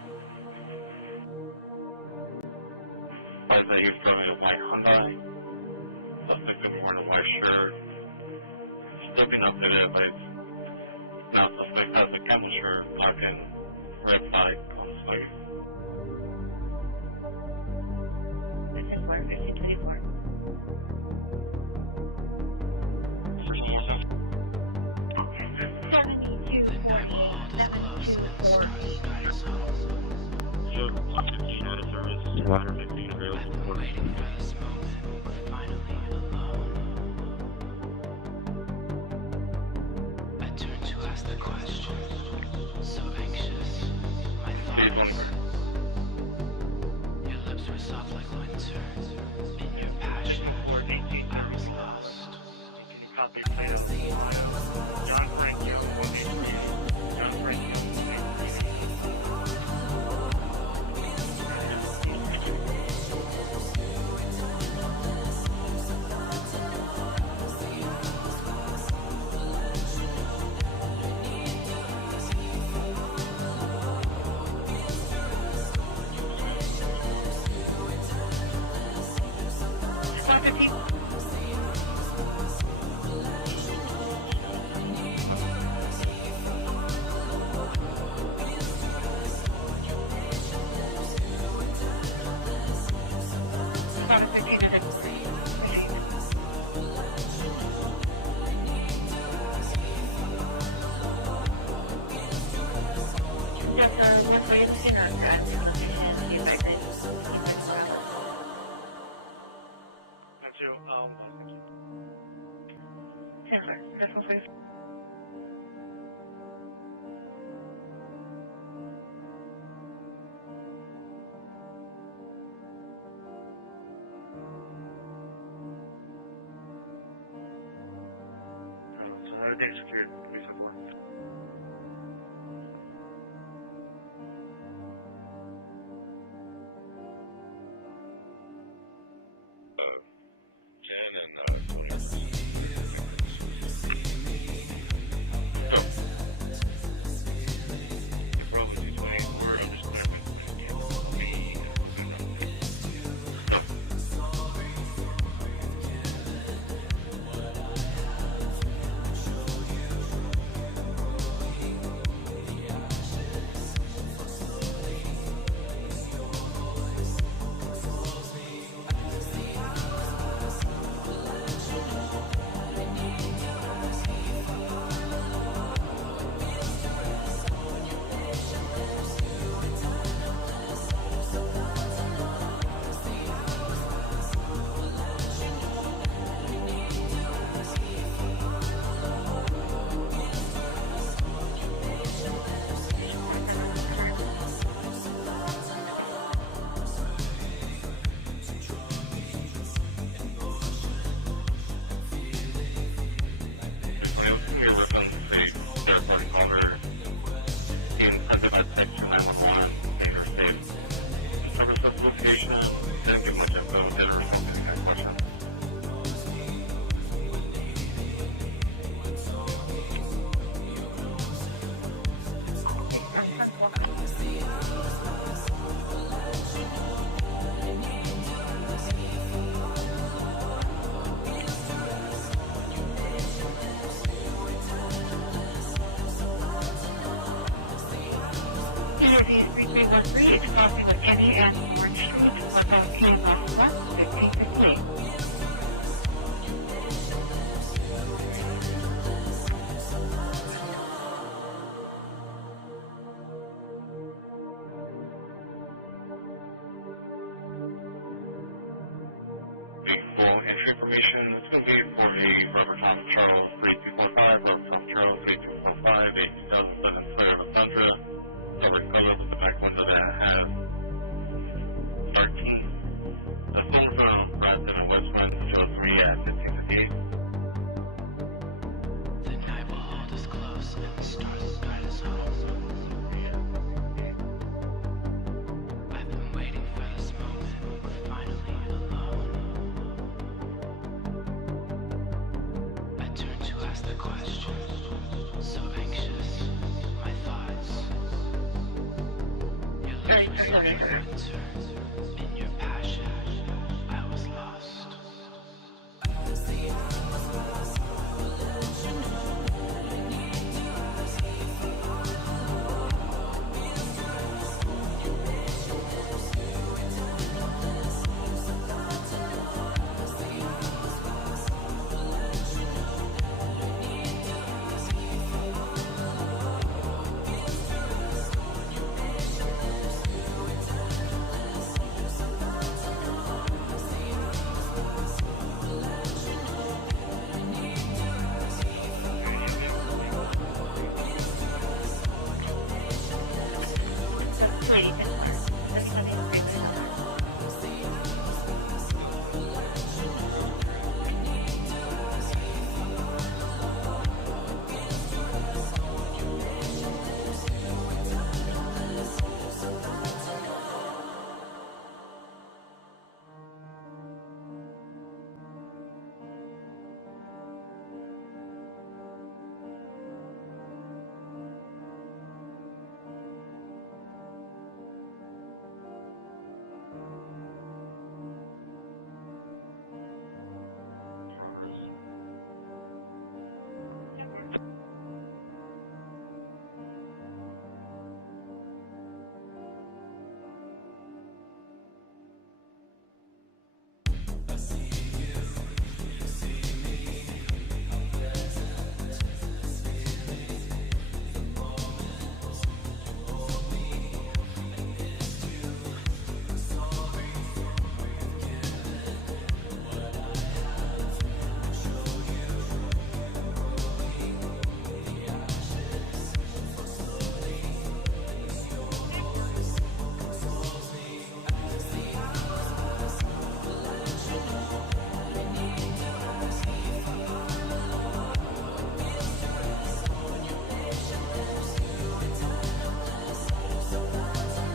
Advised that he was driving a white Hyundai. Suspect was wearing a white shirt, Still being updated by now suspect has a camel shirt, black and red flag on the flag. 10-4, 1534. Numbers one more time. 7248, 7248. Show 15 out of service, ladder 15 available for orders. C24. And signal for 1830 Morales. And can you copy plate out of Ohio? John Frank Young, 1838. John Frank Young, 1838 out of Ohio. Squad 15. Squad 15 is important. Received. Delta 1 for your listener to Adams' location, see advices, 1530 Morales. Thank you. 10-4, that's 1 for you. So everything's secured. Give me 4. Uh, 10 and 20 are for So, you're probably 220. I'm just clearing my camera. We'll be running. So. It was going to be a reference to a third party caller being sent by text to 911 saying they're safe. The service of the location didn't give much info, didn't respond to any kind of questions. ESE 3313 is crossing with Kenny and Warren Street, north of PMS West, 1558. The full entry information is going to be for a Robert Thomas Charles 3245, Robert Thomas Charles 3245, a 2007 Toyota Tundra. Silver color with the back window that has dark teeth. The stolen from Bradton and Westwind, show 3 at 1558. Early 30. That's 280 10-4. 70 copies, 3-1 Hellfire. Progress.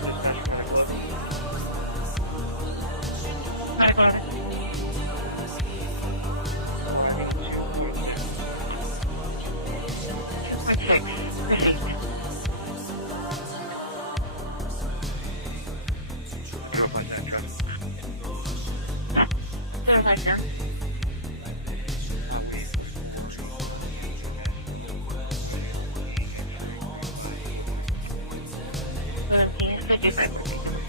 Dispatch from Medical 11. Medical 11. Arriving 2.6. 2.6. Received. 057 traffic. 057. Highway 44, eastbound, International, William King, X-ray 3543. William King, X-ray 3543. Come on.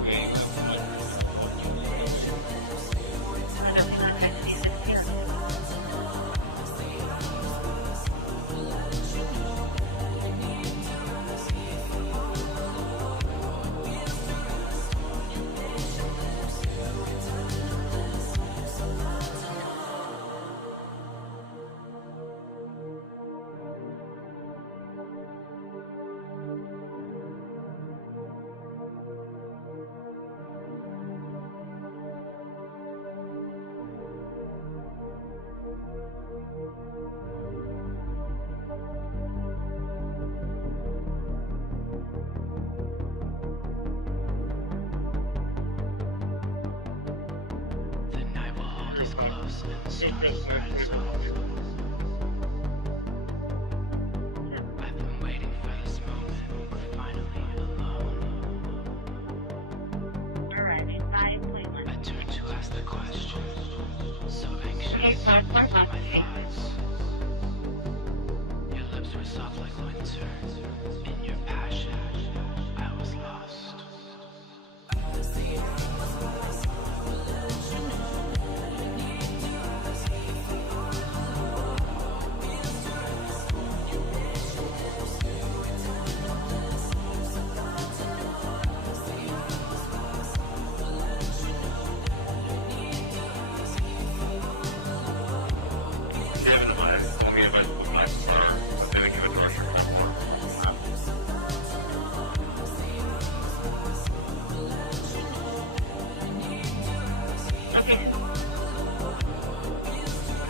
Okay, you have one, Adult on custody 16. Real 5. Go Chris, 921. Arriving 5.1. Okay, 5.1. Received. Your lips were soft like winter. In your passion, I was lost. Do you have an advice? Told me if I spoke my car, but they didn't give a direction travel or something like that. Location?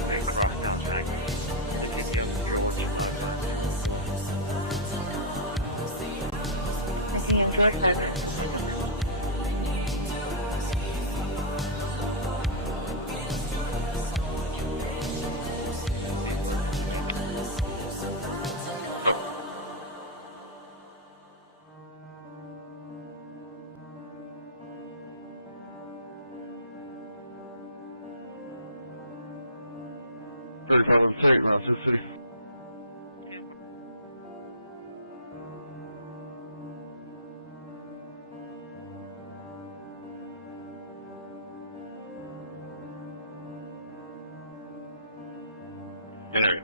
They crossed down Agnes. Looking Young George 5904. I see Young George 5904. Take route to the city. Interview.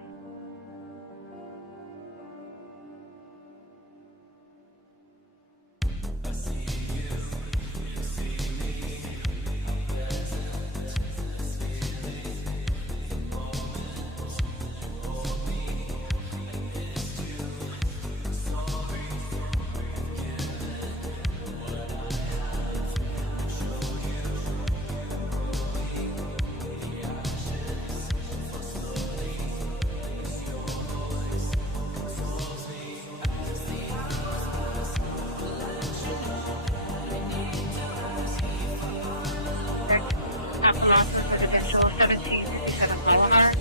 Palacios Residential, 1757 Malahar,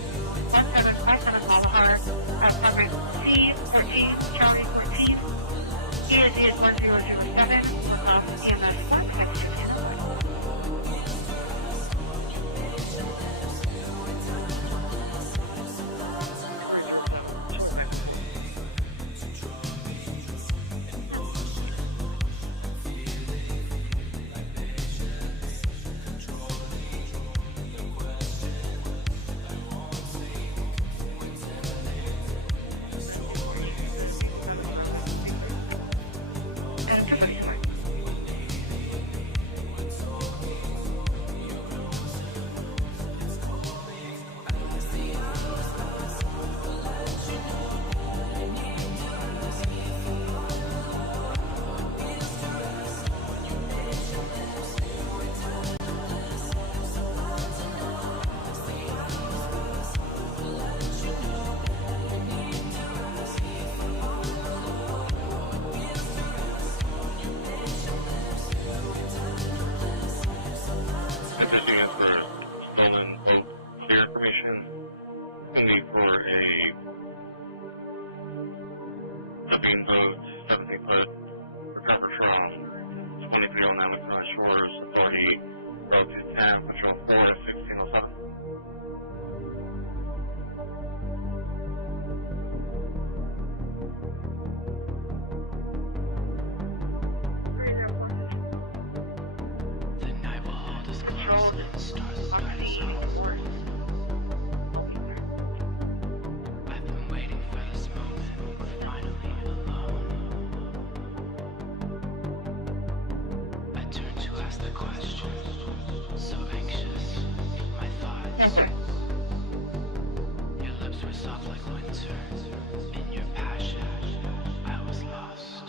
1757 Malahar, apartment C14, Charlie 14. ESD is 1007, work off EMS 1 at 1605. 307, showing back and forth. The vehicle got us broken. Adam 240 somewhere. This issue is for stolen boat clear information. It's going to be for a bean boat, 17 foot, recovered from 2309 Laconia Shores, authority Route 210, Patrol 4, 1607. Patrolled Oxy and Camorris. I'll be there. I've been waiting for this moment, finally alone. I turned to ask the question, so anxious, my thoughts. Yes, sir. Your lips were soft like winter, in your passion, I was lost.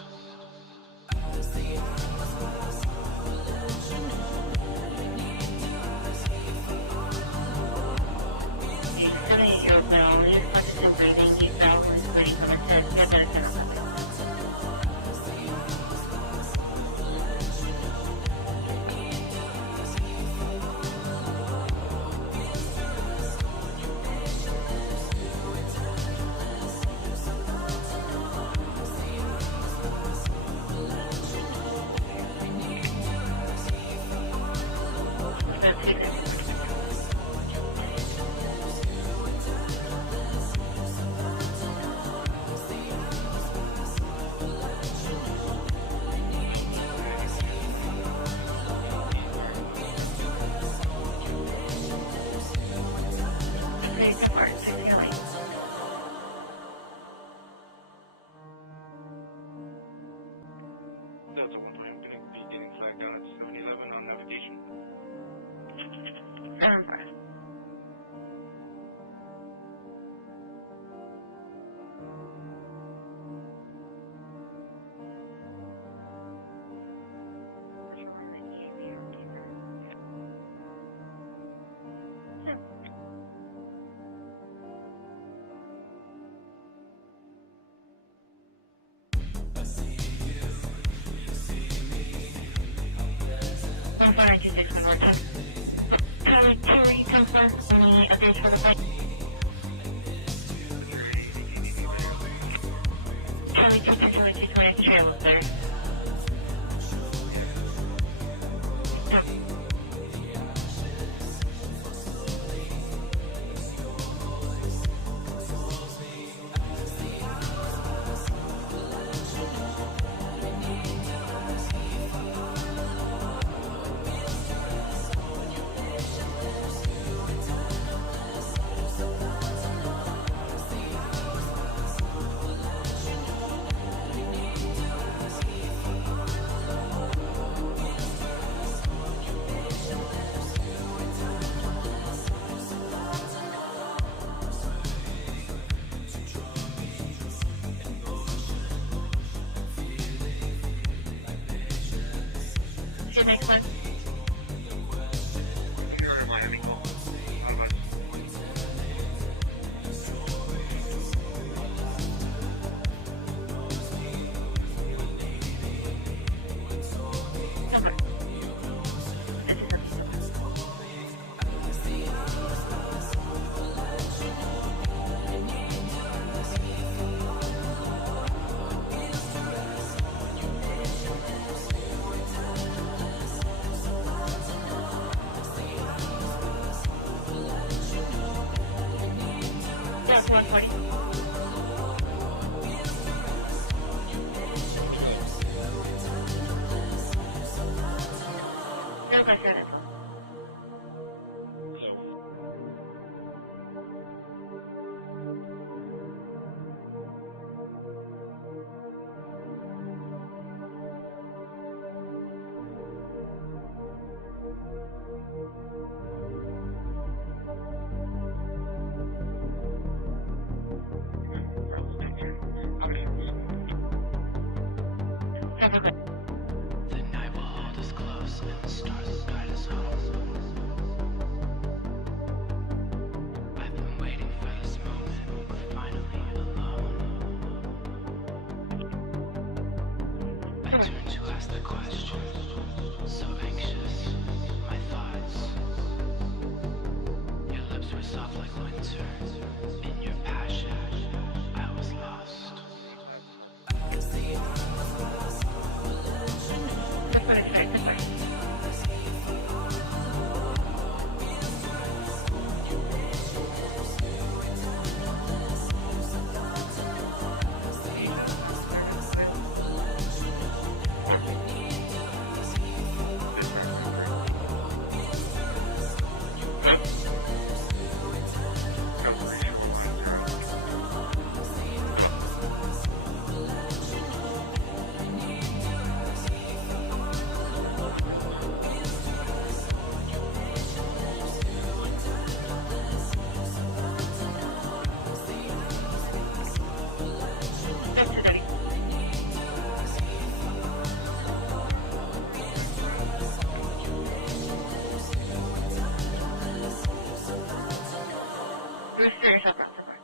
He's 78-year-old male. He is conscious and breathing. He's foul and he's bleeding from his head. You have medicine out that way. That's 2 minutes of time. Okay, so far, 1608. Delta 120, I'm going to be getting flagged down at 711 on navigation. 75. Patrolling the EAV on T7. One 4926 when we're 10. Charlie 2, are you 10 for on the updates for the fight? Butcher 80, 1880, right here. Charlie 2, 10, Charlie 2, 20, I can show you up there. Yeah. Yep. See you next one. Put me over in Miami, call. Advice. Number. This is a visa one. Yeah, it's 140. We're good. Here's my set info. So, Bravo 210. I'll be service. Have a good. The night will hold us close and the stars will guide us home. I've been waiting for this moment. We're finally alone. I turn to ask the question. So anxious, my thoughts. Your lips were soft like winter. In your passion, I was lost. This one is a bit simpler. Angel, fax service available. Corpus. Dispatch factory. Code 3, shoreline 0. Come on. Just 230. Brewster, yourself around so far.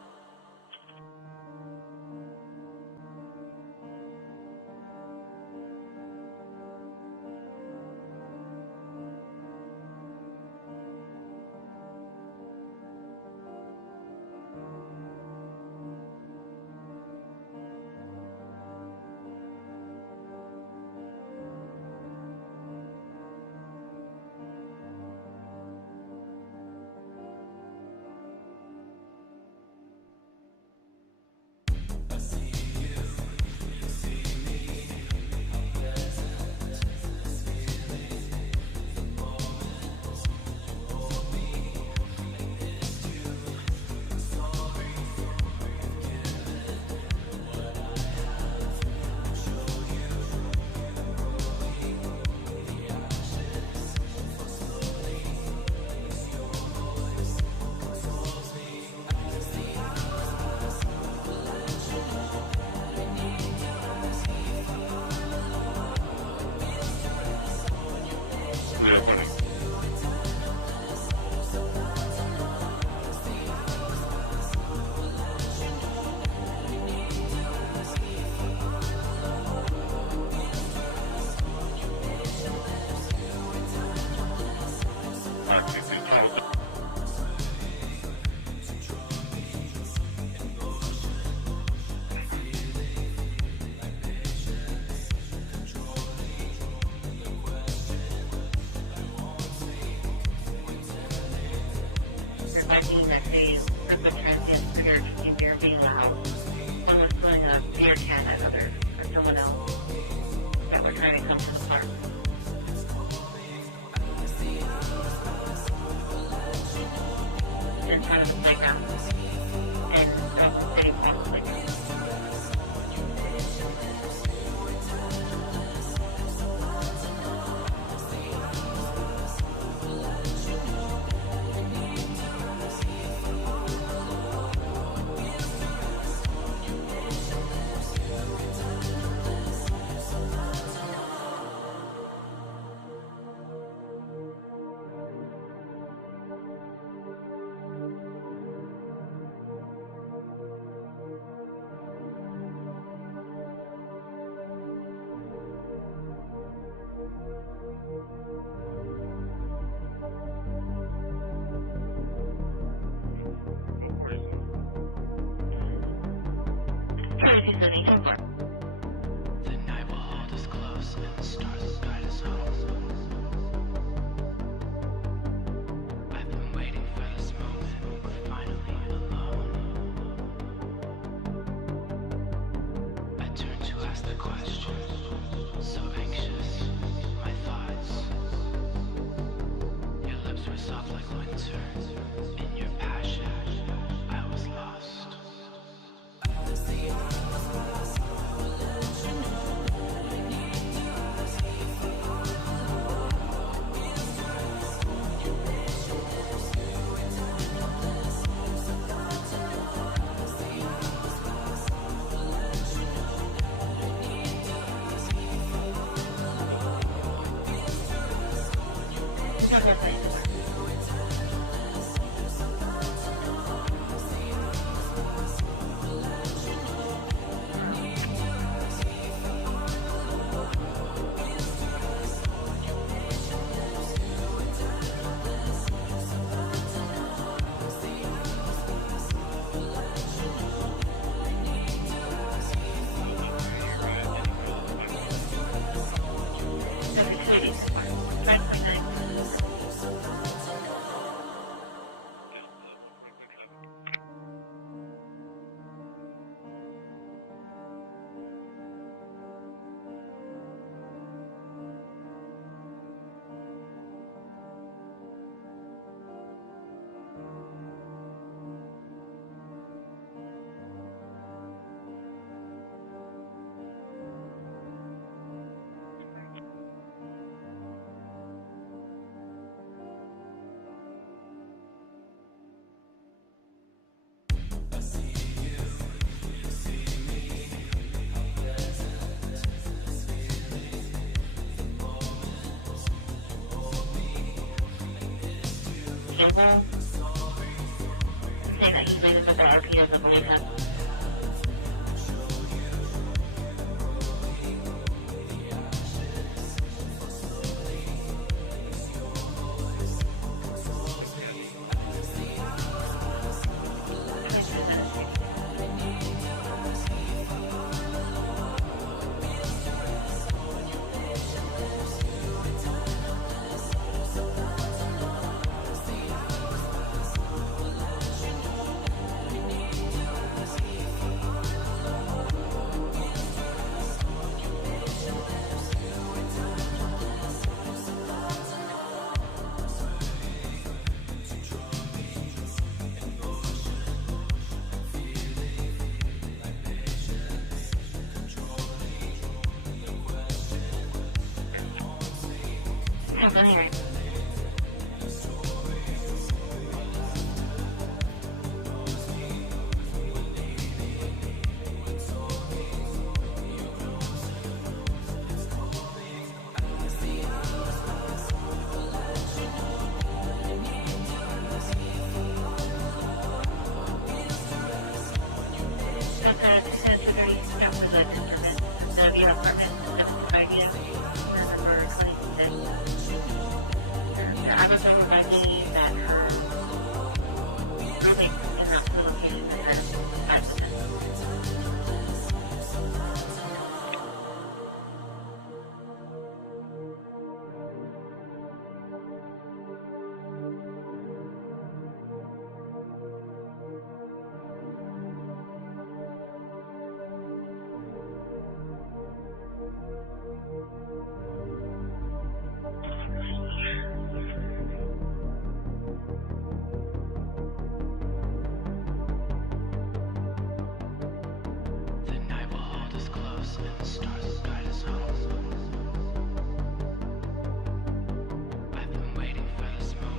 Zero pointing. RCC tunnel. They're advising that a group of transients figured drinking beer and being loud. One was throwing a beer can at someone else that were trying to come to the park. In front of the playground. And there was them sitting on the playground. The night will hold us close and the stars will guide us home. I've been waiting for this moment. We're finally alone. Southwest 20 so far. Delta 280, 10 far. 5.9, 16, 17. Delta 140, quick traffic. Cable. I'm saying that he's leaving, but the RP doesn't believe him. It's gonna be 2021 and 30. Come from here. That's a 230 count for the disturbance. That's the VIA apartment, 725 VIA, number 26. I was over advising that her roommate en route to the location to try to fight with him.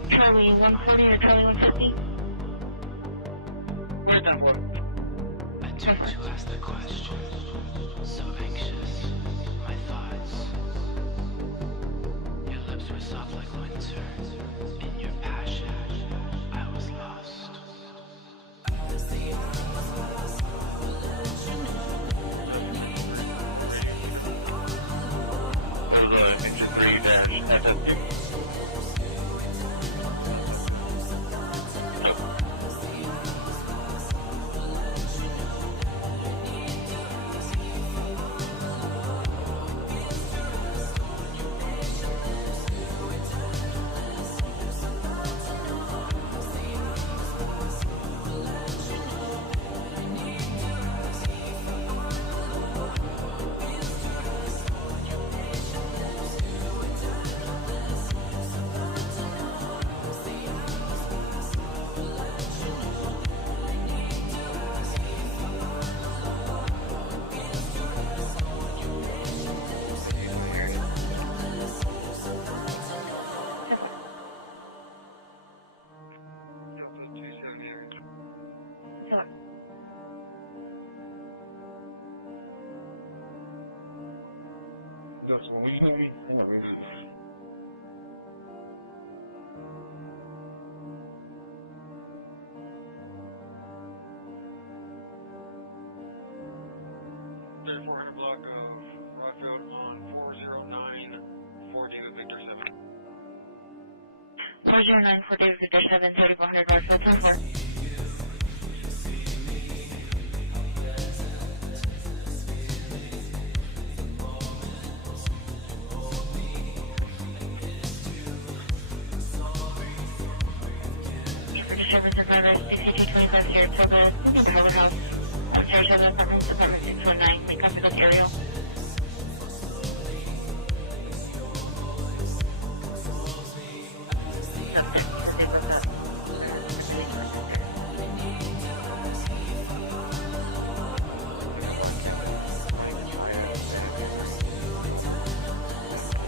Charlie 140 to Charlie 150? Where's that for? So far. What radio meter? That was engine 3-FF2. Delta 270 area. So far. That's when you hear me. I'm not ready. 3400 block of Rockfield on 409 4 David Victor 7. 409 for David Victor 7, 3400 Rockfield, 10-4. For disturbance in progress, CCP 25 Saratoga, moving to Harbor House, Saratoga Apartments, Apartment 619, make contact with Ariel. It's upset because they broke up. So they're going to make contact there. Underline Capital. Frank, Ida, Sam, Henry, Robert, Matthew.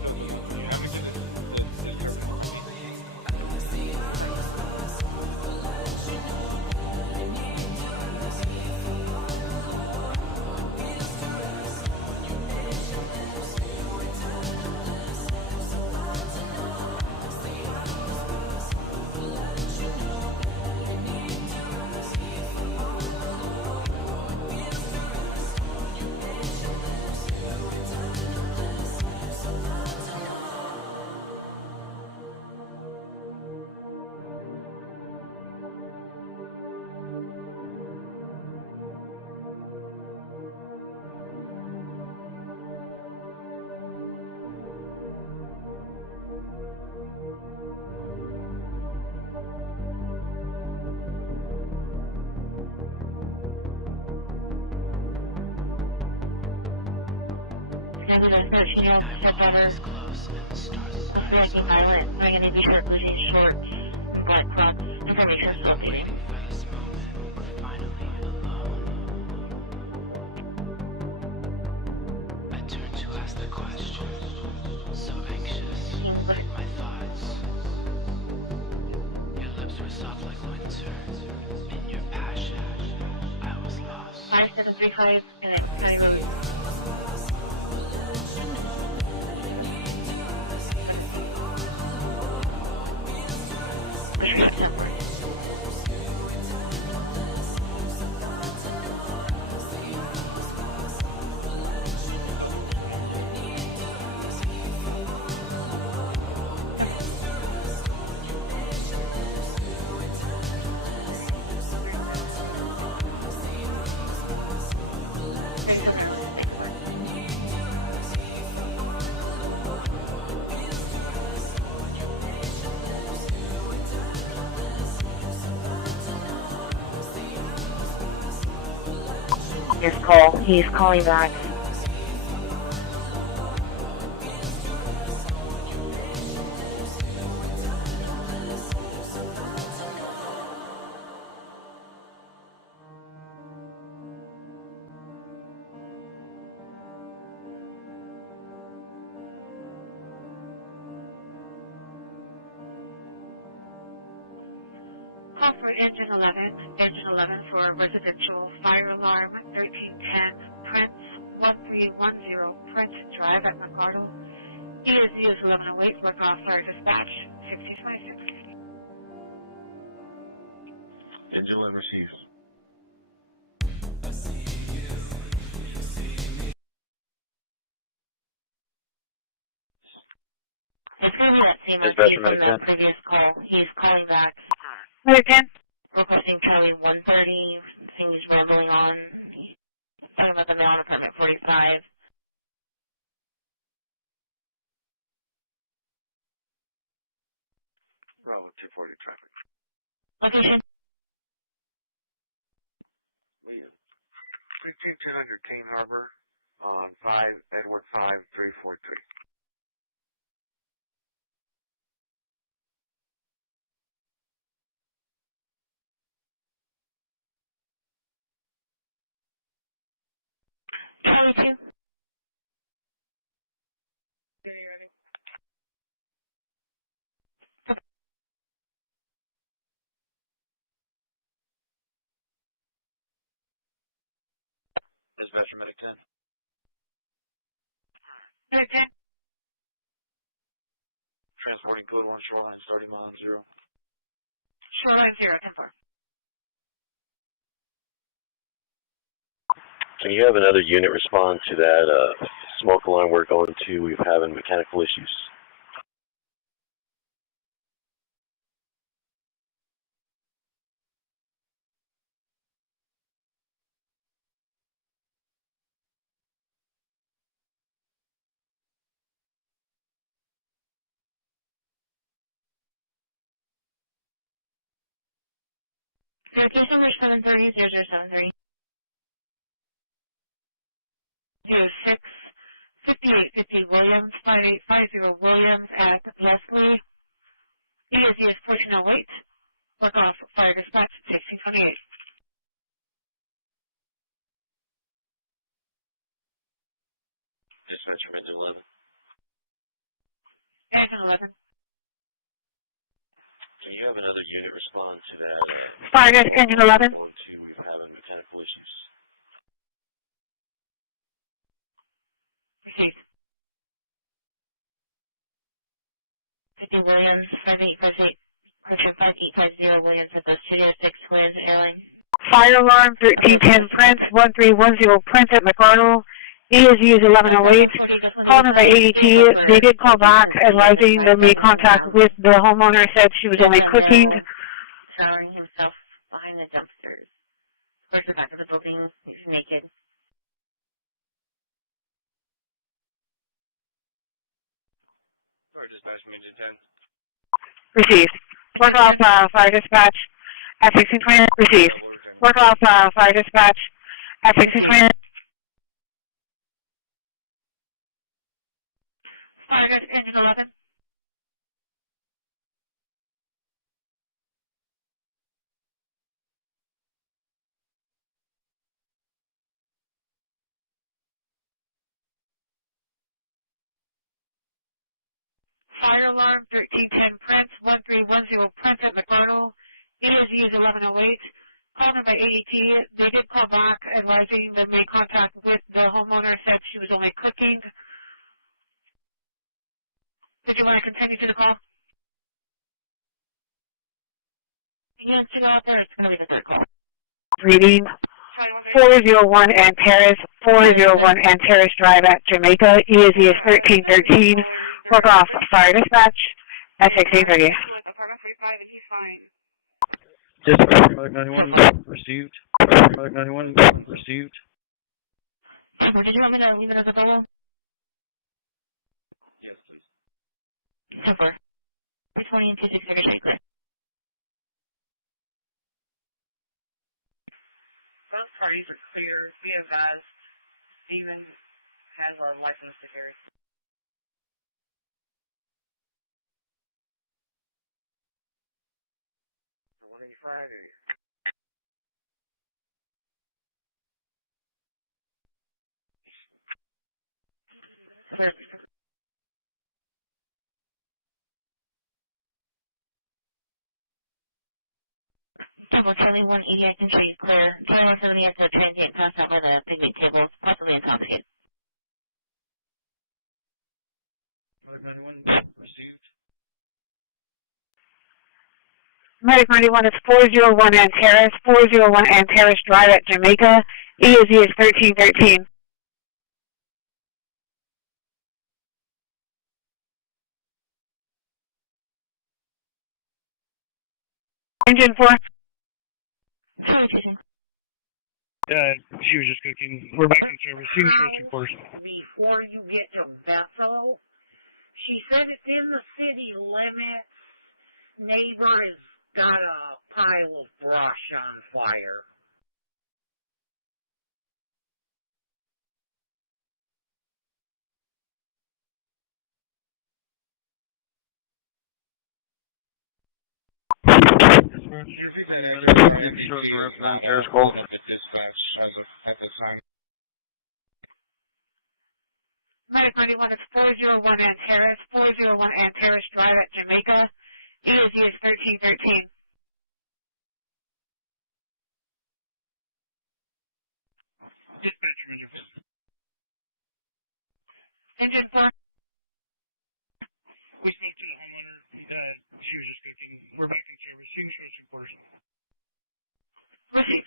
So the 120. How many did the disturbance of my beat? It's going to be the 13-year-old stepdaughter, possibly acting violent, wearing a navy shirt, blue jeans, shorts, and black Crocs. Information still updating. Go ahead. 5735 and it was County Road. Push reset 10-4. Say goodbye. His call. He's calling back. Call for engine 11 for residential fire alarm 1310 Prince 1310 Prince Drive at McArdle. ESZ is 1108, work off fire dispatch 6026. Engine 11 receives. It's going to be that same RC from the previous call. He's calling back. Again? Requesting Charlie 130. Saying he's rambling on. He's talking about the mail on apartment 45. Bravo 240 traffic. Location? Leave. 15200 Kane Harbor on 5 Edward 5343. Charlie 2. Are you ready? Dispatcher, medic 10. Medic 10. Transporting code 1 shoreline, starting mile 0. Shoreline 0, 10-4. Can you have another unit respond to that smoke alarm we're going to? We're having mechanical issues. Location number 730-0073. 06 5850 Williams, 5850 Williams at Leslie. ESE is 1408. Work off fire dispatch 1628. Dispatcher, engine 11. Engine 11. Can you have another unit respond to that Fire desk, engine 11. we're going to? We're having mechanical issues. Received. 50 Williams, 5858, correction 5850 Williams at the Studio 6 Williams Airline. Fire alarm 1310 Prince, 1310 Prince at McArdle. ESE is 1108. Called in by ADT. They did call back advising they made contact with the homeowner, said she was only cooking. Showering himself behind the dumpsters. Of course, the back of the building, he's naked. Sorry, dispatch, engine 10. Received. Work off fire dispatch at 1620. Received. Work off fire dispatch at 1620. Fire desk, engine 11. Fire alarm 1310 Prince, 1310 Prince at McArdle. ESE is 1108. Called in by ADT. They did call back advising they made contact with the homeowner, said she was only cooking. Did you want to continue to the call? He wants to go out there, it's going to be the third call. Reading 401 and Terrace, 401 and Terrace Drive at Jamaica. ESE is 1313. Work off fire dispatch at 1630. Apartment 45, and he's fine. Dispatch, Mode 91 received. Mode 91 received. Did you want me to leave it as a bubble? Yes, please. 10-4. 320 and 26 Fabricate, clear. Both parties are clear. Be advised, Steven has a license to carry. Friday. Clear. Double Charlie 180, I can show you clear. Charlie 170 has the transient passed out by the picnic tables, possibly intoxicated. Mode 91 received. Medic 91 is 401 and Terrace, 401 and Terrace Drive at Jamaica. ESE is 1313. Engine 4. Charlie 2. She was just cooking. We're back in service. She was of course. Before you get to Bethel, she said it's in the city limits. Neighbor has got a pile of brush on fire. You repeat that address. MDT is not holding up the dispatch as of at this time. Medic 91, it's 401 Antares, 401 Antares Drive at Jamaica. EOZ is 1313. Dispatcher, Major. Engine 4. We spoke to the homeowner. She was just cooking. We're back in service. You can show us reporters. Receive.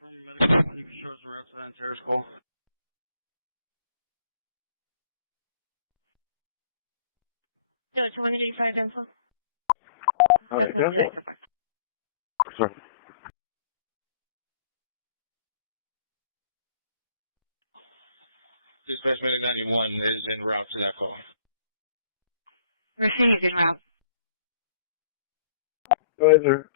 From medical, you can show us the route to the Antares call. No, it's 185 info. Okay, That's yeah. Sorry. Dispatch Medic 91 is en route to that call. Received en route. Go ahead, sir.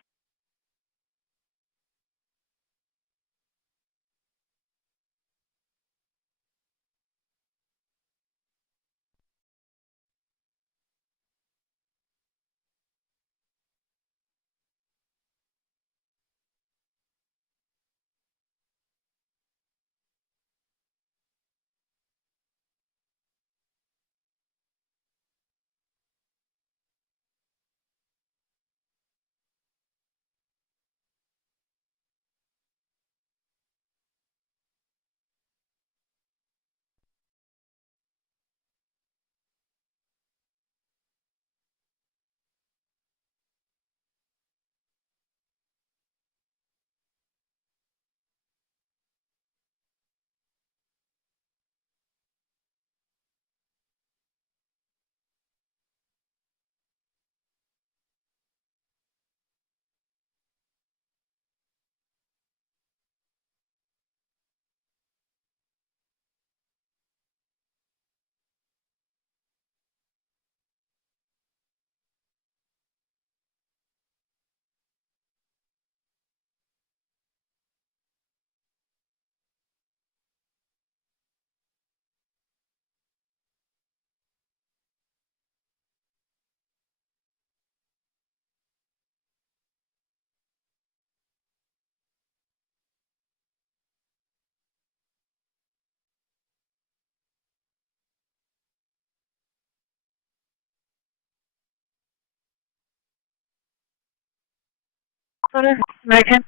Order. American.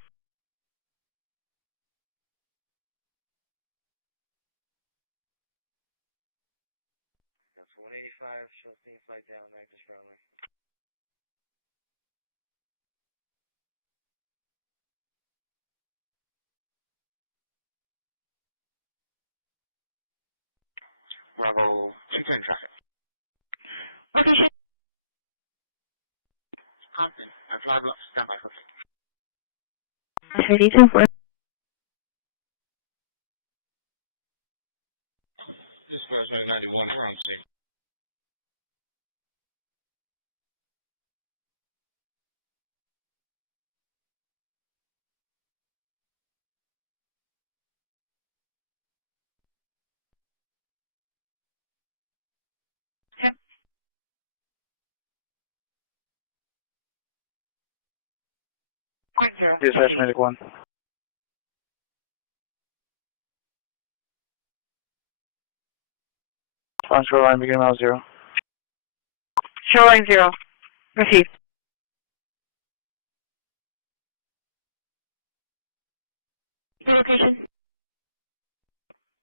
That's 185, show thing flight down, active friendly. Bravo 210 traffic. Okay, shit. Compton, I fly block, stand by for 32 for Dispatch Medic 91, we're on scene. Okay. Point zero. Dispatch Medic 1. On shoreline, begin mile 0. Shoreline 0. Received. your location.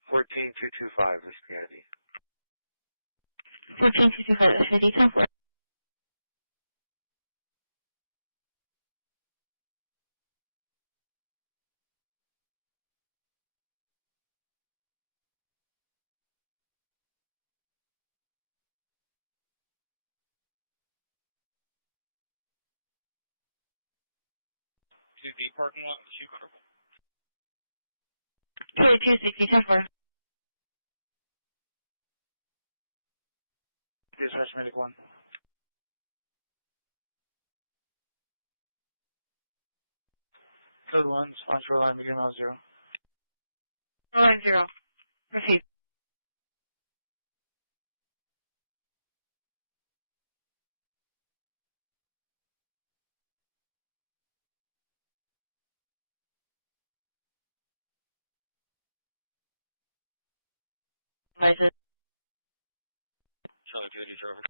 14225 is Kennedy. 14225, that's 32 for To the parking lot of the shoe cutter. 2262 for Dispatch Medic 1. Code 1, on shoreline, begin mile 0. Line 0. Receive. Voices. Charlie 280 Trevor.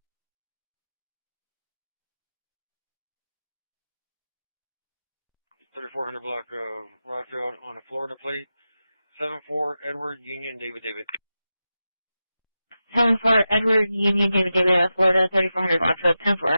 3400 block of Rockfield on a Florida plate. 74 Edward Union David David. 7-4, Edward Union, David, Florida, 3400 Rockfield, 10-4.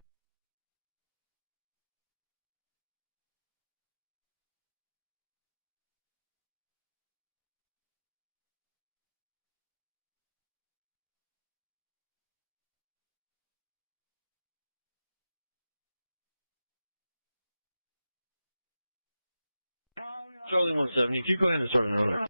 Charlie 170, if you go ahead and start another.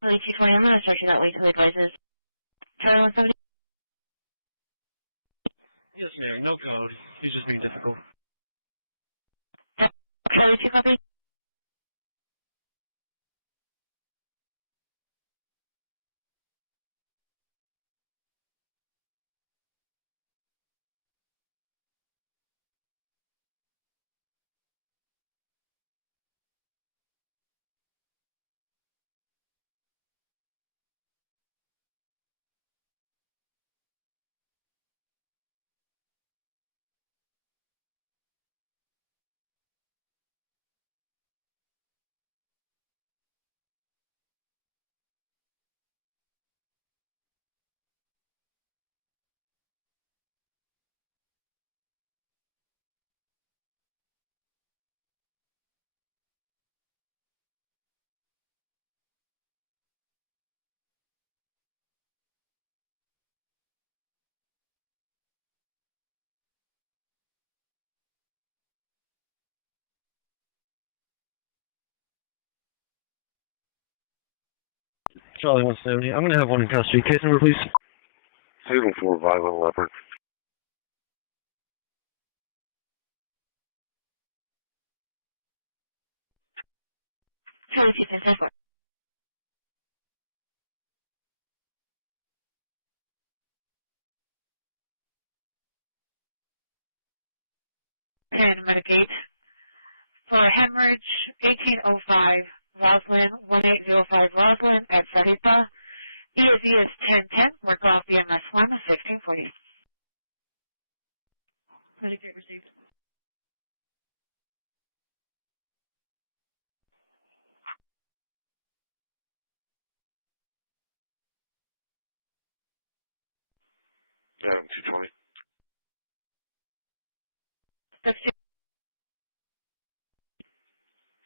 Charlie 220, I'm going to start you that way to advises. Charlie 170. Yes, ma'am, no code. He's just being difficult. Charlie 2 copy. Charlie 170, I'm going to have one in custody. Case number, please. 7-4 violent leopard. Charlie 2 10-4. And Medicaid. For hemorrhage, 1805 Roslyn, 1805 Roslyn at Sarita. EOZ is 1010. Work off BMS 1, 1640. Medicaid received. Yeah, 220.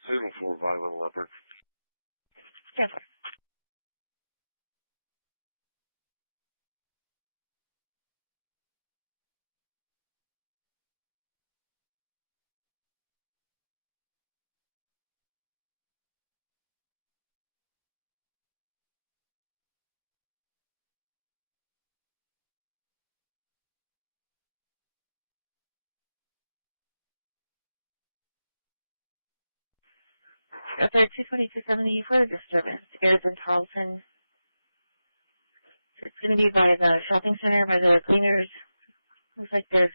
7-4 violent leopard. 10-4. After 220-270 for the disturbance, airs in Tarleton. It's going to be by the shopping center, by the cleaners. Looks like there's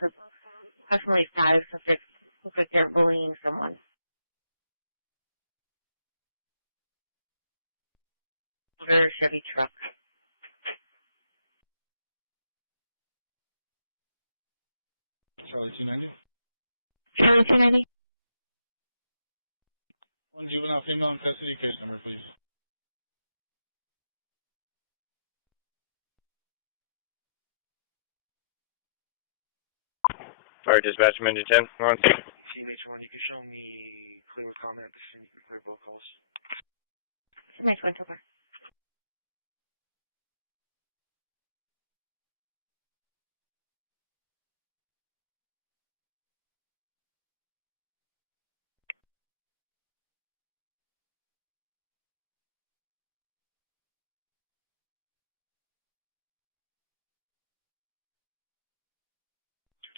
approximately 5 to 6. Looks like they're bullying someone. Over a Chevy truck. Charlie 290. Charlie 290. One juvenile female in custody, case number, please. Alright, dispatch, Minute 10. On. Team H1, you can show me clear with comment, and you can clear both calls. Nice one so far.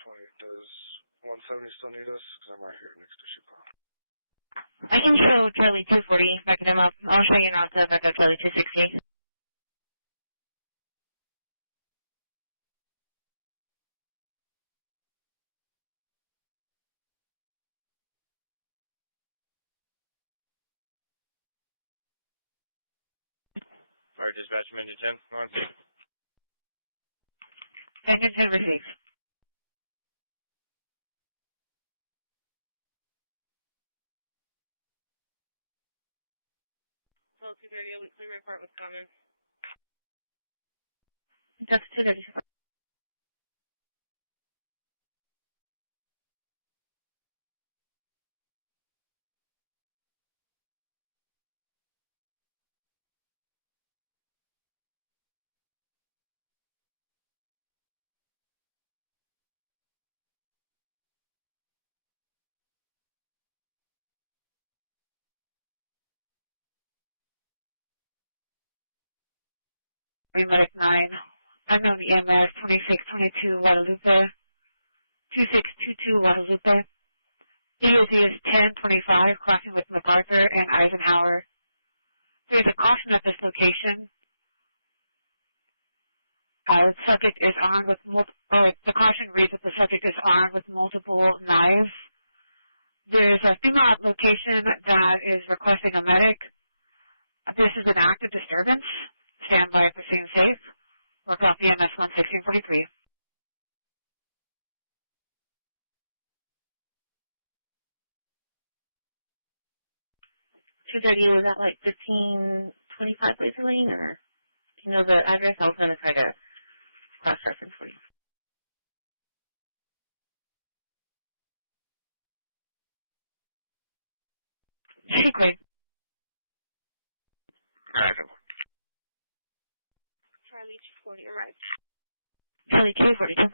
Does 170 still need us? Because I'm right here next to Chicago. I can show Charlie 240, backing him up. I'll show you now to back up Charlie 260. All right, dispatch, Mindy 10. On. Engine 10 received. So 230, a weekly report was coming. That's 230. Medic 9. Unknown EMS 2622 Guadalupe. 2622 Guadalupe. EUZ is 1025, crossing with MacArthur and Eisenhower. There's a caution at this location. The subject is armed with the caution reads that the subject is armed with multiple knives. There's a female at location that is requesting a medic. This is an active disturbance. Stand by for scene safe. Work off EMS 11643. Was that like 1525 Laser Lane, or do you know the address? I was going to try to cross-reference for you. Great. Alright. Charlie 240, arrived. Charlie 242.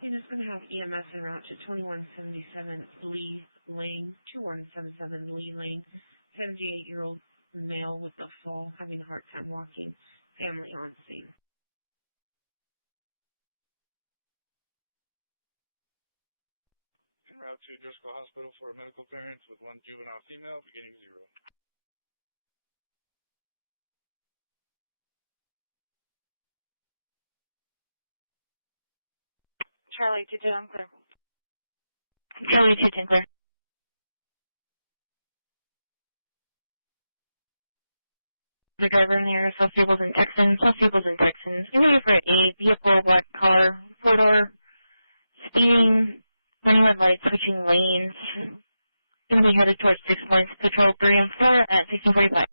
You're just going to have EMS en route to 2177 Lee Lane, 2177 Lee Lane. 78-year-old male with a fall, having a hard time walking. Family on scene. En route to Driscoll Hospital for a medical clearance with one juvenile female, beginning 0. Charlie 22, I'm clear. Charlie 210 clear. The driver in there, South Stables and Texans. You're looking for a vehicle, black car, 4-door, speeding, running red lights, switching lanes. Going to be headed towards 6 points, patrol 3 and 4 at 1645.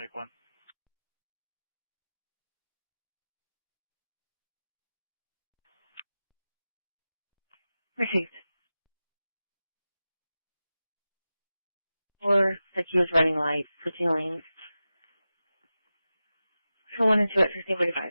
Take one. Received. Or that he was running lights, switching lanes. So 1 and 2 at 1645.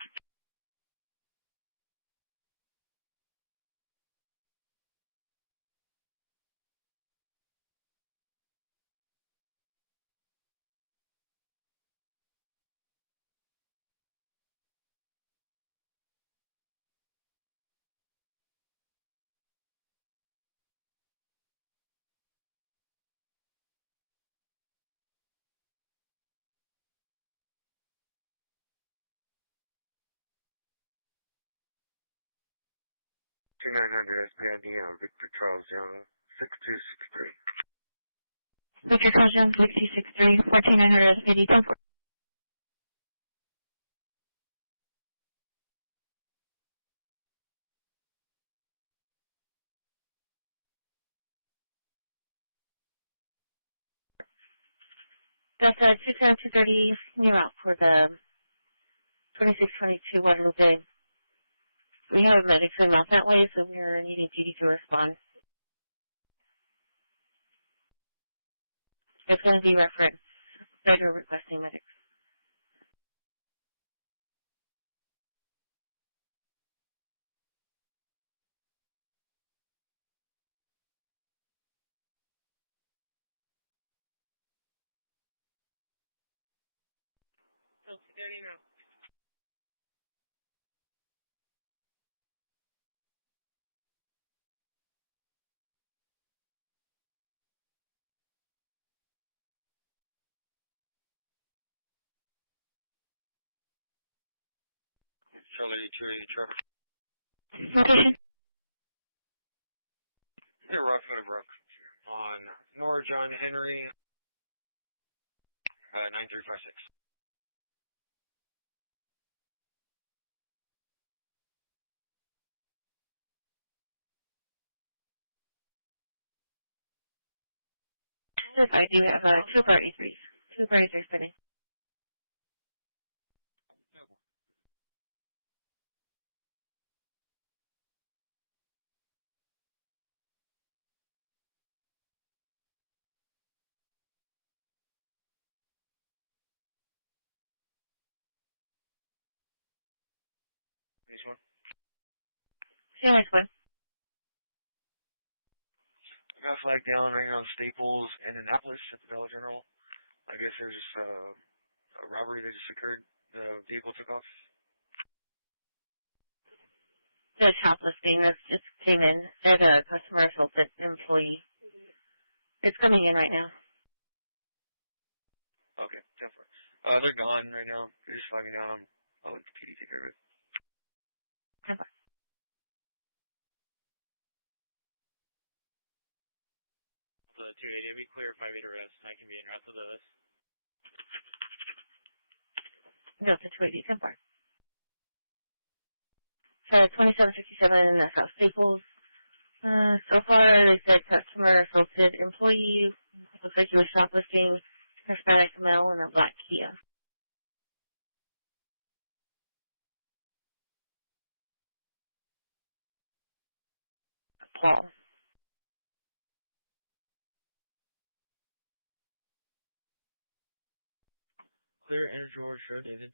SPID on Victor Charles Young, 6263. Victor Charles Young, 6263, 14900 SPD 10-4. That's 210-230, you're out for the 2622 Guadalupe. We have medics in out that way, so we're needing PD to respond. It's going to be referenced. Federal requesting medics. Daddy, no. Charlie 280 traffic. Location. Hey, Rock Brook on Nora John Henry, 9356. I do have 233s. 233 spinning. This one? See nice one. I got a flag down right now on Staples and Annapolis at the Dollar General. I guess there's just a robbery that just occurred. The vehicle took off. The top listing that just came in. Said a customer assaulted employee. It's coming in right now. Okay, 10-4. They're gone right now. They're just flagging down. I'll let the PD take care of it. 10-4. The 280 will be clear, 5-8 arrest, and I can be en route to those. Delta 280, 10-4. So 2757 South Staples. So far, they said customer assaulted employee. Looks like he was shoplifting. Hispanic male and a black Kia. Paul. Clear, enter George, show David.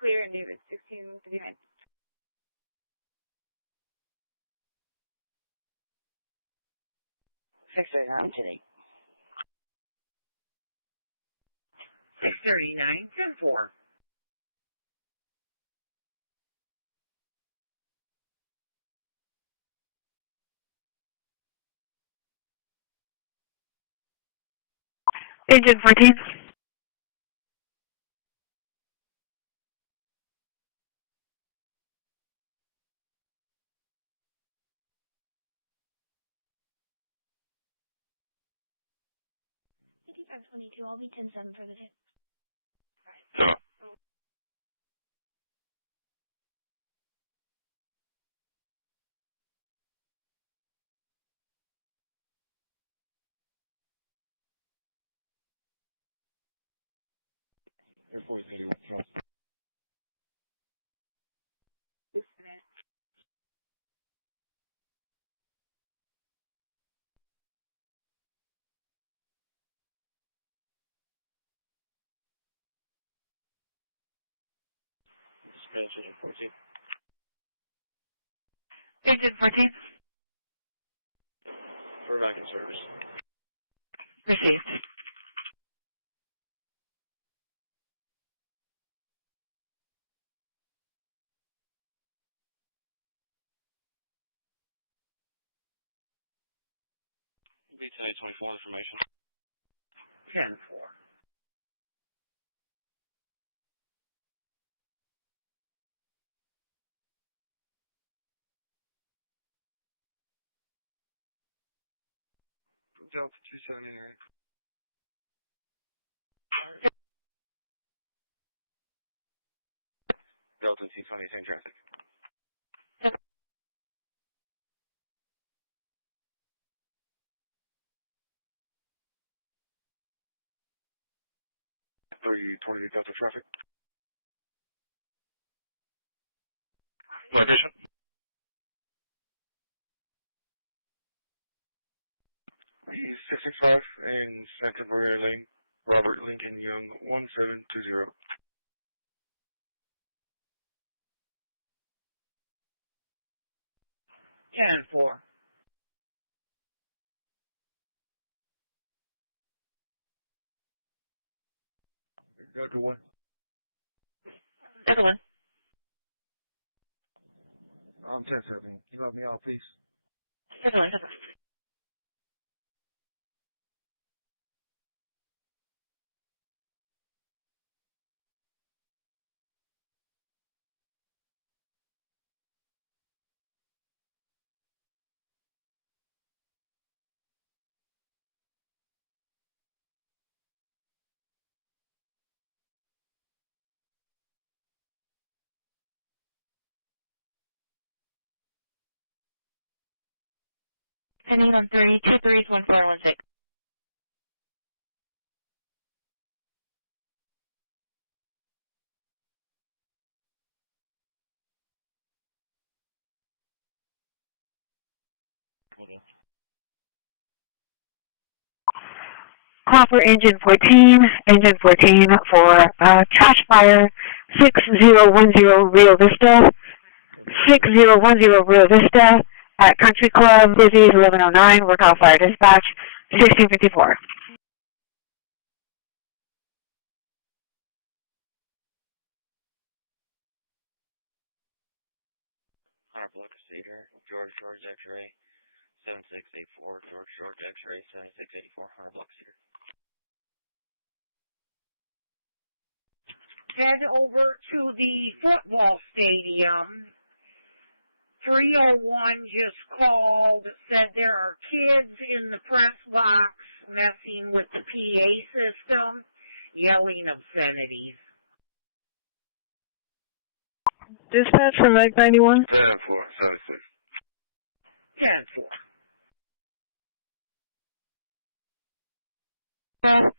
Clear and David, 1659. Six I'm today. 639, 10-4. Engine 14. $55.22. I'll be 10-7 for the day. Airport 31, Charles. Dispatch Engine 14. Engine 14. For vacuum service. Received. B 10-24 information. 10-4. Delta 279. Delta 220, same traffic. Three 20 Delta traffic. Location? He's 665 in Santa Maria Lane, Robert Lincoln Young, 1720. 10-4. Delta 1. Delta 1. I'm 10-7. Can you let me out, please? Delta 1, Delta 1. Pending on 3231416. Call for engine 14 for trash fire 6010 Rio Vista, 6010 Rio Vista at Country Club, Busy's 1109, we're call fire dispatch 1654. Hunter Block of Cedar, George X-ray 7684, George X-ray 7684, Hunter Block of Cedar. Head over to the football stadium. 301 just called, said there are kids in the press box messing with the PA system, yelling obscenities. Dispatch from Mag 91. 10-4, 76. 10-4.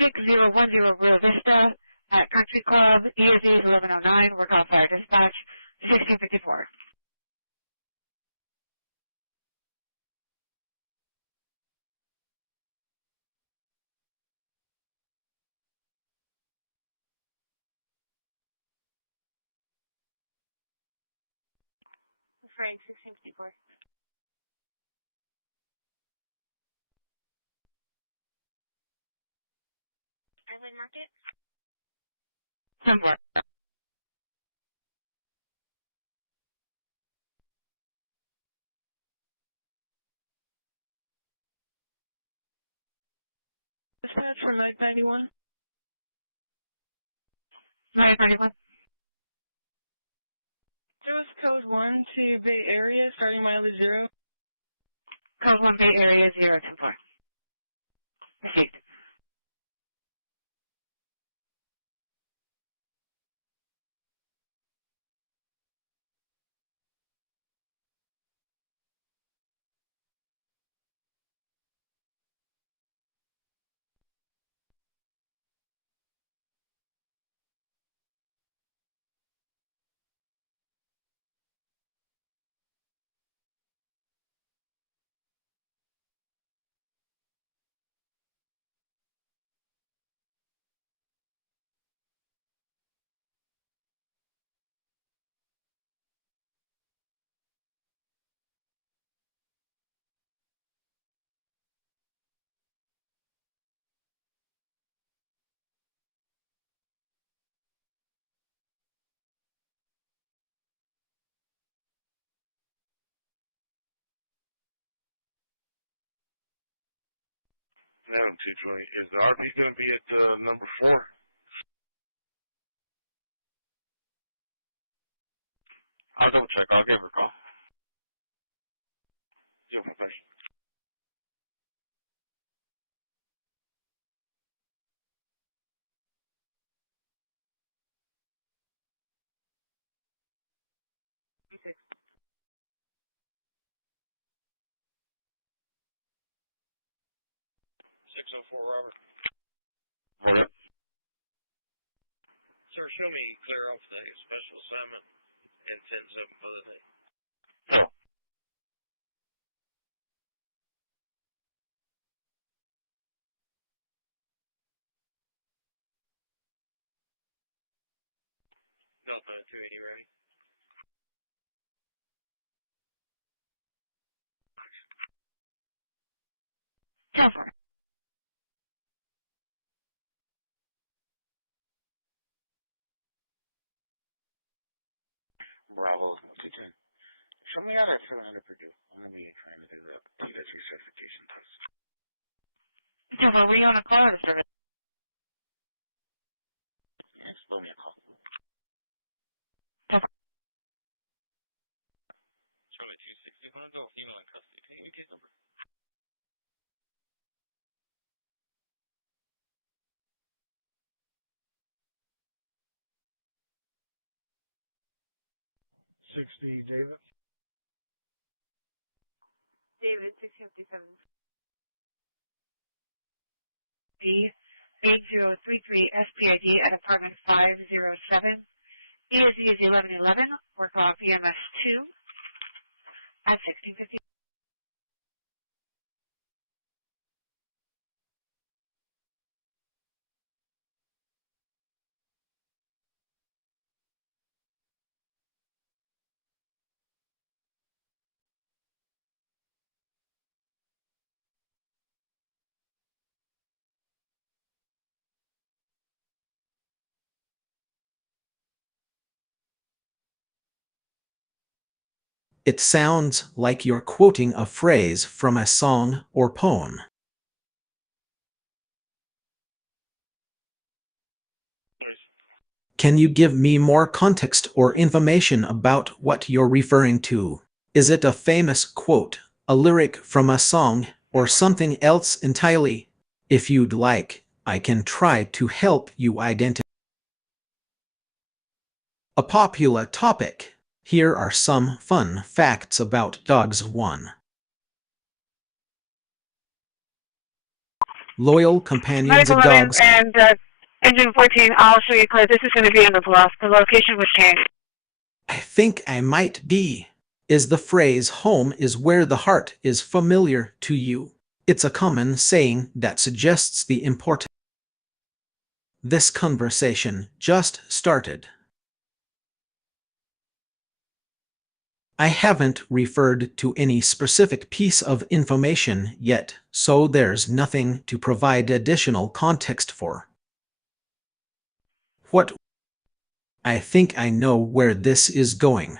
6010 Rio Vista at Country Club, ESE 1109, we're call fire dispatch 1654. Frank, 1654. Island Market? 10-4. Dispatch from Mag 91. Mag 91. Show us code 1 to Bay Area, starting mileage 0. Code 1 Bay Area 024. Received. No, 220. Is the RP going to be at number 4? I'll double check. I'll give her a call. Yeah, professional. Six. 604 Robert. Hold it. Sir, show me clear off the special assignment and 10-7 for the day. Oh. Delta 280 ready. Delta. Bravo 210. Show me out at 700 Purdue. I'm going to be trying to do the TDS recertification test. Were you on a call or the service? Yeah, just blow me a call. Charlie 260, one adult female in custody. Can you case number? David. David, 657. D 8033 SPID at apartment 507. ESE is 1111. Work off EMS 2 at 1650. It sounds like you're quoting a phrase from a song or poem. Can you give me more context or information about what you're referring to? Is it a famous quote, a lyric from a song, or something else entirely? If you'd like, I can try to help you identify. A popular topic. Here are some fun facts about dogs. 1. Loyal companions of dogs. And engine 14, I'll show you, Claire. This is going to be in the bluff. The location was changed. I think I might be. Is the phrase home is where the heart is familiar to you? It's a common saying that suggests the importance. This conversation just started. I haven't referred to any specific piece of information yet, so there's nothing to provide additional context for. What? I think I know where this is going.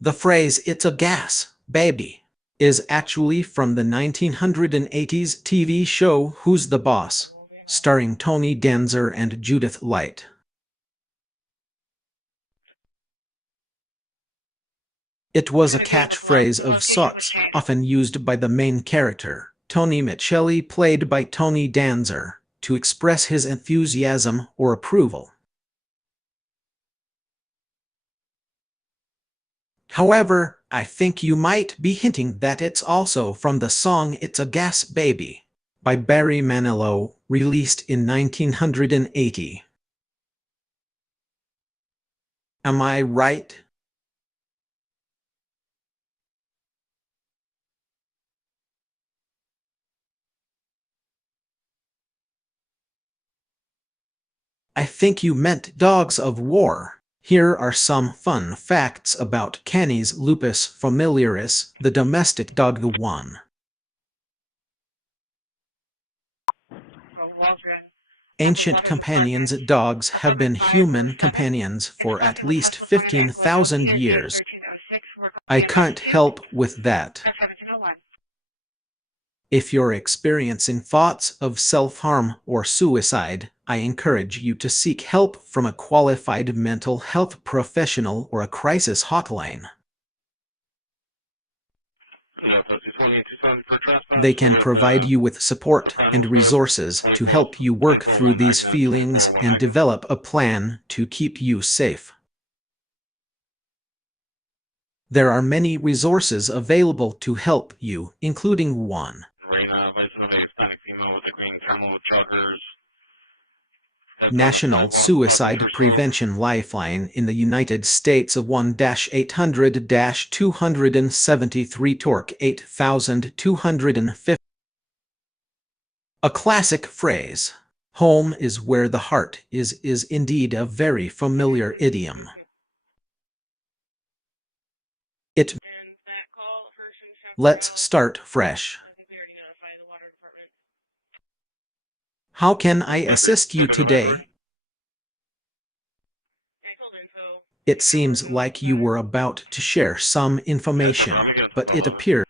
The phrase "it's a gas, baby" is actually from the 1980s TV show Who's the Boss, starring Tony Danza and Judith Light. It was a catchphrase of sorts, often used by the main character, Tony Micheli, played by Tony Danza, to express his enthusiasm or approval. However, I think you might be hinting that it's also from the song "It's a Gas Baby" by Barry Manilow, released in 1980. Am I right? I think you meant dogs of war. Here are some fun facts about Canis lupus familiaris, the domestic dog. 1. Ancient companions dogs have been human companions for at least 15,000 years. I can't help with that. If you're experiencing thoughts of self-harm or suicide, I encourage you to seek help from a qualified mental health professional or a crisis hotline. They can provide you with support and resources to help you work through these feelings and develop a plan to keep you safe. There are many resources available to help you, including 1. Reina, vice of a Hispanic female with a green camel with joggers. National Suicide Prevention Lifeline in the United States of 1-800-273 torque 8250. A classic phrase, "home is where the heart is indeed a very familiar idiom. And that call, Hersham, Let's start fresh. I think we already notified the water department. How can I assist you today? I told info. It seems like you were about to share some information, but it appears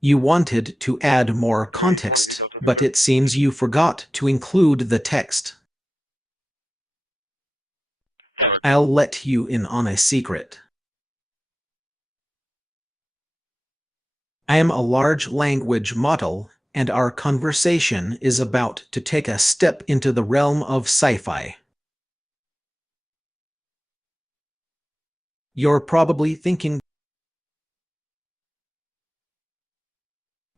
you wanted to add more context, but it seems you forgot to include the text. I'll let you in on a secret. I am a large language model, and our conversation is about to take a step into the realm of sci-fi. You're probably thinking,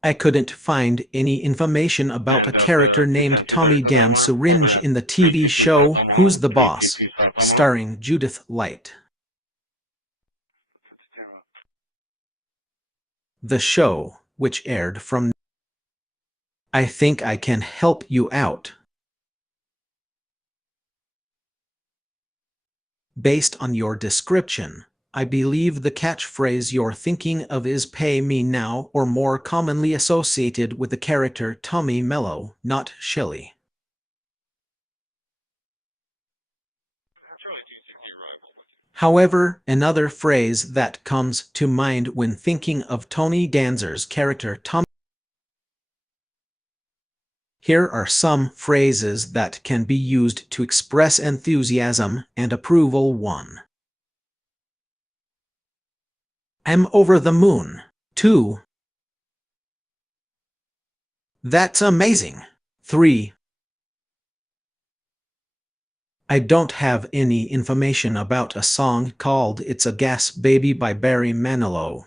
I couldn't find any information about a character named Tommy Damn Syringe in the TV show Who's the Boss, starring Judith Light. The show, which aired from... I think I can help you out. Based on your description, I believe the catchphrase you're thinking of is "pay me now," or more commonly associated with the character Tommy Mello, not Shelley. Charlie 260 arrival. However, another phrase that comes to mind when thinking of Tony Danzer's character Tommy. Here are some phrases that can be used to express enthusiasm and approval. 1. I'm over the moon. 2. That's amazing. 3. I don't have any information about a song called It's a Gas Baby by Barry Manilow.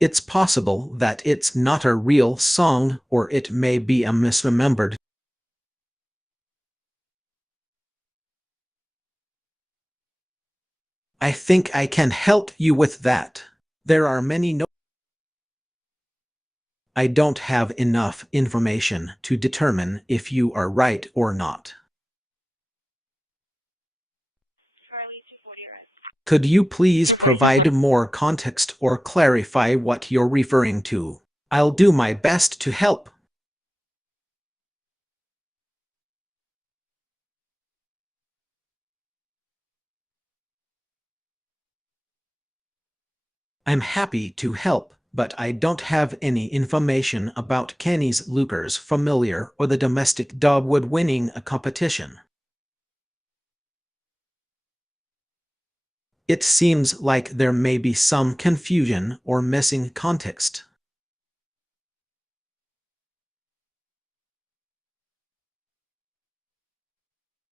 It's possible that it's not a real song, or it may be a misremembered. I think I can help you with that. There are many no. I don't have enough information to determine if you are right or not. Charlie 240 arrived. Could you please provide more context or clarify what you're referring to? I'll do my best to help. I'm happy to help, but I don't have any information about Kenny's Lucas familiar or the domestic dogwood winning a competition. It seems like there may be some confusion or missing context.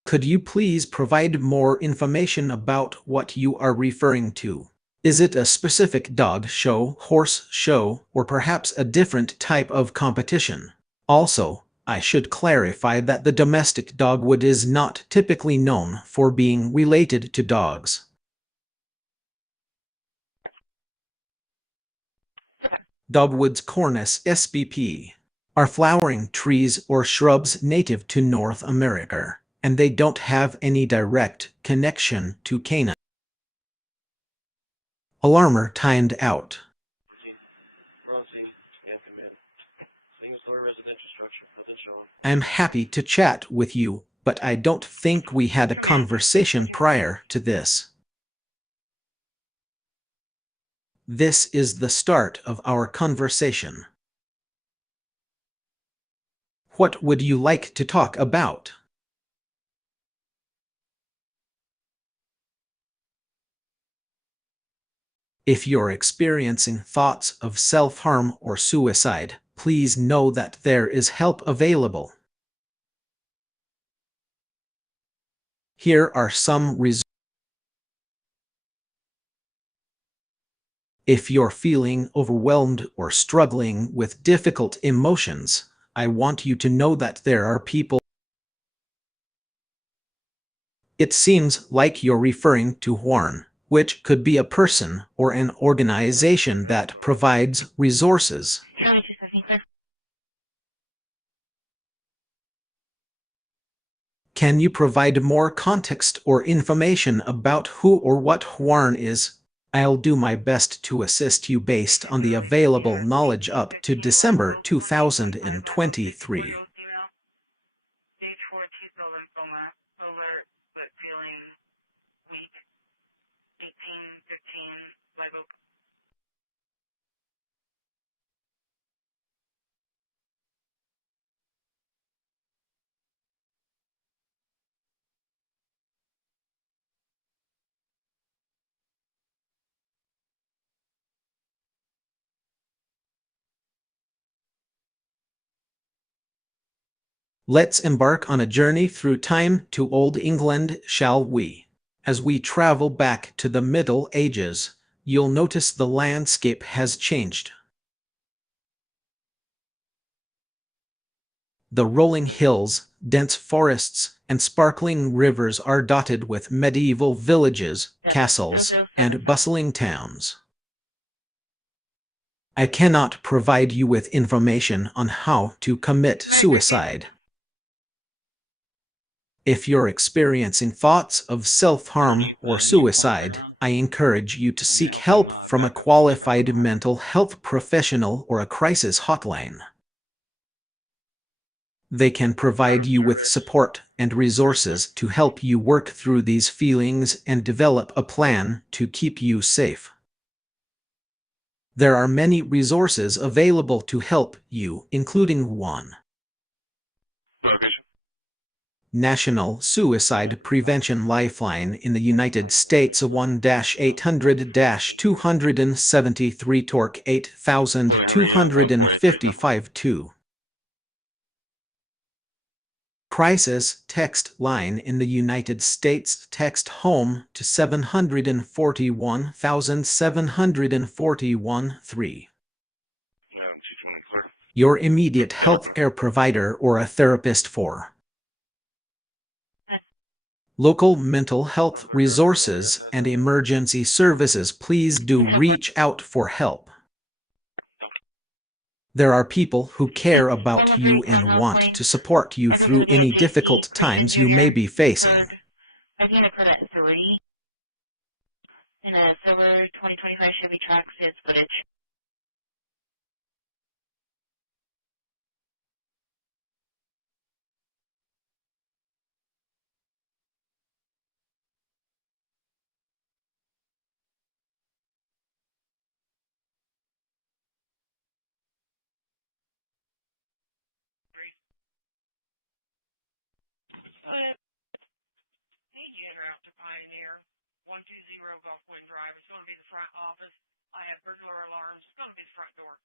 Could you please provide more information about what you are referring to? Is it a specific dog show, horse show, or perhaps a different type of competition? Also, I should clarify that the domestic dogwood is not typically known for being related to dogs. Dogwoods cornus spp are flowering trees or shrubs native to North America, and they don't have any direct connection to Canaan. Alarmer timed out. We're on scene. We have command. Single-story residential structure. Nothing showing. I'm happy to chat with you, but I don't think we had a conversation prior to this. This is the start of our conversation. What would you like to talk about? If you're experiencing thoughts of self-harm or suicide, please know that there is help available. Here are some resources. If you're feeling overwhelmed or struggling with difficult emotions, I want you to know that there are people. It seems like you're referring to Juan, which could be a person or an organization that provides resources. Charlie 270. Can you provide more context or information about who or what Juan is? I'll do my best to assist you based on the available knowledge up to December 2023. Stage 4 T-cell lymphoma, alert but feeling weak. 1815 libo. Let's embark on a journey through time to Old England, shall we? As we travel back to the Middle Ages, you'll notice the landscape has changed. The rolling hills, dense forests, and sparkling rivers are dotted with medieval villages, castles, and bustling towns. I cannot provide you with information on how to commit suicide. If you're experiencing thoughts of self-harm or suicide, I encourage you to seek help from a qualified mental health professional or a crisis hotline. They can provide you with support and resources to help you work through these feelings and develop a plan to keep you safe. There are many resources available to help you, including one. Location. National Suicide Prevention Lifeline in the United States, 1-800-273 torque 8255 2. Crisis text line in the United States, text HOME to 741,741 3. Yeah, 220 clear. Your immediate healthcare provider or a therapist for local mental health resources and emergency services. Please do reach out for help. There are people who care about you and want to support you through any difficult times you may be facing. I think it occurred at 3 in a silver 2025 Chevy Trax. It's footage. Need you en route to Pioneer, 120 Gulf Wind Drive. It's going to be the front office. I have burglar alarms. It's going to be the front door.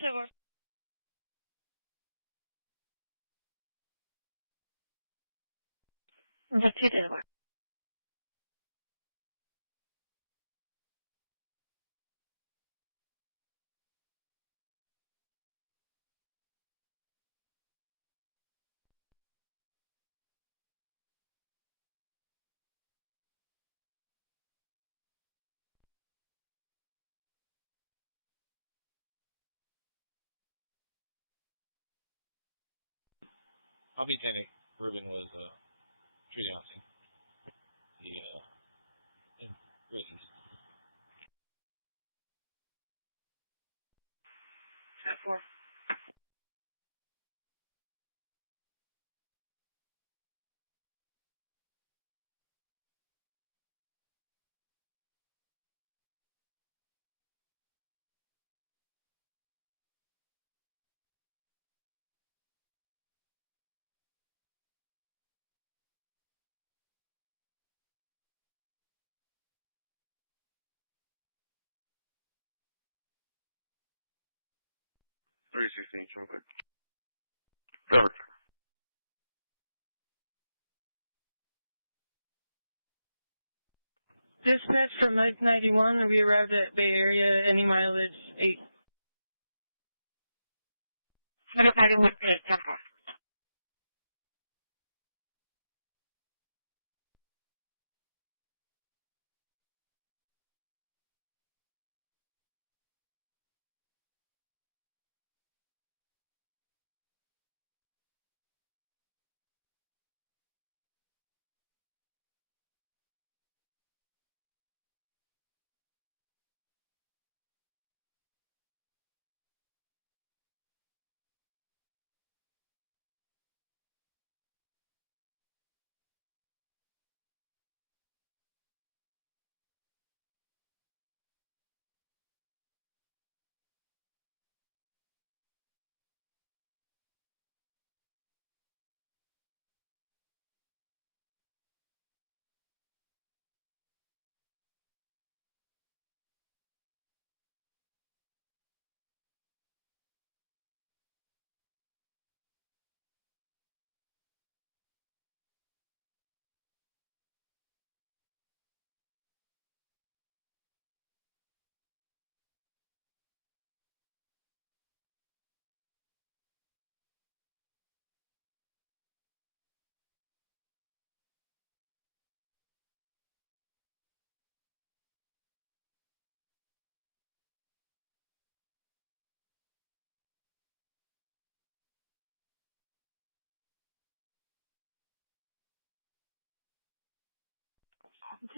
Silver. Just 2 Delaware. I'll be 10-8. Ruben was treating on scene. In Great East. At 4. Three 16, clear. Over. Dispatch from 991. We arrived at Bay Area. Any mileage 8. 91 8, 10 4. It's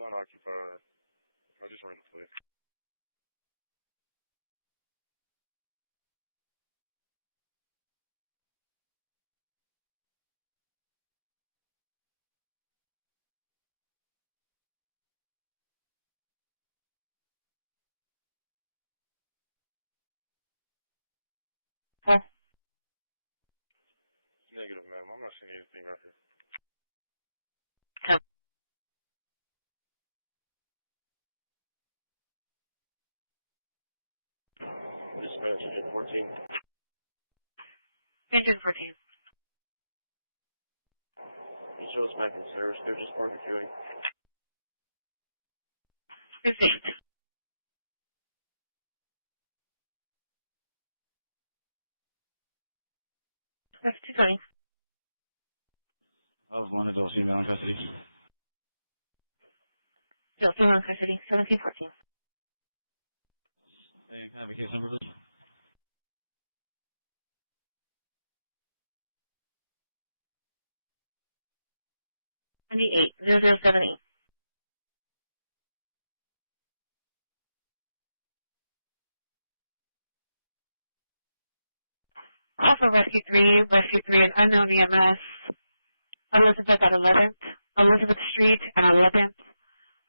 unoccupied. I just ran the plate. Huh? Negative, ma'am. I'm not seeing anything out here. Dispatch, 14. Engine 14. You show us back in service. They're just barbecuing. Received. That's 220. I was one adult female in custody. Still female in custody. 1714. Hey, can I have a case number, please? 78 0078. Call for Rescue 3, an unknown EMS. Elizabeth at 11th, Elizabeth Street and 11th.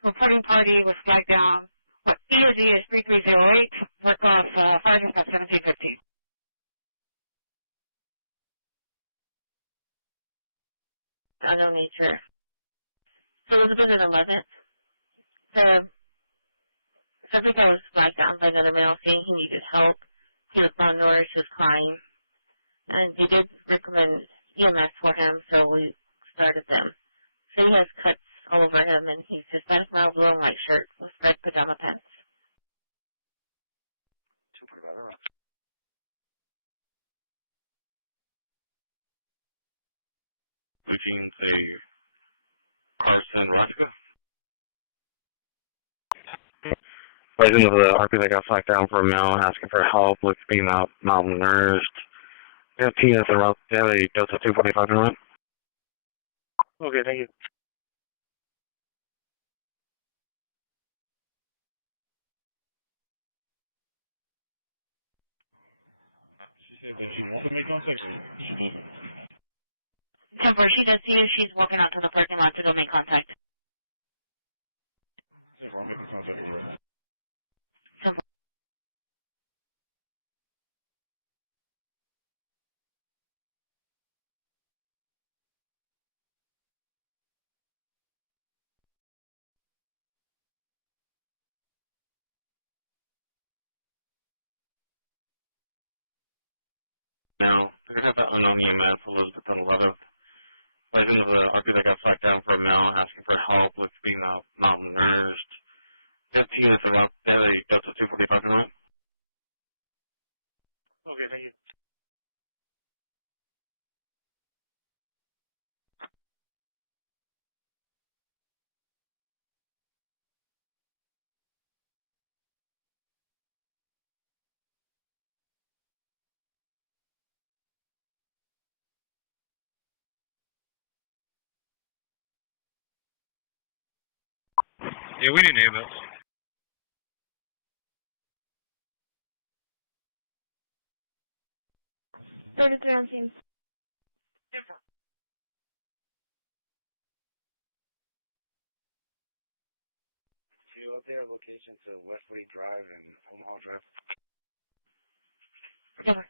Reporting party was flagged down. What EOD is 3308. Work off fire dispatch 1715. Unknown nature. So Elizabeth at 11th. The subject was flagged down by another male saying he needed help. He was malnourished, he was crying. And they did recommend EMS for him, so we started them. So he has cuts all over him, and he's Hispanic male, blue and white shirt with red pajama pants. 245. Eugene, say, Carson, Roscoe. Right into the RP that got flagged down for a male asking for help with being malnourished. They have penis around. They have a Delta 245 in run. Okay, thank you. She said that she wants to make contact or she doesn't. Temper, she does see you. She's walking out to the parking lot to go make contact. Temper, I'm making contact with her. Temper. Now, they're going to have that unknown EMS, Elizabeth at 11th. Right into the RP that got flagged down for a male asking for help with being malnourished. They have penis around. They have a Delta 245 in run. Okay, thank you. Yeah, we need name it. $33 on scene. Different. Can you update our location to Westway Drive and Omaha Drive? Temper.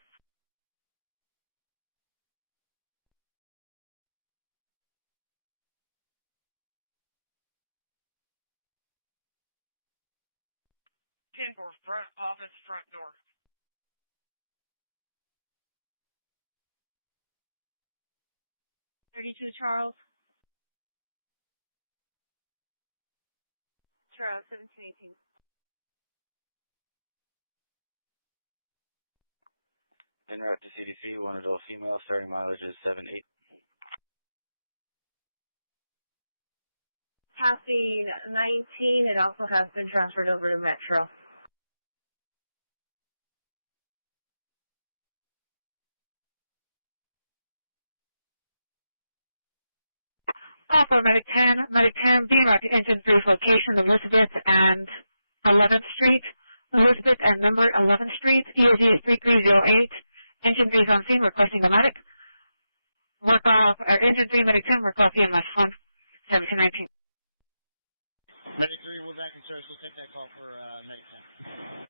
Timber, front office, front door. $32 Charles. Charles, 1718. En route to CDC, one adult female, starting mileage is 7-8. Passing 19, it also has been transferred over to Metro. Call for Medic 10. Medic 10, being at Engine 3's location, Elizabeth and 11th Street. Elizabeth and number 11th Street, EOZ is 3308. Engine 3 is on scene, requesting a medic. Work off, or Engine 3, Medic 10, work off EMS 1, 1719. Medic 3, we're back in service. We'll take that call for Medic 10.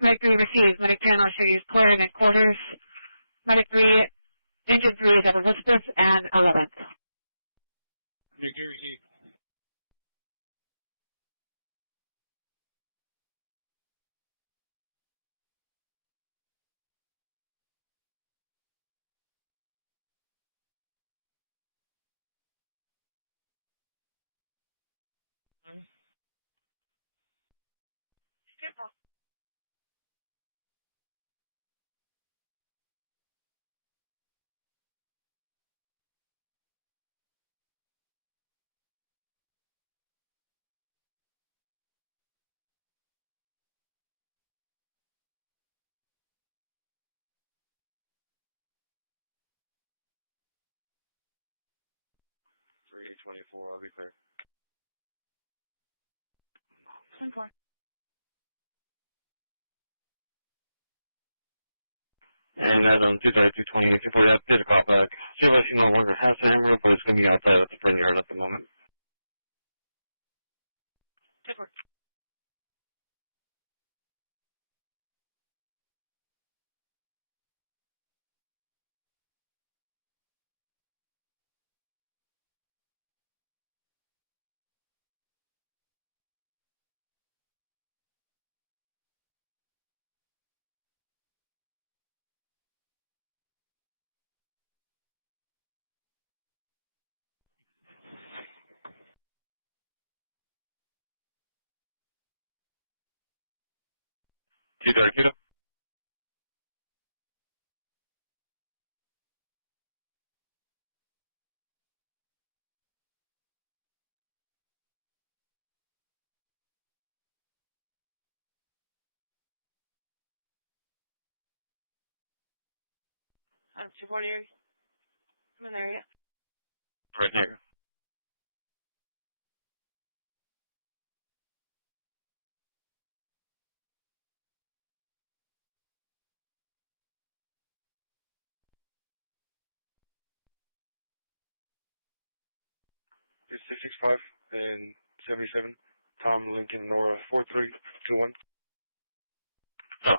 Medic 3 received. Medic 10, I'll show you clear in quarters. Medic 3, Engine 3 is at Elizabeth and 11th. Medic 3 received. For 824, I'll be clear. 10-4. And as on 220, 240, I did a call back. She no longer has a hammer, but it's going to be outside at the front yard at the moment. 10-4. Kilo. I'm 240. I'm in there yet. Right there. It's 665 and 77. Tom Lincoln Nora 4321. Oh.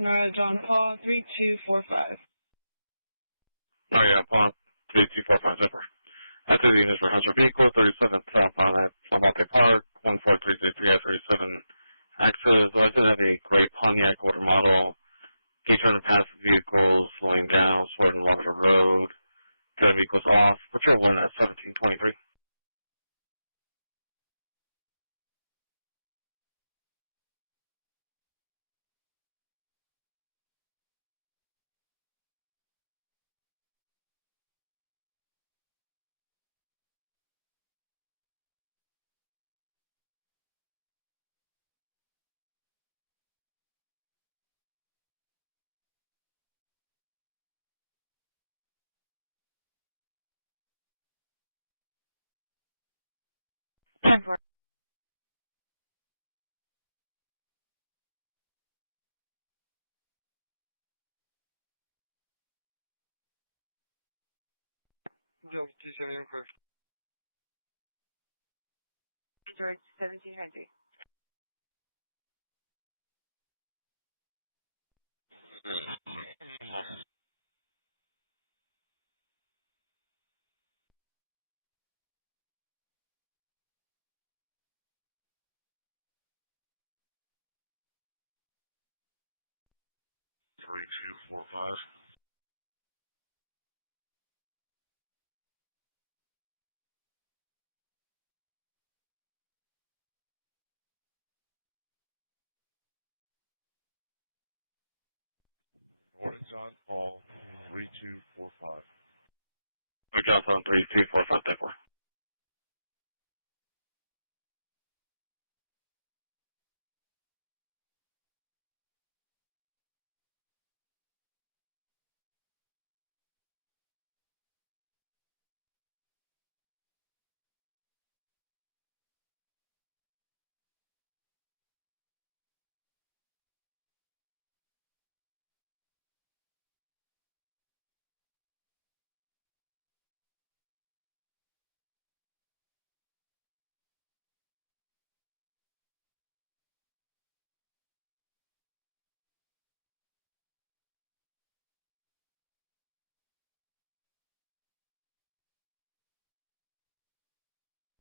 John Paul 3245. Oh yeah, upon 3245 zipper. After the units for Hunter Vehicle, 37 southbound at Flamonte Park, 14333 at 37 access. License have a gray Pontiac order model. Gate turn and pass vehicles, slowing down, swerving along the road. Gun vehicles off. Patrol 1 at 1723. 10-4. Delta 275. George 1700. Three, two, four, five. Morning, John Paul, 3245. We got on 3245, 4.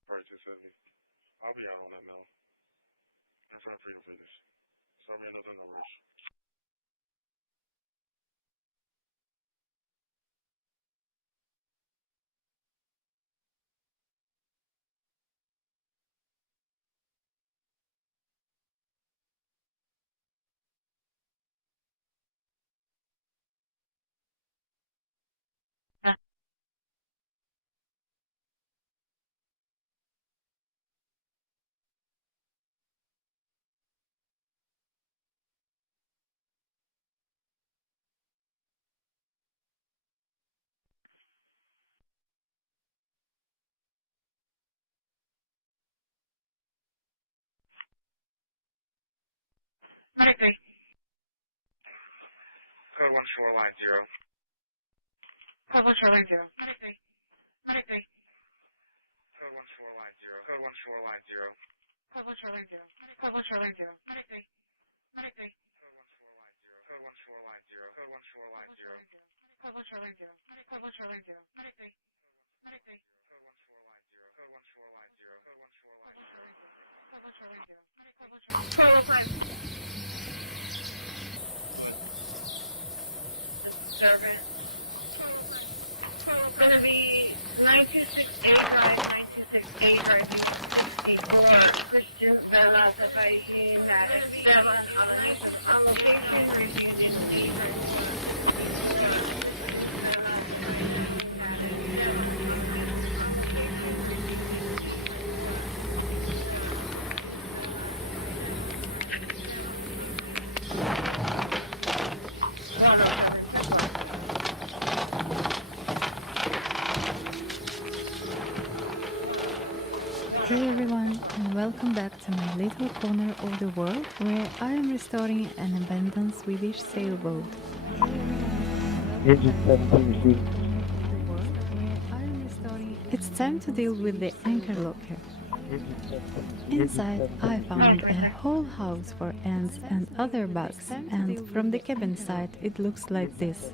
Alright, 270. I'll be out on that mail. In front of Freedom Fitness. Start me another no rush. Medic 3. Code 14, line 0. Code 1 Charlie 0. Medic 3. Medic 3. Code 14, line 0. Code 14, line 0. Code 1 Charlie 0. Code 1 Charlie 0. Medic 3. Medic 3. Code 14, line 0. Code 14, line 0. Code 14, line 0. Code 1 Charlie 0. Code 1 Charlie 0. Medic 3. Medic 3. Code 14, line 0. Code 14, line 0. Code 14, line 0. Code 1 Charlie 0. Code 1 Charlie 0. 1205. Go ahead. Disturbance. 1205. Going to be 926A Drive, 926A Drive, US 64. Christian Vela advising that it's 7 on location, refusing to leave. 64. Christian Vela advising that it's 7 on location, refusing to leave. 107 Tesla. Hello everyone, and welcome back to my little corner of the world where I am restoring an abandoned Swedish sailboat. Engine 17 received. It's time to deal with the anchor locker. Inside, I found a whole house for ants and other bugs, and from the cabin side it looks like this.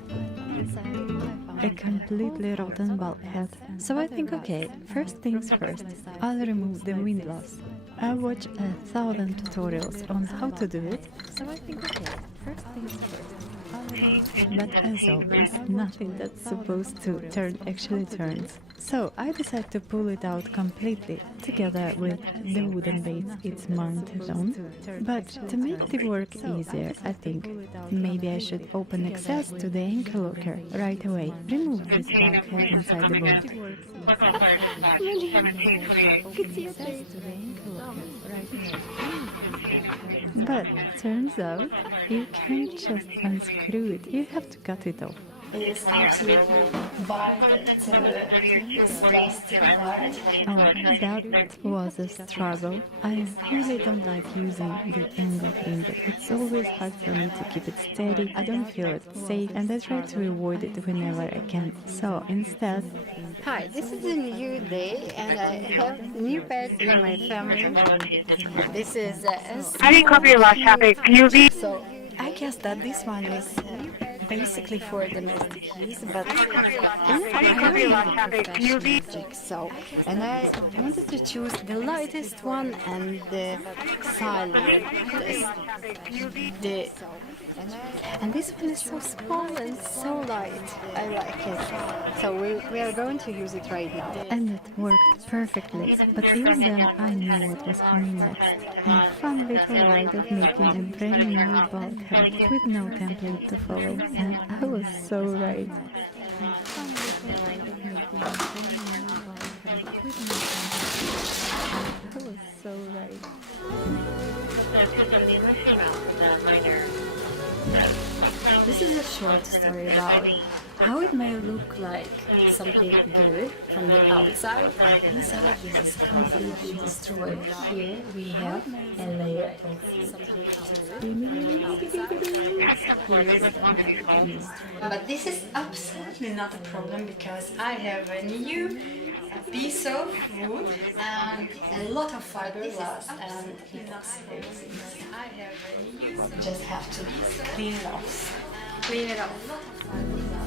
A completely rotten bulkhead. So I think, okay, first things first, I'll remove the windlass. I watched 1,000 tutorials on how to do it, so I think, okay, first things first. Engine 17, there's nothing that's supposed to turn actually turns. So I decided to pull it out completely, together with the wooden base it's mounted on. But to make the work easier, I think maybe I should open access to the anchor locker right away. Remove 15 informations are coming in. Local fire dispatch, 1728. But it turns out, you can't just unscrew it, you have to cut it off. 220 are unavailable. Person, Bravo 230 or 240, Jim Islandton and 20 until our trailing anything clear. That was a struggle. I really don't like using the inner ink. It's always hard for me to keep it steady. I don't feel it safe, and I try to avoid it whenever I can. So instead, hi, this is a new day, and Background I 2. got new pets in Charlie, my Christian, family. Bravo 2, disregard. This is I didn't copy your last traffic. PUV. so I guess that this one was basically for the keys, but I didn't copy your last traffic. PUV. so, and I supposed to choose the lightest one and the silent. And this one is so small and so light. I like it. So we are going to use it right now. and it worked perfectly. Even But clear from user and down Northtown and Cimarron. Northtown and Cimarron. It's a milling on the sidewalk. Let it turn off. Charlie 2. with no template to Even clear follow. from and down I Northtown was and so Cimarron. right. Northtown and Cimarron. It's a milling on the sidewalk. Let it turn off. Charlie 2. So right. That's a kiss on the emission route for the minor. The Bucktown is Charleston, everybody being support How it may Charleston. look like The two vehicles, Lily outside. outside and a black Chevy Silverado. We have Customer, they respond to these calls. But this is absolutely not a problem because I have a new piece of wood and a lot of fiberglass and it looks I just have to clean it off. Clean it off.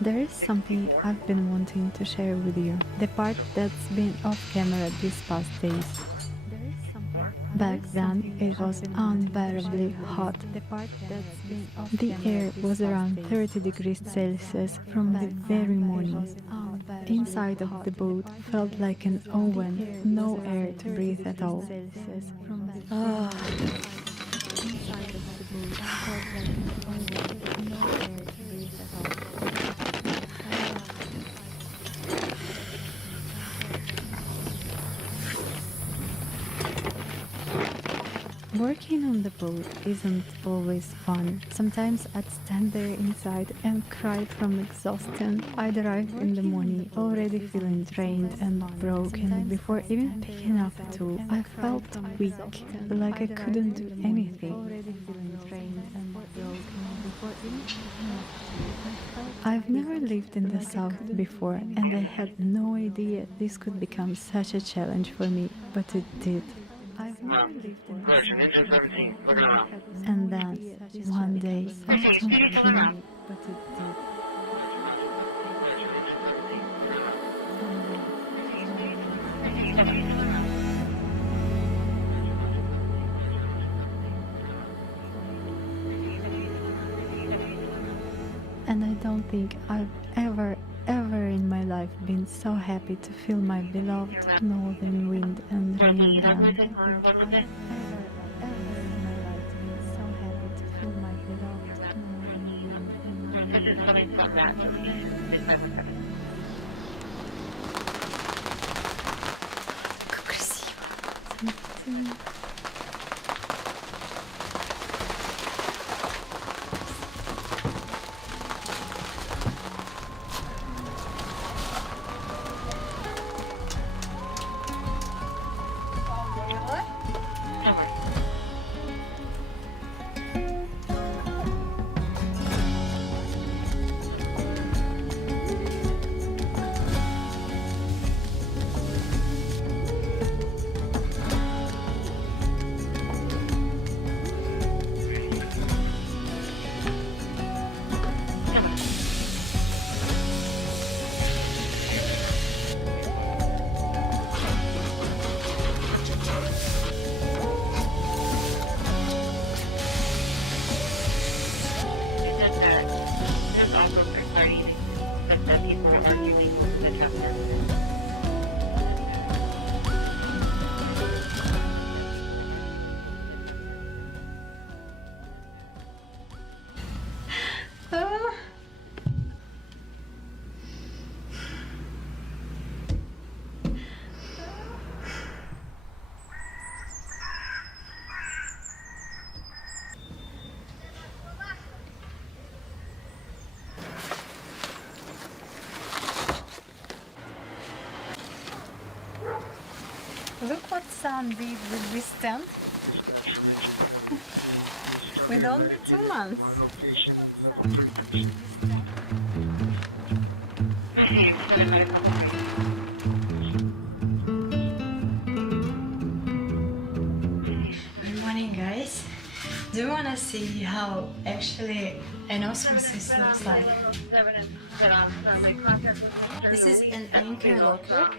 There is something I've been wanting to share with you. The part that's been off camera these past days. Back then, it was unbearably hot. The air was around 30 degrees Celsius from the very morning. Inside of the boat felt like an oven, no air to breathe at all. Ah. Inside of the boat felt like an oven, no air to breathe at all. Working on the boat isn't always fun. Sometimes I'd stand there inside and cry from exhaustion. I'd arrive in the morning already feeling drained and broken before even picking up a tool. I felt weak, like I couldn't do anything. I've never lived in the south before and I had no idea this could become such a challenge for me, but it did. Correction, engine 17, looking around. And then, one day... Proceed, speedy still around. Correction, engine 17, looking around. Proceed, speedy still around. And I don't think I've ever in my life been so happy to feel my beloved northern wind and For the rock music on what was it? This is coming from that location, 6517. Over. Over. said that this is also third party. They said that people arguing over the catamaran. Look what Sam did with this tent. Dispatch from engine 17. You start With me a only medic 2 unit. months. My location, level 3 patient. Received. Set a medical for free. Good morning, guys. Do you want to see how actually an awesome Seven system set on looks play like? 1107 and set on firm. Make contact with Mr. This is Luis an anchor Espinosa. locker.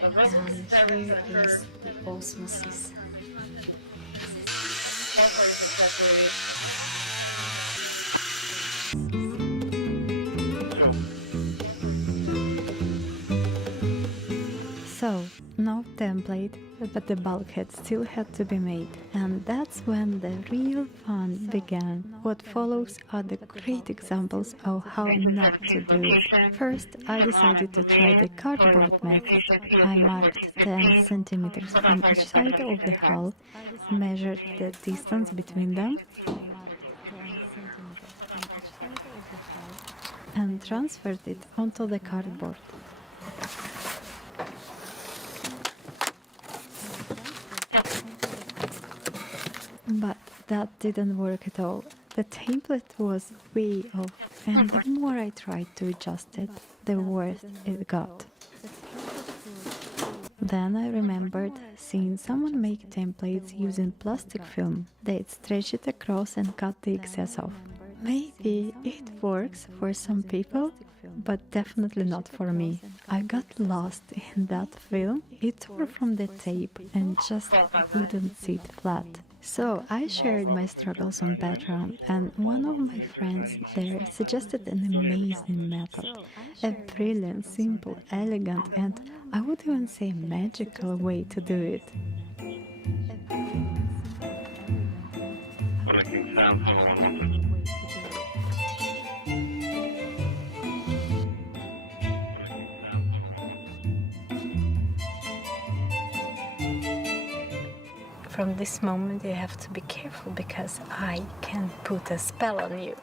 The verbal disturbance that occurred. Osmosis. All parties successfully. So, no template, but the bulkhead still had to be made. And that's when the real fun began. What follows are the great examples of how Engine not to 17's do it. location. First, I Cimarron decided and to try Boulet. the Total cardboard level 3 method. patient. I EOC was marked 10 1415. centimeters Work on from each target side of the 5775. hull, measured the distance between them, and transferred it onto the cardboard. But that didn't work at all. The template was way off, and the more I tried to adjust it, the worse it got. Then I remembered seeing someone make templates using plastic film. They'd stretch it across and cut the excess off. Maybe it works for some people, but definitely not for me. I got lost in that film. It tore from the tape and just couldn't sit flat. So I shared my struggles on Patreon, and one of my friends there suggested an amazing method. A brilliant, simple, elegant, and I would even say magical way to do it. King Sam, 7116. King Sam, 7116. From this moment you have to be careful because I can put a spell on you.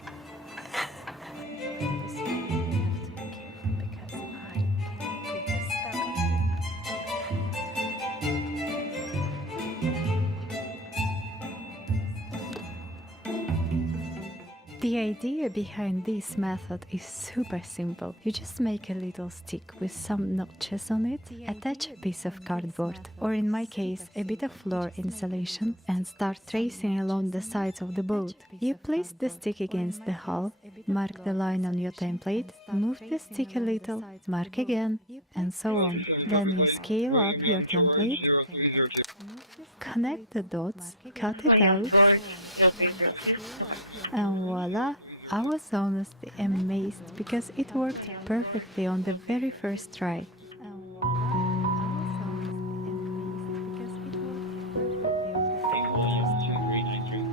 The idea behind this method is super simple. You just make a little stick with some notches on it, attach a piece of cardboard, or in my case, a bit of floor insulation, and start tracing along the sides of the boat. You place the stick against the hull, mark the line on your template, move the stick a little, mark again, and so on. Then you scale up your template, connect the dots, cut it out, and voila, I was honestly amazed because it worked perfectly on the very first try. William 2393.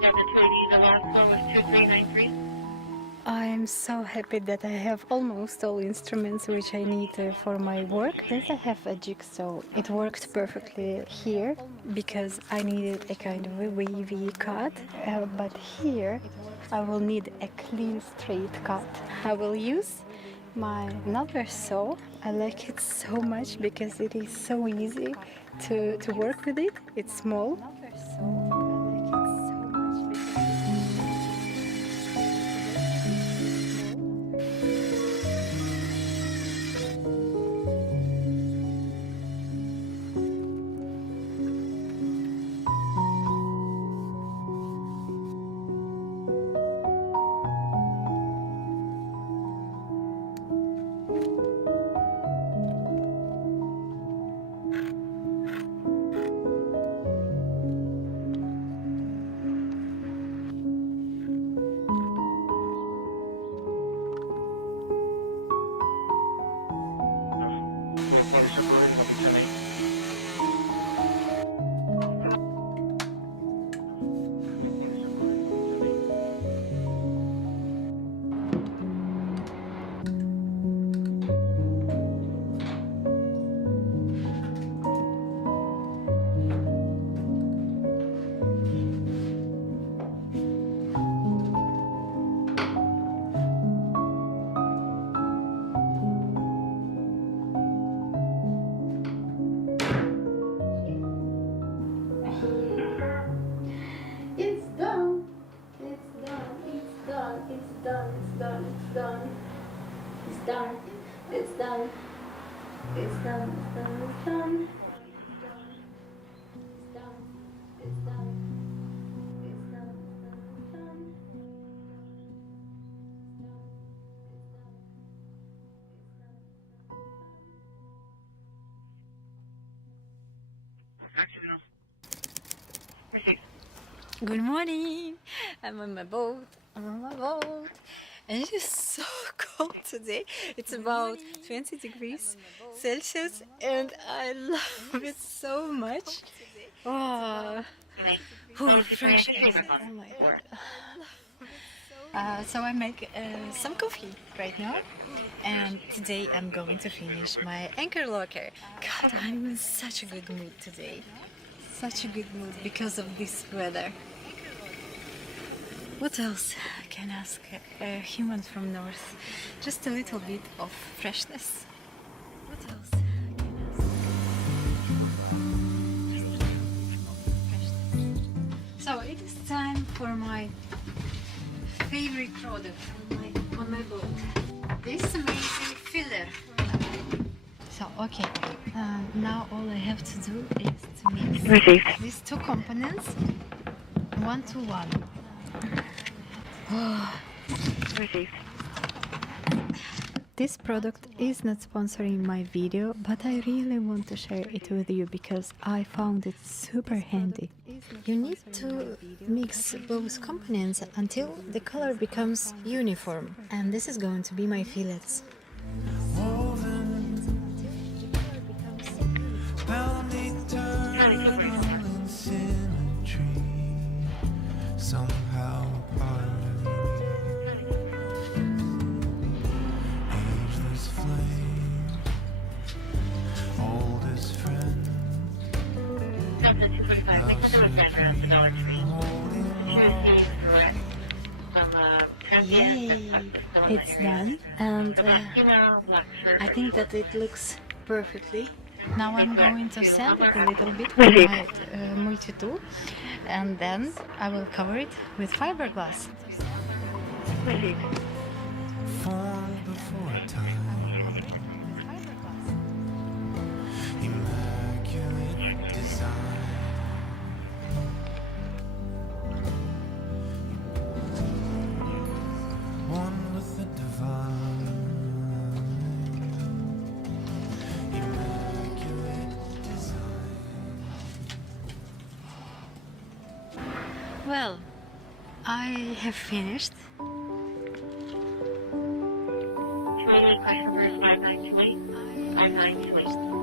Delta 280, the last flow is 2393. I'm so happy that I have almost all instruments which I need for my work. Since I have a jigsaw, it worked perfectly here because I needed a kind of a wavy cut, but here I will need a clean straight cut. I will use my another saw. I like it so much because it is so easy to work with it. It's small. So we're party separated, I'll be 10-8. It's done. It's done. It's done. It's done. It's done. It's done. It's done. It's done. It's done. It's done. It's done. It's done. It's done. Accidental. Received. Good morning. I'm on my boat. I'm on my boat. And it is so cold today. It's about 20 degrees Celsius and I love it so much. Oh. So I make some coffee right now, and today I'm going to finish my anchor locker. God, I'm in such a good mood today. Such a good mood because of this weather. What else can I ask a human from North? Just a little bit of freshness. What else can I ask? So it is time for my favorite product on my boat. This amazing filler. So okay, now all I have to do is to mix these two components 1 to 1. Received. This product is not sponsoring my video, but I really want to share it with you because I found it super handy. You need to mix both components until the color becomes uniform, and this is going to be my fillets. Charlie 240 somewhere. Charlie 240 Jump at 245. Make contact with Sandra at the Dollar Tree. If she receives direct from a transient that's possibly still in the area. The black female, black shirt, I red think shorts. that it looks perfectly. Now Make I'm direct going to to sand Hummer it a little afterwards. bit with my multi-tool, and then I will cover it with fiberglass. Received. Send it to me. I'll head over there and talk to him real quick. Thank you, bye. Well, I have finished. 280, question number is 5928. 5928.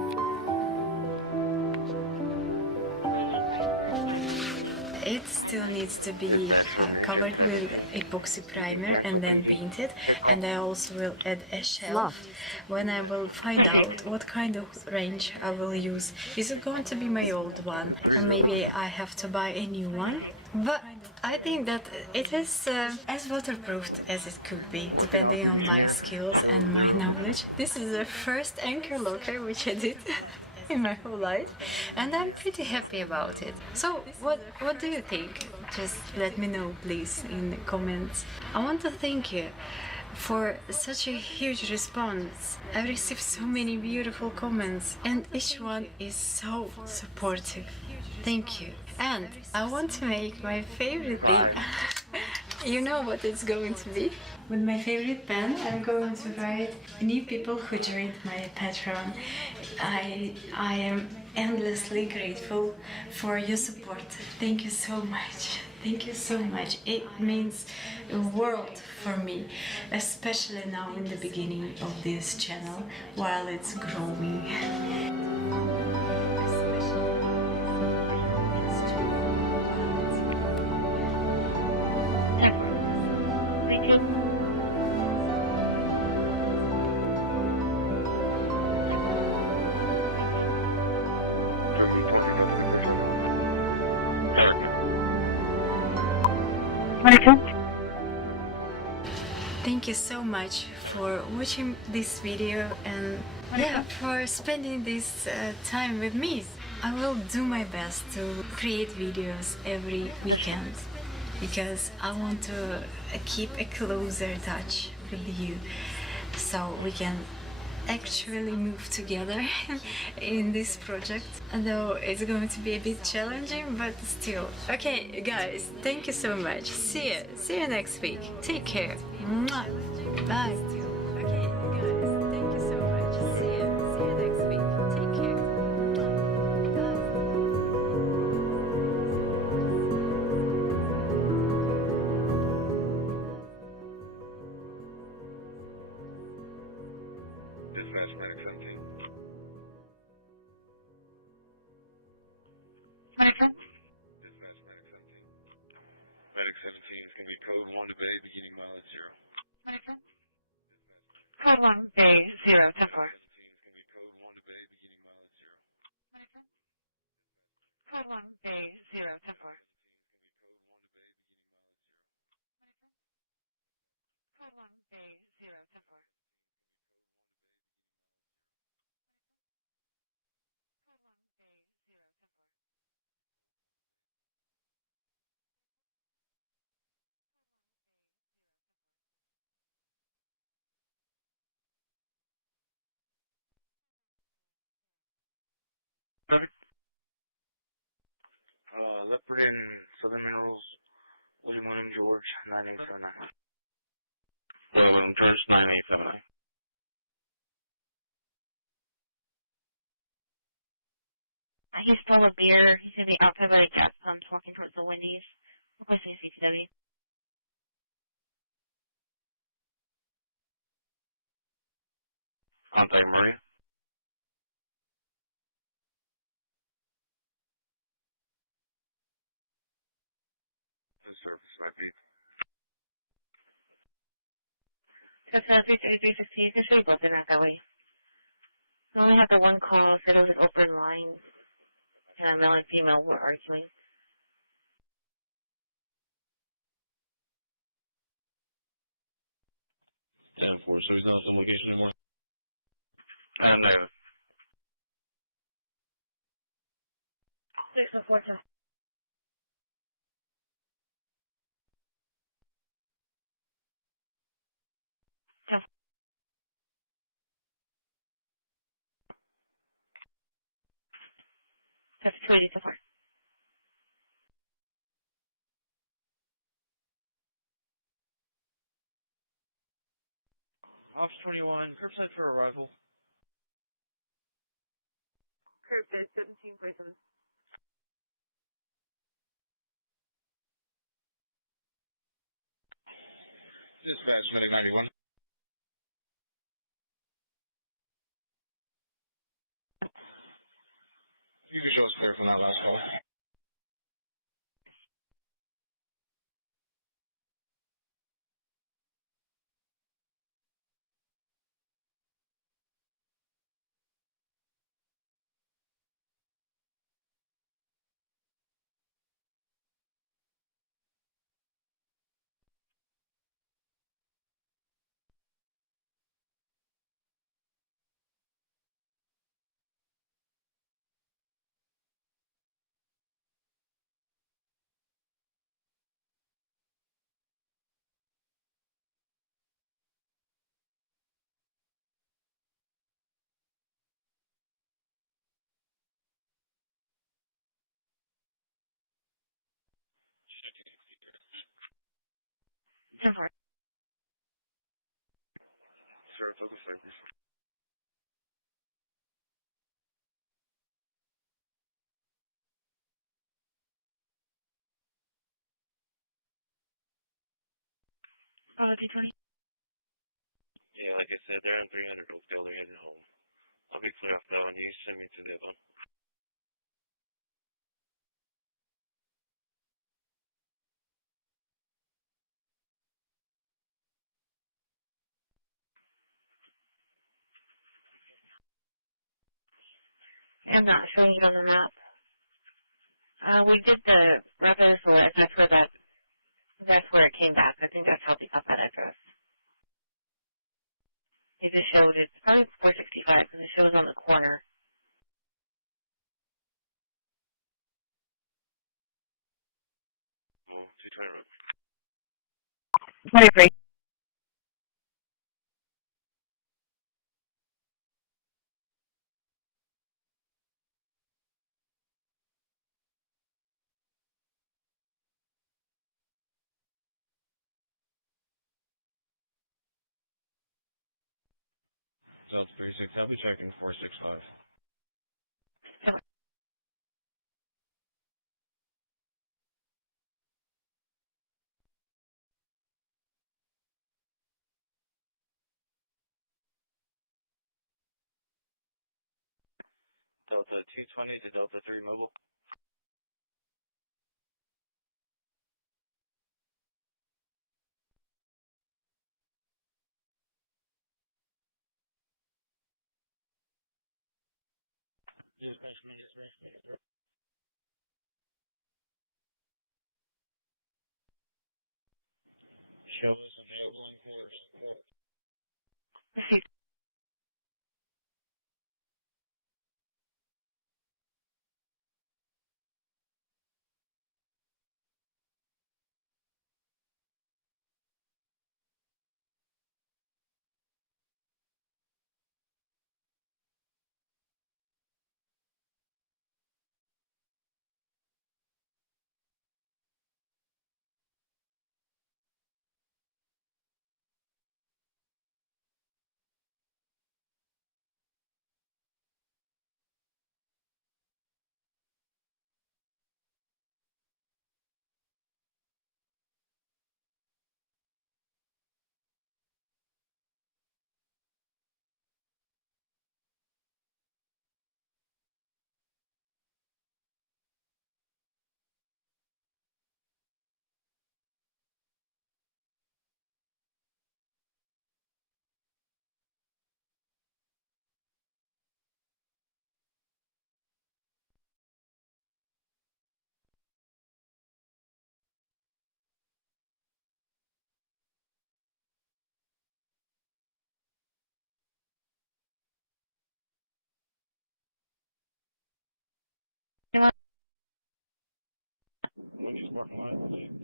It still needs to be Dispatch from engine covered with 17. epoxy You can primer cancel and then PV. painted, Check off. and I also will add a shelf when I will find out what kind of range I will use. Is it going to be my old one, or maybe I have to buy a new one? But I think that it is as waterproofed as it could be, depending on my skills and my knowledge. This is the first anchor locker which I did in my whole life, and I'm pretty happy about it. So what do you think? Just let me know please in the comments. I want to thank you for such a huge response. I received so many beautiful comments and each one is so supportive. Thank you. And I want to make my favorite pen. You know what it's going to be? With my favorite pen, I'm going to write new people who joined my Patreon. I am endlessly grateful for your support. Thank you so much. Thank you so much. It means a world for me, especially now in the beginning of this channel while it's growing. Thank you. So you 20 not to be first second. Character. Thank you so much for watching this video and yeah, for spending this time with me. I will do my best to create videos every weekend because I want to keep a closer touch with you so we can actually move together in this project, although it's going to be a bit challenging, but still. Okay guys, thank you so much. See you next week. Take care. Mwah. Bye. Okay guys, thank you so much. See you next week. Take care. Dispatch medic 17. Medic Dispatch medic 17. Medic 17 is going to be code 1 to Bay, beginning mileage 0. Code 1, Bay 0, 10-4. 17 is going to be code 1 to Bay, beginning mileage 0. Code 1, Bay 0, 10-4. Code 1, Bay 0, 10-4. Perfect. Leopard in Southern Minerals, William George, 9879. William George 9879. He stole a beer. He's going to be outside by the gas pumps walking towards the Wendy's. Requesting a CPW. Contact Maria. The surface might be. That's 33315. This should be broken out that way. We only have the one call. Said it was an open line. And a male and female were arguing. 10-4, so he's not at the location anymore? Negative. 6-4, 10. That's 280 so far. Officer 21, curbside for arrival. Curbside 1747. Dispatch, medic 91. You can show us clear from that last call. Saratoga Cypress. Bravo 220. Yeah, like I said, they're on 300 Oakdale. They're heading home. I'll be clear off that one. You send me to the other one. I'm not showing it on the map. We did the rapid select. That's where it came back. I think that's how they got that address. It just showed it's probably 465 because it shows on the corner. Oh, 220 Road. 23. Delta 36, I'll be checking 465. Delta 220 to Delta 3 Mobile. Dispatch minute 3. Show us available in course. Wendy's parking lot.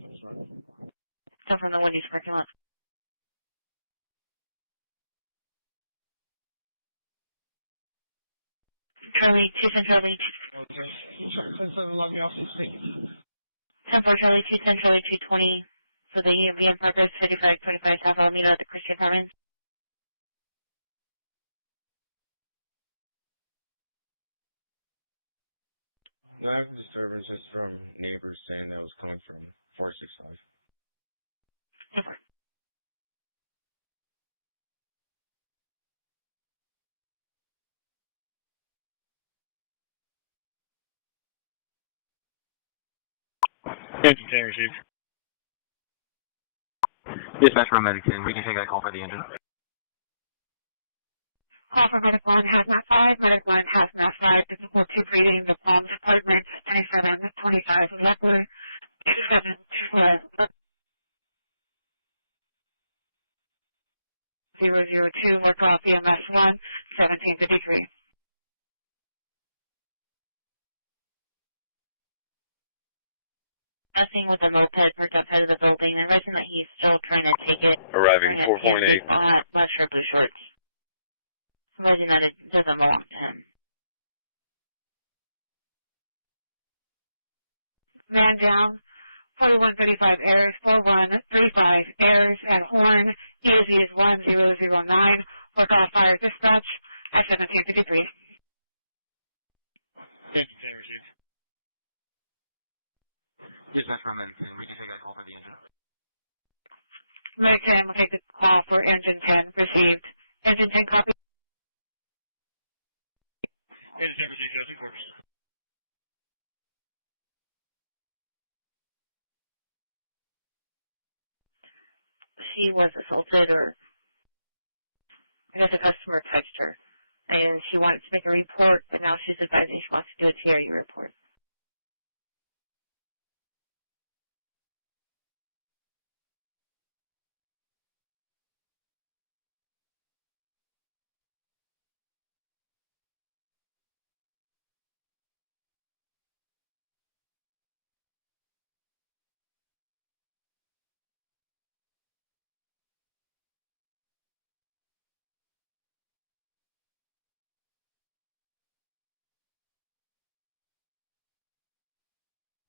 That's right. Come from the Wendy's parking lot. Charlie 2 Charlie 10 4 Charlie 2 Charlie 220 for the EMBM Parkers 5525 South Alameda at the Christi Apartments. No, I have disturbances from neighbors saying that was coming from 465. Received. Dispatch from Medic 10. We can take that call for the engine. Call for Medic 1, Hazmat 5. Medic 1, Hazmat 5. Technical 2 breathing, the Palms Apartment, 2725 Leopard, 272002, work off EMS 1, 1753. Busing with a moped parked outside of the building. I reckon that he's still trying to take it. Arriving 4.8. Black shirt, blue shorts. Supposing that it doesn't belong to him. Man down, 4135 Airs, 4135 Airs at Horn, EZ is 1009, work off fire dispatch at 1753. Received. Dispatch from Medic 10. We can take that call for the engine. Mike 10 will take the call for engine 10 received. Engine 10 copy. Engine 10 received, shows in corpus. She was assaulted, or I guess a customer touched her, and she wanted to make a report, but now she's advising she wants to do a TRU report.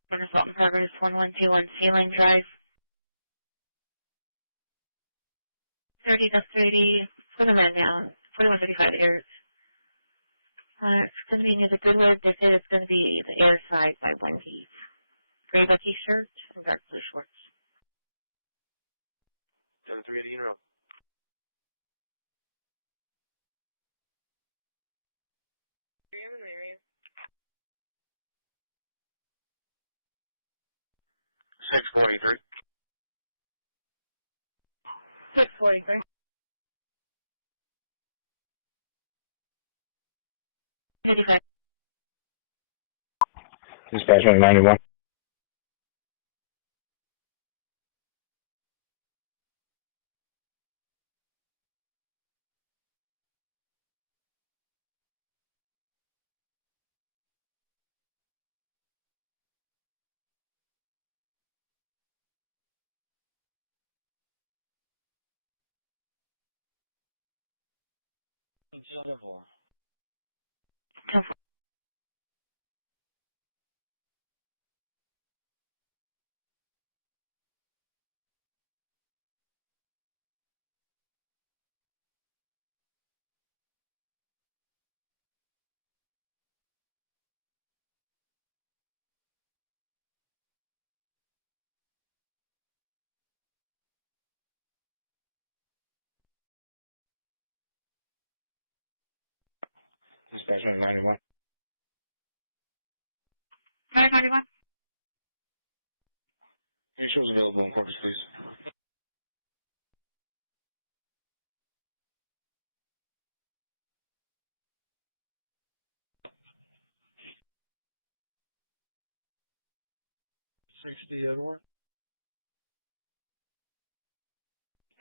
For assault in progress, 1121 Ceiling Drive. 30 to 380 for the man down. 4135 airs. It's going to be near the Goodwood. They said it's going to be the air side by 1 heath. Gray bucky shirt and dark blue shorts. 7380 in a row. I'm in the area. 643. 643. Dispatch 191. Four. Dispatch 191. 991. Any shows available in Corpus, please?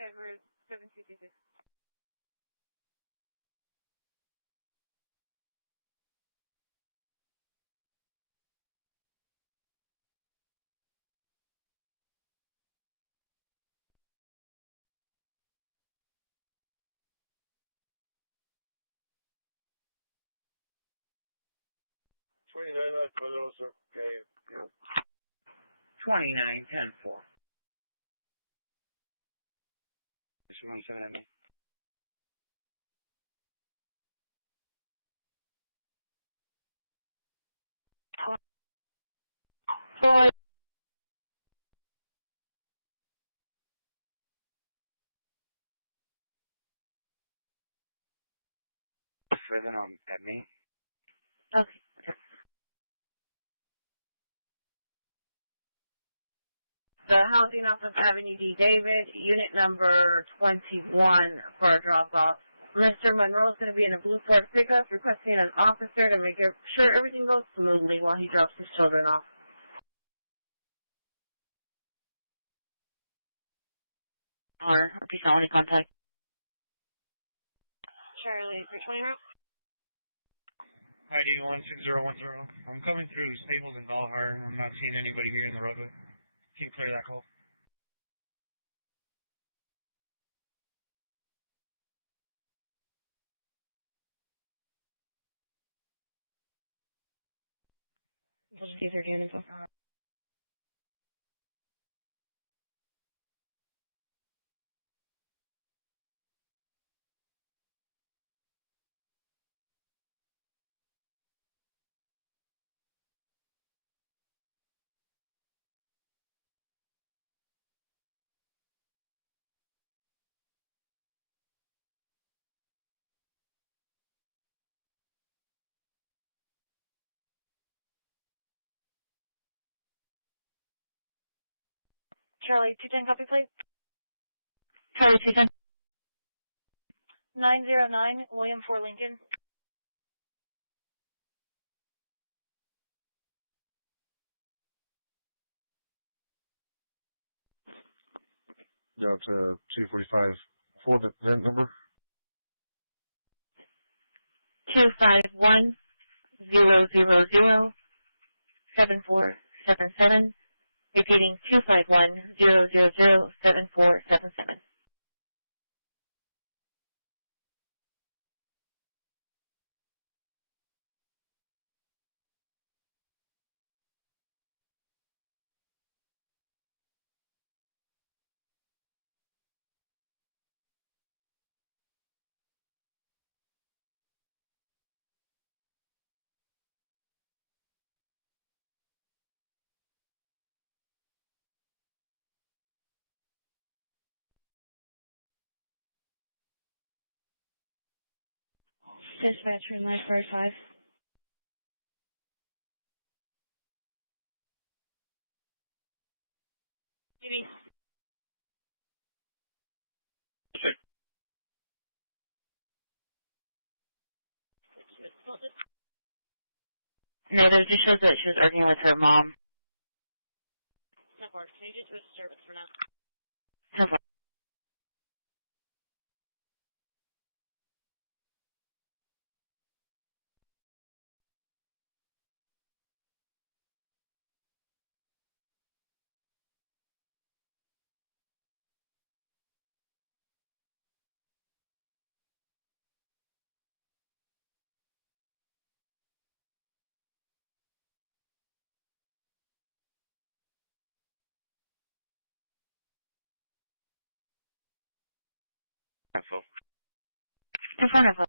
Edward 7226. Okay. 29, 10, 4. Just 17 at me. Boy. Pheasant at me. Okay. The housing off of Avenue D. David, unit number 21 for a drop-off. Mr. Monroe is going to be in a blue Ford pickup requesting an officer to make sure everything goes smoothly while he drops his children off. Or be felony contact. Charlie, 320 route. ID 16010. I'm coming through Stables and Valhar. I'm not seeing anybody here in the roadway. Can you clear that call? I'll just give her your info. Charlie 210, copy plate. Charlie 210. 909, William 4 Lincoln. Out to 245 for the VIN number. 251-000-7477. Repeating 251-000-7477. Dispatch, room light 5. Maybe. No, that just shows that she was arguing with her mom. That works. Maybe just with disturbance for now. Her mom. Info. In front of her.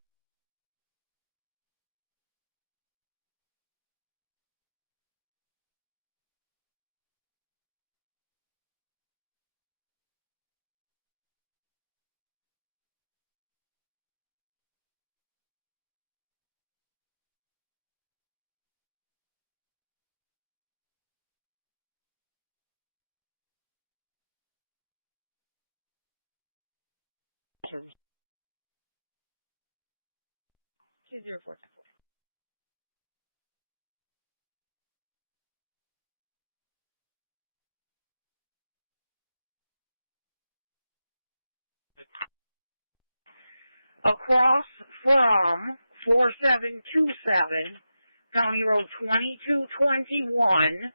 Service. 204. Across from 4727, County Road 2221,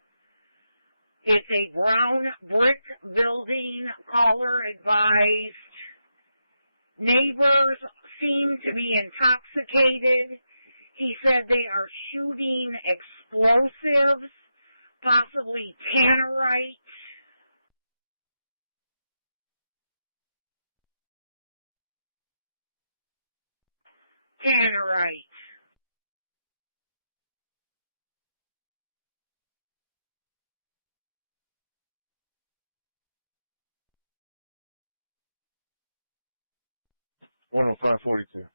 it's a brown brick building. Caller advised neighbors seem to be intoxicated. He said they are shooting explosives, possibly tannerite. Tannerite. One on 542.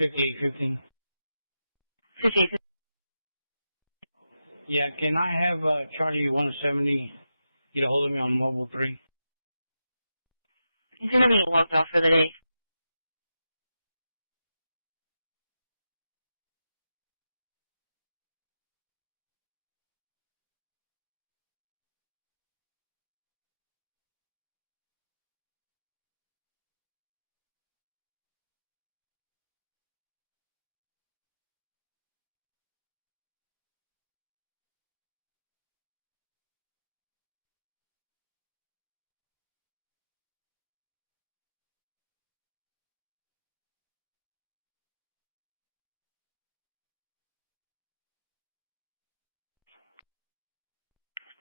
$58.15. 58. Yeah, can I have Charlie 170 get a hold of me on mobile 3? He's going to be logged off for the day.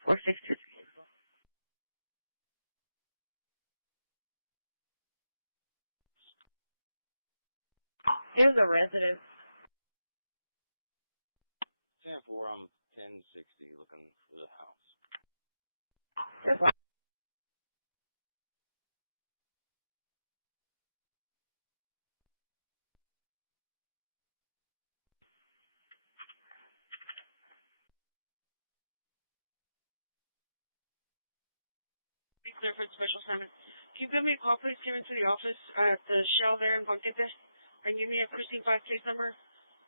4623. Here's a resident. 10-4, I'm 1060 looking for the house. Just like 3 clear for the special assignment. Can you give me a call, please? Came into the office at the Shell there in Banquete and give me a precinct 5 case number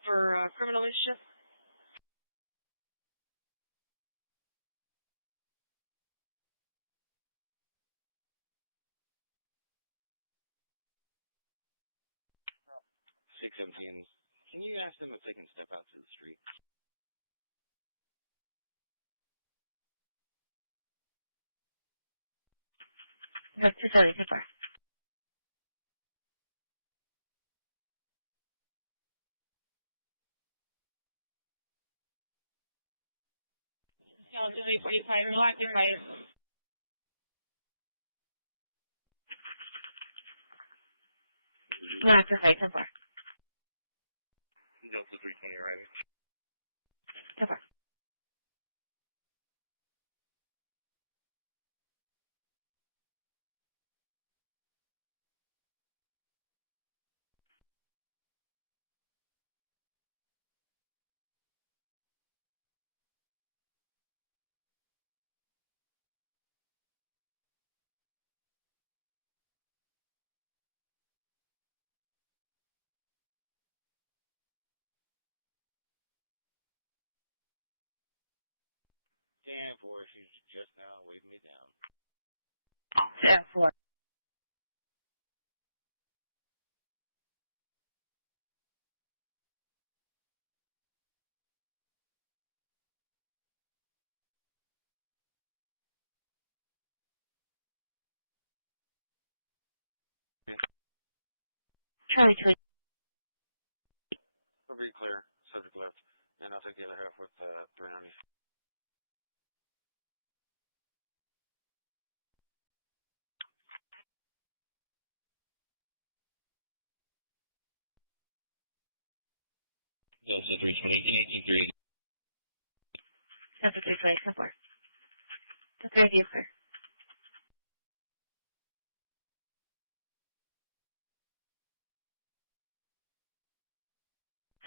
for criminal mischief. Six 17. Can you ask them if they can step out to the street? That's 270, so far. Yeah, I'll do 845 and Black 5. Not for 5, so far. Delta 320 arriving. So far. Dan 4, she's just now waving me down. Yeah, 4. Charlie 2. We'll be clear, subject left, and I'll take the other half with 390. Delta 320, can 183. That's a 320, so far. The 3 of you, sir.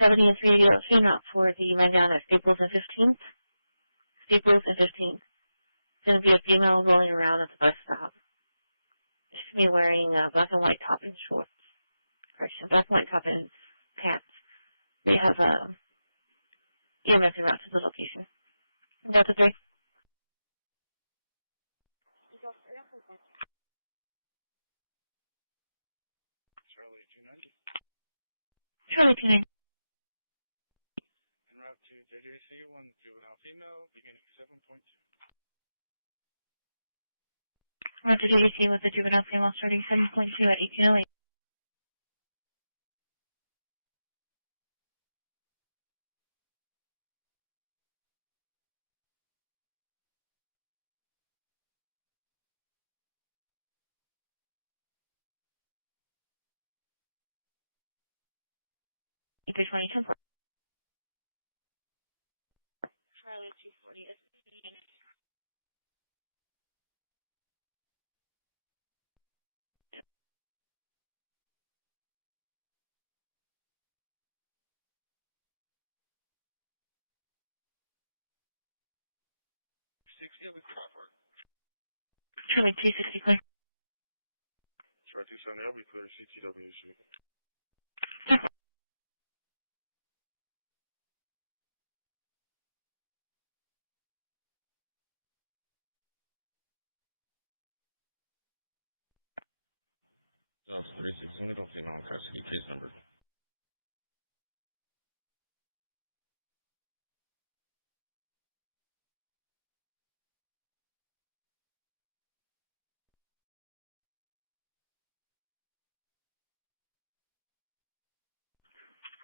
Seventy and 3 came out for the man down at Staples and 15th. Staples and 15th. It's going to be a female rolling around at the bus stop. She's going to be wearing black and white top and shorts. Correction, black and white top and pants. They have EMS en route to the location. Delta 3. Charlie 290. Charlie 290. En route to JJC, one juvenile female, beginning 7.2. Route to JDC with the juvenile female starting 7.2 at 1808. EP20 template. Charlie 240. I'll be Crawford. Charlie 260 clear. Charlie 270, I'll be clear. CTW issue. Delta 360, middle female custody, case number.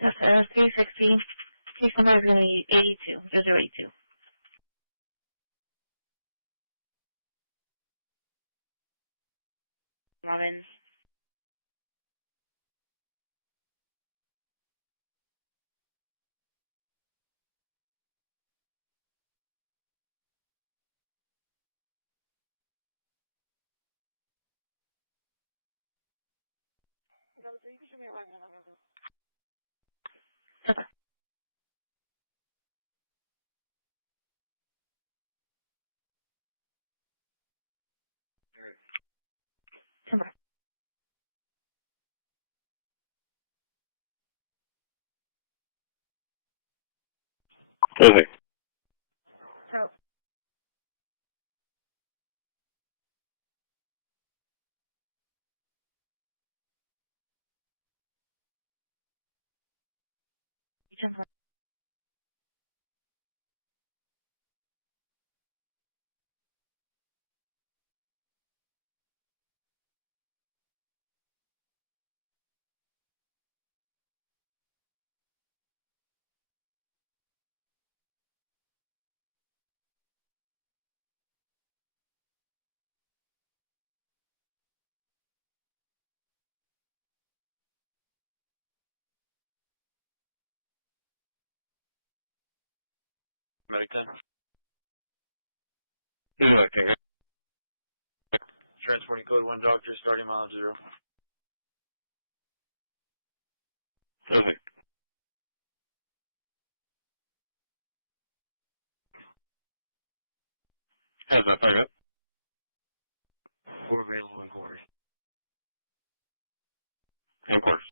That's 360. Case number is going to be 82. 082. Robbins. You can show me it right now. Okay. Timber. Okay. So, Timber. Medic 10. Okay. Transporting code 1 doctor, starting mileage 0. Okay. How's that find up? We're available in quarters. Of course.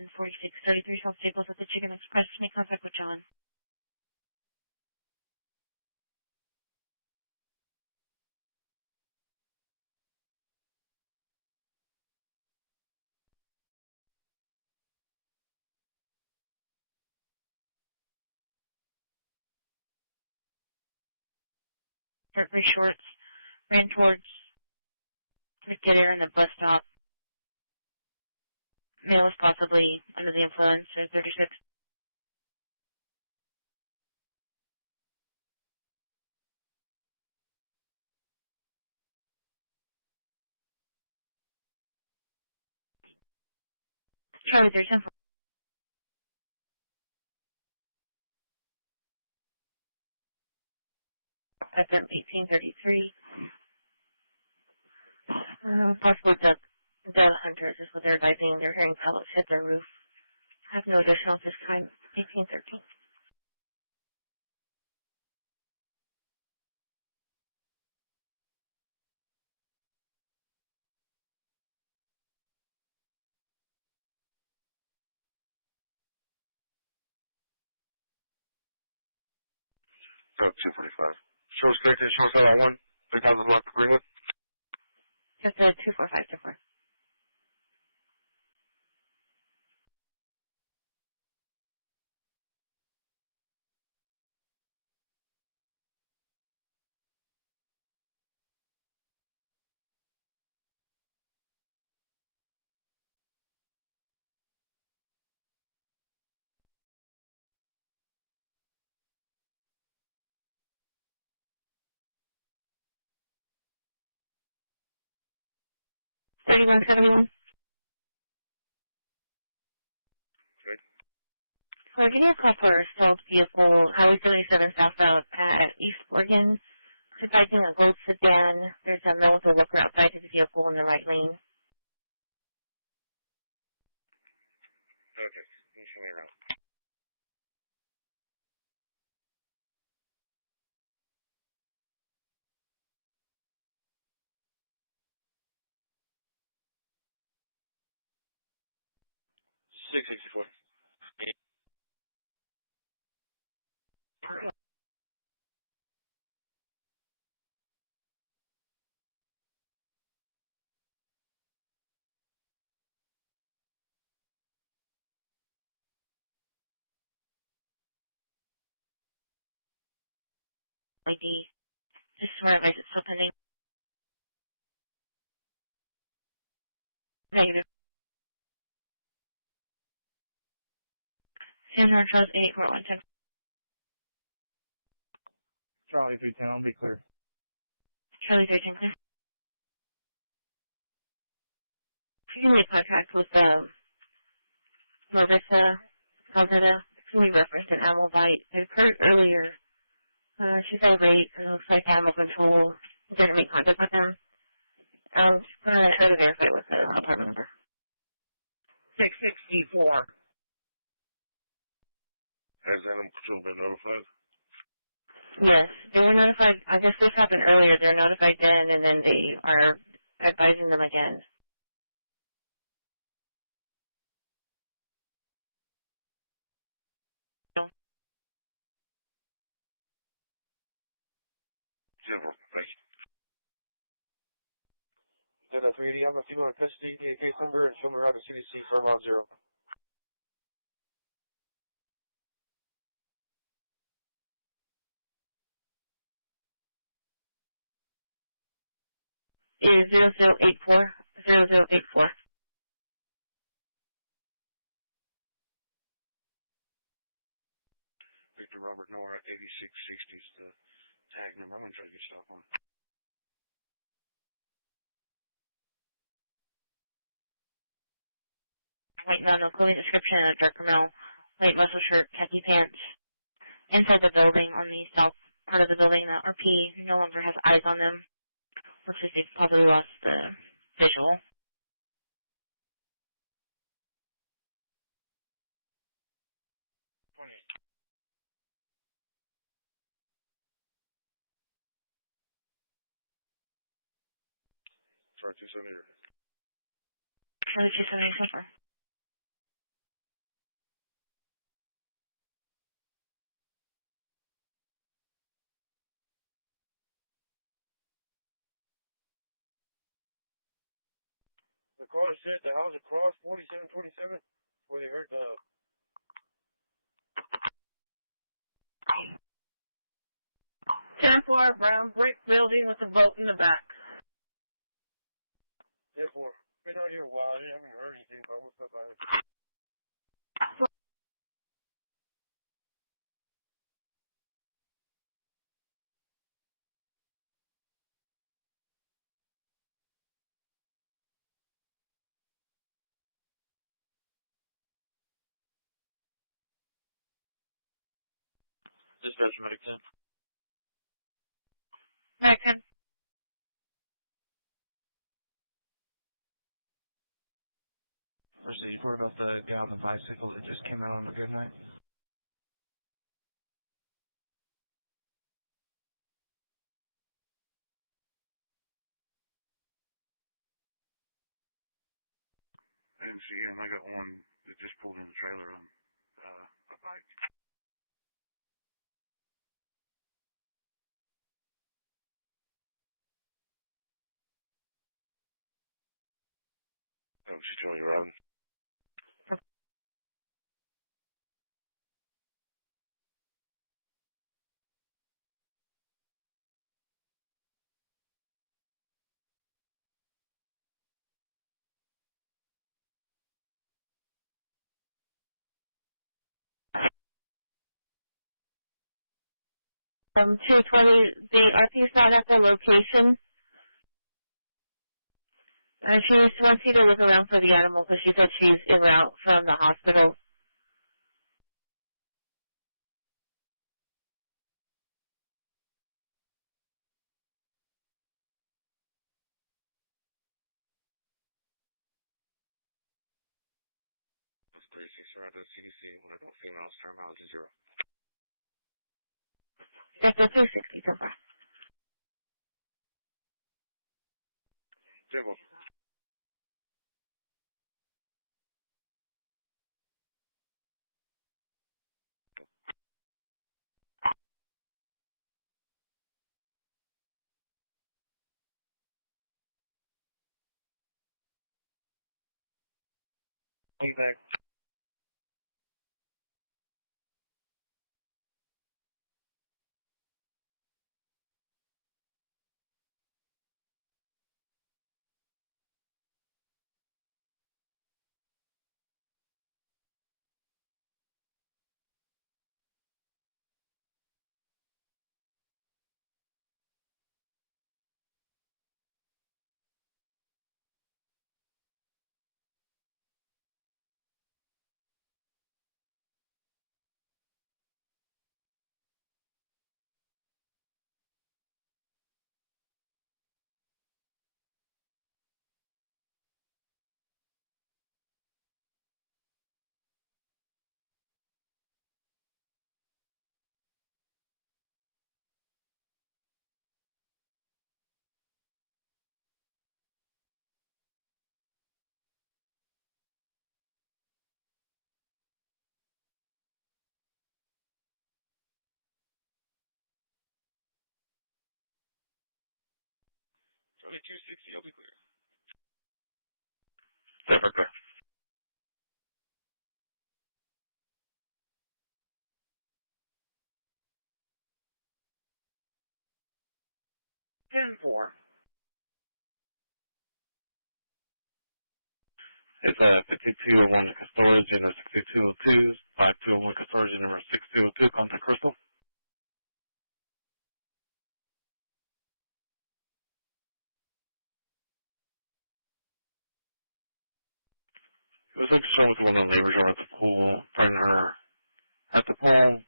And 4633 South Staples at the Chicken Express. Make contact with John. Very shorts. Ran towards the Get Air and the bus stop. Male was possibly under the influence. There's 36. Charlie 310. FM 1833. Possible the hunters is what they're advising. They're hearing pellets hit their roof. I have no additional this time. 1813. So 245. Shows connected, shows out on 1. 3,000 block agreement. Just a 245 to 4. $31.71. Good. So give me a call for a stealth vehicle, Highway 77 southbound at East Oregon. It's advising a gold sedan. There's a male with a worker outside his vehicle in the right lane. Okay. Can you show me around? 664. ID. Just smart advice, it's still pending. Negative. San North Charles 8411. Charlie 310, I'll be clear. Charlie 13, clear. If you can make contact with Marissa Calzada, who we referenced an animal bite. It occurred earlier. She fell rate, and it looks like animal control didn't make contact with them. I'm going to try to verify with the department number. 664. Has animal control been notified? Yes, they were notified. I guess this happened earlier. They're notified then, and then they are advising them again. General, thank you. Then 380, I'm a female in custody, case number, and show me around to CDC for mile 0. Is 0084. 0084. Victor Robert Nora, 8660 is the tag number. I'm going to try to get stop on. White male, no clothing description, a darker male, white muscle shirt, khaki pants. Inside the building, on the south part of the building, the RP no longer has eyes on them. Looks like they've probably lost the visual. Try 270. Charlie 270 so far. The car is at the house across 4727, where they heard the... 10-4, brown brick building with a boat in the back. Therefore, been out here a while, I haven't heard anything, but what's up about it? Dispatch medic 10. American. First, you've heard about the guy on the bicycle that just came out on a good night? I didn't see him. I got one that just pulled in the trailer on a bike. Oh, she's Charlie Robin. From 220, the RP is not at the location. She wants you to look around for the animal because she said she's en route from the hospital. That's 36 right to CDC. When adult females, terminology 0. That's a 360 so far. General. I'll be back. Charlie 260, I'll be clear. Never clear. Ten four. It's 5201 storage unit 6202, 5201 storage unit number 6202, contact Crystal. It was concerned with one of the neighbors over at the pool, finding her at the pool.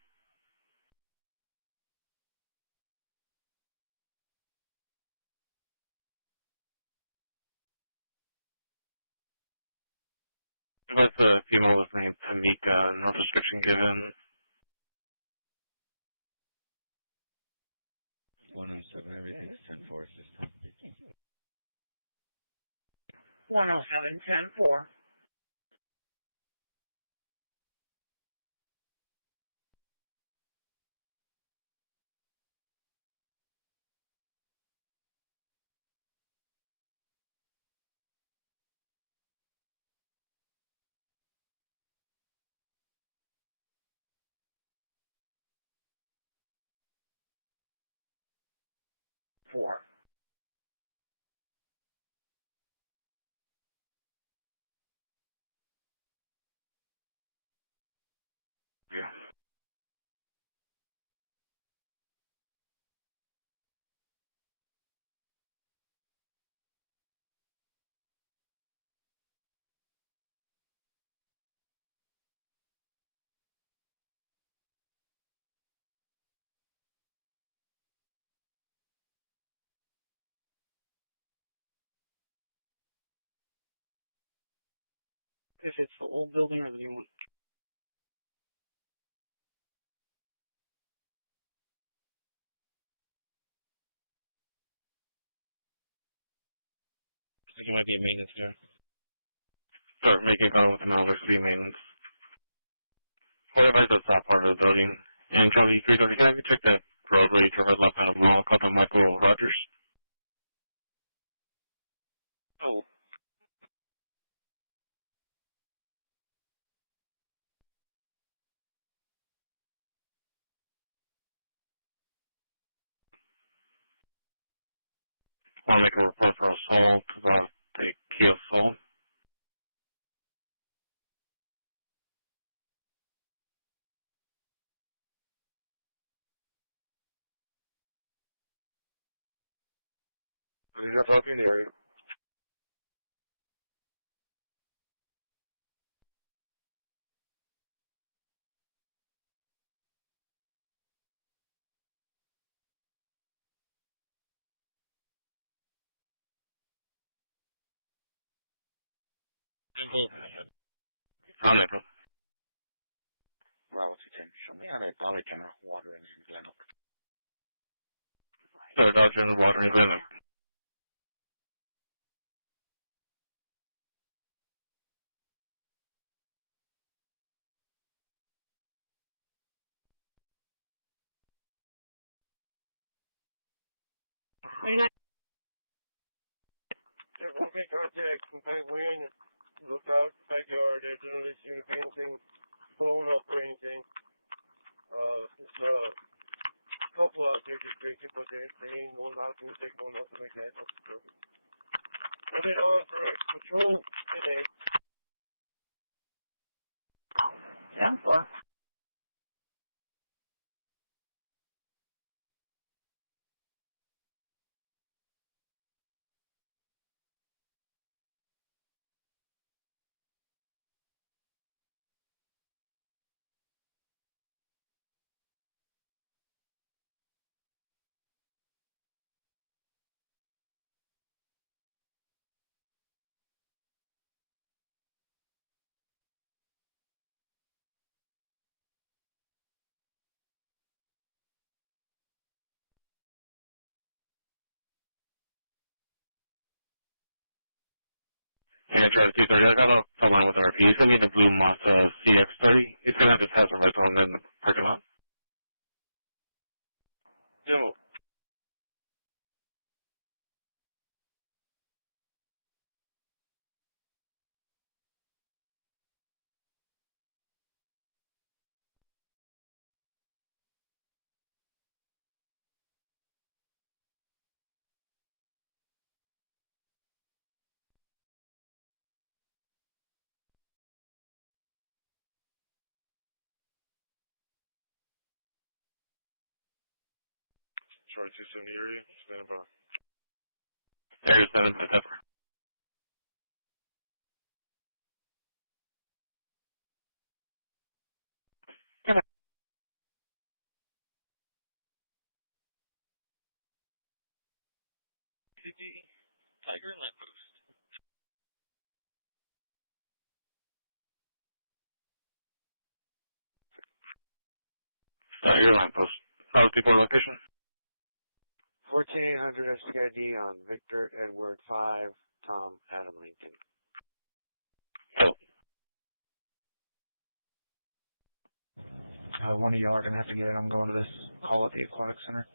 That's a female was named Tamika, no description given. 107, everything's 10-4 this time. 107 10 4. Four. Yeah. If it's the old building or the new one. I think it might be a maintenance guy. Start making contact with the Malice City Maintenance. Whatever that's that part of the building. And Charlie 330, can you check that roadway to red left out of the mall, called Michael Rogers? Oh. Want to make a report for assault about the key assault. He's not talking in the area. On it. Bravo 210, show me on a Dollar General water in Glen Oak. They're dodging the water in Glen Oak. Make contact with Wayne. look out, backyard, there doesn't really seem to be anything blown up or anything. It's a couple out there just drinking, but they ain't no nothing, they no nothing like that. I've been on for patrol today. 10-4. And Charlie 230, I got off the line with RP. He's going to be in the blue Mazda CX-30. He's going to have his hazard lights on in the parking lot. Demo. Charlie 270 area, stand by. There's 7 by 7. Tiger and lamppost. Your lamppost. How's people location? 14800 SPID on Victor Edward 5, Tom Adam Lincoln. Oh. One of y'all are going to have to get it. I'm going to this call at the Aquatic Center.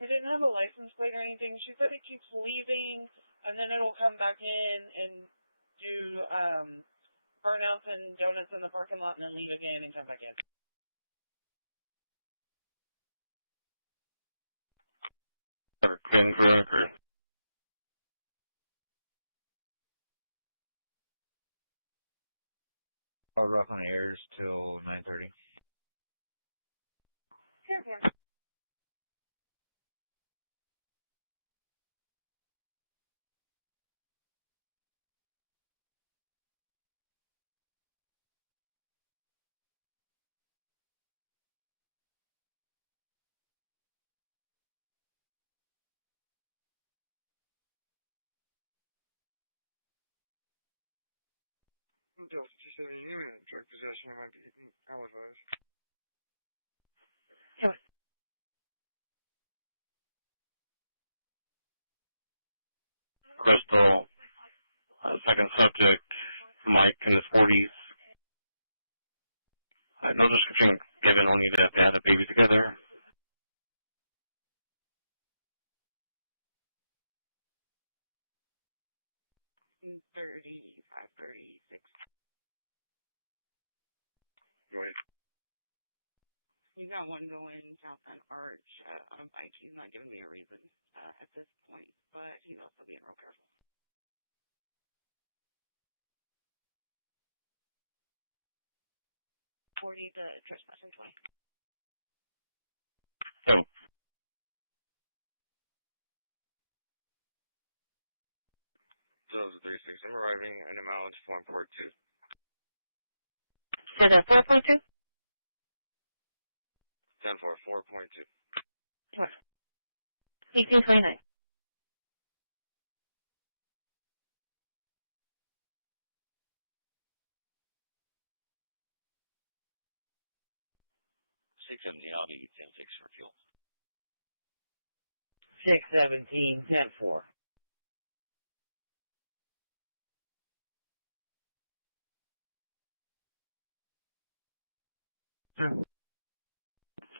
It didn't have a license plate or anything. She said it keeps leaving, and then it'll come back in and do burnouts and donuts in the parking lot, and then leave again and come back in. Quinn Crocker. I'll rough on airs till 9:30. Here, here. Delta 270 imminent drug possession, I might be ill-advised. Crystal, second subject, Mike in his 40s. No description given, only that they had a baby together. Mm, 35, 36. Go ahead. He's got one going south on Arch on a bike. He's not giving me a reason at this point, but he's also being real careful. 40 the trespassing 20. So. Delta 36, I'm arriving at mileage 4.2. For the 4.2? 10-4, 4.2. 1829. I'll be 10-6 for fuel. 617, 10-4.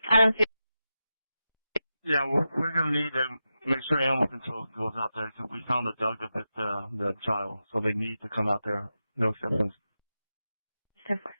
I don't see. Yeah, we're going to need to make sure animal control goes out there because we found the dog that bit the child, so they need to come out there. No exceptions. Perfect.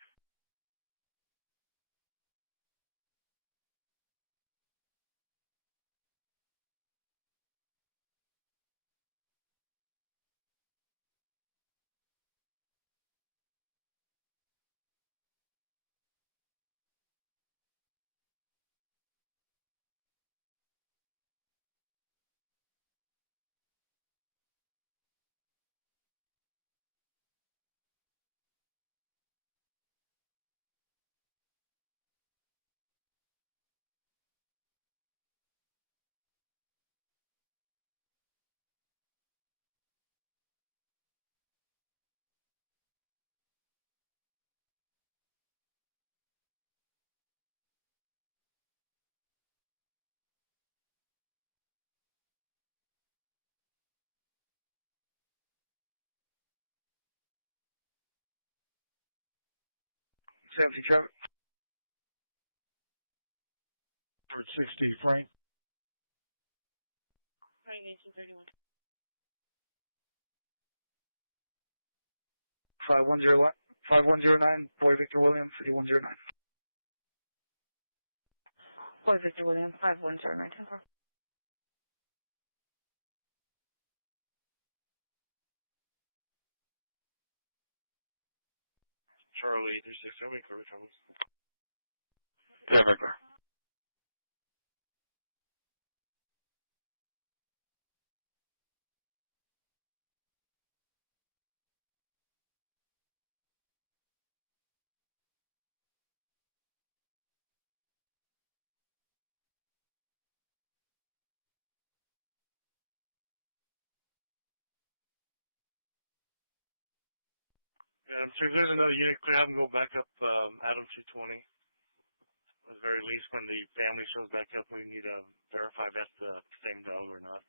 Trevor. For 60, Frank. Frank 1831. 5109, Boy Victor William, 5109. Boy Victor William, 5109. Charlie 36, how many clear troubles? Yeah, Victor. Yeah, I'm sure if there's another unit, could have them go back up Adam 220. At the very least, when the family shows back up, we need to verify that's the same dog or not.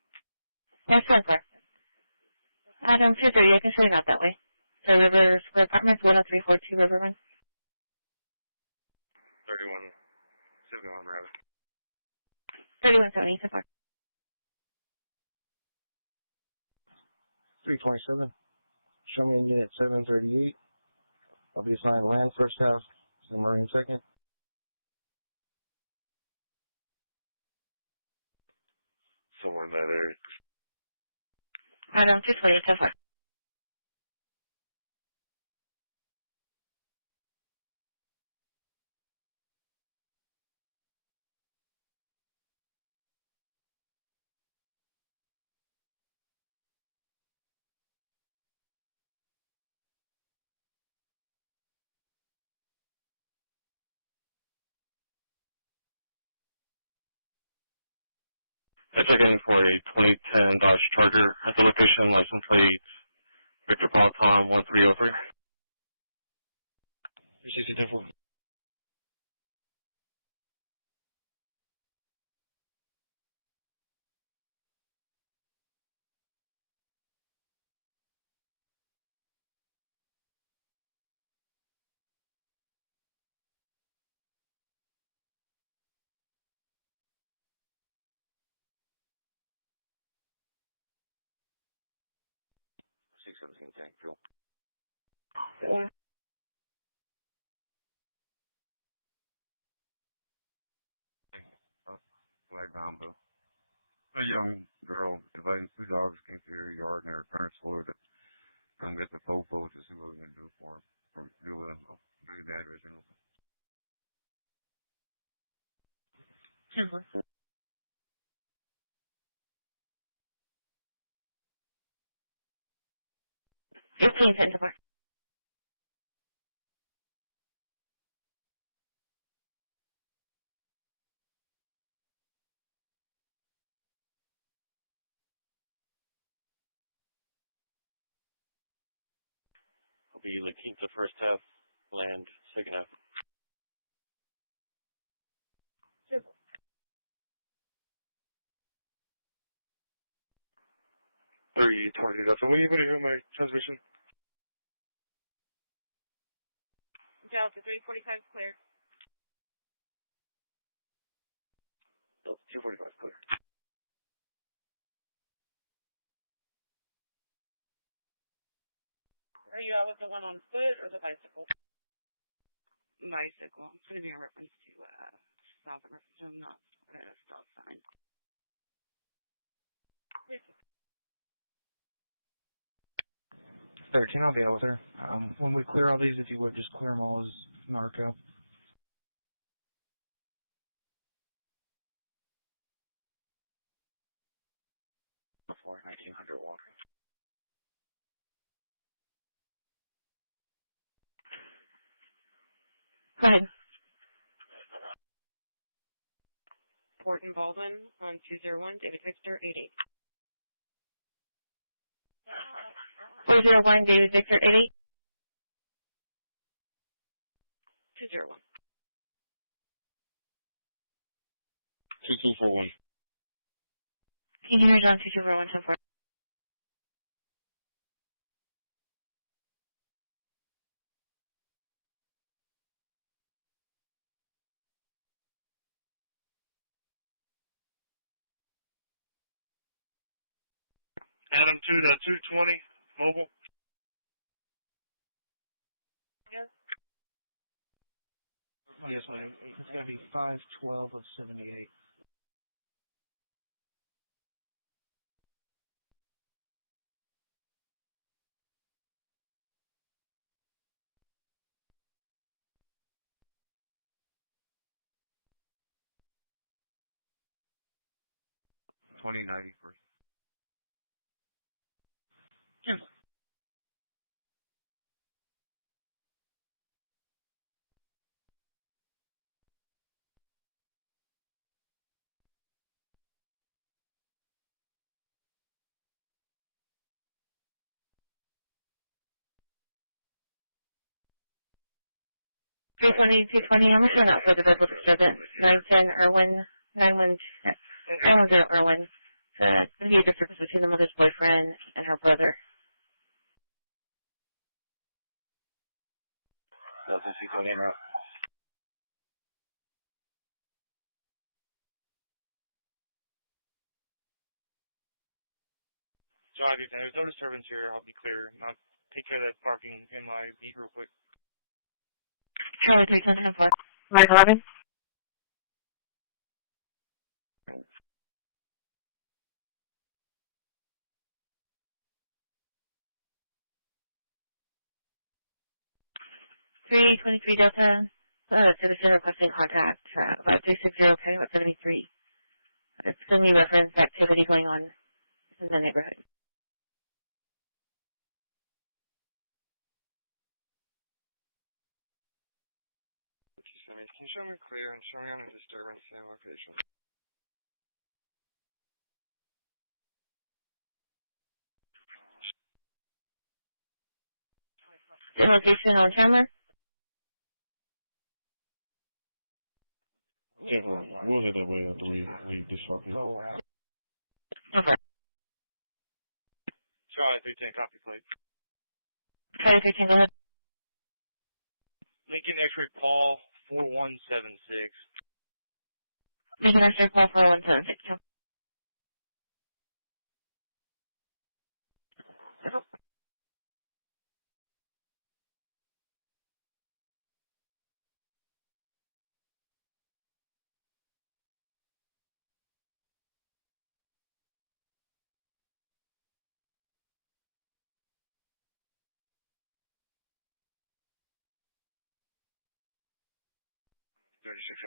Yes, sir. Adam 230, I can show you out that way. So River Square Apartments, 10342 Riverman. 31, 71 rather. 3170, so far. 327. Show me in unit 738. I'll be assigned land first half, and marine second. Somewhere in that area. Adam 220, so far. I took in for a 2010 Dodge Charger at the location, license plate Victor Paulton 1303. CC10-4. Tank fuel. Yeah. Flag combo. A young girl inviting two dogs came through her yard and her parents told her to come get the popo to see what we're going to do for him. From doing the address and Mm-hmm. so far. I'll be La Quinta first half, land second half. 320, that's when anybody hear my transmission? Delta 345 is cleared. Delta 245, clear. Are you out with the one on foot or the bicycle? Bicycle. It's going to be in reference to stop and reference to not at a stop sign. 13, I'll be out with her. When we clear all these, if you would, just clear them all as narco. Before 1900 water. Go ahead. Port and Baldwin on 201, David Victor, 88. 401, David Victor, 88. 201. 2241. Can you hear John 2241, 10-4? Adam 2 to 220, mobile. Yes. Yes, ma'am. It's going to be 512 of 78. $20.90 first. Yes. Three 220, I'm returning out for the verbal disturbance. 910 Irwin, 910 Irwin. It's going to be a disturbance between the mother's boyfriend and her brother. Delta C20 en route. John, if there's no disturbance here, I'll be clear. I'll take care of that parking in my beat real quick. Charlie 310 10-4. Mark 11. Three 23 Delta. Citizen requesting contact. About 360 County Route 73. It's going to be reference activity going on in the neighborhood. Can you show me clear and show me on a disturbance, same location? Same location on Chandler? Yeah, we'll head that way after we leave this fucking. Okay. Charlie 310, copy plate. Charlie 310, go ahead. Lincoln X-ray Paul 4176. Lincoln X-ray Paul 4176.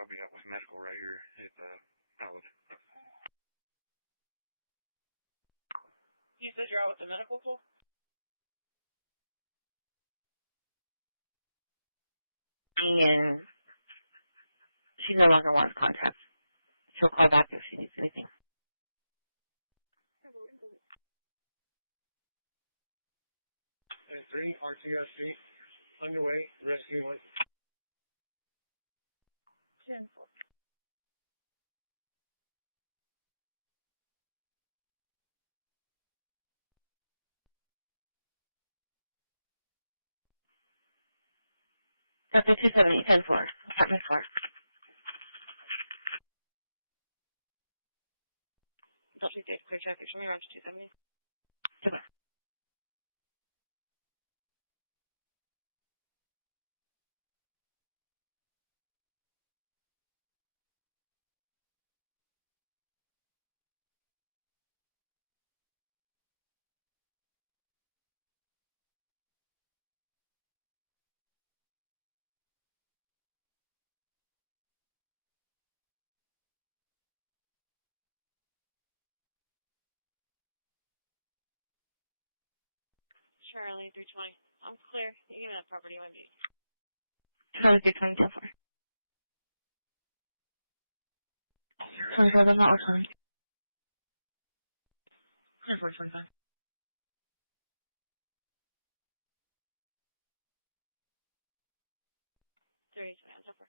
I'll be out with medical right here at Howard. You said you're out with the medical pool? And she no longer wants contact. She'll call back if she needs anything. And 3, RTSC, underway, rescue 1. 10-4. Delta 270, 10-4, apartment 4. Delta 6, clear traffic. Show me around to 270. Goodbye. Charlie 320. I'm clear. You give me that property you want to be. Charlie 320, 10-4. 24, I'm not returning. 24, 25. 30, 20, I'm 10-4.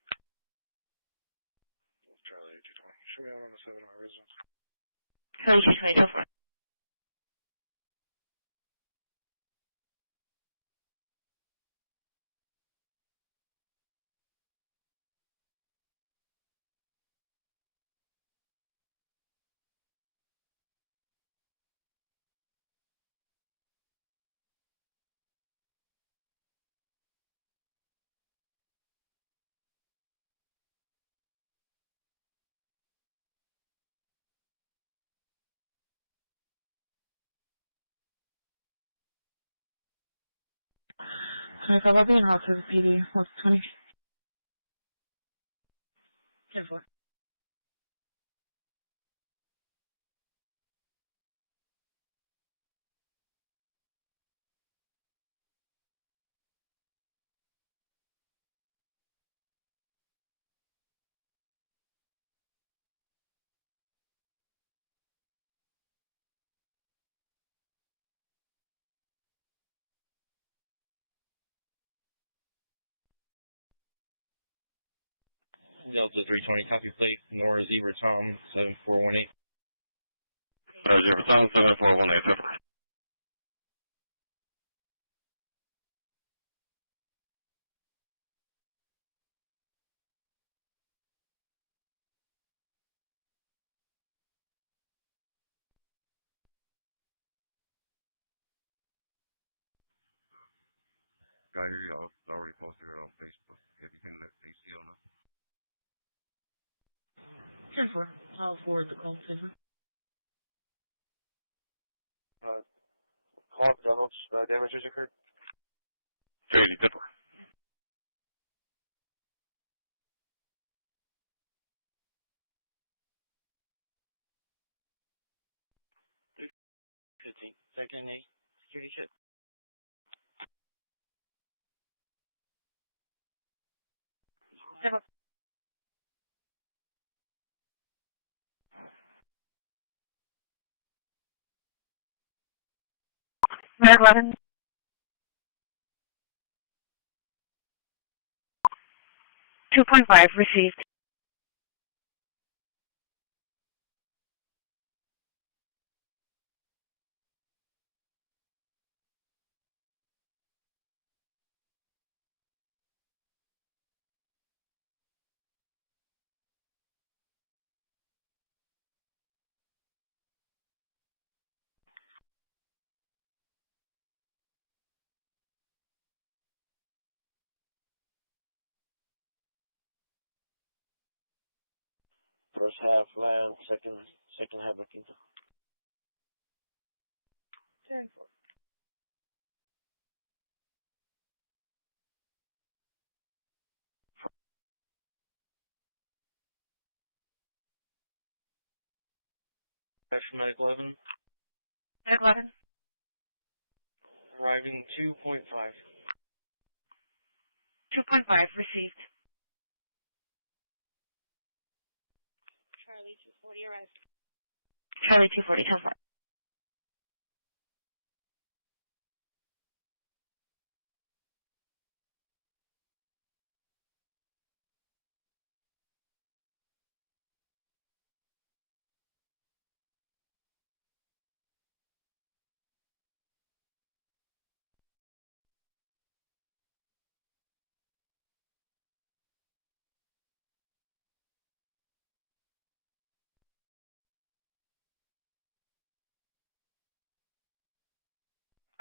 Charlie 220. Show me out on the 7 of my residence. Charlie 220, 10-4. I'll be in house for the PD. What's 20? 10-4. Delta 320, copy plate, Nora Zebra Tom 7418. Nora Zebra Tom 7418. Guy here, y'all already posted it on Facebook. If you can let AC on us. 10-4. I'll forward the call to him. Call McDonald's, damages occurred. 280, 10-4. Second A, security check. Mag 11. 2.5 received. First half land, second half La Quinta. 10-4. Medic 11. Mag 11. Arriving 2.5. 2.5 received. Charlie 240, arrive. Charlie 240, 10-4.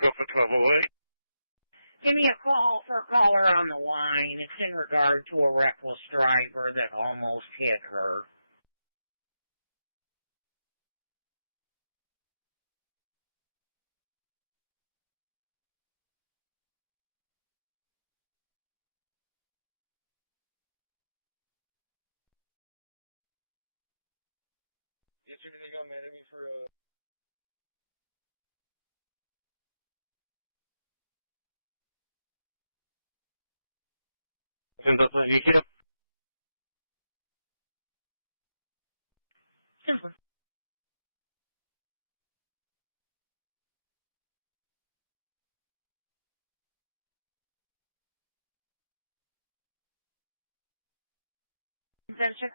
Go for 1208. Give me a call for a caller on the line. It's in regard to a reckless driver that almost hit her. Yesterday they got mad at me for Entonces, ¿y qué? Simple. Adventure.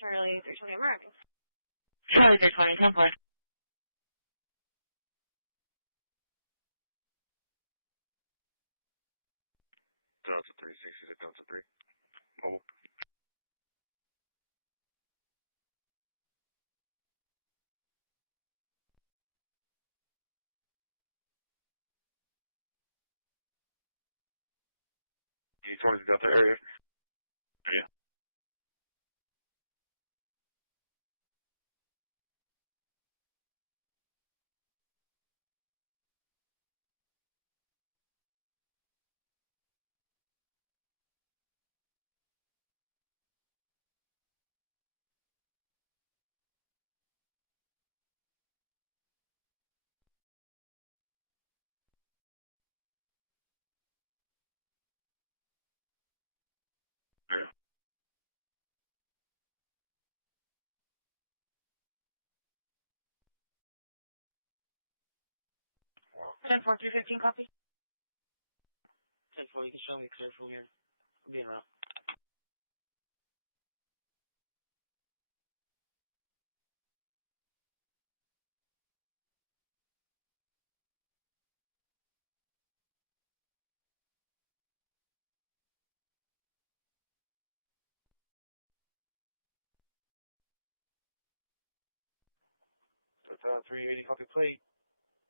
Charlie 320, I'm arriving. Charlie 320, 10-4. Delta 360 to Delta 3. Mobile. G20's got the area. Yeah. Yeah. 10-4, 315 copy. 10-4, you can show me clear from here. I'm being around. that's 380 copy plate.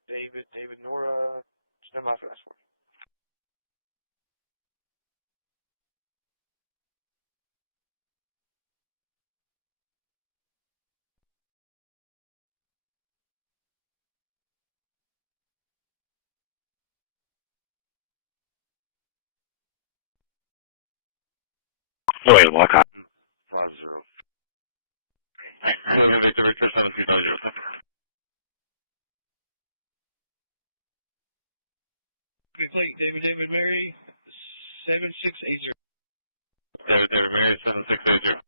David Nora, stand by for that score. Wait, what? 50. Victor 1750. Plate, David Mary, 7680. David Mary 7680.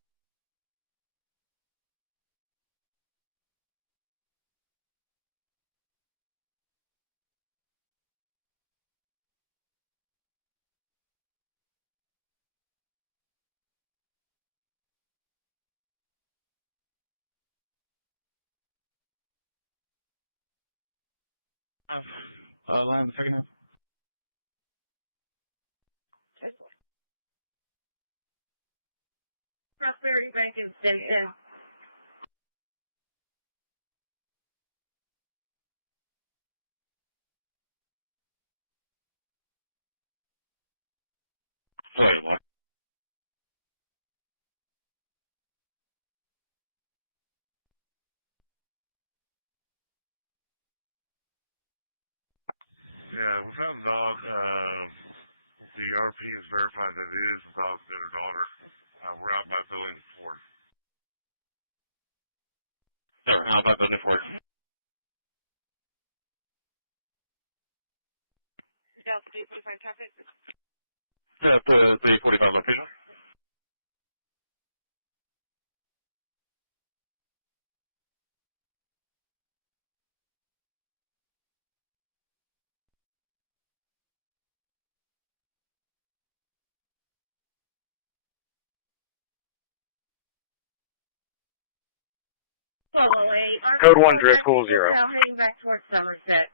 Line the second half. Prosperity Bank in Denton. Wait, what? Yeah, we found the dog. The RP has verified that it is the dog's better daughter. We're out by building 4. Sure, how about building 4? Delta 345 traffic. Yeah, the 345 location. 1208. Code 1, Driscoll 0. Now heading back towards Somerset.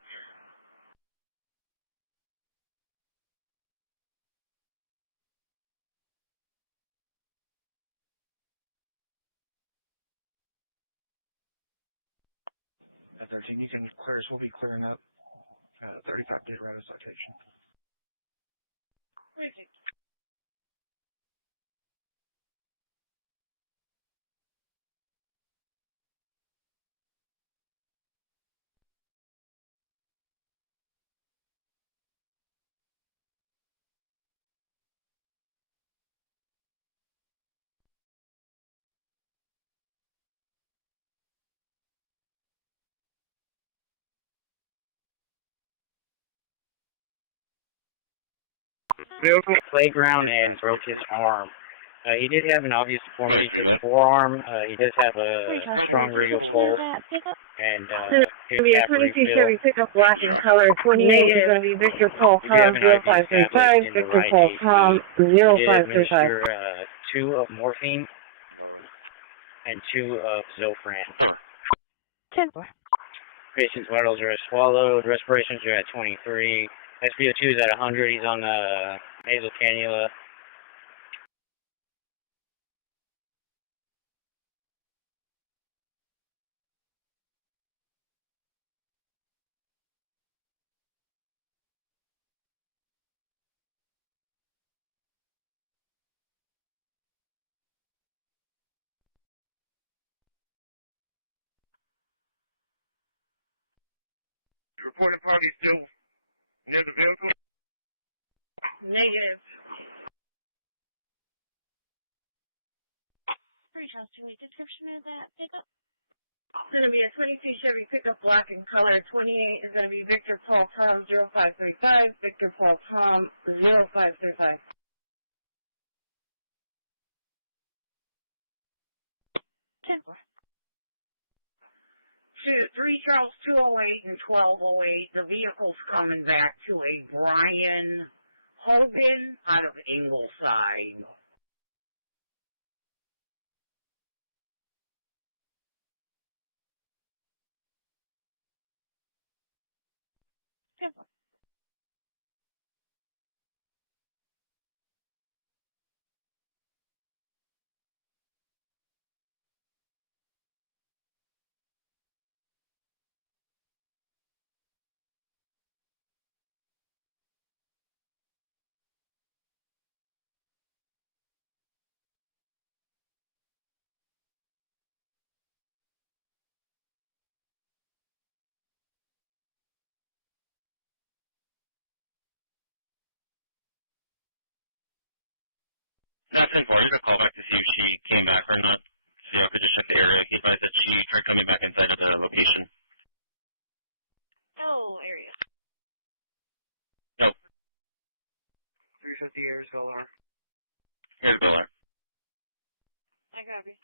At 13, you can clear us. We'll be clearing up. 35 did write a citation. Perfect. Playground and broke his arm. He did have an obvious deformity to his forearm. He does have a strong radial pulse and good calf refill. Negative. We do have an IV established in the right AC. We did administer 2 of morphine and 2 of Zofran. 10. Patient's vitals are swallowed. Respirations are at 23. SpO2 is at 100. He's on the nasal cannula. Reported party still near the vehicle? Negative. 3 Charles 28, description of that pickup? It's going to be a 22 Chevy pickup, black in color. 28 is going to be Victor Paul Tom 0535, Victor Paul Tom 0535. 10-4. 3 Charles 208 and 1208. The vehicle's coming back to a Brian Hogan out of Ingleside. Simple. That's important to call back to see if she came back or not. So y'all could just check the area. He advised that she tried coming back inside of the location. Oh, area. Nope. 350 Airs Color. Here's Biller. I copy.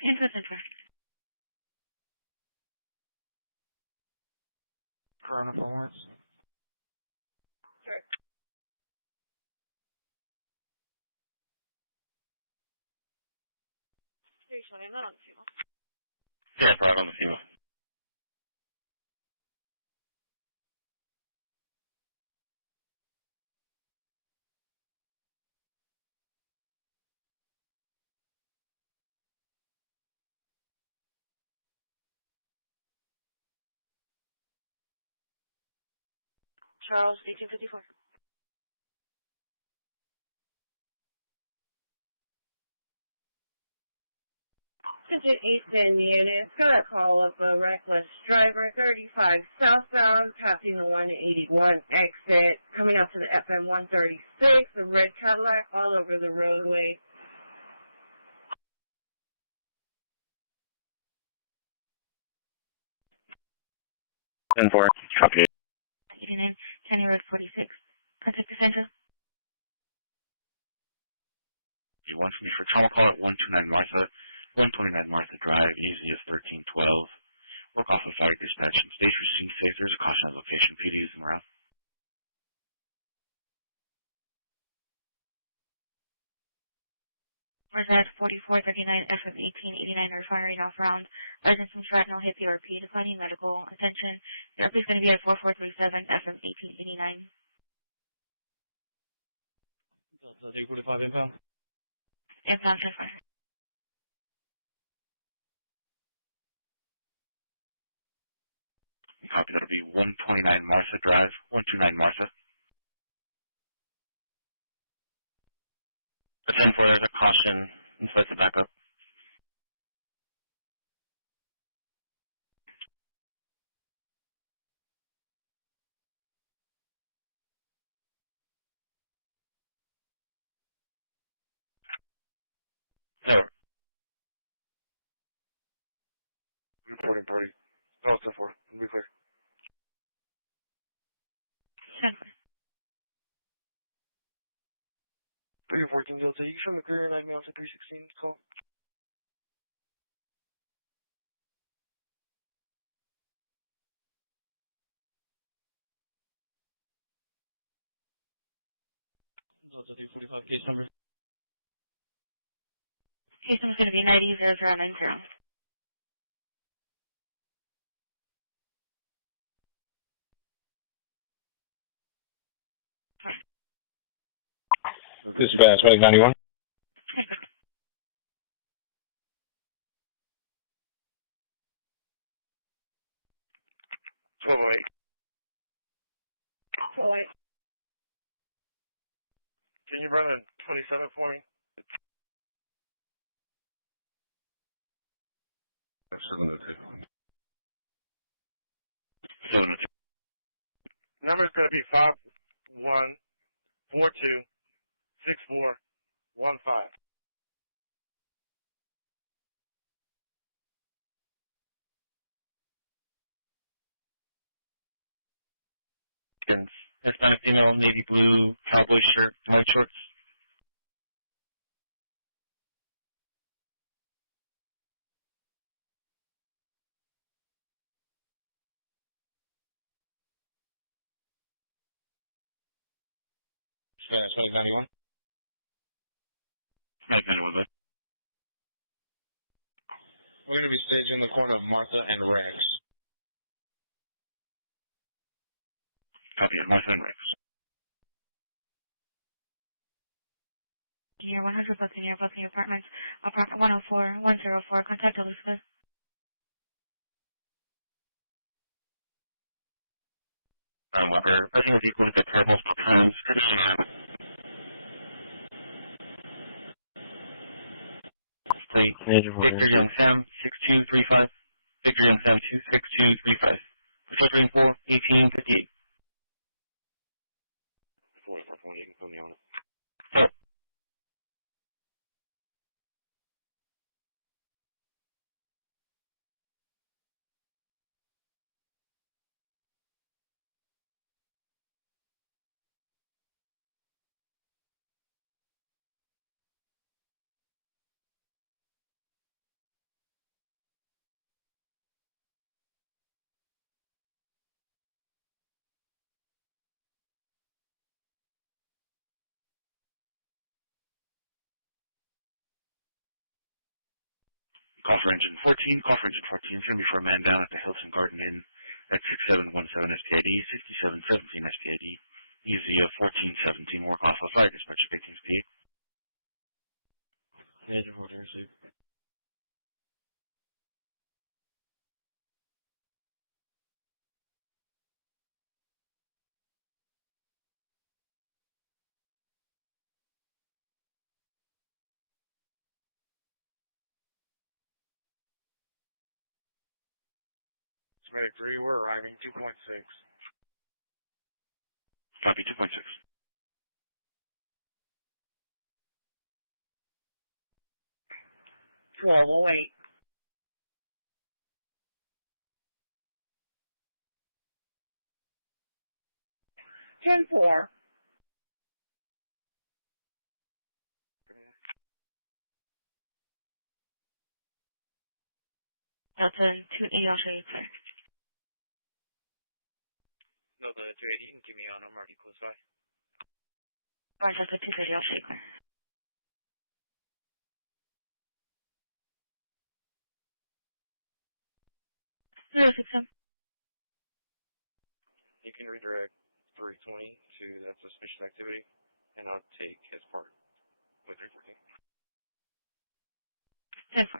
Info. Corona for once. Sure. Not on the fuel. Yeah, it's right on the FEMA. Charles 1854. Digit 810 units, got a call of a reckless driver, 35 southbound, passing the 181 exit, coming up to the FM 136, a red Cadillac all over the roadway. And for copy. 89, County Road 46. Contact the Central. You want me for trauma call at 129 Martha Drive, easy as 1312. Work off of fire dispatch and stage receive safe. There's a caution at location. PD is in route. Reside 4439 FM 1889 are firing off round. Urgent some shrapnel hit the RP. Declining medical attention. The RP is going to be at 4437 FM 1889. Delta 345 inbound. Inbound 10-4. Copy. That'll be 129 Martha Drive. 129 Martha. The 10-4, there's a caution inside the backup. Over. Reporting party. Oh, 10-4. It'll be clear. 10-4. 314 Delta, you from the clear and I've mounted 316 call. Delta 345 case number. Case number is going to be 900090. Dispatch, 91. Can you run a 27 for me? 702. 702. Number's going to be 51426415. Hispanic female, navy blue, cowboy shirt, white shorts. Dispatch, 91. 91, bud. We're going to be staged in the corner of Martha and Rex. Copy it. Martha and Rex. Near 100 Buccaneer Apartments, apartment 104, contact Elizabeth. Weber, I think it's equal to the parables per times. State, Victor Young Sam, 6235. Victor Young Sam, 26235. Patrol 4, 1858. 4440, you can fill me on it. So, Call for engine 14. Call for engine 14 is going to be for a man down at the Hilton Garden Inn at 6717 SPID, 6717 SPID. Easy 1417. Work off of fire dispatch 15 SPA. Major order received. Medic 3, we're arriving 2.6. Copy 2.6. 1208. Ten four. Delta 280, I'll show you clear. Delta 280, you can keep me on. I'm already close by. Alright, Delta 230, I'll show you clear. 067. You can redirect 320 to that suspicious activity, and I'll take his part with 314. 10-4.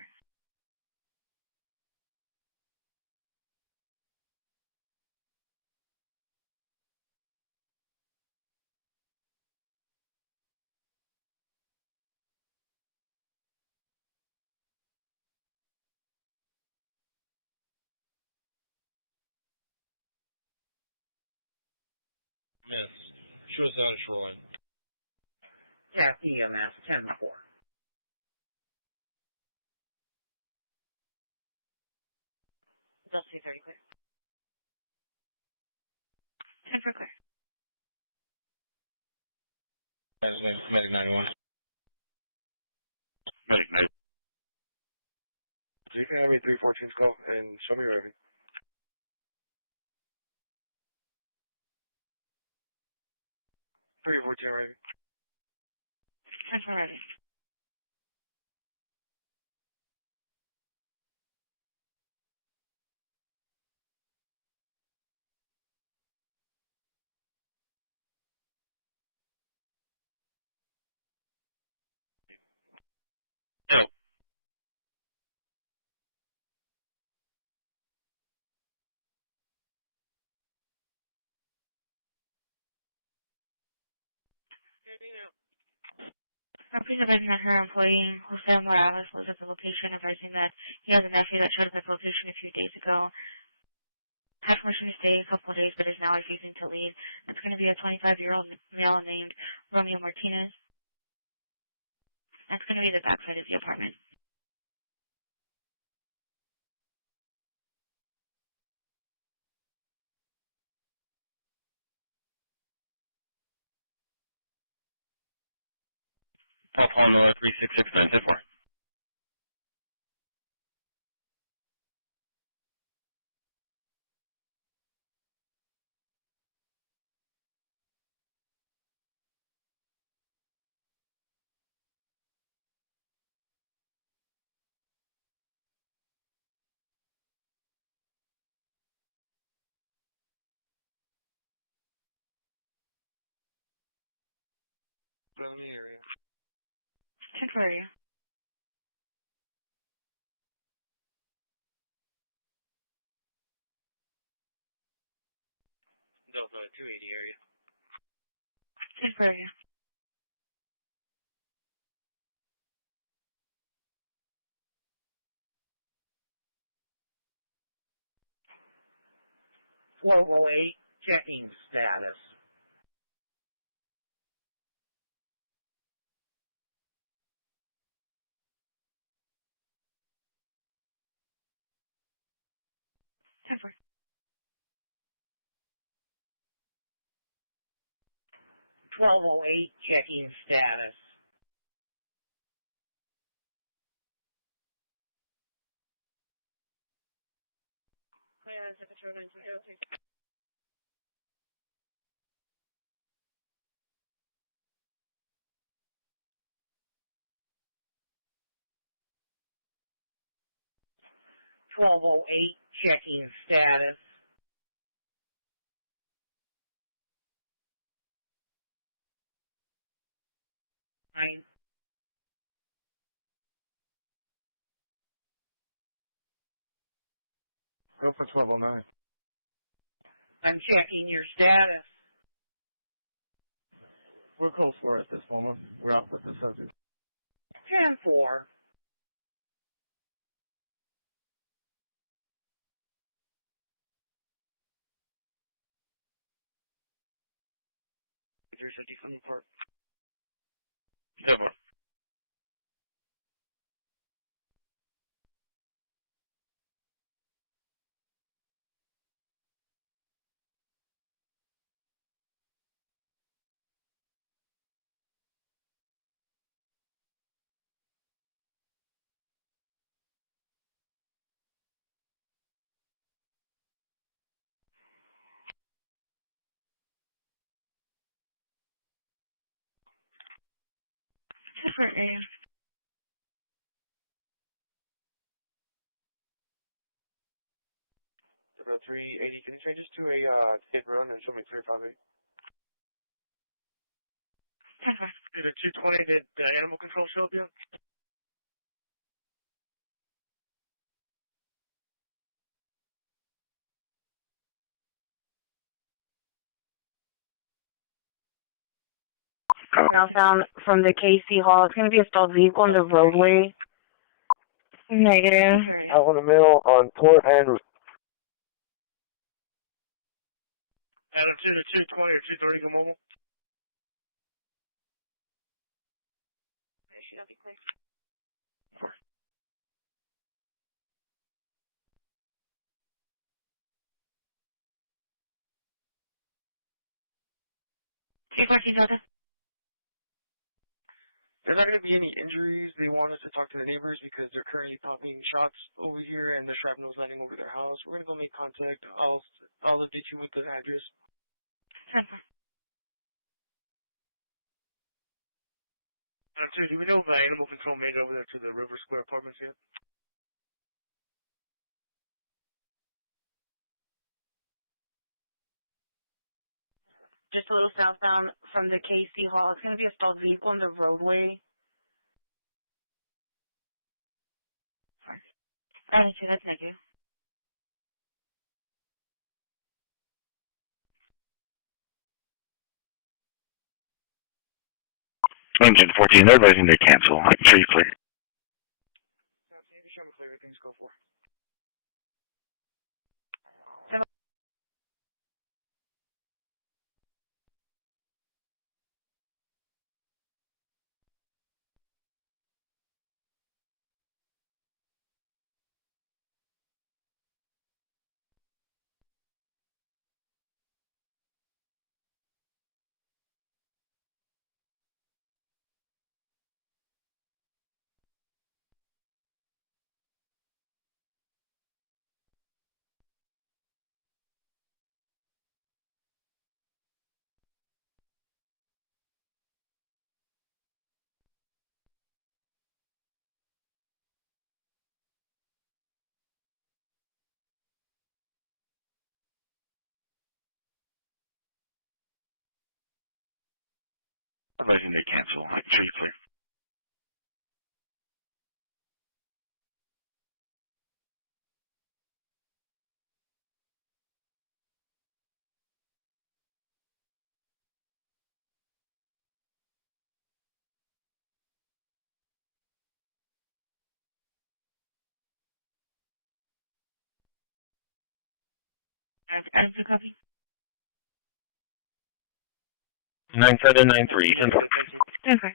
Miss. She was out of shoreline. Tap EMS 10-4. Delta 230, clear. 10-4, clear. Medic 91. Medic 91. So you can have me 314's call and show me your everything. Three 14 ready. 10-4, ready. No. Please advising that her employee, Jose Morales, was at the location, advising that he has a nephew that showed up at the location a few days ago. Had permission to stay a couple of days, but is now refusing to leave. It's going to be a 25-year-old male named Romeo Martinez. That's going to be the backside of the apartment. Paul Miller 3669, 10-4. Down in the area. 10-4 area. Delta 280 area. 10-4 area. "1208, checking status." Temper. 1208, checking status. Clear on temperature 920. 1208, checking status. I'm Go for 1209. checking your status. We're close for at this moment. We're out with the subject. 10-4. Three 50 from the park. 10-4. Different area. 380, can you change this to a hit run and show me 358? Did the 220, did the animal control show up yet? Southbound from the KC Hall. It's going to be a stalled vehicle on the roadway. Negative. Out on the mill on Port and Adam 2 to 220 or 230, go mobile. Should that be clear? There's not going to be any injuries. They want us to talk to the neighbors because they're currently popping shots over here and the shrapnel's landing over their house. We're going to go make contact. I'll update you with the address. Adam 2, do we know if animal control made it over there to the River Square Apartments yet? Just a little southbound from the KC Hall. It's going to be a stalled vehicle on the roadway. That's negative. Engine 14, they're advising to cancel. I'm sure you clear. Maybe show me clear everything's go for. Advising to cancel. I'm sure you clear. Adam, the copy. 9793. Okay.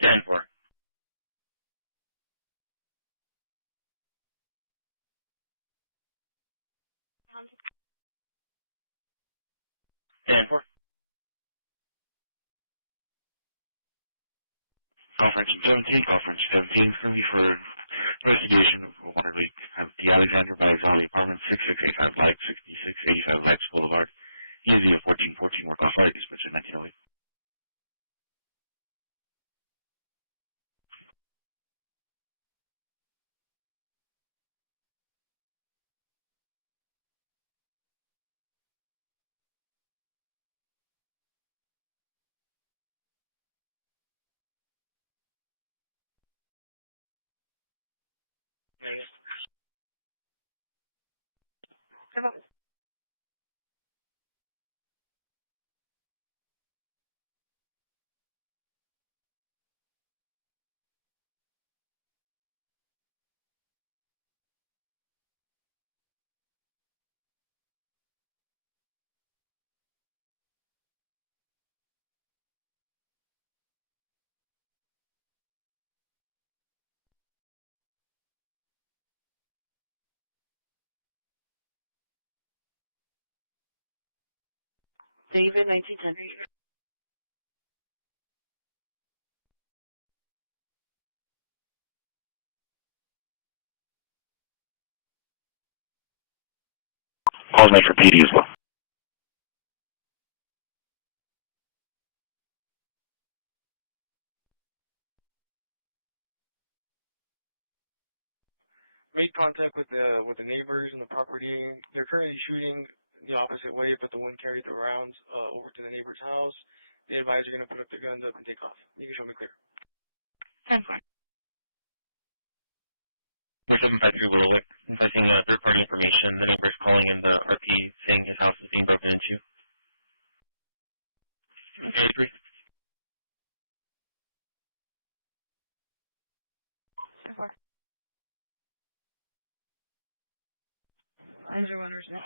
Ten four. Ten four. Conference 17, conference 17 is going to be for investigation of Waterlake at the Alexander by Zali Apartment, 6685 Light, 6685 Lights Boulevard. Easy 1414, work off fire dispatcher 1908. Negative. David, 1910. Calls made for PD as well. Made contact with the neighbors and the property. They're currently shooting the opposite way, but the one carried the rounds over to the neighbor's house. The advisor are going to put up their guns up and take off. You can show me clear. 10-4. 4753 Little Wick, confessing third-party information. The neighbor's calling in the RP saying his house is being broken into. Okay, 3. 10-4. Under 1 response.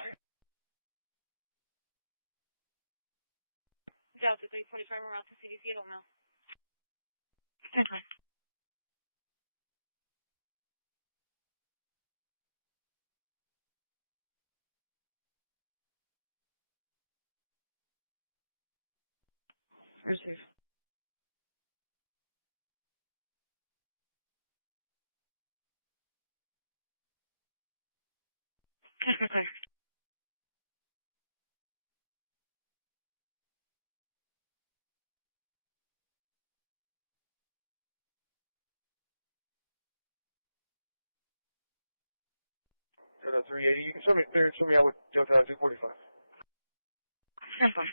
Delta 345 around to CDC, I don't know. 10-4. Receive. Clear. Delta 380, you can show me clear, show me out with Delta 245. 10-4.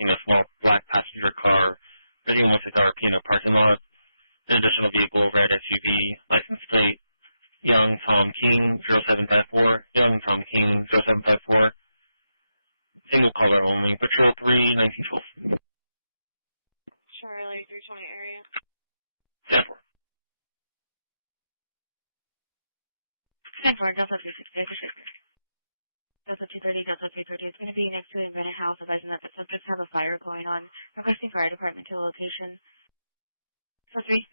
In a small black passenger car, visiting with his RP in a parking lot. An additional vehicle, red SUV, license plate, Young Tom King 0754, Young Tom King 0754, single caller only, Patrol 3, 1912. Charlie 320 area. 10-4. 10-4, Delta 360, Delta 230, Delta 330. It's going to be next to an abandoned house, advising that the subjects have a fire going on. Requesting fire department to the location. So 3.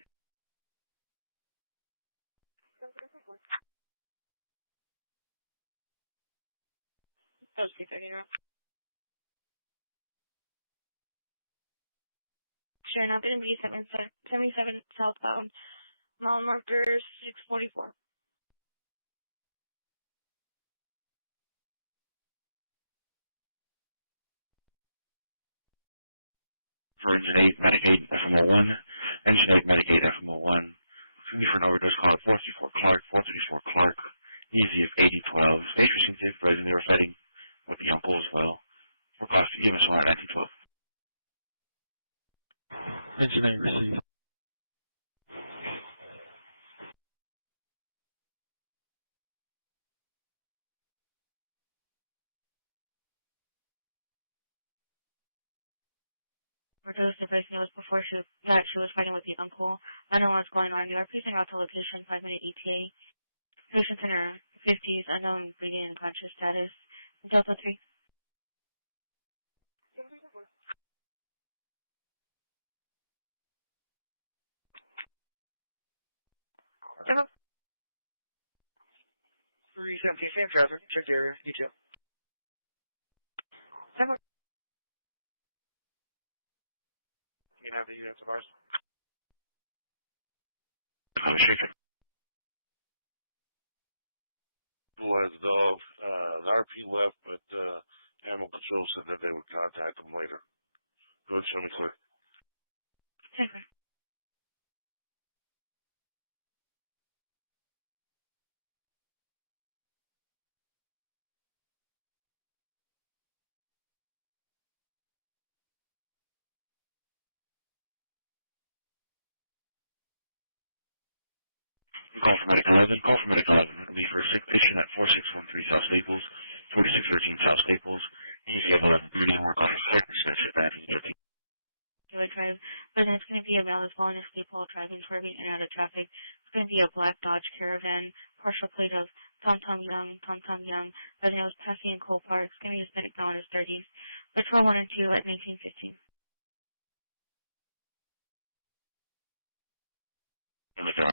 That was 330 around. Sure, now going to be 77 southbound. Mile marker 644. For Engine 8, Medicaid, FMO1. Engine 8, Medicaid, FMO1. Excuse me for an overdose call at 434 Clark, 434 Clark. Easy of 8012. Station seems to be advising they were fighting with the uncle as well. For cost EMS 1 at 1912. Engine 8 received. Overdose device knows before that she was fighting with the uncle. I don't know what's going on. You are placing route to location, 5-minute ETA. Patients in her 50s, unknown breathing and conscious status. Delta 3. 317, same traffic. Check the area. Detail. 10-4. You can have the units of ours. I'm shaking. Who has dog? The RP left, but Animal Control said that they would contact them later. Go ahead, show me clear. 10-4. Call for Medic 11. Call for Medic 11. Leave for a sick patient at 4613 South Staples, 4613 South Staples. Easy of 1130. Work off a circumstance at that. Drive. But then it's going to be a male that's falling asleep while driving, swerving in and out of traffic. It's going to be a black Dodge Caravan, partial plate of Tom Young. By the name was Patsey and Cole Park. It's going to be Hispanic now in his 30s. Patrol 1 and 2 at 1915. In the camera.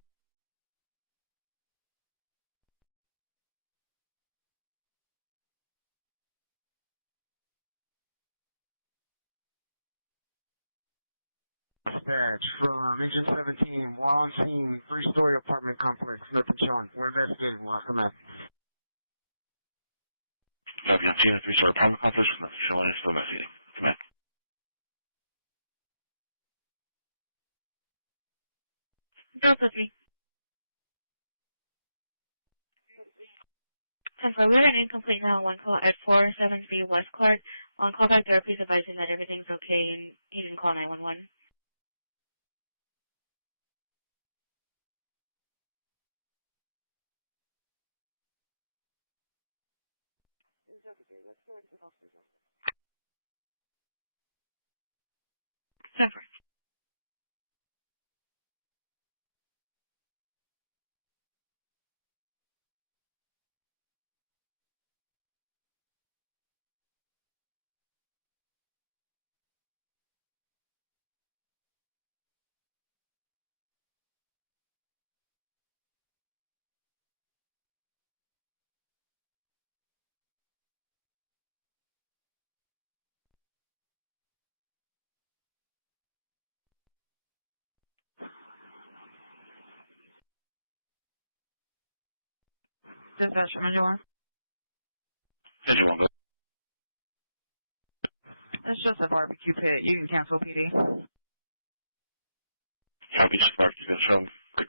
Dispatch from Engine 17, while on scene, three-story apartment complex, nothing showing. We're investigating, welcome in. Copy on scene, three-story apartment complex, nothing showing, and still investigating. Command. Delta 3. 10-4, we had an incomplete 911 call at 473 West Clark. On callback therapy advising that everything's okay and he didn't call 911. Separate. Dispatch from Engine 1. Engine 1, go. It's just a barbecue pit. You can cancel PD. Copy, just barbecue pit, show 'em. Good.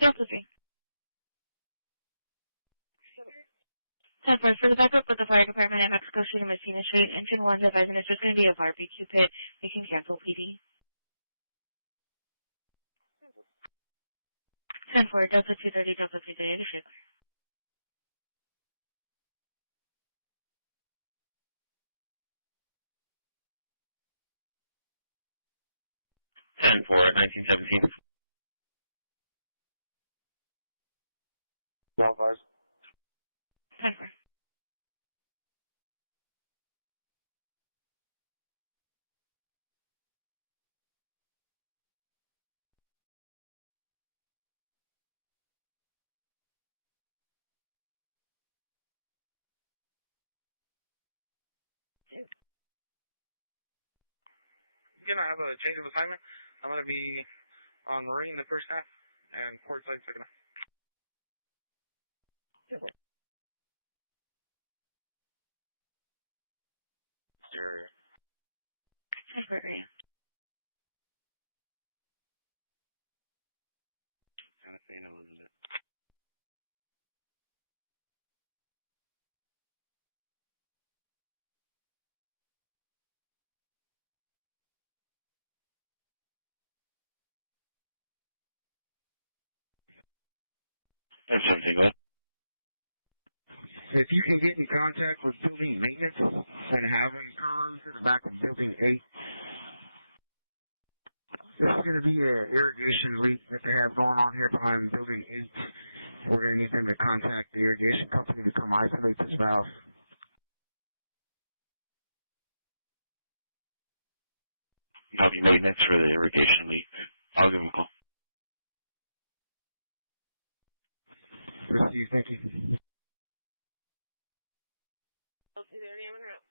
Delta 3. 10-4, for the backup with the fire department at Mexico Street and Messina Street, Engine 1's advising it's just going to be a barbecue pit. You can cancel PD. 10-4, Delta 230, Delta 330, to ship. 10-4 at 1917. Ground 5. 10-4. I'm gonna have a change of assignment. I'm gonna be on Marine the first half and port side second half. Stereo. 10-4, area. Santa Fe and Elizabeth. M17, go ahead. If you can get in contact with building maintenance and have them come to the back of building 8, this is going to be an irrigation leak that they have going on here behind building 8. We're going to need them to contact the irrigation company to come isolate this valve. Copy maintenance for the irrigation leak. I'll give them a call. Receive, thank you. I'll see there, I'm en route.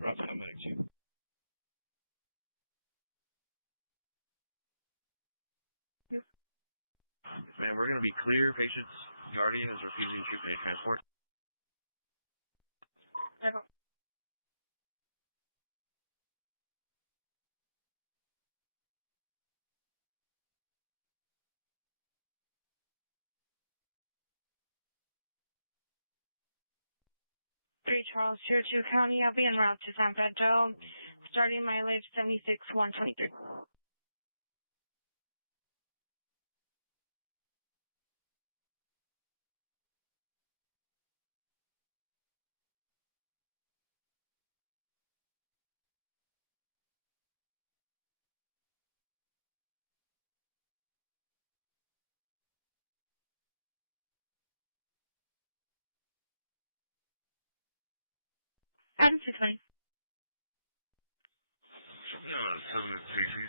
Rob, I'm at you. Yes, ma'am, we're going to be clear. Patient's guardian is refusing treatment and transport. Never. 3 Charles, Tier 2 County. I'll be en route to San Pedro, starting mileage 76,123. Adam 220. Yeah, 7 at CC's.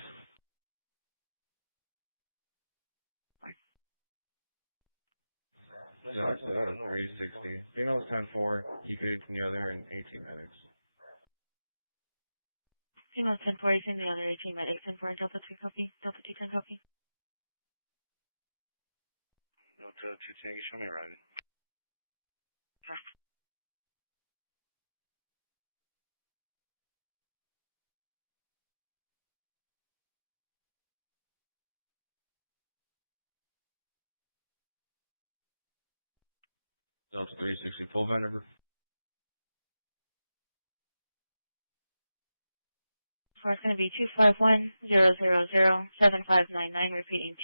Yeah, that's 360. Female's 10-4, EK's in the other, and 18 medics. Female 10-4 is in the other 18 medics. 10-4, Delta 3 copy. Delta 210 copy. Delta 210, show me right. Delta 360, full van number. It's going to be 251-000-7599. Repeating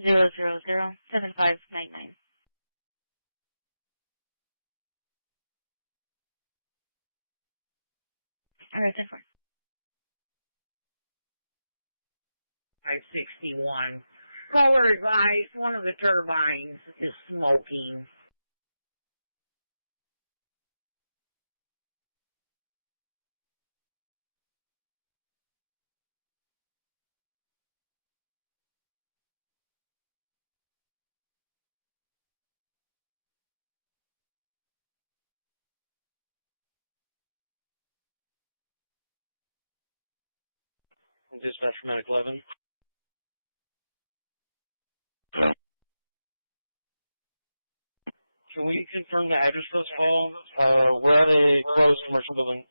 251-000-7599. All right, 10-4. 561. Caller advice, one of the turbines is smoking. Dispatch for Medic 11. Hello. Can we confirm the address for this call? We're at a closed commercial building.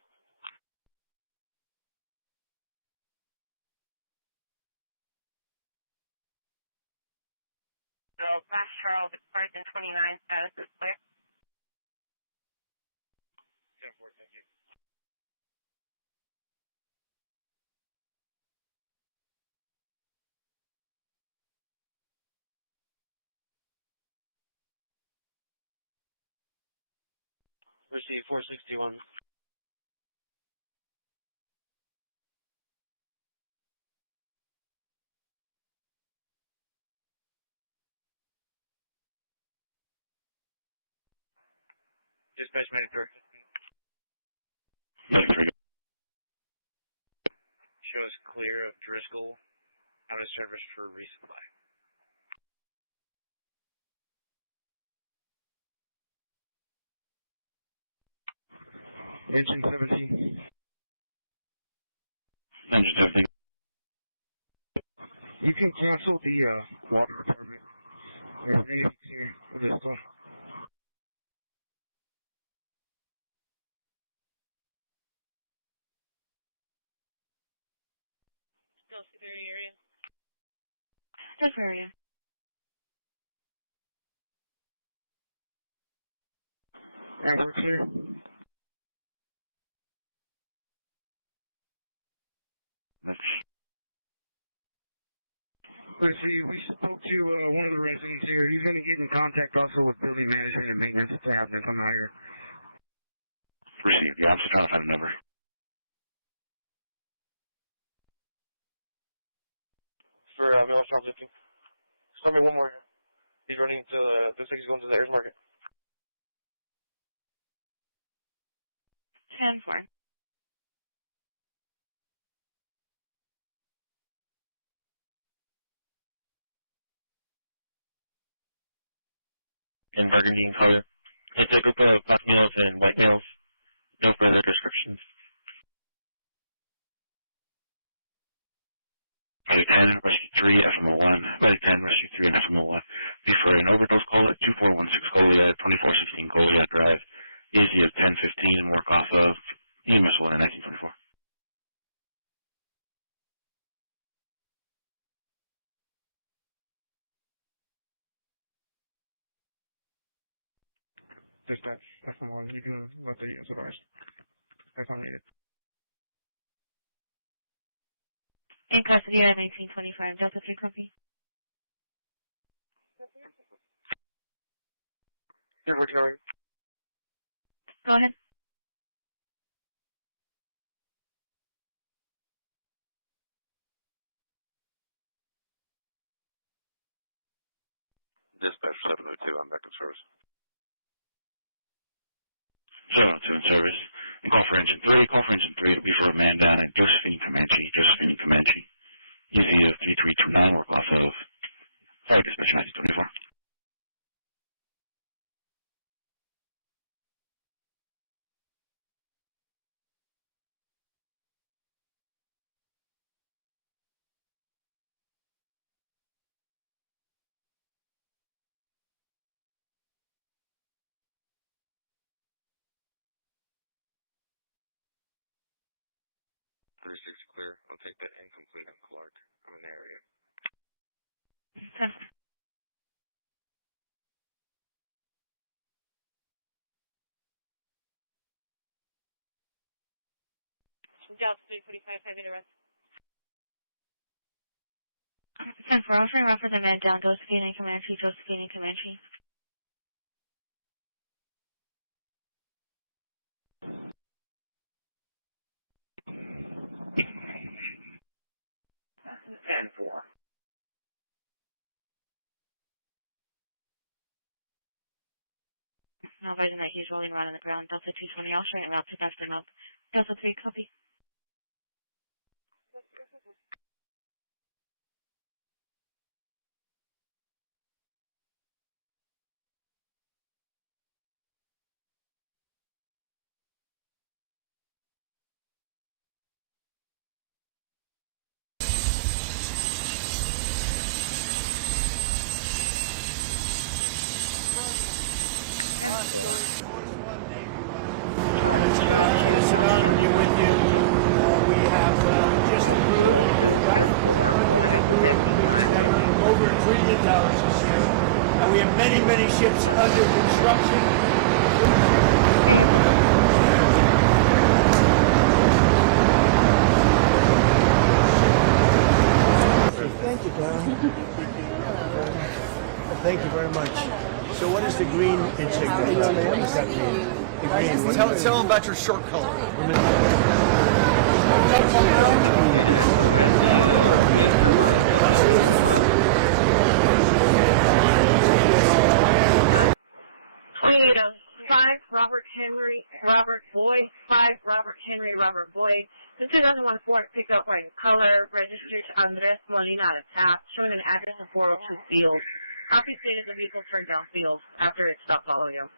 So, Fast Charles, expired in 29, status is clear. 10-4, thank you. Receive 461. Dispatch Medic 3. Medic 3. Shows clear of Driscoll. Out of service for resupply. Engine 17. Engine 17. You can cancel the water department. Everything is clear for this call. Still security area. That's where area. And we're clear. That's... Let's see, we spoke to one of the residents here. He's going to get in contact also with building management and maintenance to have them come out here. Received. Yeah, I'm still trying to find a number. For Miller Charles 15. Start me one more. He's running to looks like he's going to the Ayers Market. 10-4. In burgundy in color. It's a group of black males and white males. No further descriptions. Medic 10, Rescue 3, FMO1. Medic 10, Rescue 3, and FMO1. Before an overdose call at 2416 Goliad, 2416 Goliad Drive. Easy of 1015, work off of EMS 1 in 1924. Dispatch, FM1, you can let the units advise. That's all needed. In custody at 1925 Delta 3 copy. Here we're going. Go ahead. Dispatch 702, I'm back in service. 702 in service. And call for engine 3. Call for engine 3. It'll be for a man down at Josephine Comanche. Josephine Comanche. Easy of 3329, work off of Fire Dispatch 1924. Clear. I'll take that incomplete on Clark. I'm in the area. Okay. Delta 345, heavy the rest. 10-4, offering route for the man down, Josephine and Comanche, Josephine and Comanche. And 4. Now advising that he's rolling around on the ground. Delta 220, I'll straighten route to nest him up. Delta 3, copy. And 4. Charles 202, County LV 23 at the toe. Charles 202, 10-4. Go ahead with ending mileage. Delta 345 area. Area 10-4. $152 there. So has the wind turbine company been notified? Toyota 5, Robert Boyd, 5, Robert Boyd. The 2001 Ford pickup white in color, registered to Andres Molina at a tap, showing an address of 402 Field. Copy stated the vehicle turned downfield after it stopped following you.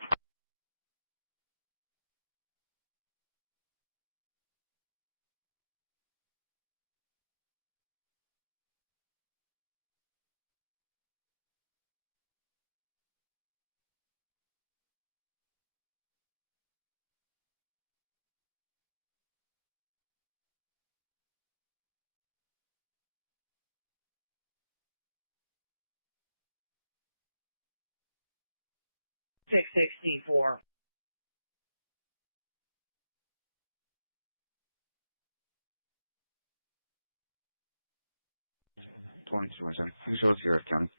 $664. Who shows Garrett County?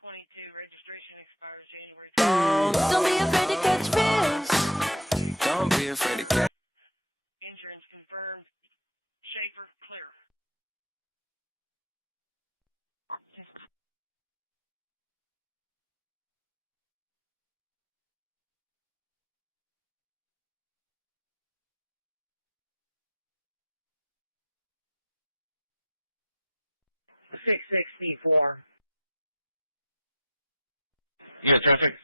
22, registration expires January 20th. Don't be afraid to catch fish. Don't be afraid to catch. Insurance confirmed. Schaefer, clear. Yes. $664. Yeah, traffic.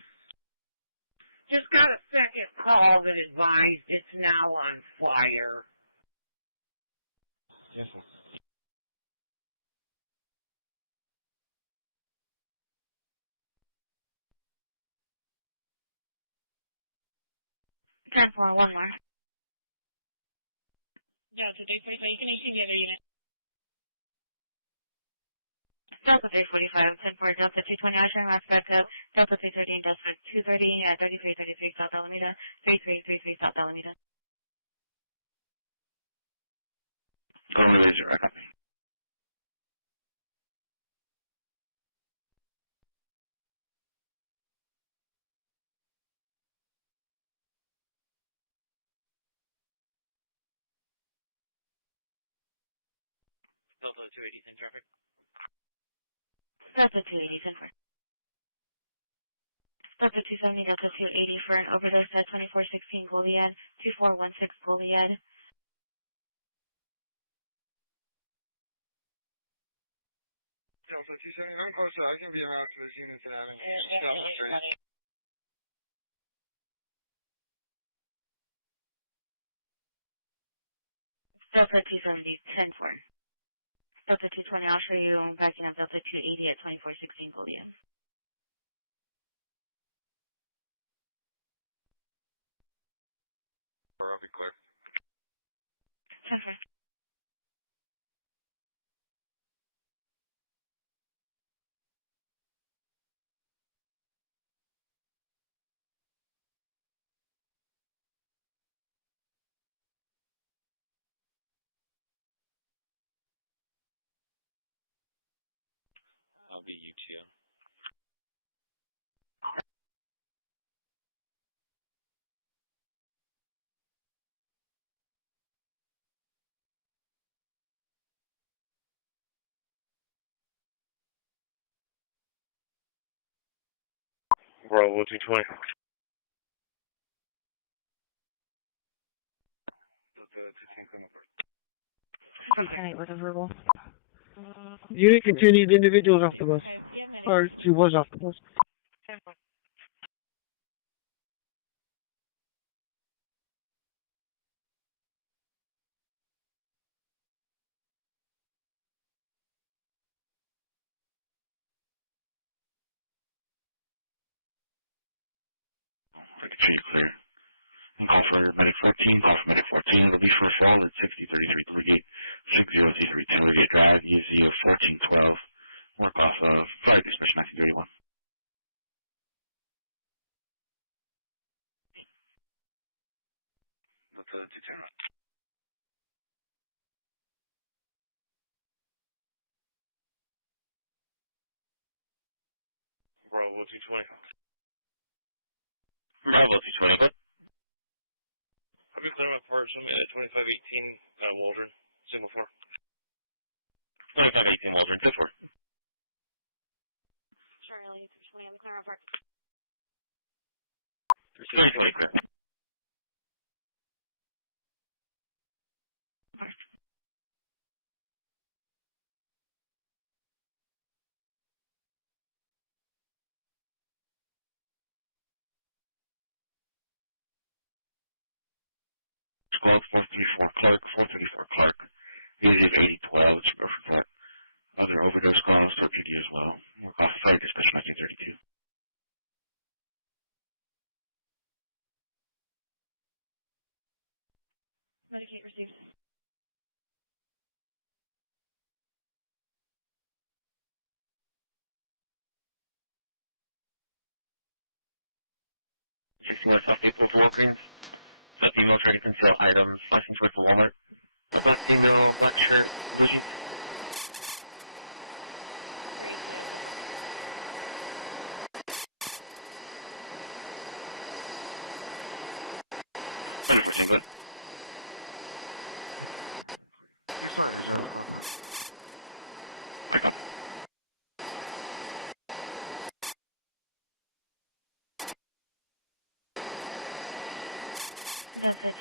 Just got a second call that advised it's now on fire. Yes, sir. Time for one more. Delta 345, you can 18 the other unit. Delta 345, 10-4, Delta 220, Ashland, Max backup, Delta 330, Delta 230, 3333 South Alameda, 3333 South Alameda. Going to laser, I copy. Delta 280 in traffic. Delta 280, 10-4. Delta 270, Delta 280 for an overdose at 2416 Goliad, 2416 Goliad. Delta 270, I'm close to that. I can be around to those units and having Delta 3. Delta 270, 10-4. Delta 220, I'll show you backing up Delta 280 at 2416 Goliad. Or I'll be clear. 10-4. I'll be UTO. Bravo 220. Delta 210 coming first. Okay, with a verbal. Unit continued, individuals off the bus. Or she was off the bus. I can show you clear. And call for medic 14, call for medic 14. It'll be for a fall at 6033 Brigade, 6033 Brigade Drive, ESZ of 1412. Work off of Friday, Dispatch 1931. Delta 210 right. Bravo 220. Bravo 220, but I'll be clearing my parts. I'm at 2518 Waldron, signal 4. 2518 Waldron, 10-4. Charlie 320, I'm clearing apart. 320 clear. Squad 434 Clark, 434 Clark, ESZ of 8012. Let's reference that. Other overdose calls to PD as well. Work off of Friday, Dispatch 1932. Medicate received. More soft people for Walgreens. So female trying to conceal items. Flashing towards the Walmart. A black female, black shirt, blue jeans. Unfortunately, good. You started, Joe. I got Delta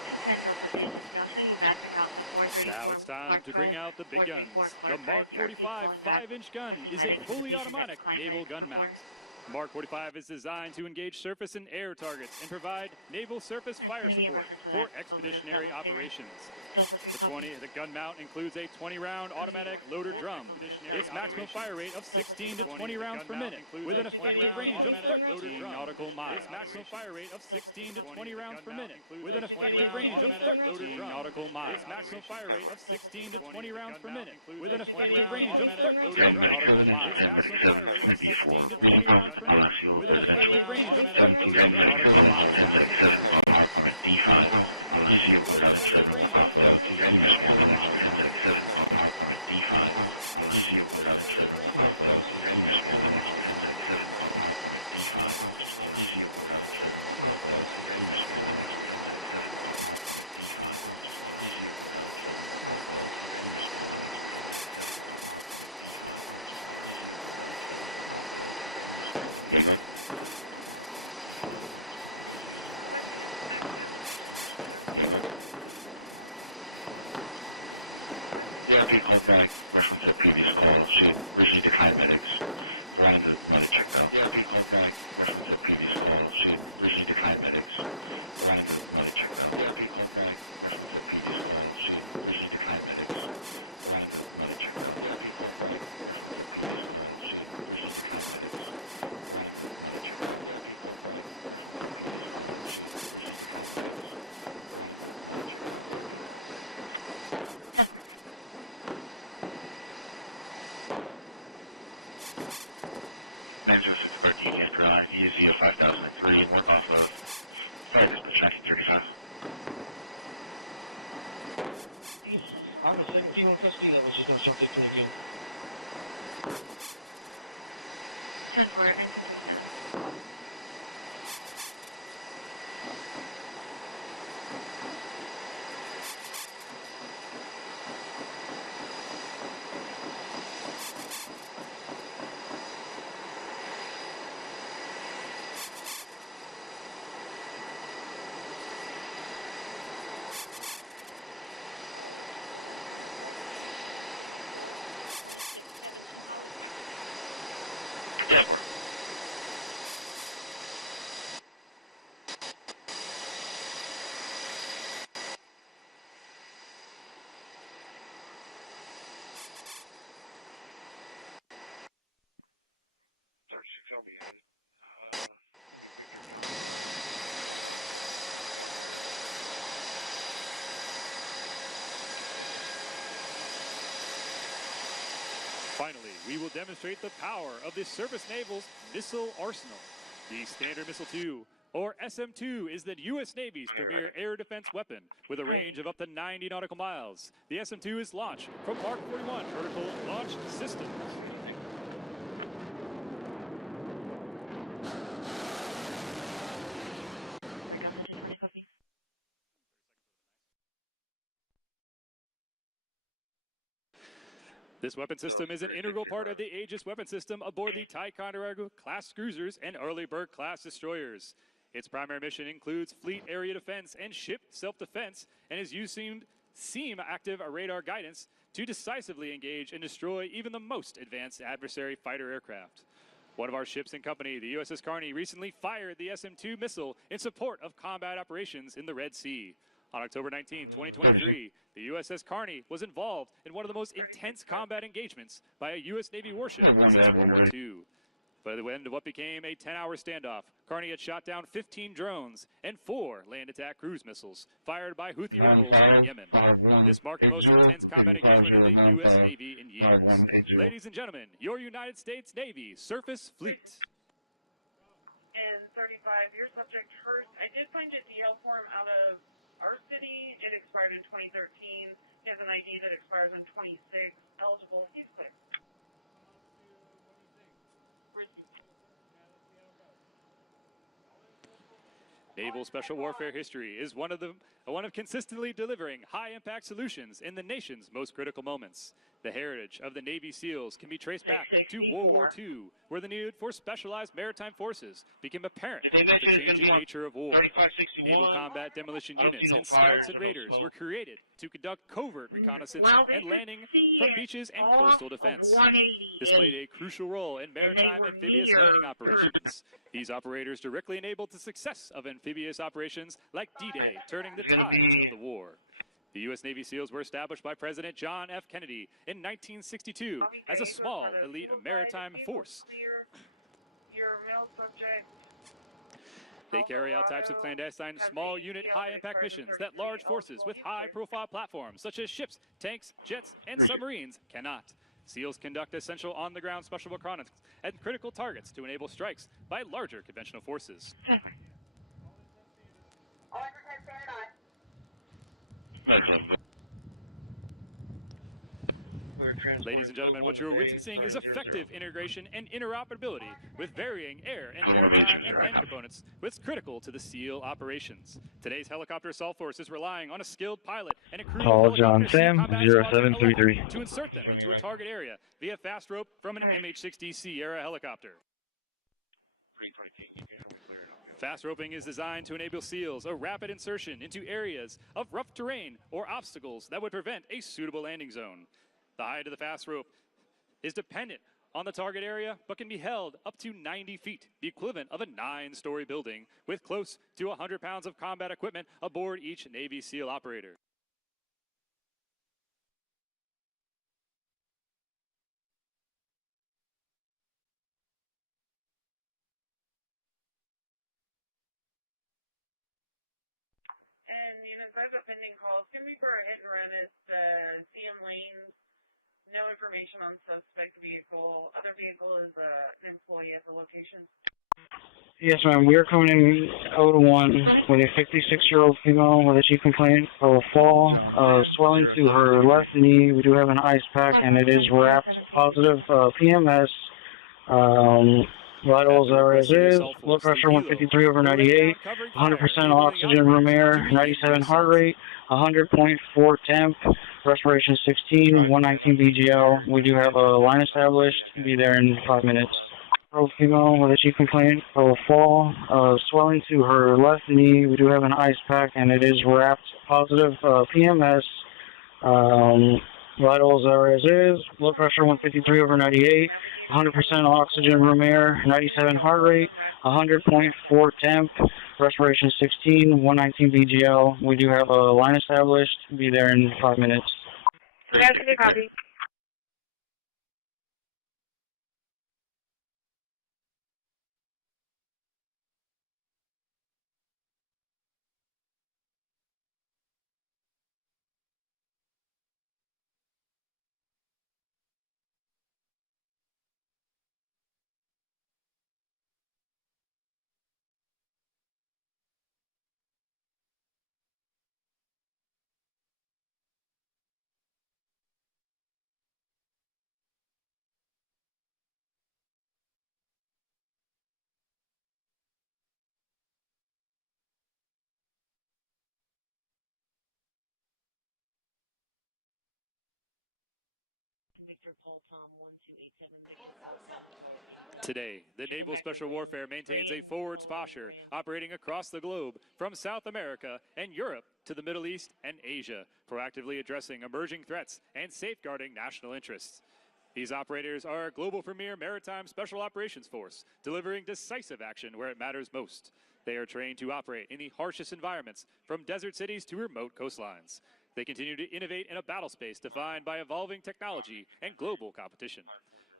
210, Delta 360. I'll show you a bathroom route to 434 Clark Drive, 434 Clark Drive. The RC calling back, requesting medics for the patient that declined medics before. Mark 45 is designed to engage surface and air targets and provide naval surface It's fire going to be in support reference to for that overdose that expeditionary was there. operations. Delta 3 copy. 20, the gun mount includes a 20-round automatic loader drum. Its maximum fire rate of Delta 16 3 to 20 rounds per minute. Delta 230 is 220 still en route. Nautical miles. Maximum fire rate of 16 to 20 rounds per minute. Delta 230 is 220 still en route. Nautical miles. Maximum fire rate of 16 to 20 rounds per minute. Delta 230 is 220 still en route. 10 Medic 7, engine 10 Medic 7, it's going to be for reading problems at the Palacio Residential. 17 10 Medic 7, engine 10 Medic 7, power apartment D5, easy of 107, work off of Emis 1, engine 10 Medic 7, power apartment D5, easy of 107, work off of Emis 1, engine 10 Medic 7, power apartment D5, easy of 107, work off of Emis 1, engine 10 Medic 7, power apartment D5, easy of 107, work off of Emis 1, engine 10 Medic 7, power apartment D5, easy of 107, work off of Emis 1. Yeah, go ahead. Yeah, go ahead. The RP called back, reference to previous call. She originally declined medics. Wanted the mother checked out. The RP called back, reference to previous call. She originally declined medics. Wanted the mother checked out. The RP called back, reference to previous call. She originally declined medics. Wanted the mother checked out. The RP called back, reference to previous call. She originally declined medics. Wanted the mother checked out. The RP called back, reference to previous call. She originally declined medics. Wanted the mother checked out. 906 Gardenia Drive, EZ 5003, work off of Fire Dispatch 1935. I have a second T1 custody that was just on South 15 again. 10 for 1937. Yeah, for. I'll be headed. It'll be Victor John. Finally, we will demonstrate the power of the Surface Naval's missile arsenal. The Standard Missile 2, or SM-2, is the U.S. Navy's premier air defense weapon with a range of up to 90 nautical miles. The SM-2 is launched from Mark 41 vertical launch system. For Delta 220 copy. This weapon system is an integral part of the Aegis weapon system aboard the Ticonderoga-class cruisers and Arleigh-Burke-class destroyers. Its primary mission includes fleet area defense and ship self-defense, and is using SEAM-active radar guidance to decisively engage and destroy even the most advanced adversary fighter aircraft. One of our ships in company, the USS Carney, recently fired the SM-2 missile in support of combat operations in the Red Sea. On October 19, 2023, the USS Carney was involved in one of the most intense combat engagements by a U.S. Navy warship. By the end of what became a 10-hour standoff, Carney had shot down 15 drones and 4 land attack cruise missiles fired by Houthi rebels in Yemen. 955180, repeating 50955180. Ladies and gentlemen, your United States Navy Surface Fleet. And 35, your subject first. I did find a DL form out of our city. It expired in 2013. He has an ID that expires in 26. Eligible. He's clear. Naval Special Warfare history is one of consistently delivering high-impact solutions in the nation's most critical moments. The heritage of the Navy SEALs can be traced back to World War II, where the need for specialized maritime forces became apparent. Did they mention it's going to be on 3561? I don't see no fires or no smoke. Were created to conduct covert reconnaissance Well, they and could landing see from it beaches and off coastal of defense. 188, This played a crucial role in and they maritime were amphibious near. landing operations. These operators directly enabled the success of amphibious operations like D-Day, turning the tide of the war. The U.S. Navy SEALs were established by President John F. Kennedy in 1962 Copy, as a Gallegos small out of elite Eagle Side. maritime Vehicle force. clear. Your male subject, They carry out types of Alvarado, clandestine has small AED unit that high-impact expires in missions that 33, large forces eligible with use clear. high-profile platforms such as ships, tanks, jets, and Thank you. submarines cannot. SEALs conduct essential on-the-ground special reconnaissance at critical targets to enable strikes by larger conventional forces. We're Ladies transporting and code gentlemen, 1 what to you're Bay, witnessing is starting 00. effective integration and interoperability with varying air and Code 1 to Bay, maritime 00, command copy. components, which is critical to the SEAL operations. Today's helicopter assault force is relying on a skilled pilot and a crew Paul of John accuracy Sam, combat 0733. to insert them Coming into a back. target area via fast rope from an Alright. MH-60 Sierra helicopter. 320 feet, you can show me clear and I'll be able to. Fast roping is designed to enable SEALs a rapid insertion into areas of rough terrain or obstacles that would prevent a suitable landing zone. The height of the fast rope is dependent on the target area, but can be held up to 90 feet, the equivalent of a 9-story building, with close to 100 pounds of combat equipment aboard each Navy SEAL operator. And units, I've got pending calls. Can be for a hit and run. It's CM lanes. No information on suspect vehicle. Other vehicle is an employee at the location. Yes, ma'am. We are coming in code 1 with a 56-year-old female with a chief complaint of a fall, swelling to her left knee. We do have an ice pack, and it is wrapped positive PMS. Vitals are as is. Blood pressure 153 over 98. 100% oxygen room air. 97 heart rate. 100.4 temp. Respiration 16. 119 BGL. We do have a line established. Be there in 5 minutes. Female with a chief complaint of a fall, swelling to her left knee. We do have an ice pack, and it is wrapped positive PMS. Vitals are as is. Blood pressure 153 over 98. 100% oxygen room air. 97 heart rate. 100.4 temp. Respiration 16. 119 BGL. We do have a line established. Be there in 5 minutes. Copy. Victor Paul Tom 1287, Victor Paul Tom 1287. Today, the Naval Special Warfare maintains a forward posture operating across the globe from South America and Europe to the Middle East and Asia, proactively addressing emerging threats and safeguarding national interests. These operators are a global premier maritime special operations force, delivering decisive action where it matters most. They are trained to operate in the harshest environments, from desert cities to remote coastlines. They continue to innovate in a battle space defined by evolving technology and global competition.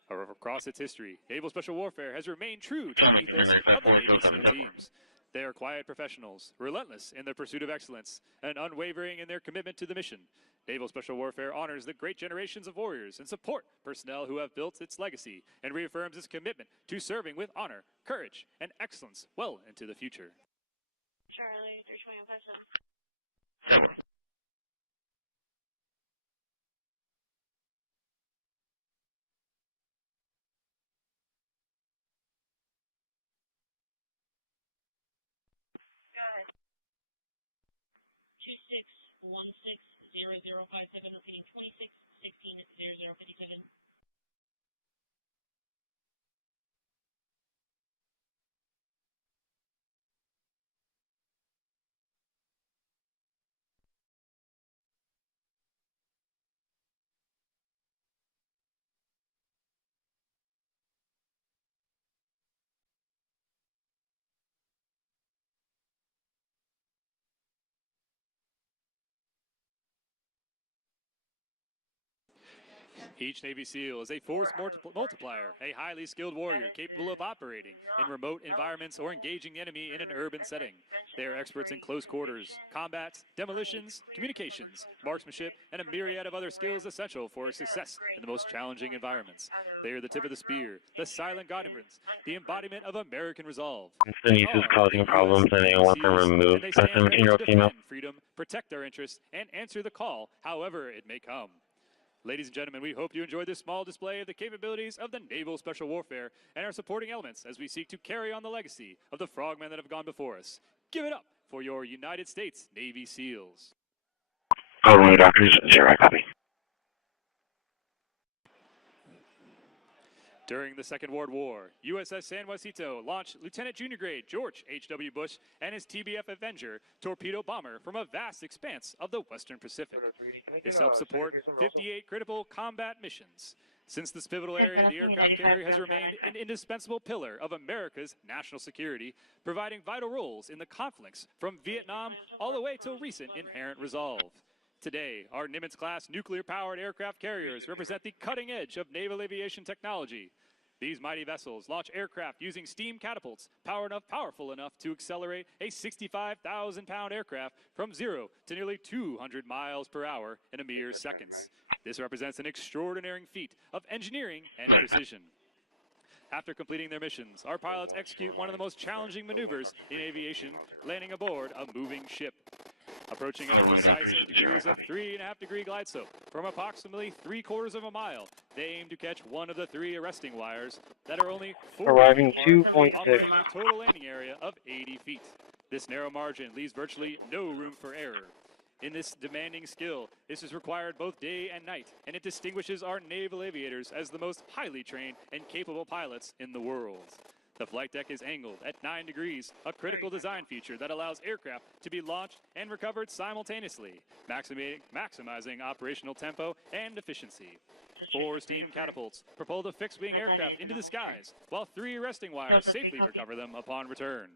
However, across its history, Naval Special Warfare has remained true to the ethos of the Navy SEAL teams. They are quiet professionals, relentless in their pursuit of excellence, and unwavering in their commitment to the mission. Naval Special Warfare honors the great generations of warriors and support personnel who have built its legacy and reaffirms its commitment to serving with honor, courage, and excellence well into the future. Charlie, 321 question. Go ahead. 26160057, repeating 26160057. Each Navy SEAL is a force multiplier, a highly skilled warrior capable of operating in remote environments or engaging the enemy in an urban setting. They are experts in close quarters, combats, demolitions, communications, marksmanship, and a myriad of other skills essential for success in the most challenging environments. They are the tip of the spear, the silent guardians, the embodiment of American resolve. It's the nieces causing problems and they want them removed. A 17-year-old female. Freedom, protect their interests, and answer the call, however it may come. Ladies and gentlemen, we hope you enjoyed this small display of the capabilities of the Naval Special Warfare and our supporting elements as we seek to carry on the legacy of the frogmen that have gone before us. Give it up for your United States Navy SEALs. Overlord Doctors, 0, copy. During the Second World War, USS San Juancito launched Lieutenant Junior Grade George H.W. Bush and his TBF Avenger torpedo bomber from a vast expanse of the Western Pacific. It helped support 58 critical combat missions. Since this pivotal area, the aircraft carrier has remained an indispensable pillar of America's national security, providing vital roles in the conflicts from Vietnam all the way to recent inherent resolve. Today, our Nimitz-class nuclear-powered aircraft carriers represent the cutting edge of naval aviation technology. These mighty vessels launch aircraft using steam catapults powerful enough to accelerate a 65,000-pound aircraft from 0 to nearly 200 miles per hour in a mere seconds. This represents an extraordinary feat of engineering and precision. After completing their missions, our pilots execute one of the most challenging maneuvers in aviation, landing aboard a moving ship. Approaching a 3.5-degree glide slope from approximately 3/4 of a mile, they aim to catch one of the 3 arresting wires that are only 4 arriving 2.6 total landing area of 80 feet. This narrow margin leaves virtually no room for error. In this demanding skill, this is required both day and night, and it distinguishes our naval aviators as the most highly trained and capable pilots in the world. The flight deck is angled at 9 degrees, a critical design feature that allows aircraft to be launched and recovered simultaneously, maximizing operational tempo and efficiency. 4 steam catapults propel the fixed-wing aircraft into the skies, while 3 arresting wires safely recover them upon return.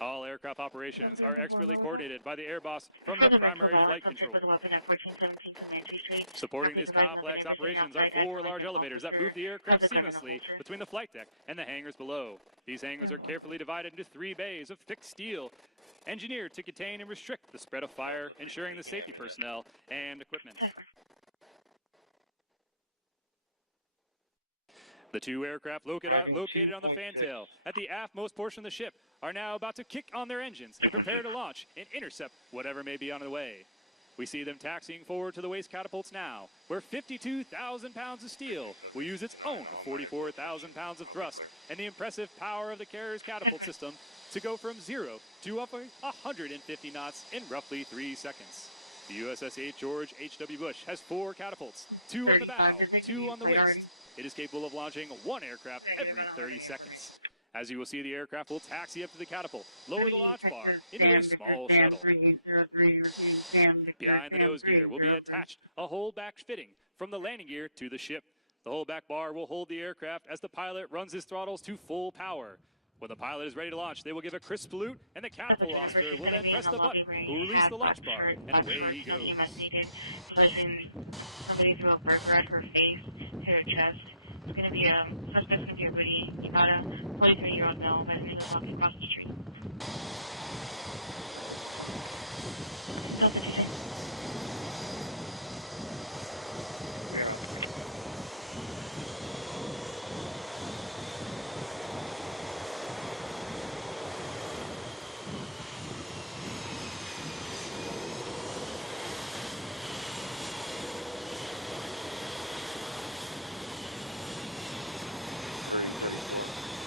All aircraft operations are expertly coordinated by the air boss from the primary flight subject with a weapon at 1417 Comanche Street. Supporting these complex operations are 4 large elevators that move the aircraft seamlessly between the flight deck and the hangars below. These hangars are carefully divided into 3 bays of thick steel, engineered to contain and restrict the spread of fire, ensuring the safety personnel and equipment. The 2 aircraft located on the fantail at the aftmost portion of the ship are now about to kick on their engines and prepare to launch and intercept whatever may be on the way. We see them taxiing forward to the waste catapults now, where 52,000 pounds of steel will use its own 44,000 pounds of thrust and the impressive power of the carrier's catapult system to go from 0 to up 150 knots in roughly 3 seconds. The USS George H.W. Bush has 4 catapults, 2 on the bow, 2 on the waist. It is capable of launching 1 aircraft every 30 seconds. As you will see, the aircraft will taxi up to the catapult, lower the launch bar into a small shuttle. 3803, repeating Sam Victor, Behind the nose gear will be attached a holdback fitting from the landing gear to the ship. The holdback bar will hold the aircraft as the pilot runs his throttles to full power. When the pilot is ready to launch, they will give a crisp salute, and the catapult Jennifer, she's going to be in the lobby wearing a hat, black shirt, black shorts, no EMS needed, alleging somebody threw a burger at her face, hit her chest. It's going to be suspect's going to be a Rudy Yukata, 43-year-old male by the name of walking across the street. Delta 210. Yeah.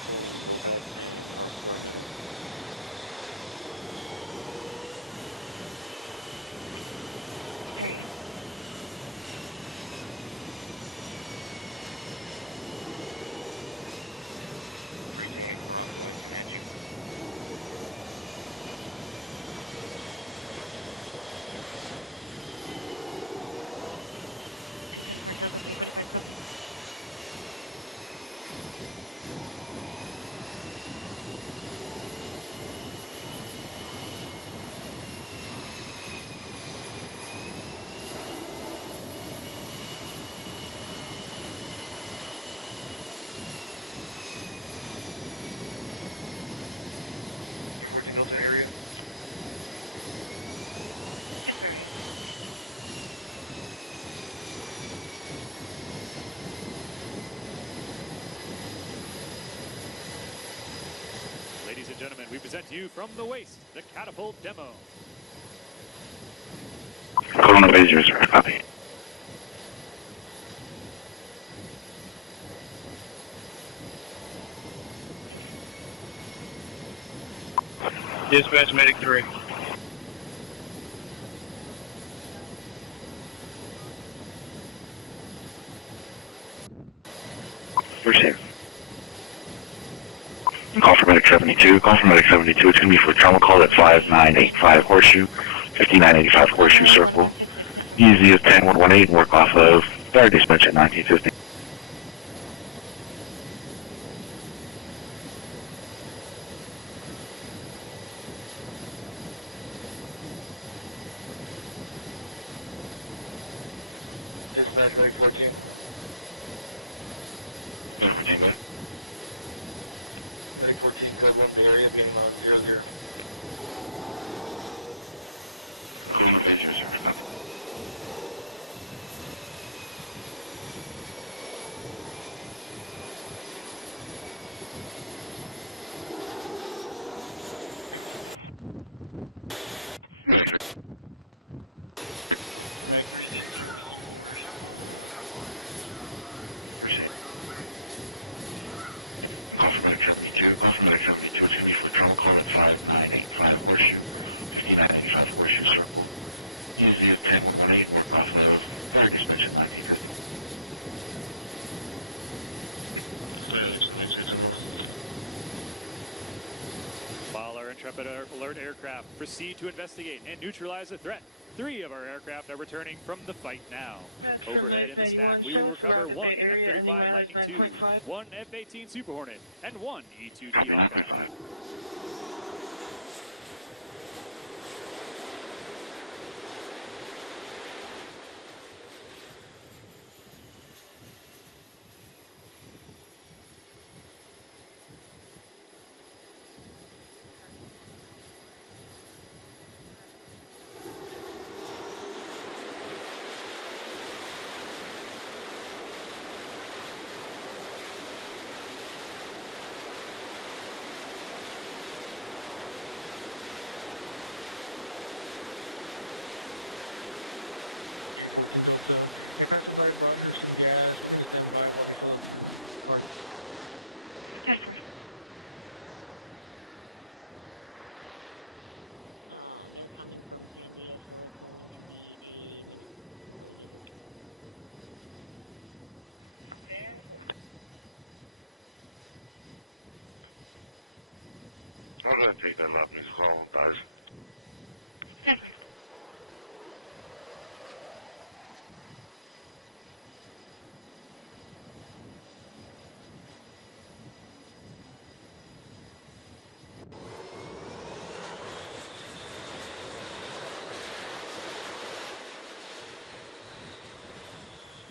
Pulling low back and our square middle. Okay. Cross, go ahead and command you. Delta 345 copy. 14 Delta area. Yes, area. Ladies and gentlemen, we present to you from the waist, the catapult demo. Code on the base 0, copy. Dispatch medic 3. Receive. Call for medic 72. Call for medic 72. It's going to be for a trauma call at 5985 Horseshoe, 5985 Horseshoe Circle. Easy of 10118, work off of fire dispatch at 1950. Dispatch medic 14. Medic 14, go ahead. Medic 14, code 1 Bay Area, beginning miles 00. Code on the base 0, copy. Medic 3's in service on board. Receive. Call for medic 72. Call for medic 72. It's going to be for a trauma call at 5985 Horseshoe, 5985 Horseshoe Circle. Easy of 10118, work off of fire dispatch at 1950. Clearly, 72 to north. While our intrepid alert aircraft proceed to investigate and neutralize the threat, 3 of our aircraft are returning from the fight now. That's from Medic 91, show us around the Bay Area, ending mileage 9.5. 1 F-18 Super Hornet and 1 E-2D. Copy 9.5. G 14 Delta. Aircraft survived, brought her some gas. We're going to stand by while they fill up the car. Transfer. They're coming from Sandia, so it's going to be a minute. I'm going to take that lap music call, guys. Transfer.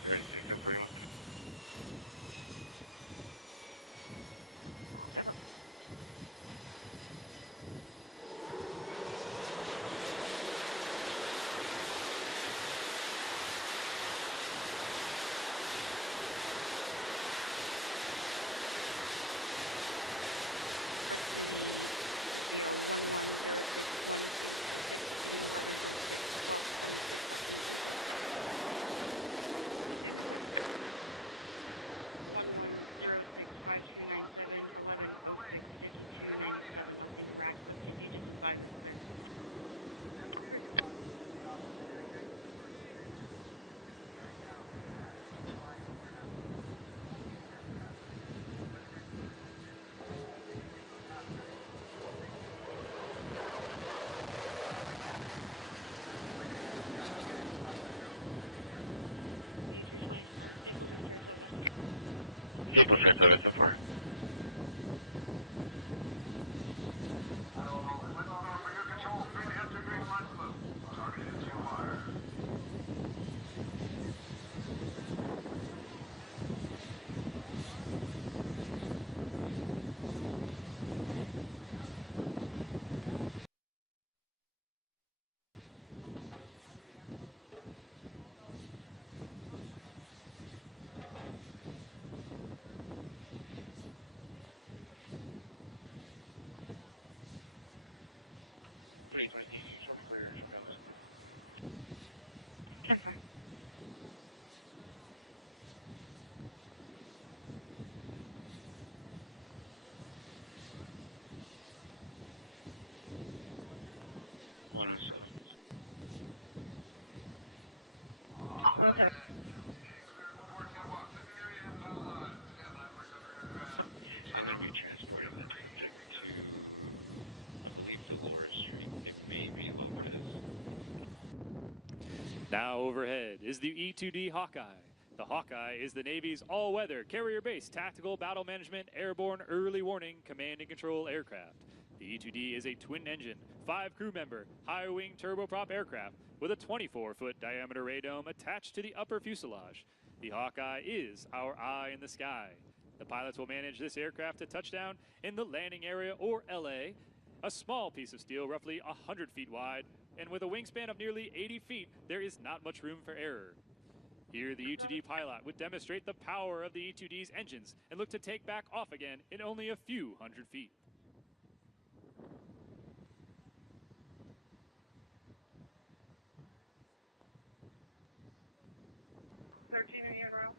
You ready to take that pretty much? Transfer. Video 1106-2296-1106-5297, nothing rack, but if you just advise us clear. Staples Saratoga, so far. 320, show me clear, show me on this. 10-4. Okay. I'm going to be transporting that subject to, I believe, Dolores Street. It may be Lopez. Now overhead is the E-2D Hawkeye. The Hawkeye is the Navy's all-weather, carrier-based tactical battle management, airborne early warning, command and control aircraft. The E-2D is a twin-engine, 5-crew-member, high-wing turboprop aircraft with a 24-foot diameter radome attached to the upper fuselage. The Hawkeye is our eye in the sky. The pilots will manage this aircraft to touchdown in the landing area, or LA, a small piece of steel roughly 100 feet wide, and with a wingspan of nearly 80 feet, there is not much room for error. Here, the E-2D pilot would demonstrate the power of the E-2D's engines and look to take back off again in only a few hundred feet. In route.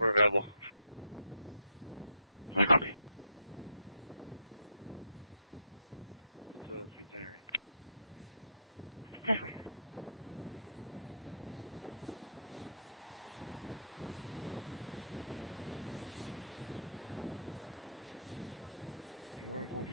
We're available. I copy. So it's itinerary. 10-4. More wolves.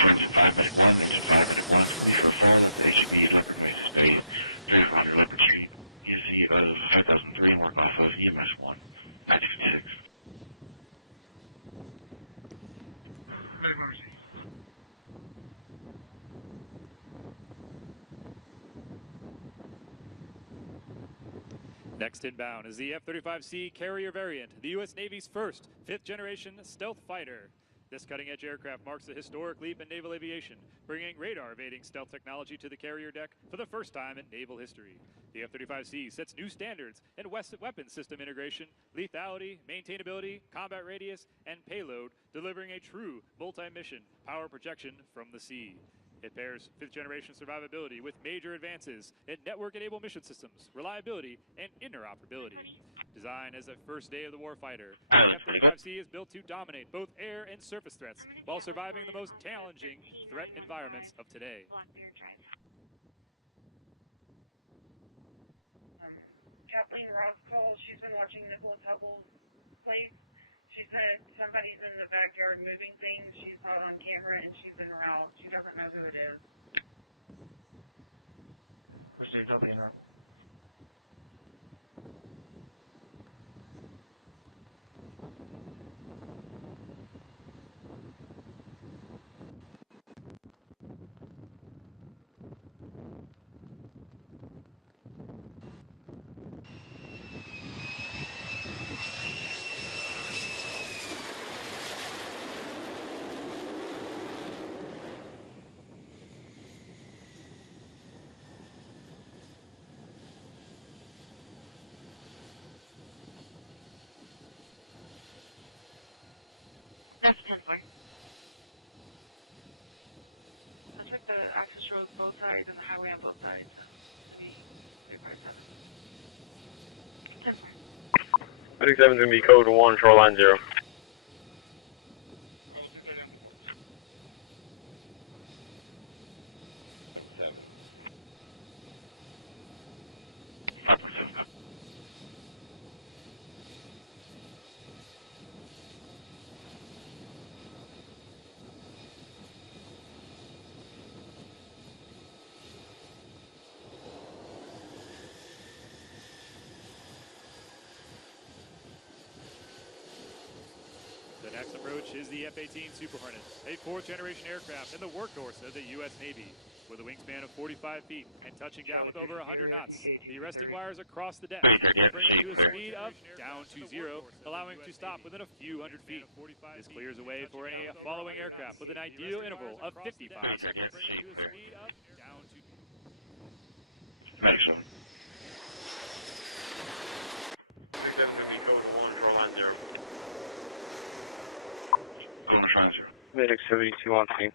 Engine 5, Medic 1, Engine 5, Medic 1, it's going to be for a fall at the HEB Leopard Nueces Bay, 3400 Leopard Street, ESC of 5003 and work off of EMS 1, 1956. Medic 1 received. Next inbound is the F-35C carrier variant, the U.S. Navy's first 5th-generation stealth fighter. This cutting-edge aircraft marks a historic leap in naval aviation, bringing radar-evading stealth technology to the carrier deck for the first time in naval history. The F-35C sets new standards in weapons system integration, lethality, maintainability, combat radius, and payload, delivering a true multi-mission power projection from the sea. It pairs 5th-generation survivability with major advances in network-enabled mission systems, reliability, and interoperability. Designed as a first day of the warfighter, the F-35C is built to dominate both air and surface threats while surviving the most challenging threat environments of today. Blackbeard Drive. Kathleen Ross called. She's been watching Nicholas Hubble's place. She said somebody's in the backyard moving things. She's not on camera and she's en route. She doesn't know who it is. Received, I'll be in route. That's 10-4. I took the access roads both sides and the highway on both sides, so it's going to be clear by 7. 10-4. Medic 7 is going to be code 1, shoreline 0. I will 230 on the 4. 7. 5.7. approach is the F-18 Super Hornet, a fourth-generation aircraft and the workhorse of the U.S. Navy. With a wingspan of 45 feet and touching down with over 100 knots, the arresting wires across the deck bring you to a speed of down to 0, allowing to stop within a few hundred feet. This clears away for a following aircraft with an ideal interval of 55 seconds. 330, clear. Medic 7. 37 going to be code 1, shoreline 0. Going to shoreline 0. Medic 72 on scene.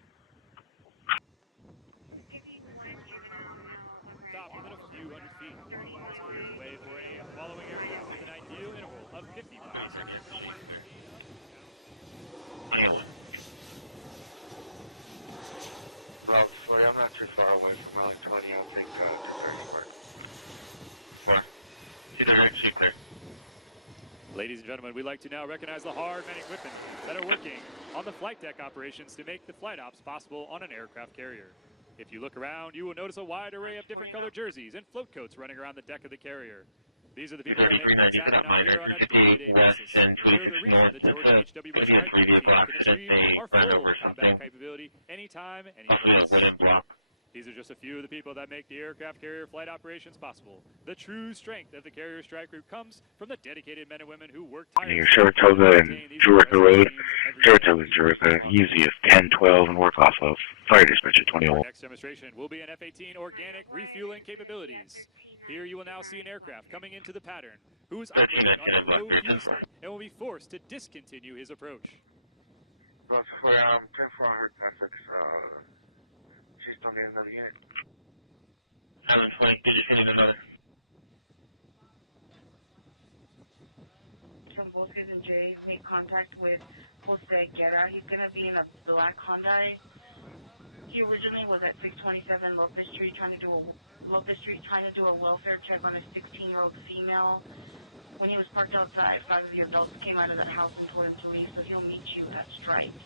Giving one juvenile male a ride down the road. 30 mileage, 901. 330, clear. 901. Bravo 40, I'm not too far away from Island 20. I'll take 230 square. 4. 230, clear. Ladies and gentlemen, we'd like to now recognize the hard men and equipment that are working on the flight deck operations to make the flight ops possible on an aircraft carrier. If you look around, you will notice a wide array of different colored jerseys and float coats running around the deck of the carrier. These are the 230, 390 for that minor, 358 west and 286 north. It's could be a 3-vehicle accident. They ran over something. Possibly a wooden block. These are just a few of the people that make the aircraft carrier flight operations possible. The true strength of the carrier strike group comes from the dedicated men and women who work Near Saratoga and Jurica Road. Saratoga and Jurica, easy of 1012 and work off of Fire Dispatcher 21. Next demonstration will be an F-18 organic refueling capabilities. Here you will now see an aircraft coming into the pattern, who is 1319 and Blackbeard 10-4. and will be forced to discontinue his approach. Bravo 40, 10-4 on her traffic. She's still need another unit. Island 20, did you see another? From Bosques and Jay, make contact with Jose Guerra. He's going to be in a black Hyundai. He originally was at 627 Lopez Street trying to do a welfare check on a 16-year-old female. When he was parked outside, 5 of the adults came out of the house and told him to leave, so he'll meet you at Stripes.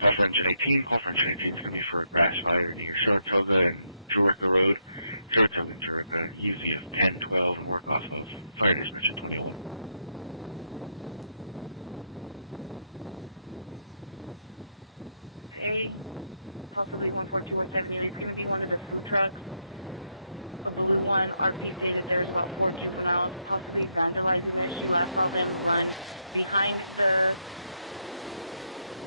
Call for engine 18. Call for engine 18 is going to be for a grass fire near Saratoga and Jurica Road. Saratoga and Jurica, easy of 1012 and work off of Fire Dispatcher 21. A, possibly 142 or 70. It's going to be one of the food trucks, a blue one. RP stated there's about 4 juveniles possibly vandalizing it. She last saw them run behind the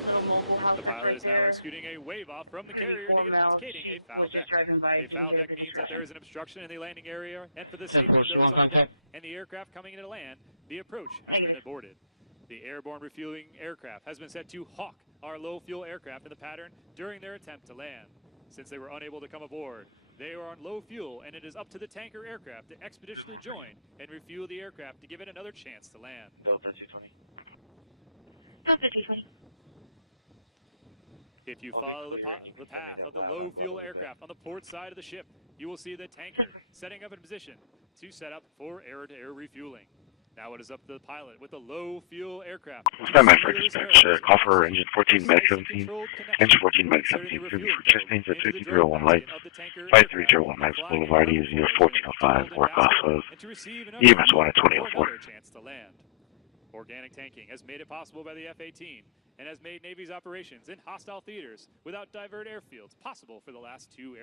little mobile house that's right there. It's going to be 4 males. She was just driving by, didn't get a good description. There is an obstruction in the landing area, and for this 10-4, you want contact? And the aircraft coming into land, the approach has Negative. been aborted. The airborne refueling aircraft has been set to hawk our low-fuel aircraft in the pattern during their attempt to land. Since they were unable to come aboard, they are on low fuel, and it is up to the tanker aircraft to expeditiously join and refuel the aircraft to give it another chance to land. Delta 220. Delta 220. If you I'll be follow clear the and you can path send me of that the loud on low-fuel Guadalupe. aircraft on the port side of the ship, you will see the tanker setting up in position to set up for air-to-air refueling. Now it is up to the pilot with the low-fuel aircraft. Stand by for dispatch. Call for engine 14, medic 17. Engine 14, medic 17. It's going to be for chest names at 5301 Lights. 5301 Lights Boulevard, easy of 1405. Work off of EMS 1 at 2004. Organic tanking has made it possible by the F-18 and has made Navy's operations in hostile theaters without divert airfields possible for the last 2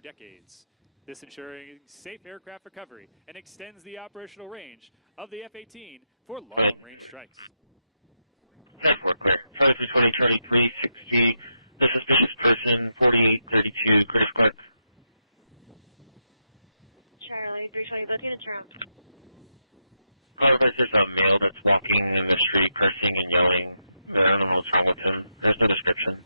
decades. This ensuring safe aircraft recovery and extends the operational range of the F-18 for long-range strikes. 10-4, clear. Charlie 320, Charlie 360. The suspicious person, 4832, Curtis Clark. Charlie 320, Lieutenant Trump. Call advice, there's a male that's walking in the street, cursing and yelling. I don't know what's wrong with him. There's no description.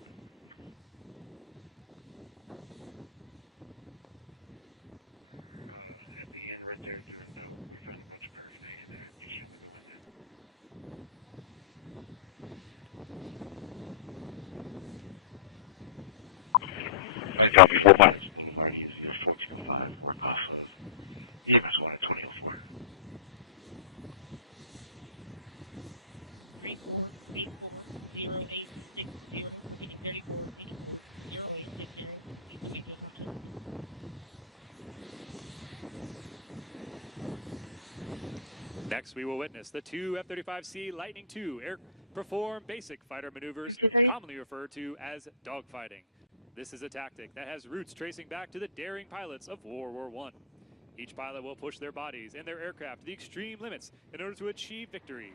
At the end right there doing dope, we found a bunch of paraphernalia in there. You should only go in there. Right down before Myers Boulevard, easy of 1405. Work off of EMS 1 at 2004. 34840860, repeating 34840860. Please make this option. Next, we will witness the two F-35C Lightning II perform basic fighter maneuvers, commonly referred to as dogfighting. This is a tactic that has roots tracing back to the daring pilots of World War I. Each pilot will push their bodies and their aircraft to the extreme limits in order to achieve victory.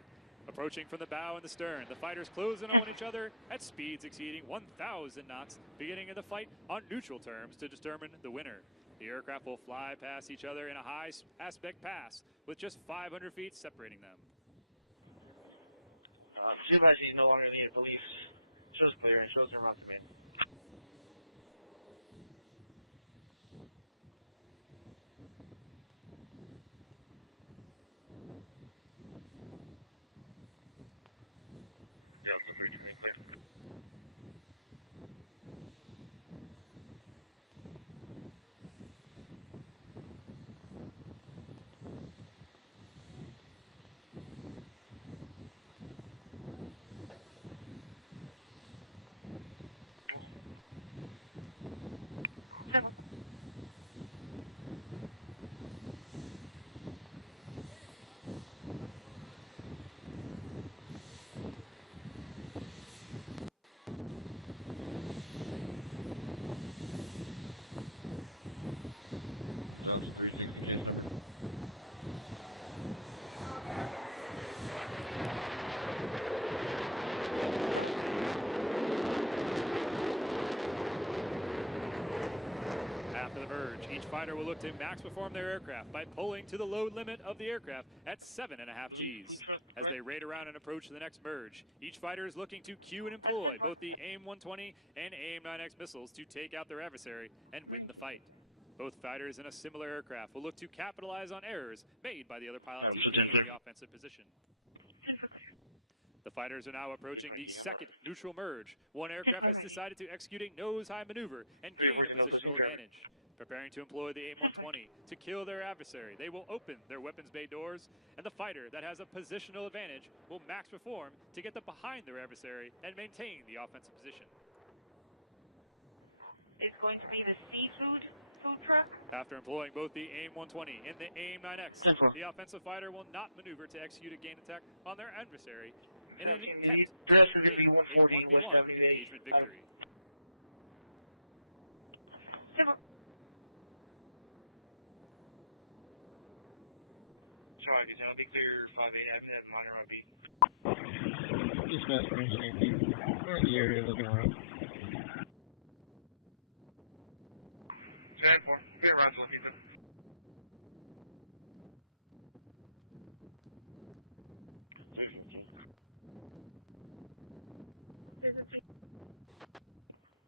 Approaching from the bow and the stern, the fighters close in on each other at speeds exceeding 1,000 knots, beginning in the fight on neutral terms to determine the winner. The aircraft will fly past each other in a high aspect pass with just 500 feet separating them. Supervisor is no longer needed. Police. Shows clear and shows them around to me. Yeah, it's a 320 clear. Dogs 360 case number. After the merge, each fighter will look to max perform their aircraft by pulling to the load limit of the aircraft at 7.5 Gs. As they raid around and approach the next merge, each fighter is looking to cue and employ both the AIM-120 and AIM-9X missiles to take out their adversary and win the fight. Both fighters in a similar aircraft will look to capitalize on errors made by the other pilot in the offensive position. The fighters are now approaching the second neutral merge. One aircraft has decided to execute a nose-high maneuver and gain positional advantage. Preparing to employ the AIM-120 to kill their adversary, they will open their weapons bay doors, and the fighter that has a positional advantage will max perform to get them behind their adversary and maintain the offensive position. It's going to be the seafood food truck. After employing both the AIM-120 and the AIM-9X, the offensive fighter will not maneuver to execute a gain attack on their adversary. 17, the address is going to be 140 West Avenue A. Sorry, I'll be clear 5-8. I'm at minor on beat. Dispatch range 18. We're in the area looking around. 10-4. Be around to looking to.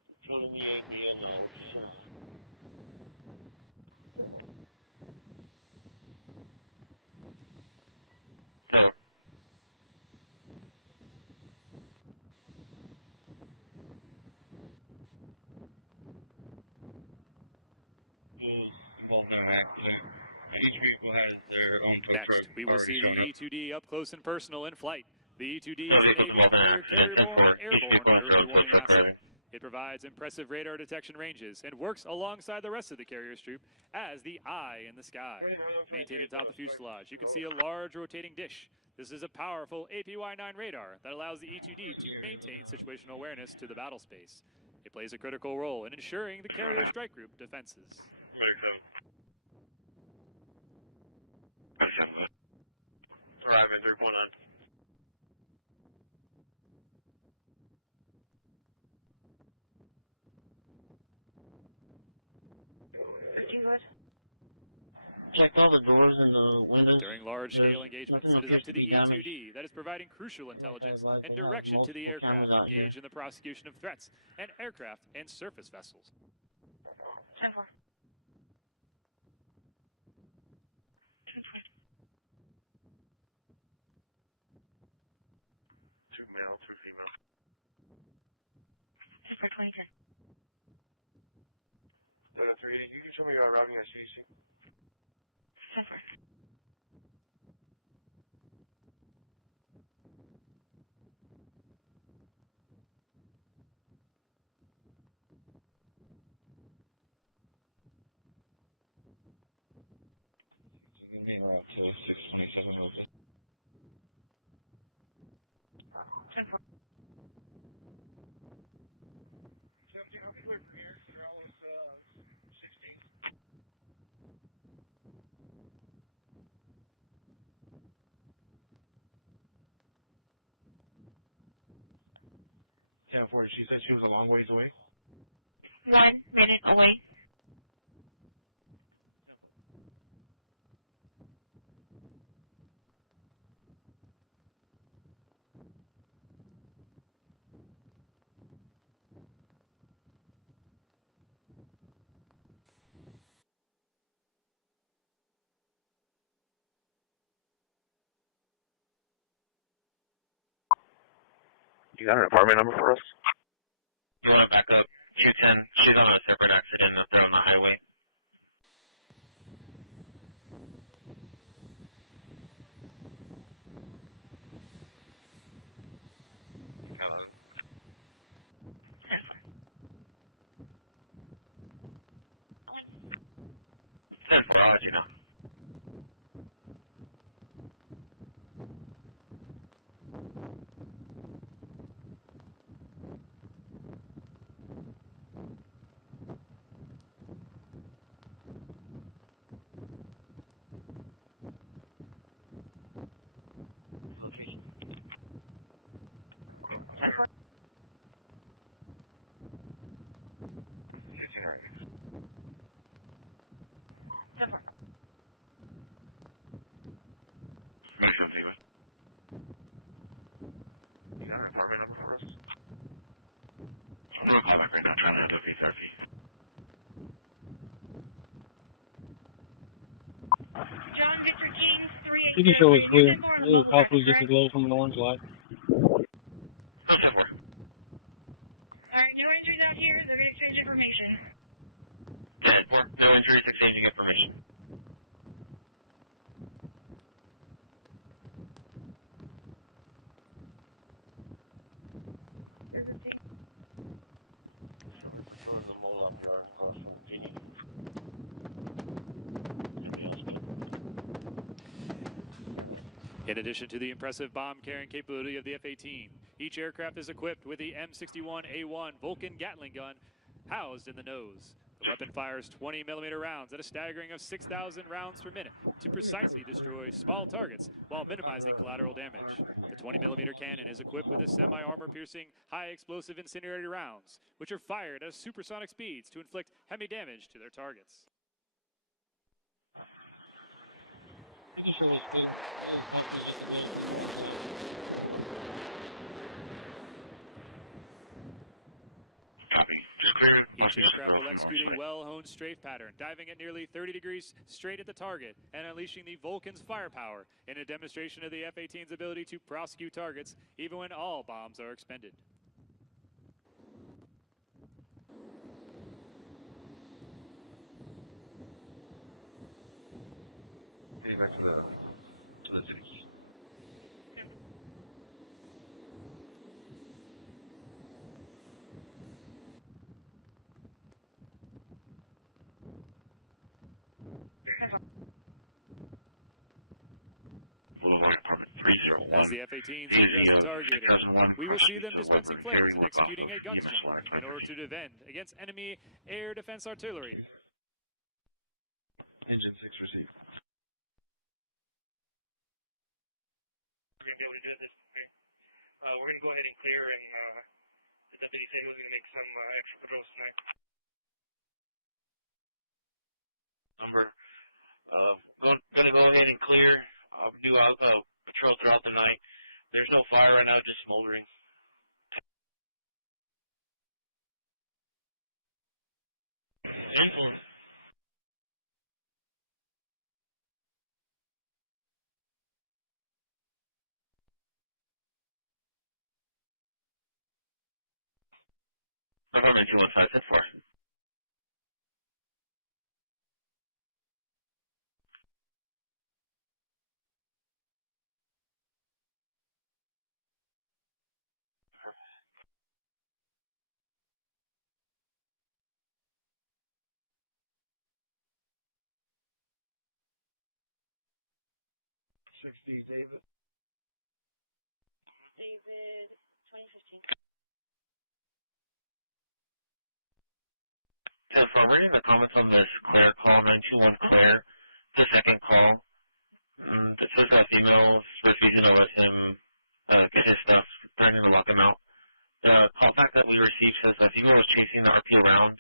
Controlling the APN now, what you say? No. Involved in an accident. Each vehicle has their own tow truck already showing up. E2D up close and personal in flight. The E2D No vehicles involved in an accident. 10-4. Each vehicle has their own tow truck arriving. It provides impressive radar detection ranges and works alongside the rest of the carrier's troop as the eye in the sky. Maintained atop the fuselage, you can see a large rotating dish. This is a powerful APY-9 radar that allows the E2D to maintain situational awareness to the battle space. It plays a critical role in ensuring the carrier strike group defenses. Medic 7. Medic 7, go ahead. Arriving 3.9. Good. Checked all the doors and the windows. There's nothing appears to be damaged. That is providing crucial Like I intelligence advised, and they have direction to the multiple aircraft cameras out here. engaged in the prosecution of threats and aircraft and surface vessels. 10-4. 2 male, 2 female. 10-4, 2010. Delta 380, you can show me your arriving at CDC. 10-4. You're going to be around to 627 real quick. 17, I'll be clear from here. They're all with 16. Yeah, 40. She said she was a long ways away. 1 minute away. You got an apartment number for us? You want to back up? Q10. She's on a separate accident up there on the highway. Hello. 10-4, I'll let you know. Location. 15 right. Make sure I'm taking it. You got an apartment number for us? I'm going to call back right now, trying to have a therapy. John Victor King, You can show us 3803. clear. You're on the This is mobile possibly package, just a right? glow from an orange light. 10-4. Alright, no injuries out here. They're going to exchange information. 10-4. No injuries, exchanging information. There's a thing. So we're patrolling the Moloch yard across from the PD. Anybody else good? In addition to the impressive bomb-carrying capability of the F-18, each aircraft is equipped with the M61A1 Vulcan Gatling gun housed in the nose. The weapon fires 20mm rounds at a staggering of 6,000 rounds per minute to precisely destroy small targets while minimizing collateral damage. The 20mm cannon is equipped with a semi-armor-piercing, high-explosive incendiary rounds, which are fired at supersonic speeds to inflict heavy damage to their targets. You can show us clear. This is possibly just a glow from an orange light. Copy. Just clear. Possibly Each just a glow aircraft from will orange execute light. a well-honed strafe pattern, diving at nearly 30 degrees straight at the target and unleashing the Vulcan's firepower in a demonstration of the F-18's ability to prosecute targets even when all bombs are expended. Heading back to the city. Boulevard, apartment 301. DZ of 6001, cross streets of Weber and Ferry, work off of EMS line In order to defend against enemy air defense artillery. Engine 6 received. We're going to be able to do it this way. We're going to go ahead and clear, and the deputy said he was going to make some extra patrols tonight. Number. Gonna go ahead and clear. I'll do patrol throughout the night. There's no fire right now, just smoldering. Info. Apartment 215, 4. David. David, 2015. So if I'm reading the comments on this Claire call, 921 Claire, the second call, it says that female is refusing to let him get his stuff, threatening to lock him out. The call back that we received says that female was chasing the RP around